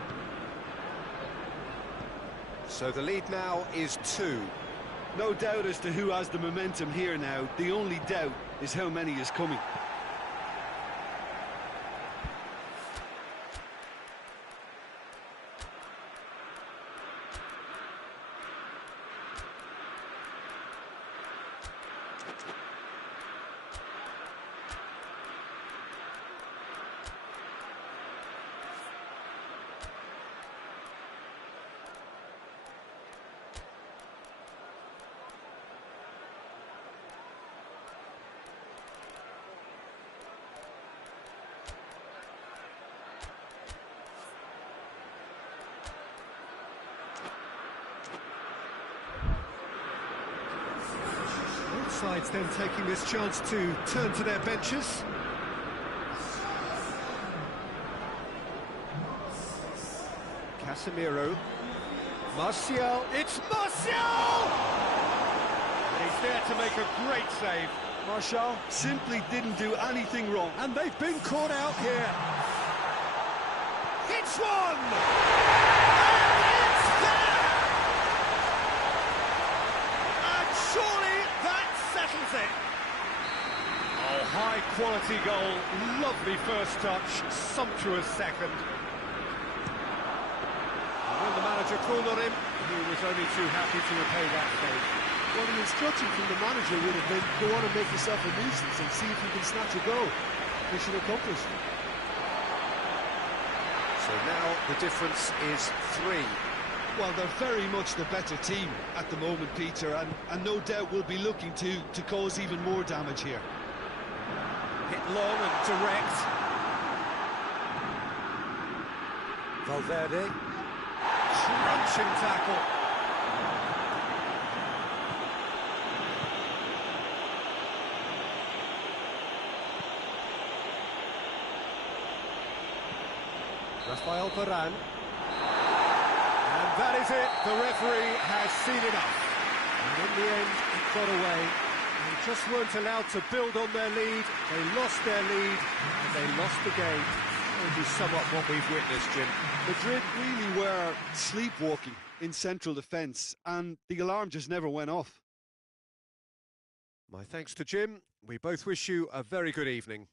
So the lead now is 2. No doubt as to who has the momentum here now. The only doubt is how many is coming. Sides then taking this chance to turn to their benches. Casemiro. Martial. It's Martial! And he's there to make a great save. Martial simply didn't do anything wrong. And they've been caught out here. It's one! And it's there! And surely that settles it. Oh, high quality goal, lovely first touch, sumptuous second. And when the manager called on him, he was only too happy to repay that save. Well, the instruction from the manager would have been, go on and make yourself a nuisance and see if you can snatch a goal. Mission accomplished. So now the difference is 3. Well, they're very much the better team at the moment, Peter, and no doubt will be looking to cause even more damage here. Hit long and direct. Valverde. Crunching tackle. Rafael Varane. And that is it. The referee has seen enough. And in the end, it got away. They just weren't allowed to build on their lead. They lost their lead, and they lost the game. Maybe somewhat what we've witnessed, Jim. Madrid really were sleepwalking in central defence, and the alarm just never went off. My thanks to Jim. We both wish you a very good evening.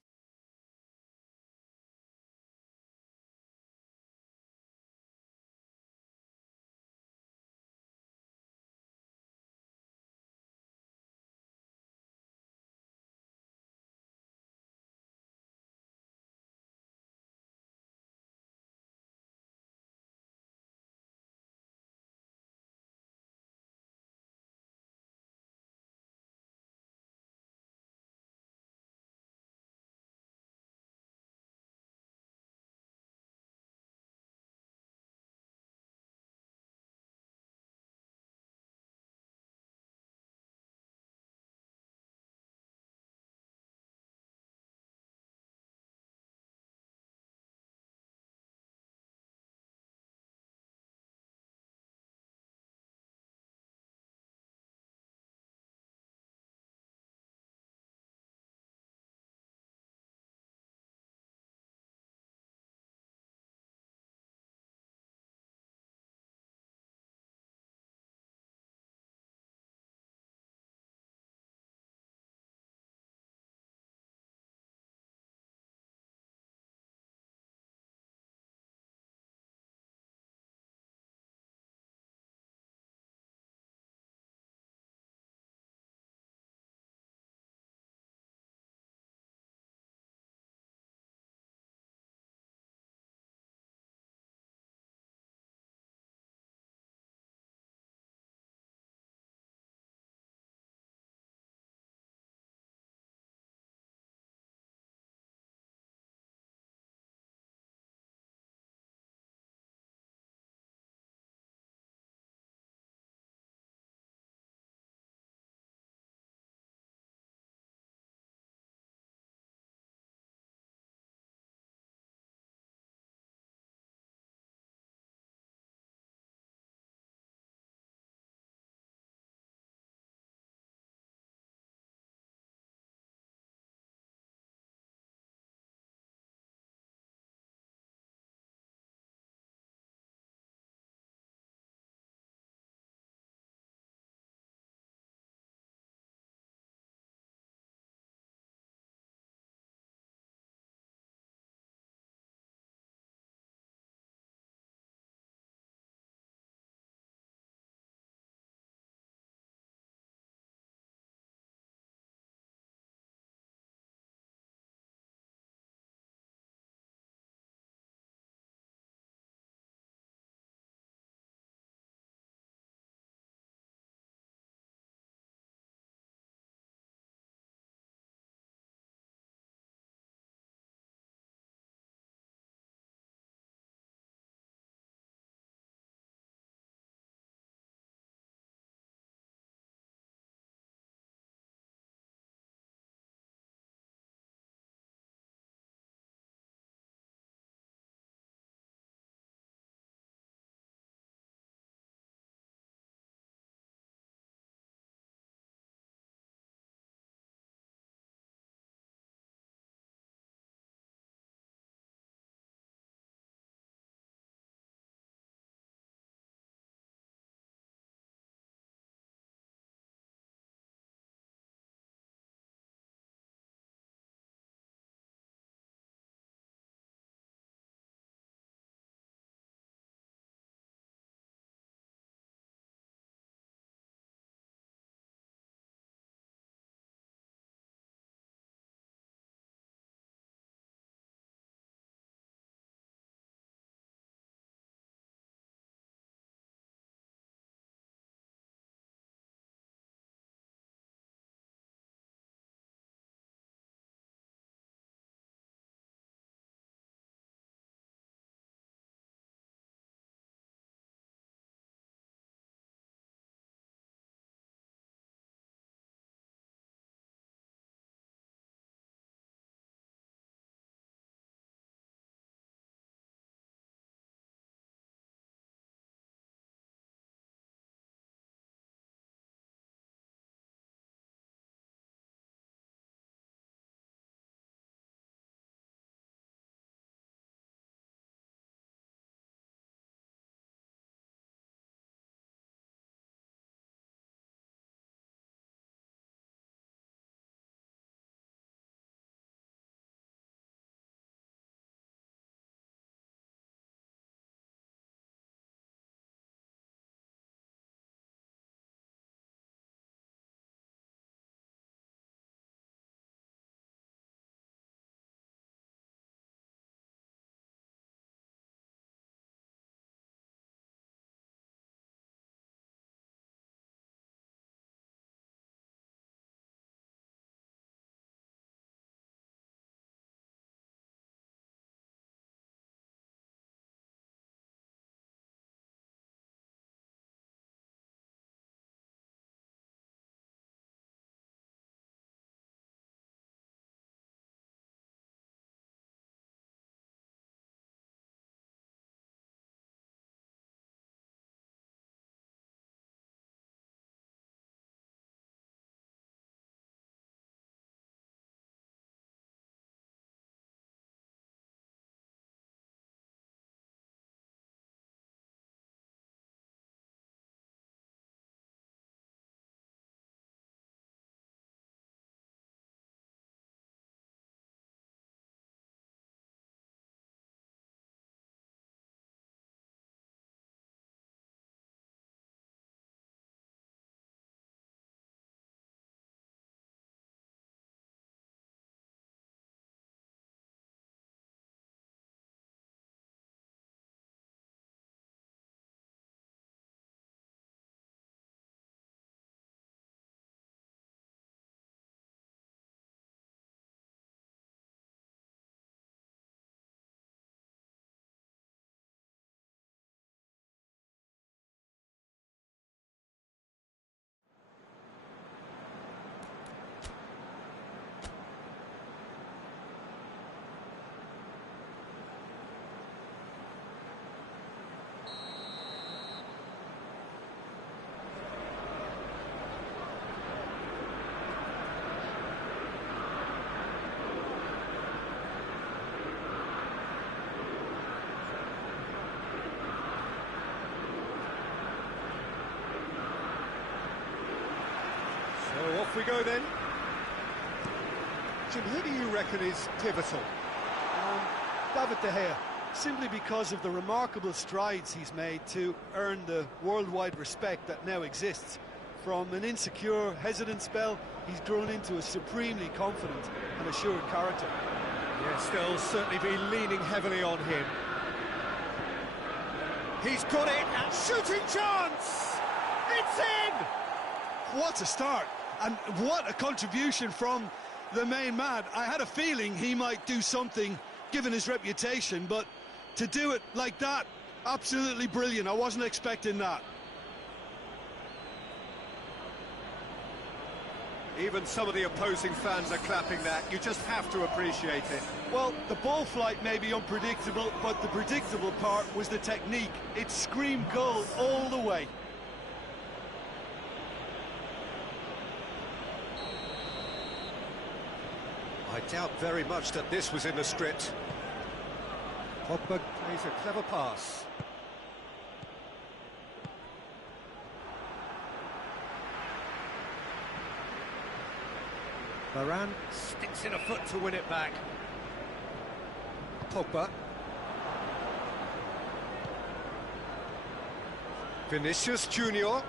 Off we go then. Jim, who do you reckon is pivotal? David De Gea, simply because of the remarkable strides he's made to earn the worldwide respect that now exists. From an insecure, hesitant spell, he's grown into a supremely confident and assured character. Yes, they'll certainly be leaning heavily on him. He's got it, and shooting chance! It's in! What a start, and what a contribution from the main man. I had a feeling he might do something, given his reputation, but to do it like that, absolutely brilliant. I wasn't expecting that. Even some of the opposing fans are clapping that. You just have to appreciate it. Well, the ball flight may be unpredictable, but the predictable part was the technique. It screamed goal all the way. I doubt very much that this was in the script. Pogba plays a clever pass. Varane sticks in a foot to win it back. Pogba. Vinicius Junior.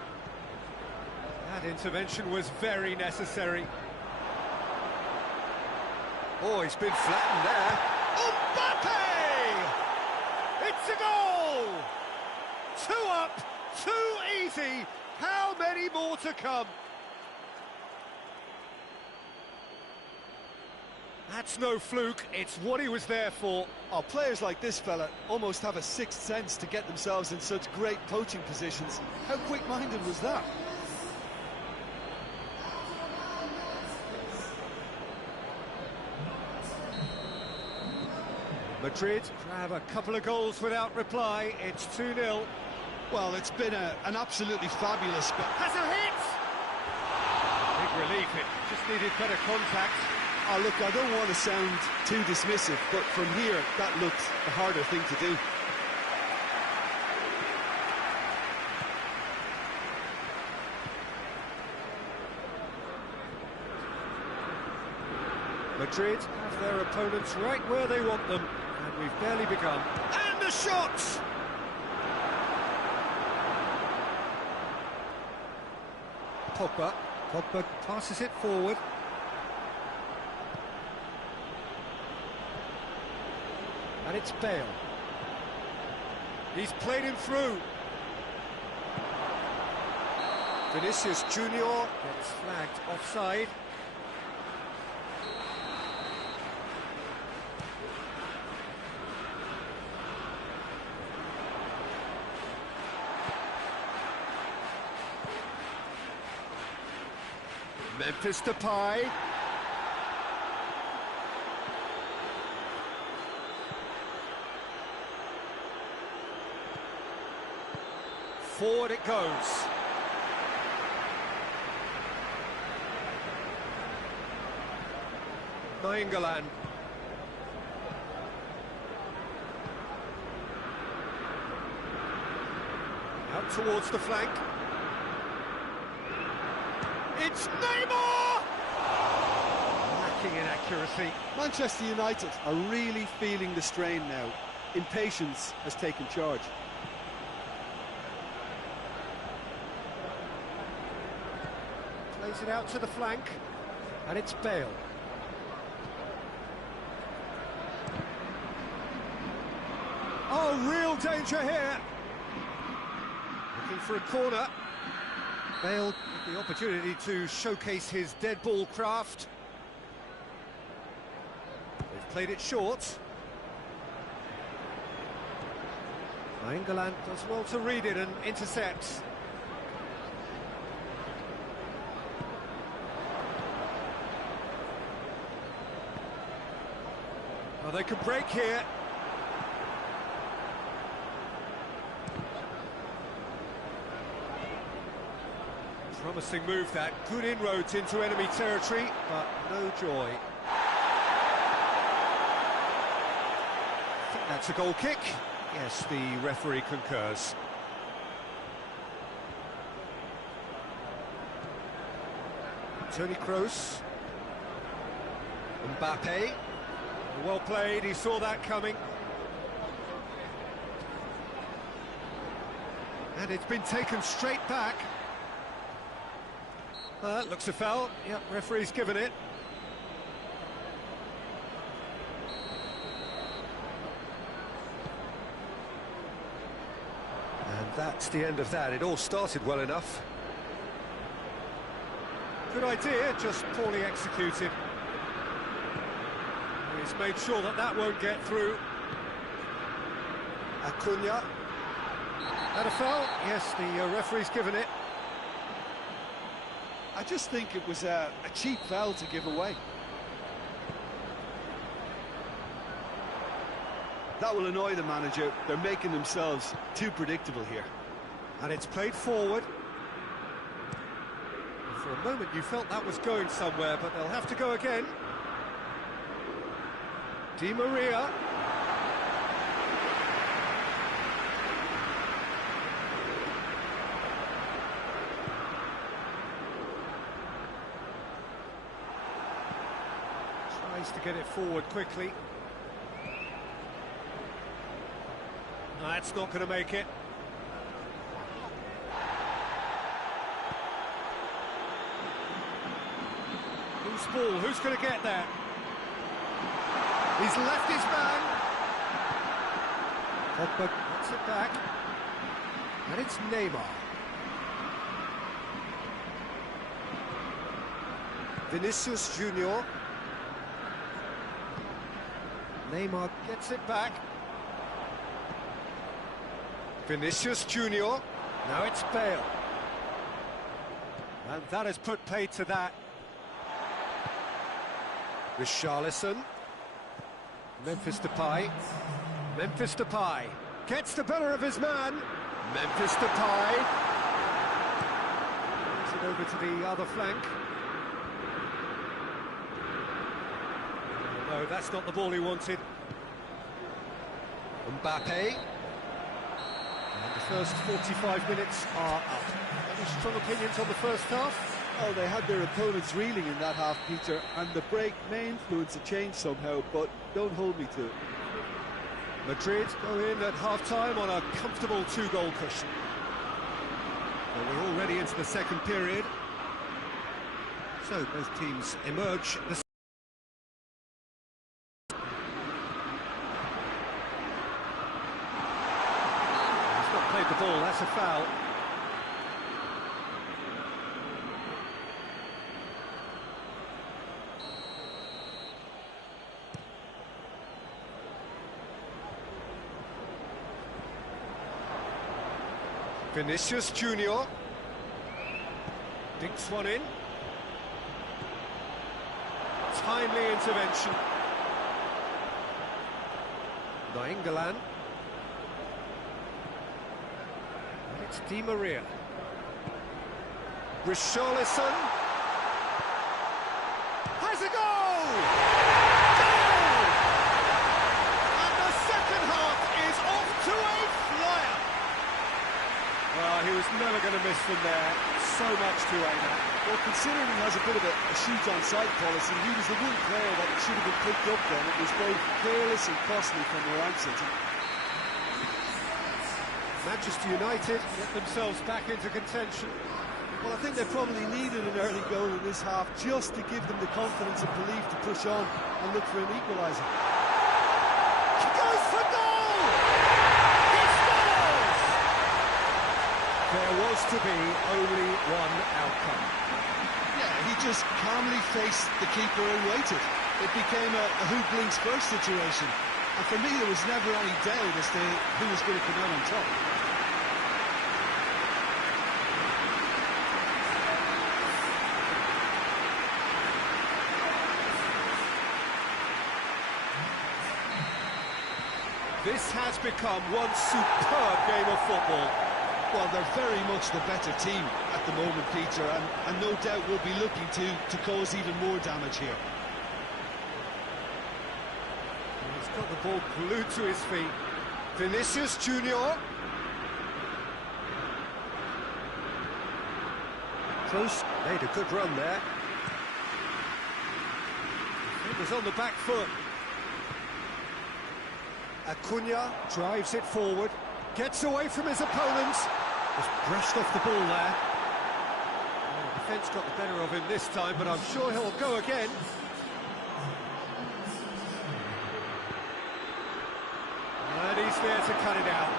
That intervention was very necessary. Oh, he's been flattened there. Mbappe! It's a goal! 2 up, 2 easy. How many more to come? That's no fluke, it's what he was there for. Oh, players like this fella almost have a sixth sense to get themselves in such great poaching positions. How quick-minded was that? Madrid grab a couple of goals without reply. It's 2-0. Well, it's been an absolutely fabulous spell. Has a hit! Big relief, it just needed better contact. Oh, look, I don't want to sound too dismissive, but from here, that looked the harder thing to do. Madrid have their opponents right where they want them, and we've barely begun. And the shot! Pogba passes it forward. And it's Bale. He's played him through. Vinicius Junior gets flagged offside. Memphis Depay. Forward it goes. Nainggolan. Out towards the flank. It's Neymar! Lacking in accuracy. Manchester United are really feeling the strain now. Impatience has taken charge. Plays it out to the flank, and it's Bale. Oh, real danger here. Looking for a corner. Bale with the opportunity to showcase his dead ball craft. They've played it short. Nainggolan does well to read it and intercepts. Well, they could break here. Promising move that. Good inroads into enemy territory, but no joy. I think that's a goal kick. Yes, the referee concurs. Toni Kroos. Mbappe. Well played, he saw that coming. And it's been taken straight back. Looks a foul. Yep, referee's given it. And that's the end of that. It all started well enough. Good idea, just poorly executed. He's made sure that that won't get through. Acuna. That a foul? Yes, the referee's given it. I just think it was a cheap foul to give away. That will annoy the manager. They're making themselves too predictable here. And it's played forward. For a moment you felt that was going somewhere, but they'll have to go again. Di Maria. Tries to get it forward quickly. No, that's not going to make it. Who's ball? Who's going to get there? He's left his man. Pogba gets it back. And it's Neymar. Vinicius Junior. Neymar gets it back. Vinicius Junior. Now it's Bale. And that has put paid to that. Richarlison. Memphis Depay. Memphis Depay gets the better of his man. Memphis Depay. Brings it over to the other flank. No, that's not the ball he wanted. Mbappe. And the first 45 minutes are up. Any strong opinions on the first half? Oh, they had their opponents reeling in that half, Peter, and the break may influence a change somehow, but don't hold me to it. Madrid go in at half-time on a comfortable two-goal cushion. Well, we're already into the second period. So both teams emerge. He's not played the ball, that's a foul. Vinicius Junior dinks one in. Timely intervention. Nainggolan. And it's Di Maria. Richarlison. Has a goal! Goal! And the second half is off to a flyer. Well, he was never going to miss from there. So much to aim at. Well, considering he has a bit of a shoot-on-sight policy, he was the one player that should have been picked up then. It was both careless and costly from around City. Manchester United get themselves back into contention. Well, I think they probably needed an early goal in this half just to give them the confidence and belief to push on and look for an equaliser. He goes for goal! He scores! There was to be only one outcome. Yeah, he just calmly faced the keeper and waited. It became a who blinks first situation. And for me, there was never any doubt as to who was going to come out on top. This has become one superb game of football. Well, they're very much the better team at the moment, Peter, and no doubt will be looking to cause even more damage here. He's got the ball glued to his feet. Vinicius Junior. Kroos made a good run there. It was on the back foot. Acuna drives it forward, gets away from his opponent, just brushed off the ball there. Well, the defence got the better of him this time, but I'm sure he'll go again. And he's there to cut it out.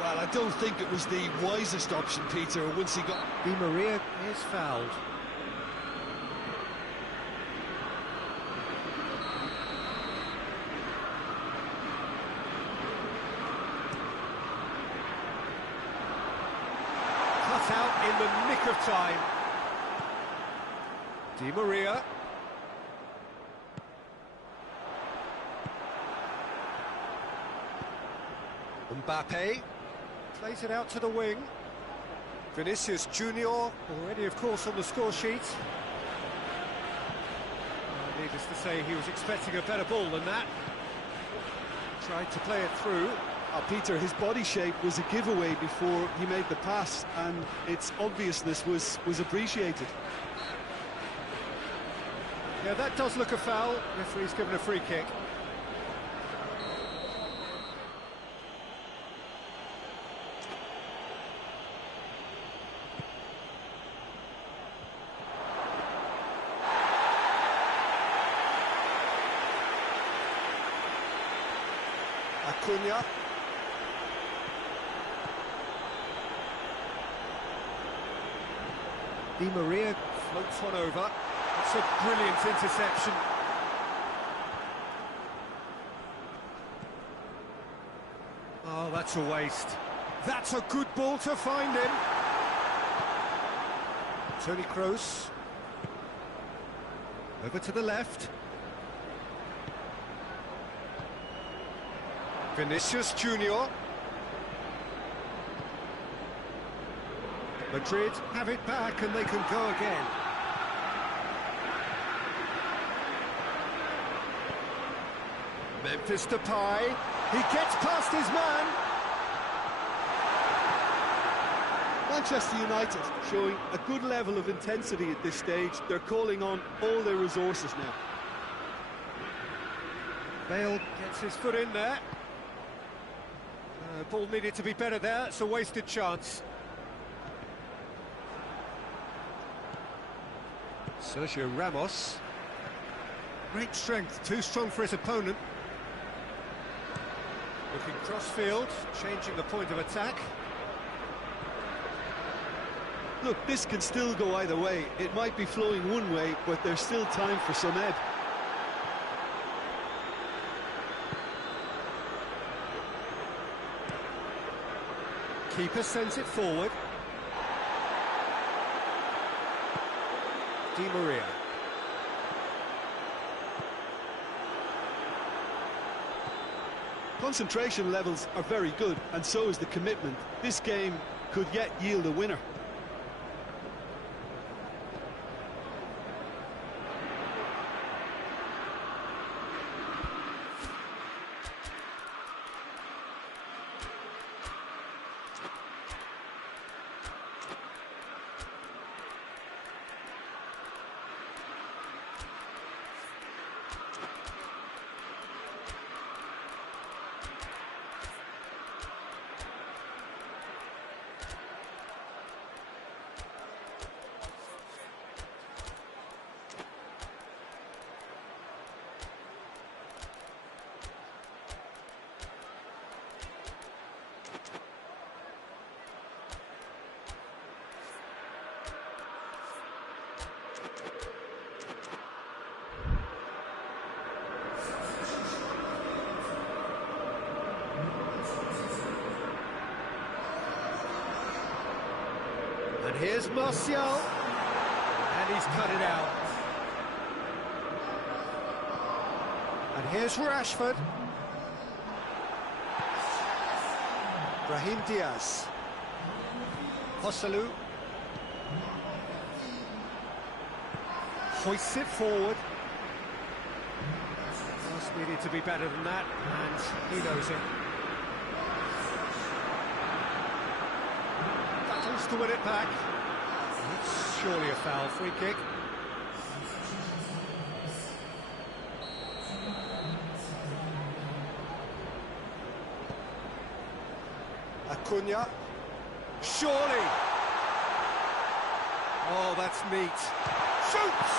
Well, I don't think it was the wisest option, Peter, once he got... Di Maria is fouled. Cut out in the nick of time. Di Maria. Mbappe plays it out to the wing. Vinicius Junior, already of course on the score sheet. Needless to say, he was expecting a better ball than that. Tried to play it through. Peter, his body shape was a giveaway before he made the pass, and its obviousness was appreciated. Yeah, that does look a foul. Referee's given a free kick. Acuna. Di Maria floats one over. It's a brilliant interception. Oh, that's a waste. That's a good ball to find him. Toni Kroos. Over to the left. Vinicius Junior. Madrid have it back and they can go again. Memphis Depay. He gets past his man. Manchester United showing a good level of intensity at this stage. They're calling on all their resources now. Bale gets his foot in there. Ball needed to be better there. It's a wasted chance. Sergio Ramos. Great strength, too strong for his opponent. Looking cross-field, changing the point of attack. Look, this can still go either way. It might be flowing one way, but there's still time for some ebb. Keeper sends it forward. Di Maria. Concentration levels are very good, and so is the commitment. This game could yet yield a winner. And here's Martial, and he's cut it out. And here's Rashford. Brahim Diaz. Joselu. Hoists it forward. Pass needed to be better than that, and he knows it. Battles to win it back. It's surely a foul, free kick. Cunha. Surely. Oh, that's neat. Shoots!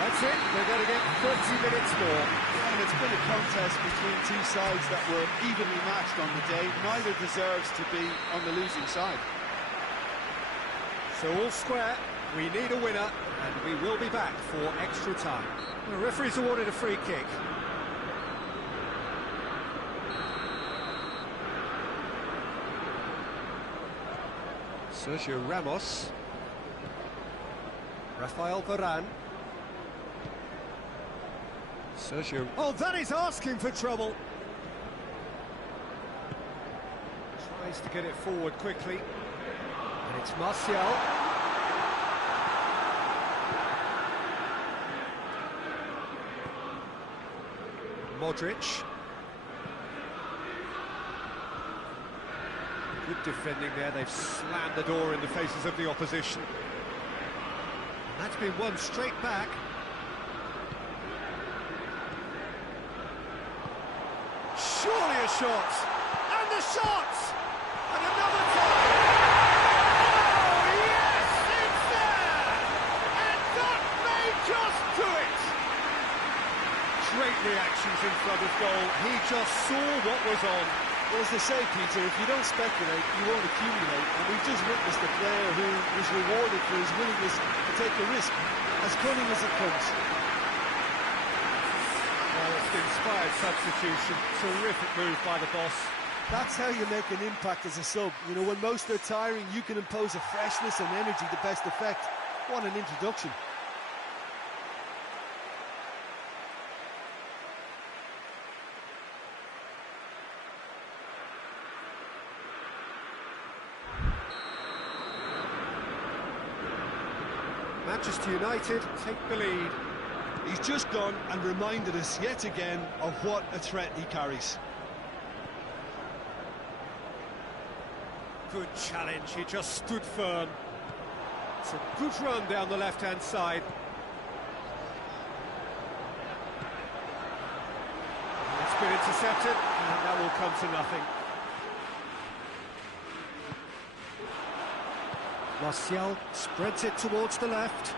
That's it, they're going to get 30 minutes more. Yeah, and it's been a contest between two sides that were evenly matched on the day. Neither deserves to be on the losing side. So all square, we need a winner, and we will be back for extra time. The referee's awarded a free kick. Sergio Ramos. Rafael Varane. Sergio... Oh, that is asking for trouble! Tries to get it forward quickly. And it's Martial. Modric. Good defending there, they've slammed the door in the faces of the opposition. And that's been won straight back. Surely a shot! And the shot! And another time! Oh, yes! It's there! And that may just do it! Great reactions in front of goal. He just saw what was on. Well, as they say, Peter, if you don't speculate, you won't accumulate. And we've just witnessed a player who was rewarded for his willingness to take a risk, as cunning as it comes. Well, it's the inspired substitution. Terrific move by the boss. That's how you make an impact as a sub. You know, when most are tiring, you can impose a freshness and energy to best effect. What an introduction. Manchester United take the lead. He's just gone and reminded us yet again of what a threat he carries. Good challenge, he just stood firm. It's a good run down the left-hand side. It's been intercepted, and that will come to nothing. Martial spreads it towards the left.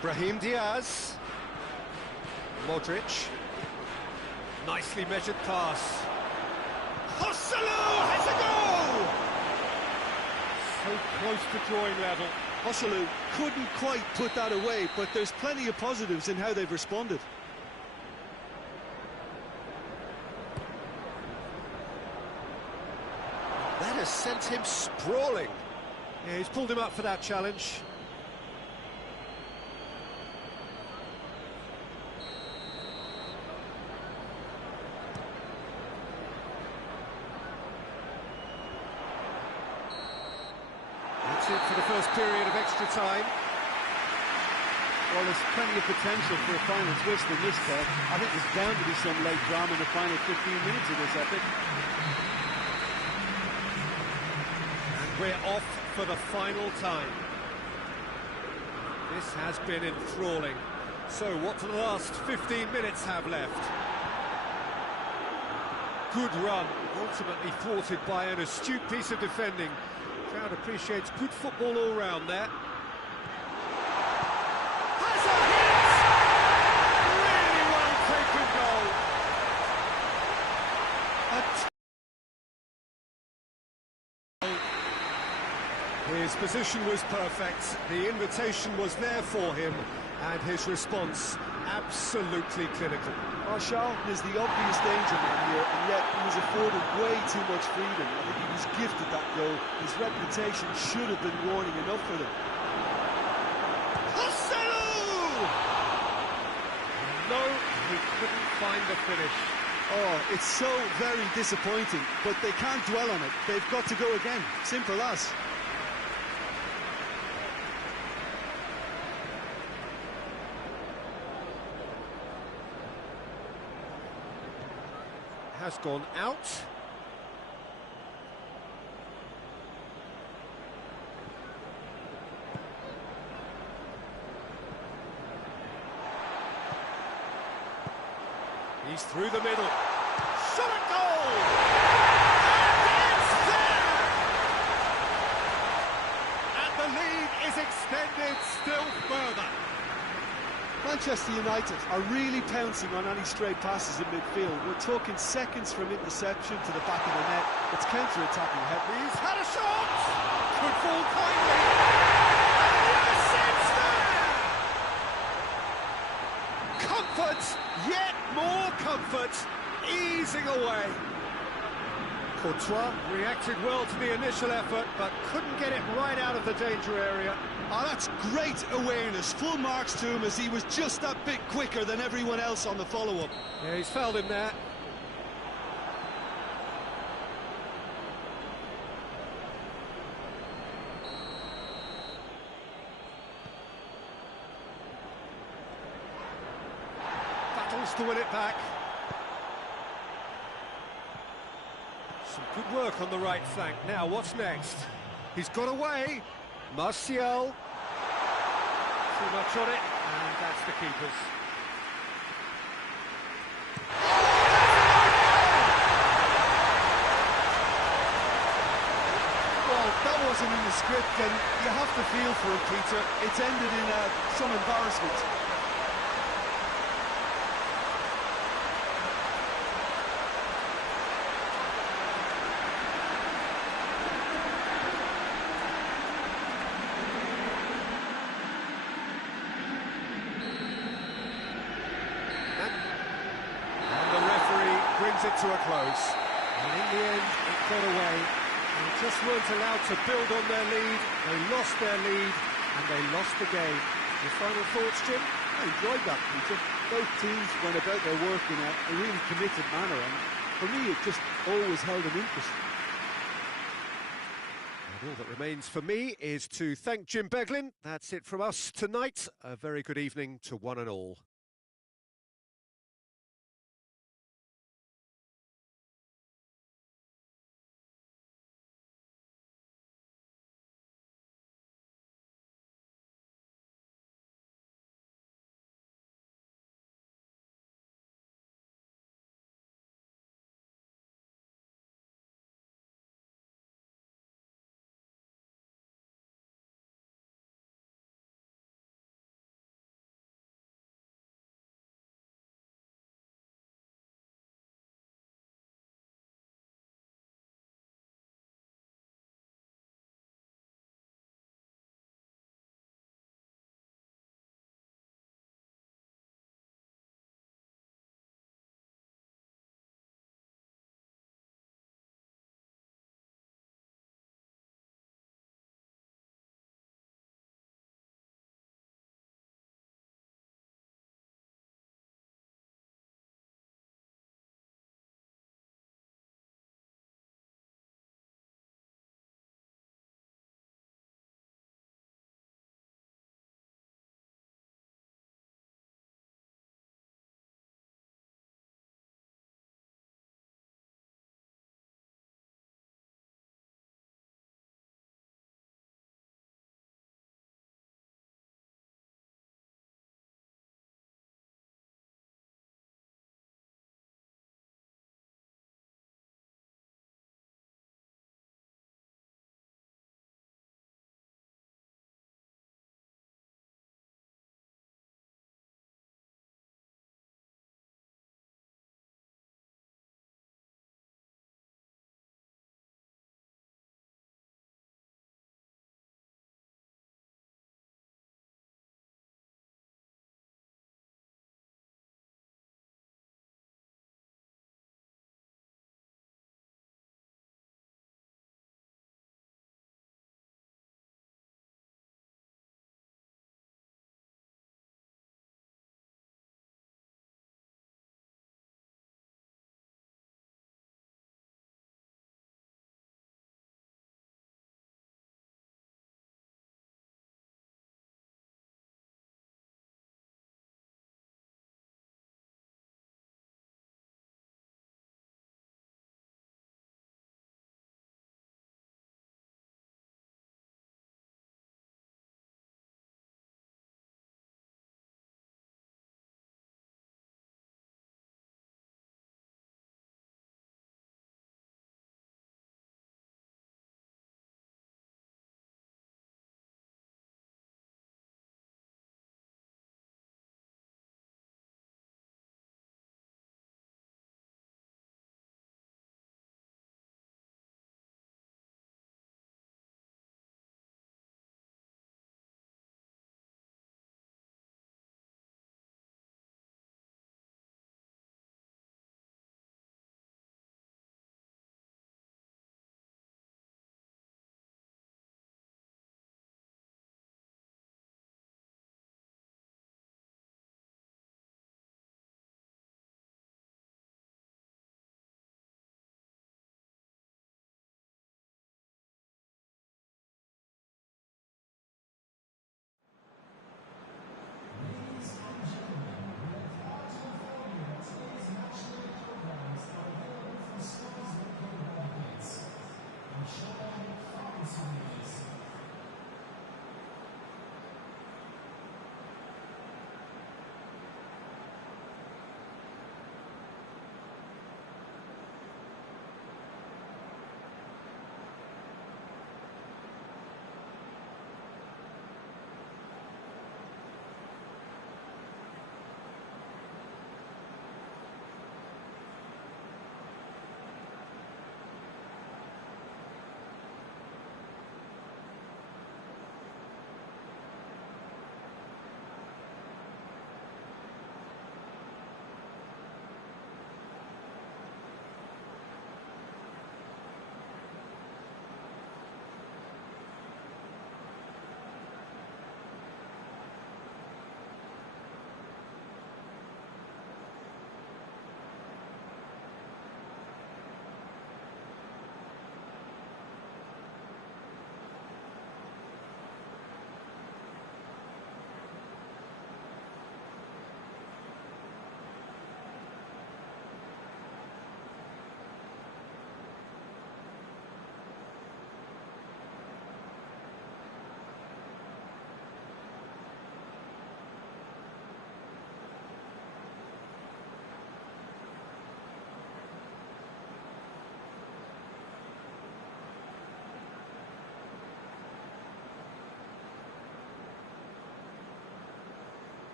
Brahim Diaz. Modric. Nicely measured pass. Joselu has a goal! So close to drawing level. Joselu couldn't quite put that away, but there's plenty of positives in how they've responded. That has sent him sprawling. Yeah, he's pulled him up for that challenge. That's it for the first period of extra time. Well, there's plenty of potential for a final twist in this test. I think there's bound to be some late drama in the final 15 minutes of this epic. And we're off for the final time. This has been enthralling. So what do the last 15 minutes have left? Good run, ultimately thwarted by an astute piece of defending. Crowd appreciates good football all round there. Has a really well taken goal. His position was perfect, the invitation was there for him, and his response absolutely clinical. Martial is the obvious danger man here, and yet he was afforded way too much freedom. I think he was gifted that goal. His reputation should have been warning enough for them. Joselu! No, he couldn't find the finish. Oh, it's so very disappointing, but they can't dwell on it. They've got to go again. Simple as. Has gone out. He He's through the middle. Shot at goal! And it's there! And the lead is extended still further. Manchester United are really pouncing on any stray passes in midfield. We're talking seconds from interception to the back of the net. It's counter-attacking heavy. He's had a shot! Could fall kindly. And yes, it's there! Comfort, yet more comfort, easing away. Courtois reacted well to the initial effort, but couldn't get it right out of the danger area. Oh, that's great awareness. Full marks to him as he was just that bit quicker than everyone else on the follow-up. Yeah, he's fouled him there. Battles to win it back. Some good work on the right flank. Now, what's next? He's got away. Martial. Too much on it, and that's the keeper's. Well, that wasn't in the script, and you have to feel for it, Peter. It's ended in some embarrassment. Brings it to a close, and in the end it got away. They just weren't allowed to build on their lead. They lost their lead and they lost the game. Your final thoughts, Jim? I enjoyed that, Peter. Both teams went about their work in a really committed manner, and for me it just always held an interest. And all that remains for me is to thank Jim Beglin. That's it from us tonight. A very good evening to one and all.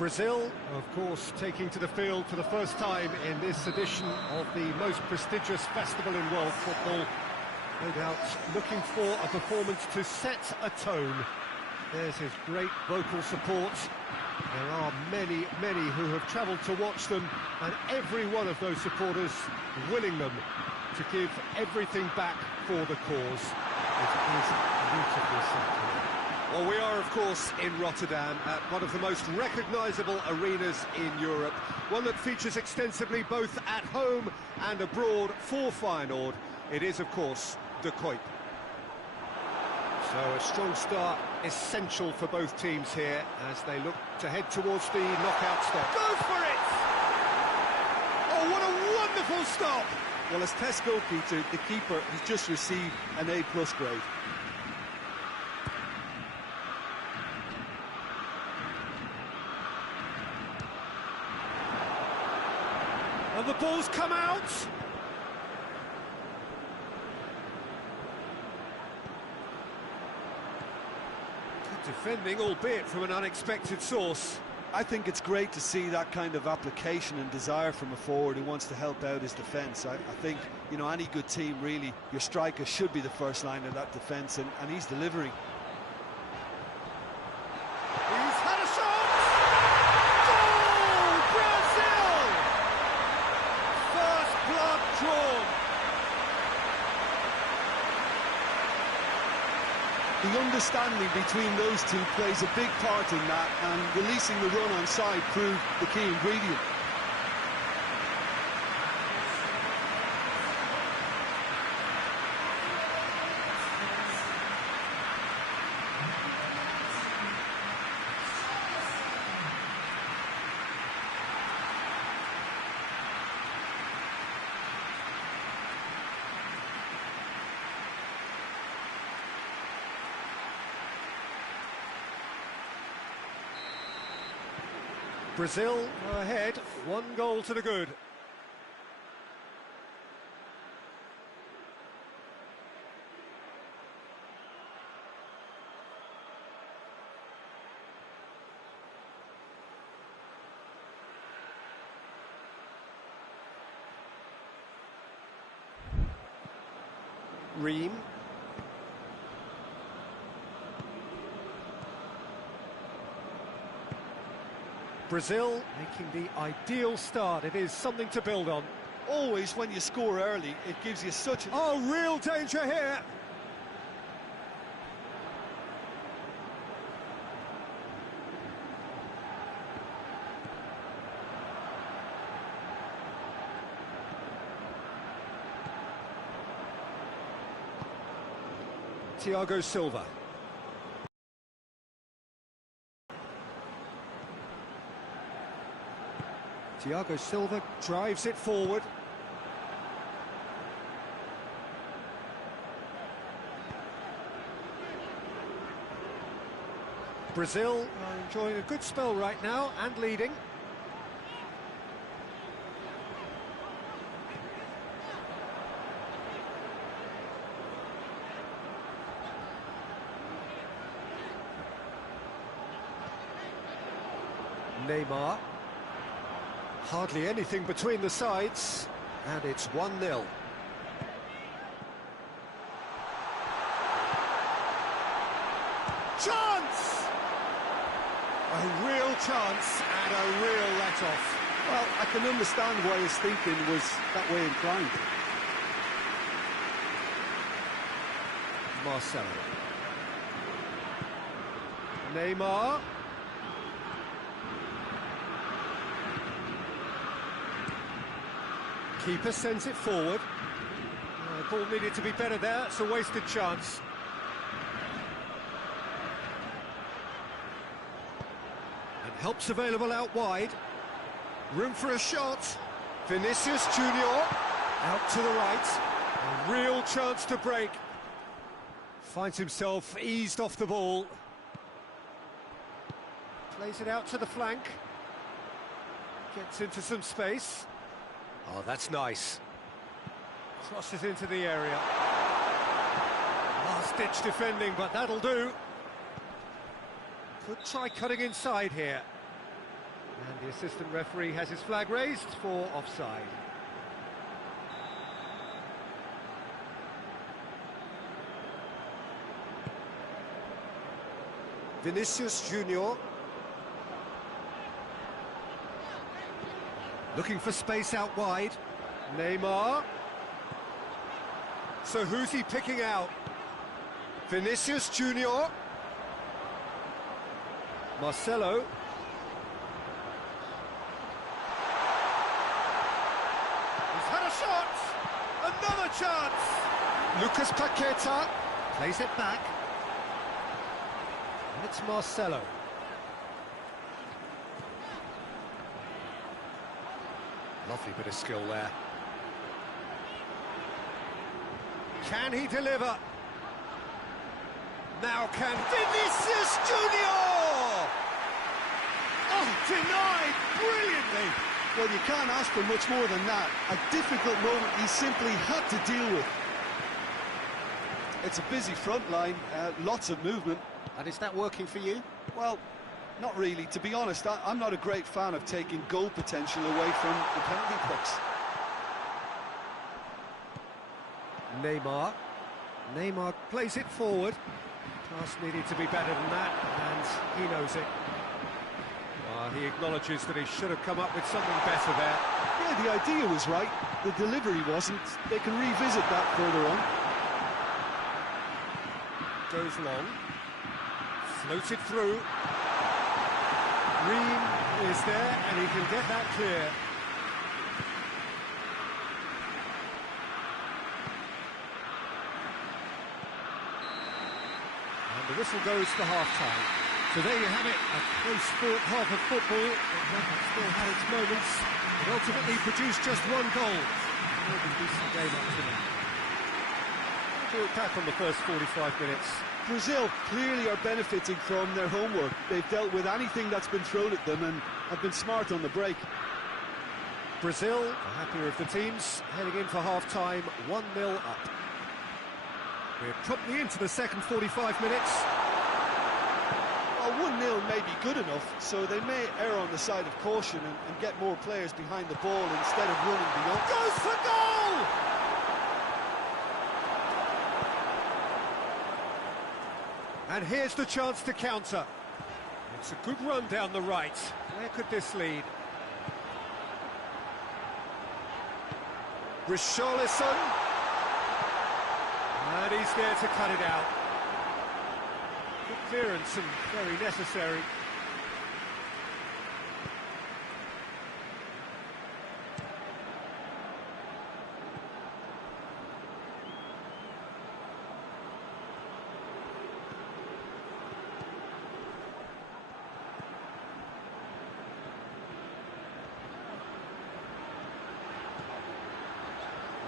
Brazil, of course, taking to the field for the first time in this edition of the most prestigious festival in world football. No doubt looking for a performance to set a tone. There's his great vocal support. There are many, many who have travelled to watch them, and every one of those supporters willing them to give everything back for the cause. It is beautifully set. Well, we are, of course, in Rotterdam, at one of the most recognisable arenas in Europe, one that features extensively both at home and abroad for Feyenoord. It is, of course, De Kuip. So a strong start essential for both teams here as they look to head towards the knockout step. Go for it! Oh, what a wonderful stop! Well, as test goalkeeper, the keeper has just received an A+ grade. And the ball's come out! Good defending, albeit from an unexpected source. I think it's great to see that kind of application and desire from a forward who wants to help out his defence. I think, you know, any good team, really, your striker should be the first line of that defence, and he's delivering. He's had a shot! Goal! Brazil! First blood drawn. The understanding between those two plays a big part in that, and releasing the run on side proved the key ingredient. Brazil are ahead, 1 goal to the good. Ream. Brazil making the ideal start. It is something to build on. Always, when you score early, it gives you such a... Oh, real danger here! Thiago Silva. Thiago Silva drives it forward. Brazil are enjoying a good spell right now and leading. Neymar. Hardly anything between the sides, and it's 1-0. Chance! A real chance and a real let-off. Well, I can understand why his thinking was that way inclined. Marcelo. Neymar. Keeper sends it forward. The ball needed to be better there. It's a wasted chance. And help's available out wide. Room for a shot. Vinicius Junior out to the right. A real chance to break. Finds himself eased off the ball. Plays it out to the flank. Gets into some space. Oh, that's nice. Crosses into the area. Last-ditch defending, but that'll do. Could try cutting inside here. And the assistant referee has his flag raised for offside. Vinicius Junior. Looking for space out wide. Neymar. So who's he picking out? Vinicius Junior. Marcelo. He's had a shot! Another chance! Lucas Paqueta plays it back. And it's Marcelo. Lovely bit of skill there. Can he deliver? Now can Vinicius Junior! Oh, denied brilliantly. Well, you can't ask for much more than that. A difficult moment he simply had to deal with. It's a busy front line, lots of movement. And is that working for you? Well, not really. To be honest, I'm not a great fan of taking goal potential away from the penalty box. Neymar. Neymar plays it forward. Pass needed to be better than that, and he knows it. He acknowledges that he should have come up with something better there. Yeah, the idea was right. The delivery wasn't. They can revisit that further on. Goes long. Floated through. Ream is there, and he can get that clear. And the whistle goes for half-time. So there you have it, a close-fought half of football. It still had its moments. It ultimately produced just one goal. Maybe a decent game up to now. How do you look back on the first 45 minutes? Brazil clearly are benefiting from their homework. They've dealt with anything that's been thrown at them and have been smart on the break. Brazil, the happier of the teams, heading in for half-time, 1-0 up. We're promptly into the second 45 minutes. Well, 1-0 may be good enough, so they may err on the side of caution and get more players behind the ball instead of running beyond. Goes for goal! And here's the chance to counter. It's a good run down the right. Where could this lead? Richarlison. And he's there to cut it out. Good clearance and very necessary.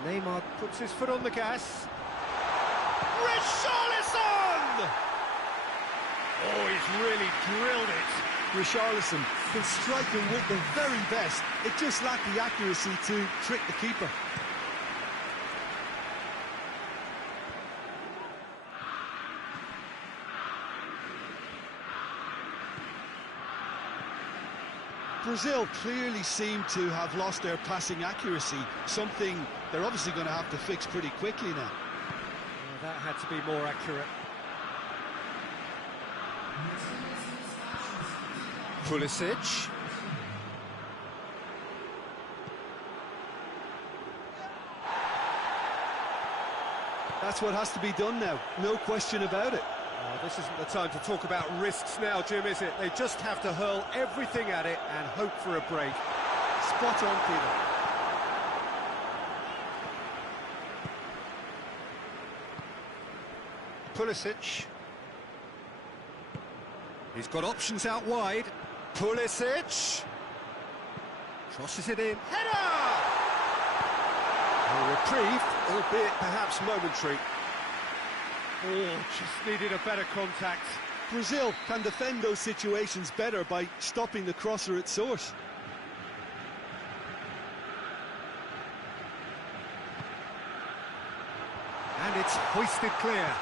Neymar puts his foot on the gas. Richarlison! Oh, he's really drilled it. Richarlison can strike them with the very best. It just lacked the accuracy to trick the keeper. Brazil clearly seem to have lost their passing accuracy, something they're obviously going to have to fix pretty quickly now. That had to be more accurate. Pulisic. That's what has to be done now, no question about it. This isn't the time to talk about risks now, Jim, is it? They just have to hurl everything at it and hope for a break. Spot on, Peter. Pulisic. He's got options out wide. Pulisic. Crosses it in. Header! A reprieve, albeit perhaps momentary. Oh, just needed a better contact. Brazil can defend those situations better by stopping the crosser at source. And it's hoisted clear.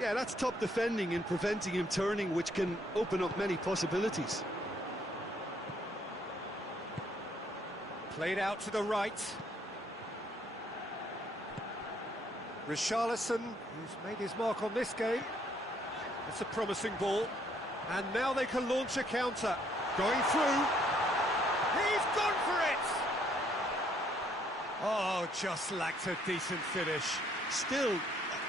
Yeah, that's top defending and preventing him turning, which can open up many possibilities. Played out to the right. Richarlison, who's made his mark on this game. It's a promising ball. And now they can launch a counter. Going through. He's gone for it! Oh, just lacked a decent finish. Still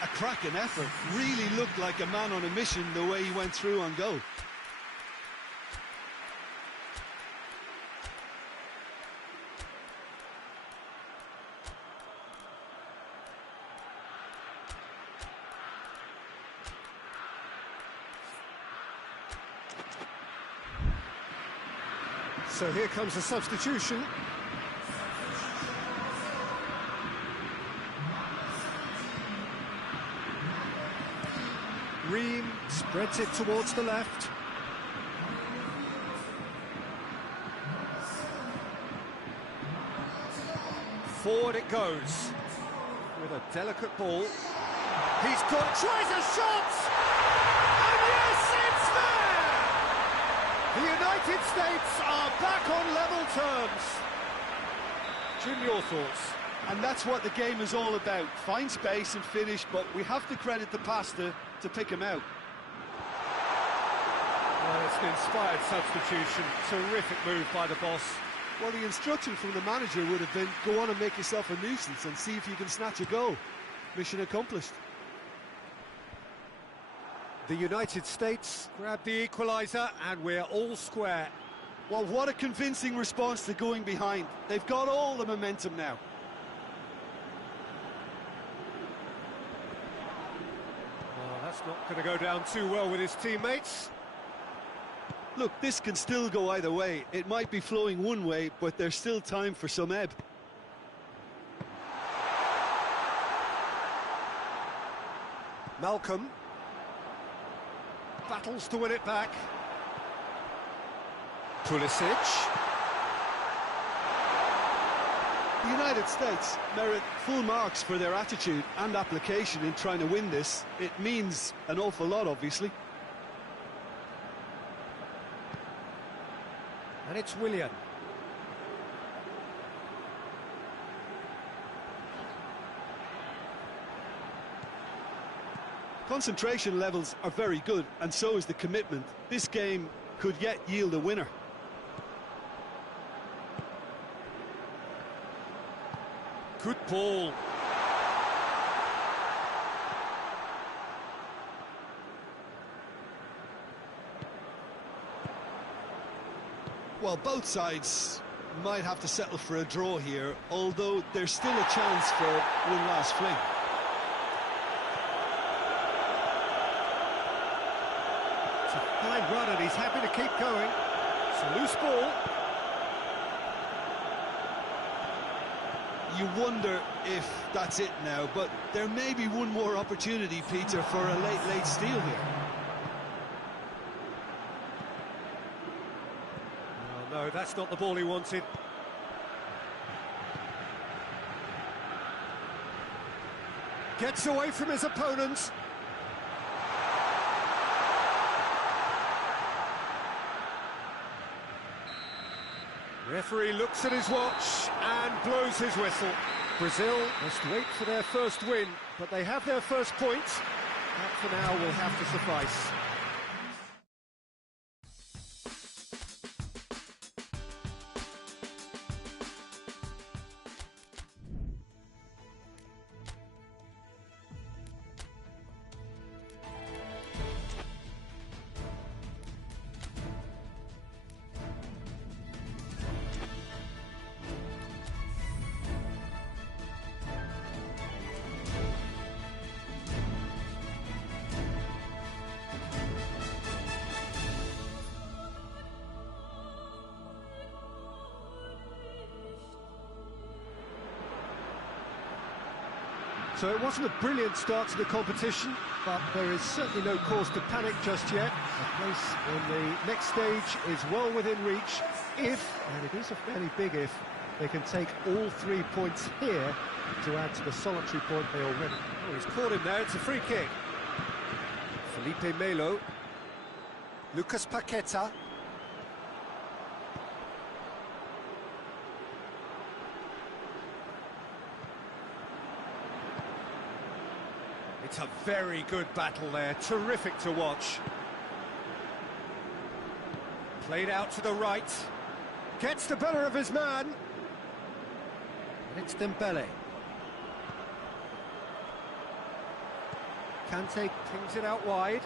a cracking effort. Really looked like a man on a mission the way he went through on goal. So here comes a substitution. Ream spreads it towards the left. Forward it goes. With a delicate ball. He's got, tries a shot! And yes, it's there! The United States are back on level terms. Jim, your thoughts? And that's what the game is all about. Find space and finish, but we have to credit the passer to pick him out. Well, it's an inspired substitution. Terrific move by the boss. Well, the instruction from the manager would have been, go on and make yourself a nuisance and see if you can snatch a goal. Mission accomplished. The United States grab the equaliser and we're all square. Well, what a convincing response to going behind. They've got all the momentum now. Well, that's not going to go down too well with his teammates. Look, this can still go either way. It might be flowing one way, but there's still time for some ebb. Malcolm battles to win it back. Pulisic. The United States merit full marks for their attitude and application in trying to win this. It means an awful lot, obviously. And it's Willian. Concentration levels are very good, and so is the commitment. This game could yet yield a winner. Good ball. Well, both sides might have to settle for a draw here, although there's still a chance for one last fling. It's a fine run and he's happy to keep going. It's a loose ball. You wonder if that's it now, but there may be one more opportunity, Peter, for a late steal here. No, that's not the ball he wanted. Gets away from his opponents. Referee looks at his watch and blows his whistle. Brazil must wait for their first win, but they have their first point. That for now will have to suffice. So it wasn't a brilliant start to the competition, but there is certainly no cause to panic just yet. A place in the next stage is well within reach if, and it is a fairly big if, they can take all 3 points here to add to the solitary point they already. Oh, he's caught him there, it's a free kick. Felipe Melo. Lucas Paqueta. It's a very good battle there, terrific to watch. Played out to the right, gets the better of his man. And it's Dembele. Kante pings it out wide.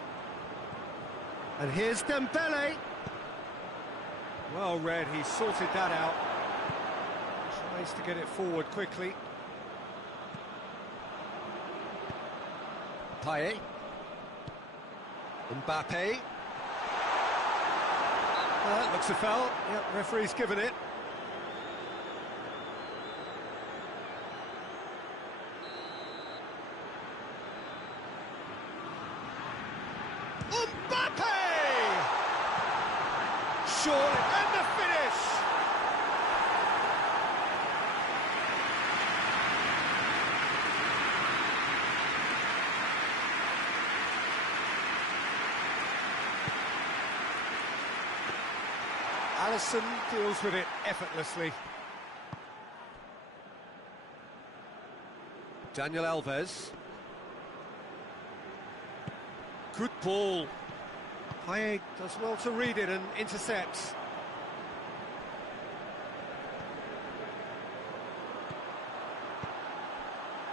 And here's Dembele. Well read, he sorted that out. Tries to get it forward quickly. Payet. Mbappe. That looks a foul. Yep, referee's given it. Mbappe! Surely, and the finish! Alisson deals with it effortlessly. Daniel Alves. Good ball. Payet does well to read it and intercepts.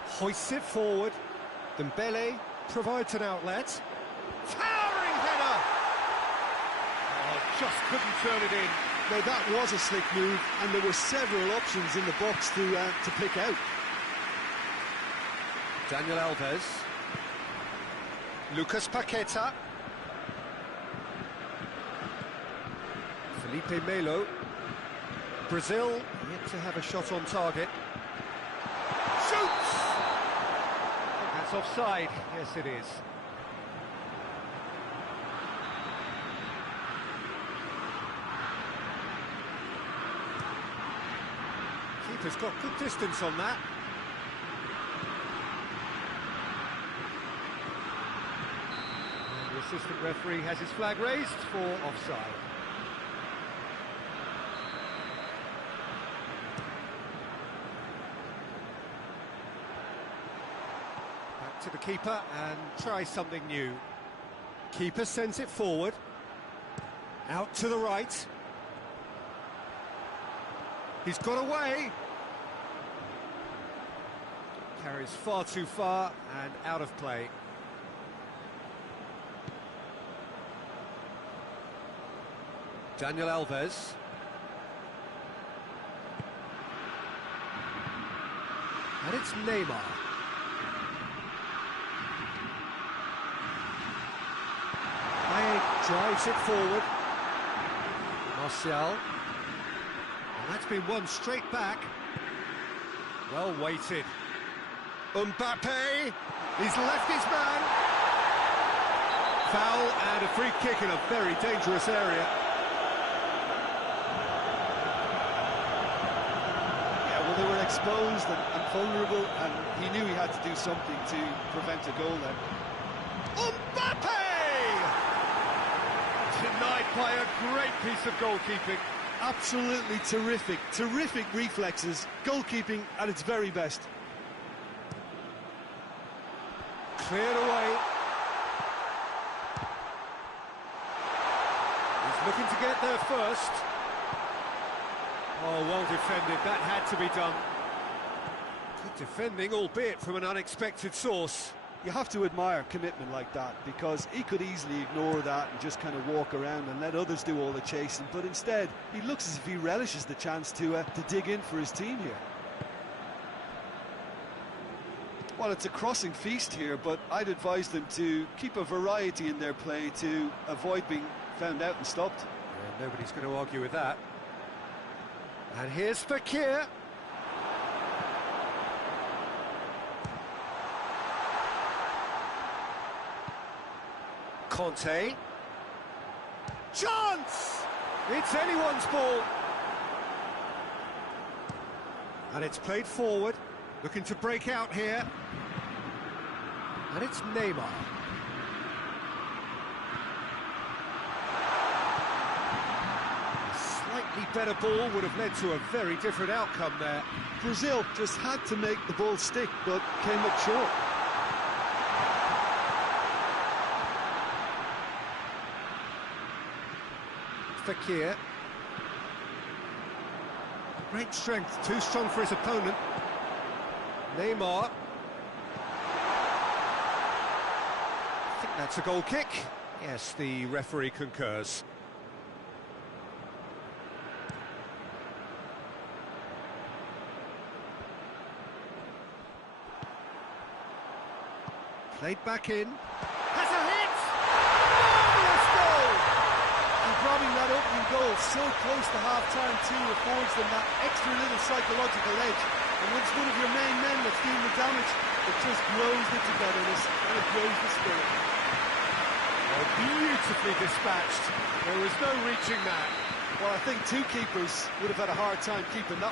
Hoists it forward. Dembele provides an outlet. Towering header! Oh, just couldn't turn it in. Now that was a slick move, and there were several options in the box to pick out. Daniel Alves. Lucas Paqueta. Felipe Melo. Brazil yet to have a shot on target. Shoots! I think that's offside. Yes, it is. Keeper's got good distance on that. And the assistant referee has his flag raised for offside. Back to the keeper and try something new. Keeper sends it forward. Out to the right. He's got away. Carries far too far and out of play. Daniel Alves. And it's Neymar. Payet drives it forward. Martial. And that's been won straight back. Well weighted. Mbappe. He's left his man. Foul and a free kick in a very dangerous area. Yeah, well, they were exposed and vulnerable, and he knew he had to do something to prevent a goal then. Mbappe! Denied by a great piece of goalkeeping. Absolutely terrific reflexes, goalkeeping at its very best. Cleared away. He's looking to get there first. Oh, well defended, that had to be done. Good defending, albeit from an unexpected source. You have to admire commitment like that, because he could easily ignore that and just kind of walk around and let others do all the chasing, but instead he looks as if he relishes the chance to dig in for his team here. Well, it's a crossing feast here, but I'd advise them to keep a variety in their play to avoid being found out and stopped. Yeah, nobody's going to argue with that. And here's Fekir. Conte. Chance! It's anyone's ball. And it's played forward. Looking to break out here. And it's Neymar. Any better ball would have led to a very different outcome there. Brazil just had to make the ball stick, but came up short. Fekir. Great strength, too strong for his opponent. Neymar. I think that's a goal kick. Yes, the referee concurs. Played back in. Has a hit! Marvellous goal! And grabbing that opening goal so close to half-time too affords them that extra little psychological edge. And once one of your main men that's doing the damage, it just grows the togetherness and it grows the spirit. Oh, beautifully dispatched. There was no reaching that. Well, I think two keepers would have had a hard time keeping that